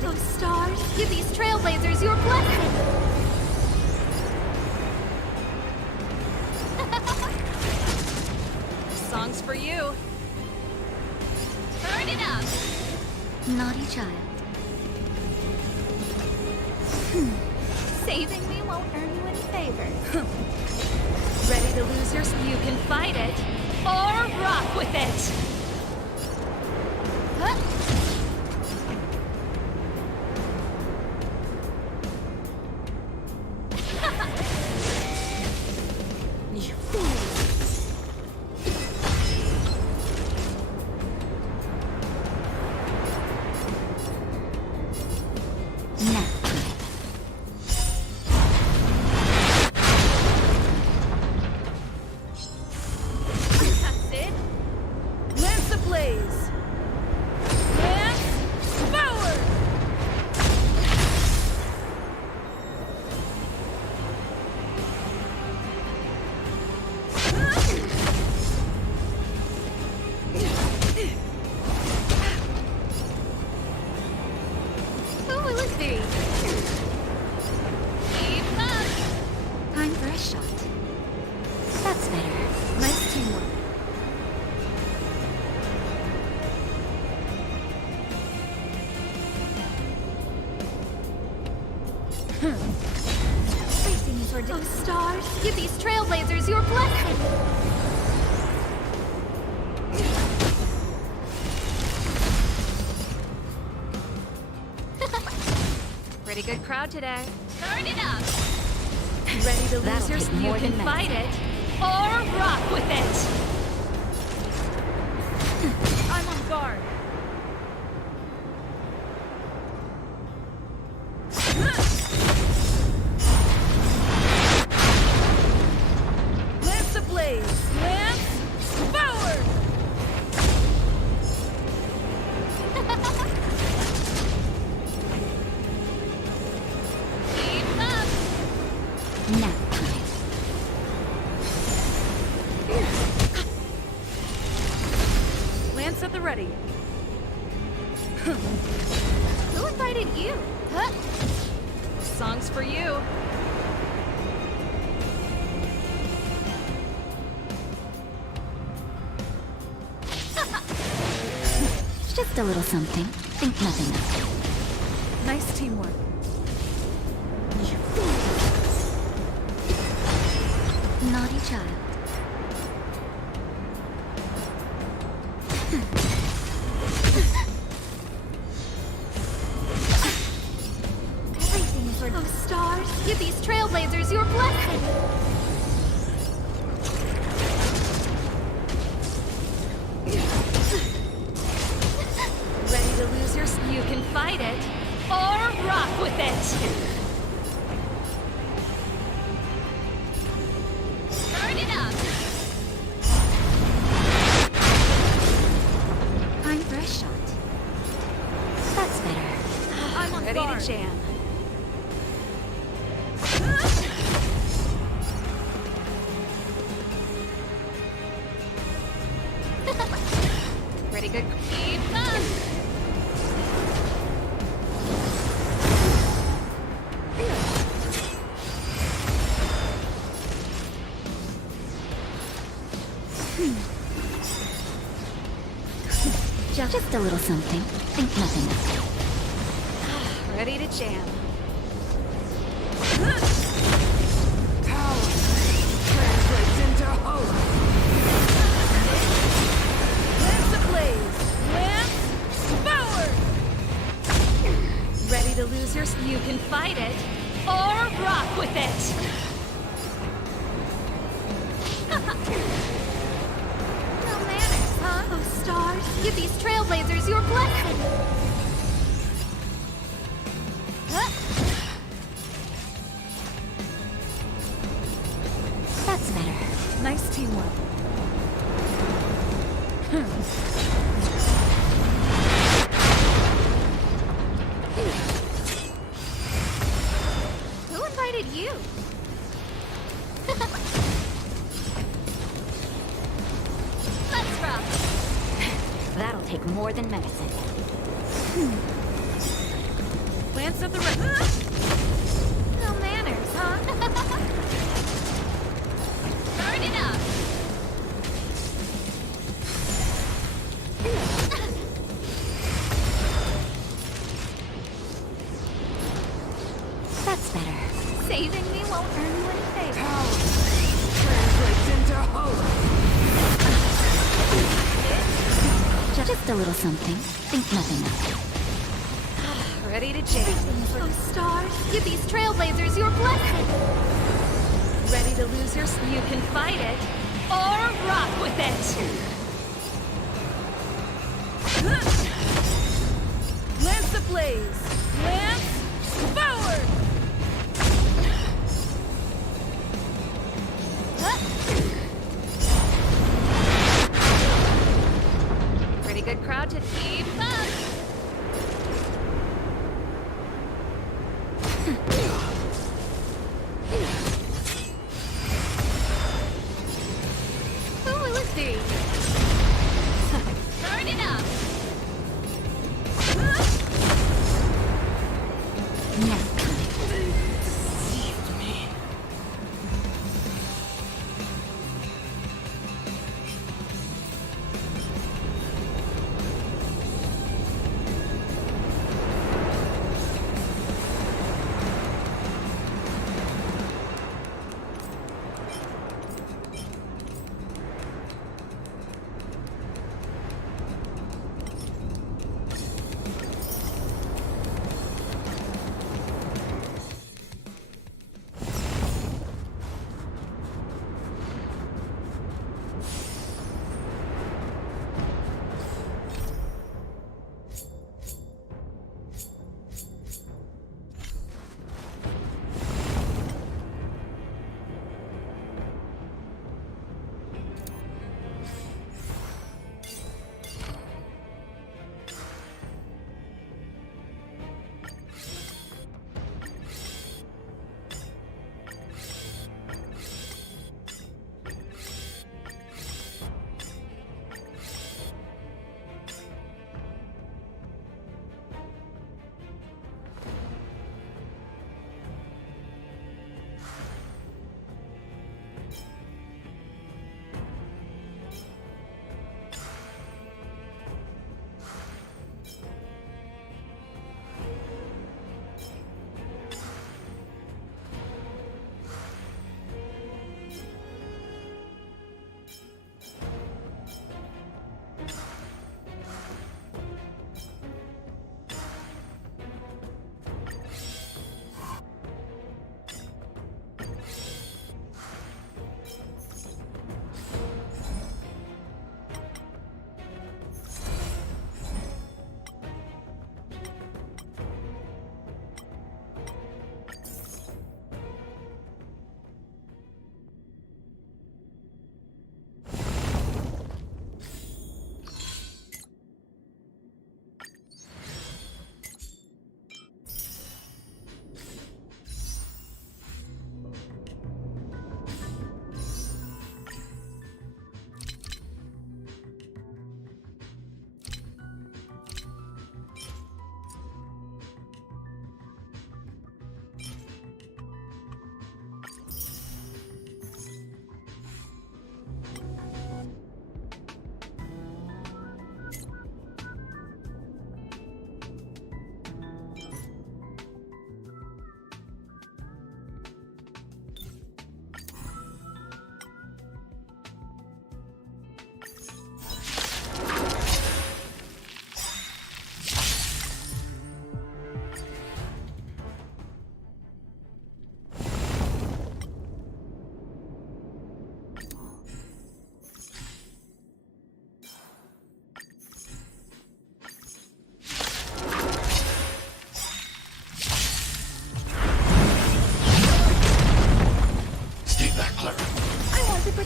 Those stars, give these trailblazers your blessing. The song's for you. Turn it up. Naughty child. Saving me won't earn you any favors. Ready to lose yourself? You can fight it or rock with it. Huh? Everything's ordained. Oh, stars, give these trailblazers your blessing! Pretty good crowd today. Turn it up! Ready to lose That'll your... take You more can than fight it, or rock with it! I'm on guard. Lance ablaze! Lance forward! Keep up! Nap time. Lance at the ready. Who invited you? Huh? Song's for you. Just a little something. Think nothing of it. Nice teamwork. Naughty child. Everything's for... Oh, stars, give these trailblazers your blessing! Ready to lose your... You can fight it, or rock with it! Turn it up! Time for a shot. That's better. I'm on ready guard. To jam. Pretty good. Keep up! Just a little something. Think nothing of it. Ready to jam. Power translates into hope. Lance ablaze! Lance forward! Ready to lose your... You can fight it, or rock with it! No manners, huh? Oh, stars, give these trailblazers your blessing! Huh? That's better. Nice teamwork. Who invited you? Let's rock! That'll take more than medicine. Lance of the Red. No manners, huh? Turn it up! That's better. Saving me won't earn you any favors. Power translates into hope. Just a little something. Think nothing of it. Ready to jam. Oh, stars, give these trailblazers your blessing! Ready to lose your... You can fight it, or rock with it! Lance ablaze! Lance forward! Pretty good crowd to keep up! Who will it be? Turn it up! Nap time. Deceived me.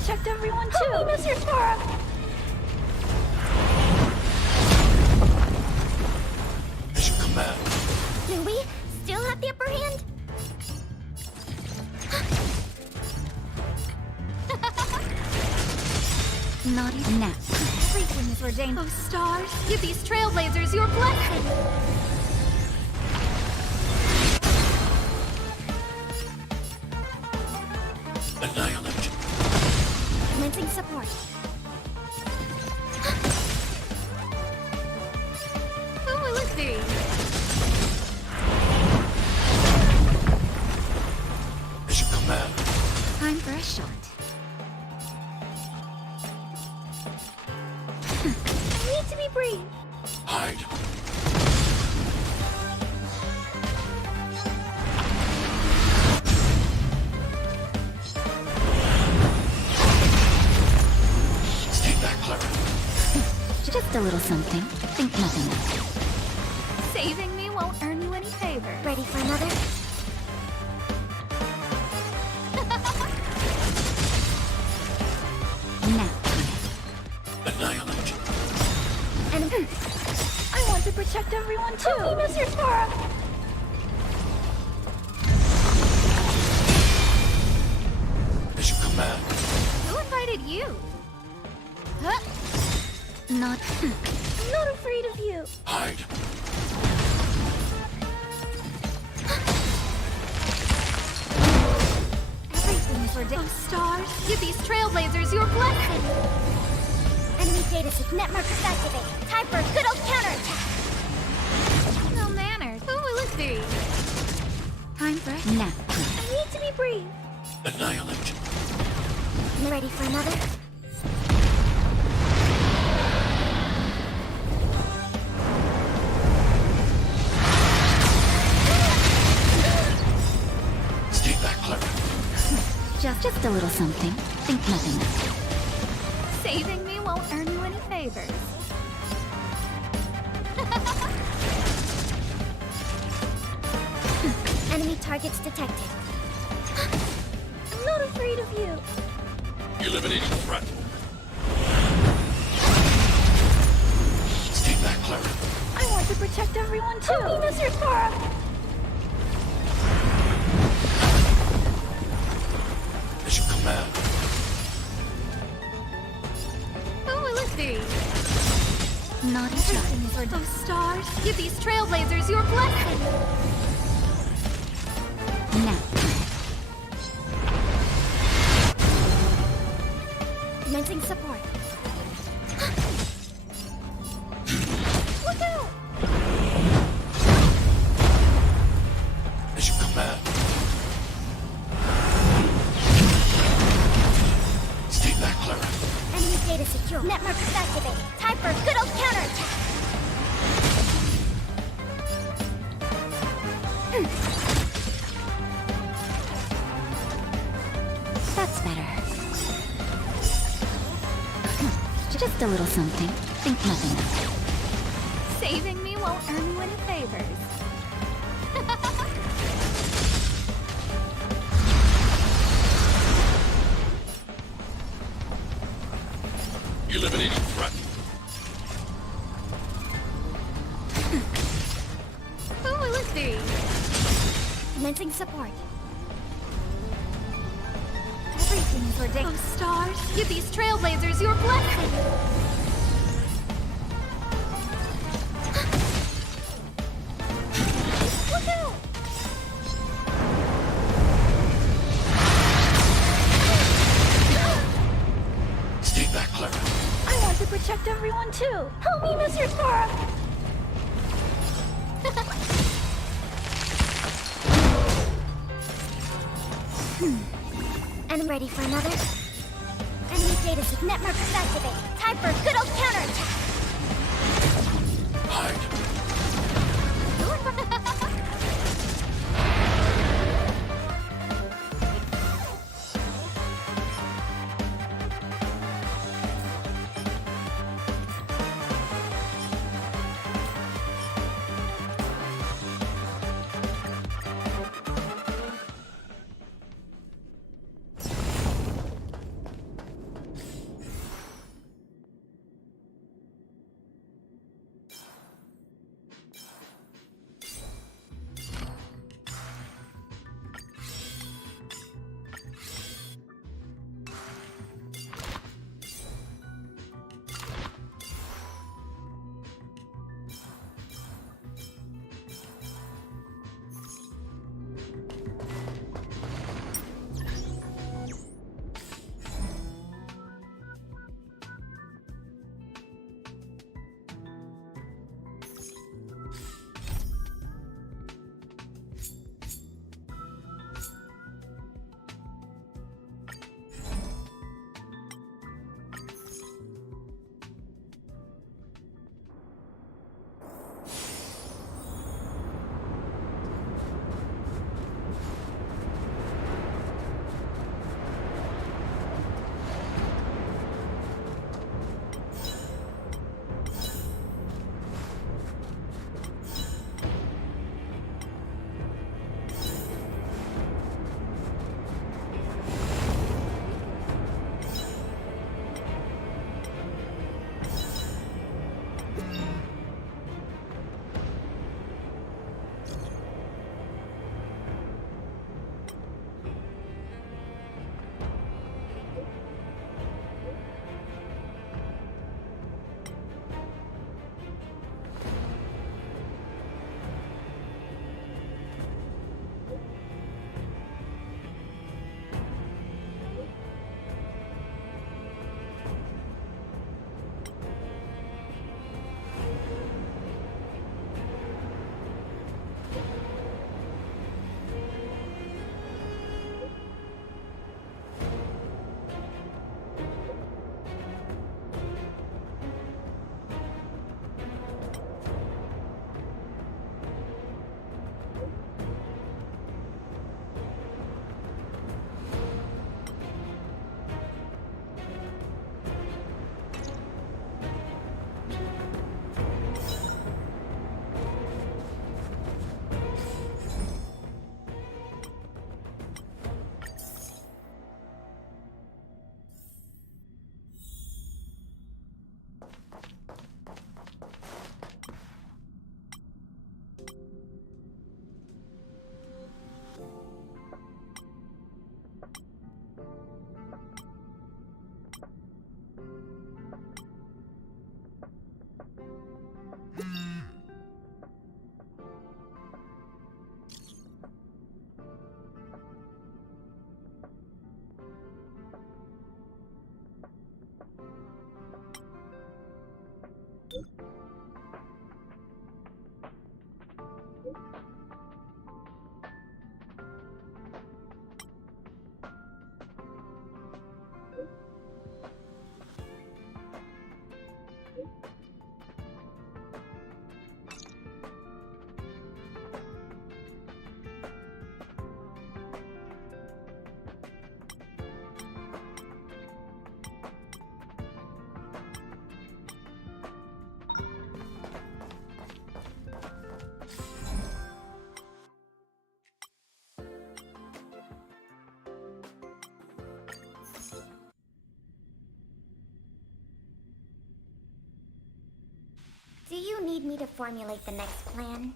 protect everyone too. Help me, Mr. Sparrow! As you command. Do we still have the upper hand? Not even now. Everything is ordained. Oh, stars, give these trailblazers your blessing! Annihilate. Commencing support. Who will it be? As you command. Time for a shot. I need to be brave. Hide. Stay back, Clara. Just a little something. Think nothing of it. Saving me won't earn you any favor. Ready for another? Now. Annihilate. And I want to protect everyone too. Help me, Mr. Sparrow! As you command. Who invited you? huh? Not. I'm not afraid of you. Hide. Everything is ordained. Oh, stars, give these trailblazers your blessing! Enemy data sync net markers activate. Time for a good old counterattack. Well mannered. Who will it be? Time for a nap. I need to be brave. Annihilate. Ready for another? Stay back, Clara. Just a little something. Think nothing of it. Saving me won't earn you any favors. Enemy targets detected. I'm not afraid of you. Eliminating threat. Stay back, Clara. I want to protect everyone too. Help me, Mr. Sparrow! As you command. Who will it be? Not a Everything is ordained. Oh, stars, give these trailblazers your blessing! Now. Commencing support. Look out! As you command. Stay back, Clara. Enemy data secure. Net markers activate. Time for a good old counterattack. That's better. Just a little something. Think nothing of it. Saving me won't earn you any favors. Eliminating threat. Who will it be? Commencing support. Everything is ordained. Oh, stars, give these trailblazers your blessing! Look out! Stay back, Clara. I want to protect everyone too. Help me, Mr. Sparrow! Enemy ready for another? Enemy data sync net markers activate. Time for a good old counterattack. Hide. need me to formulate the next plan?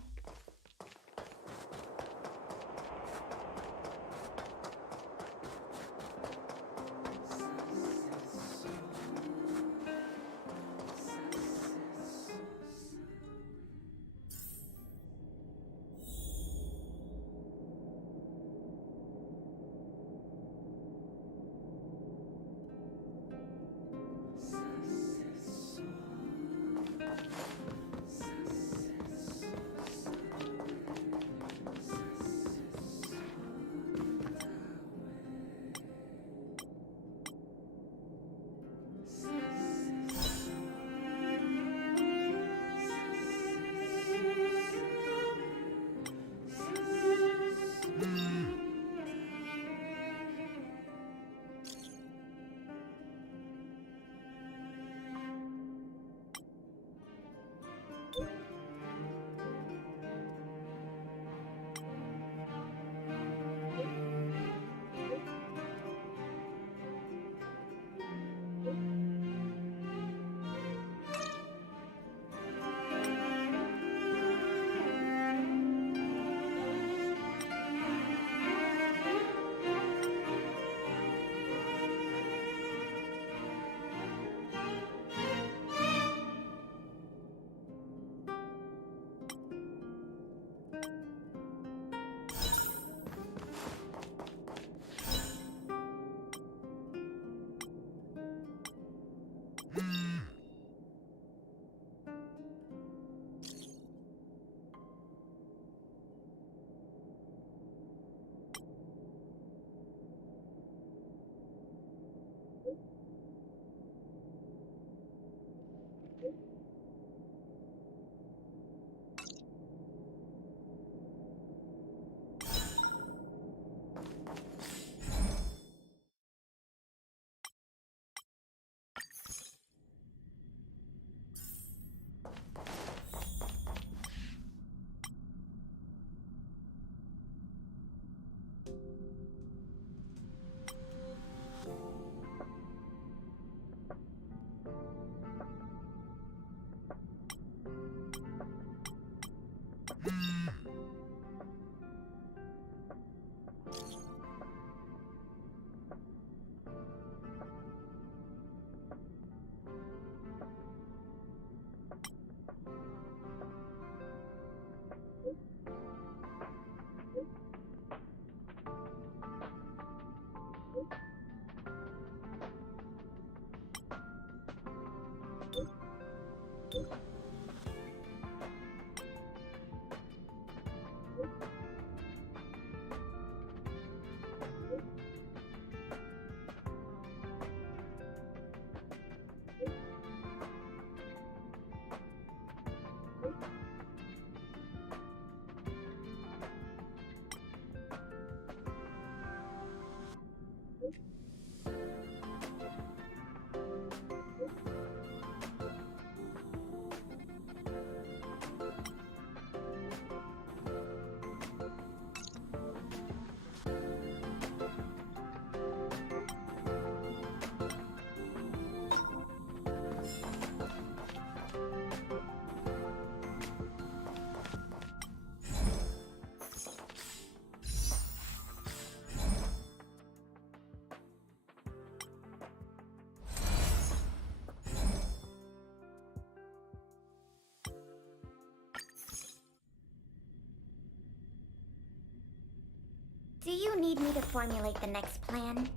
Do you need me to formulate the next plan?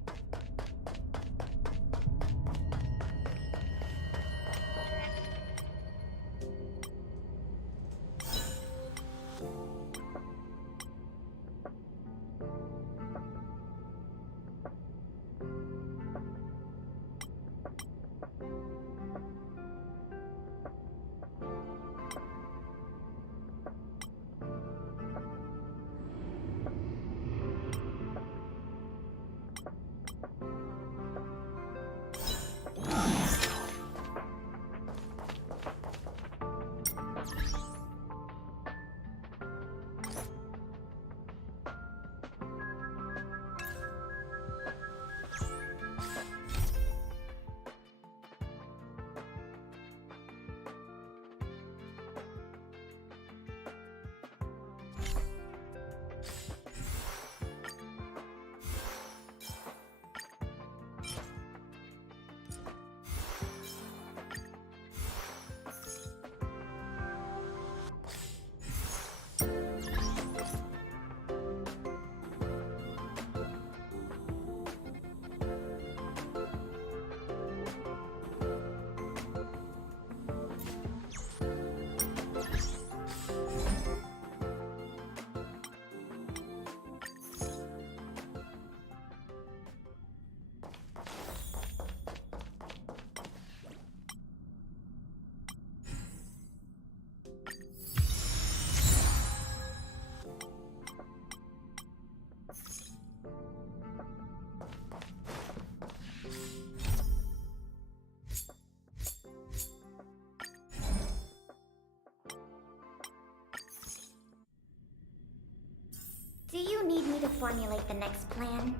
formulate the next plan?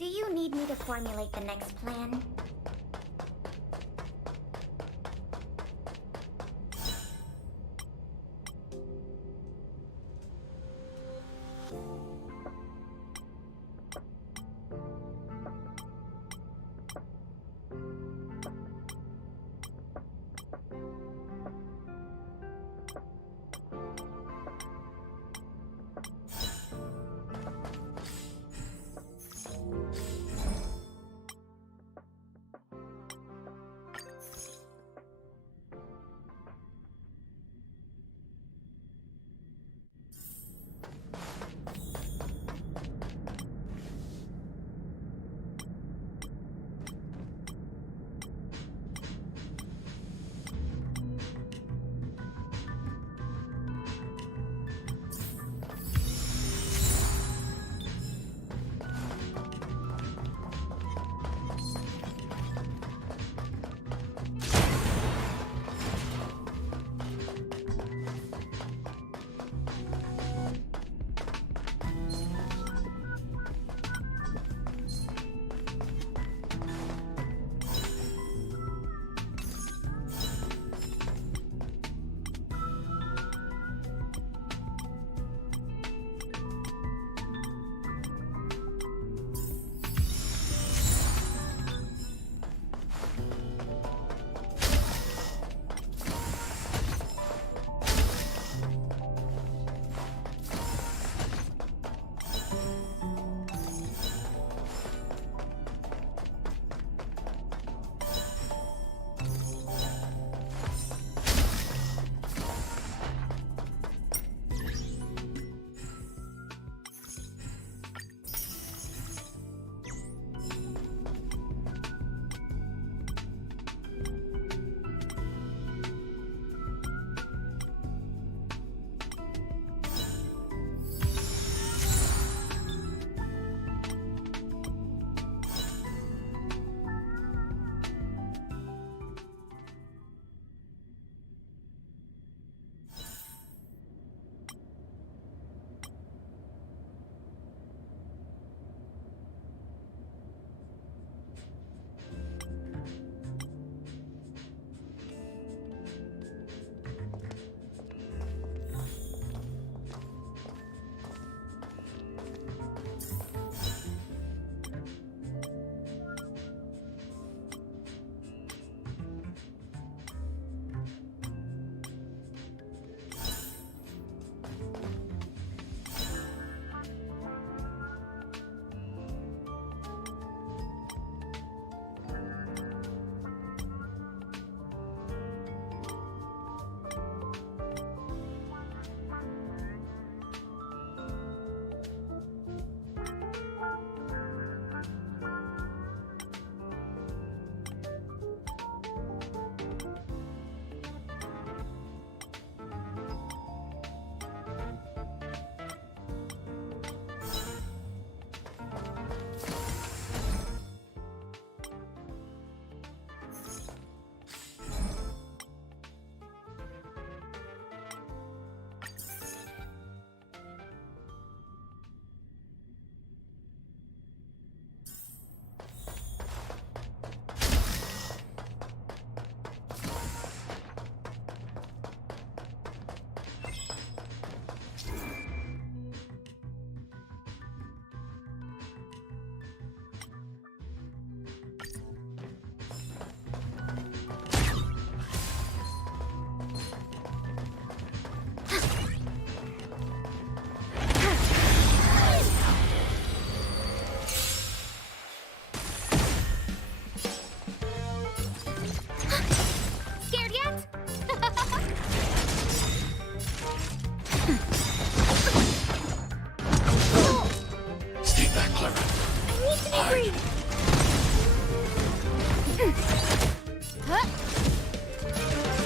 Do you need me to formulate the next plan?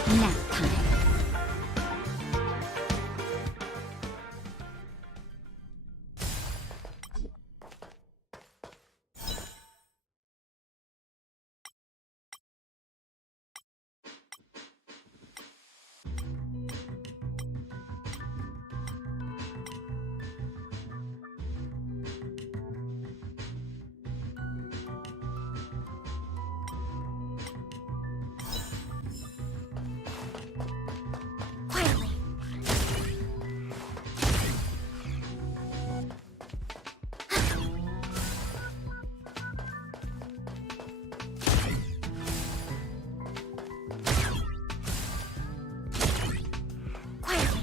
Nap time. Quietly. Quietly.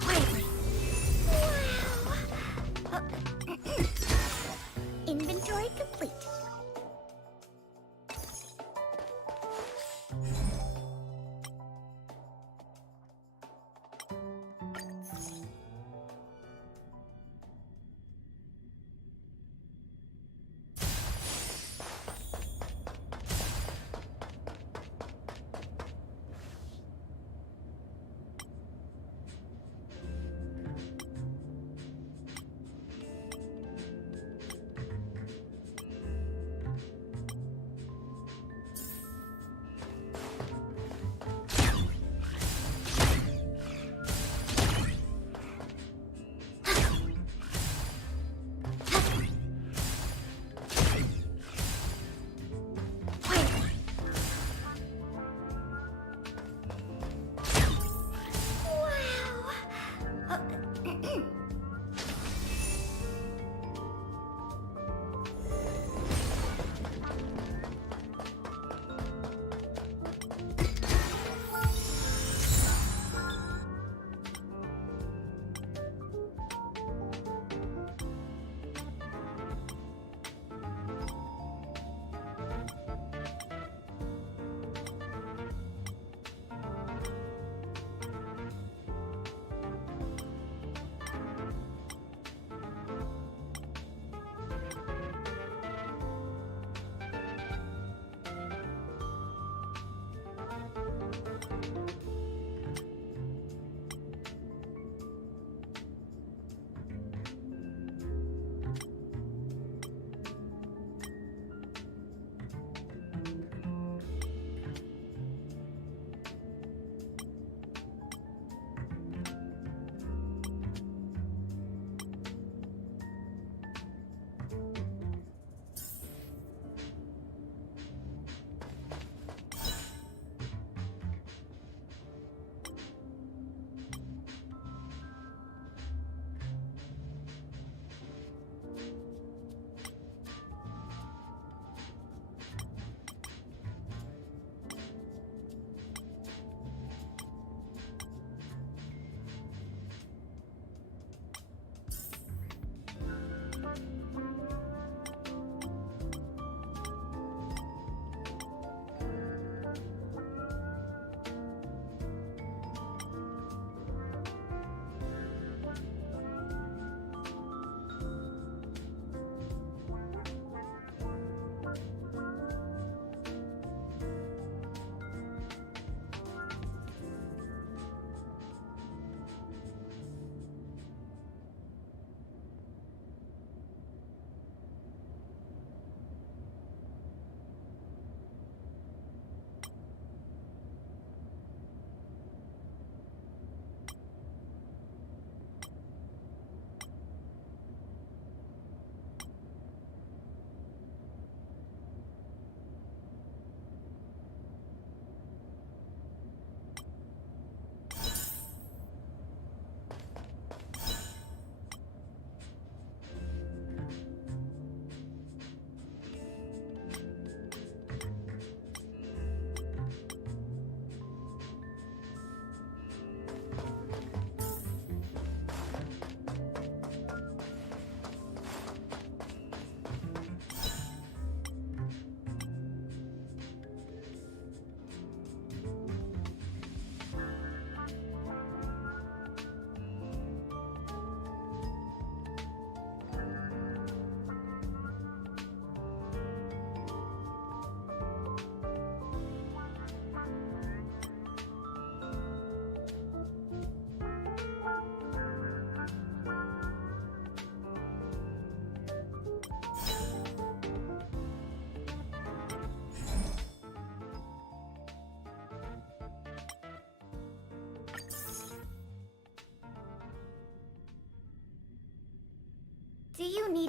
Quietly. Wow. Inventory complete.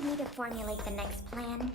need me to formulate the next plan?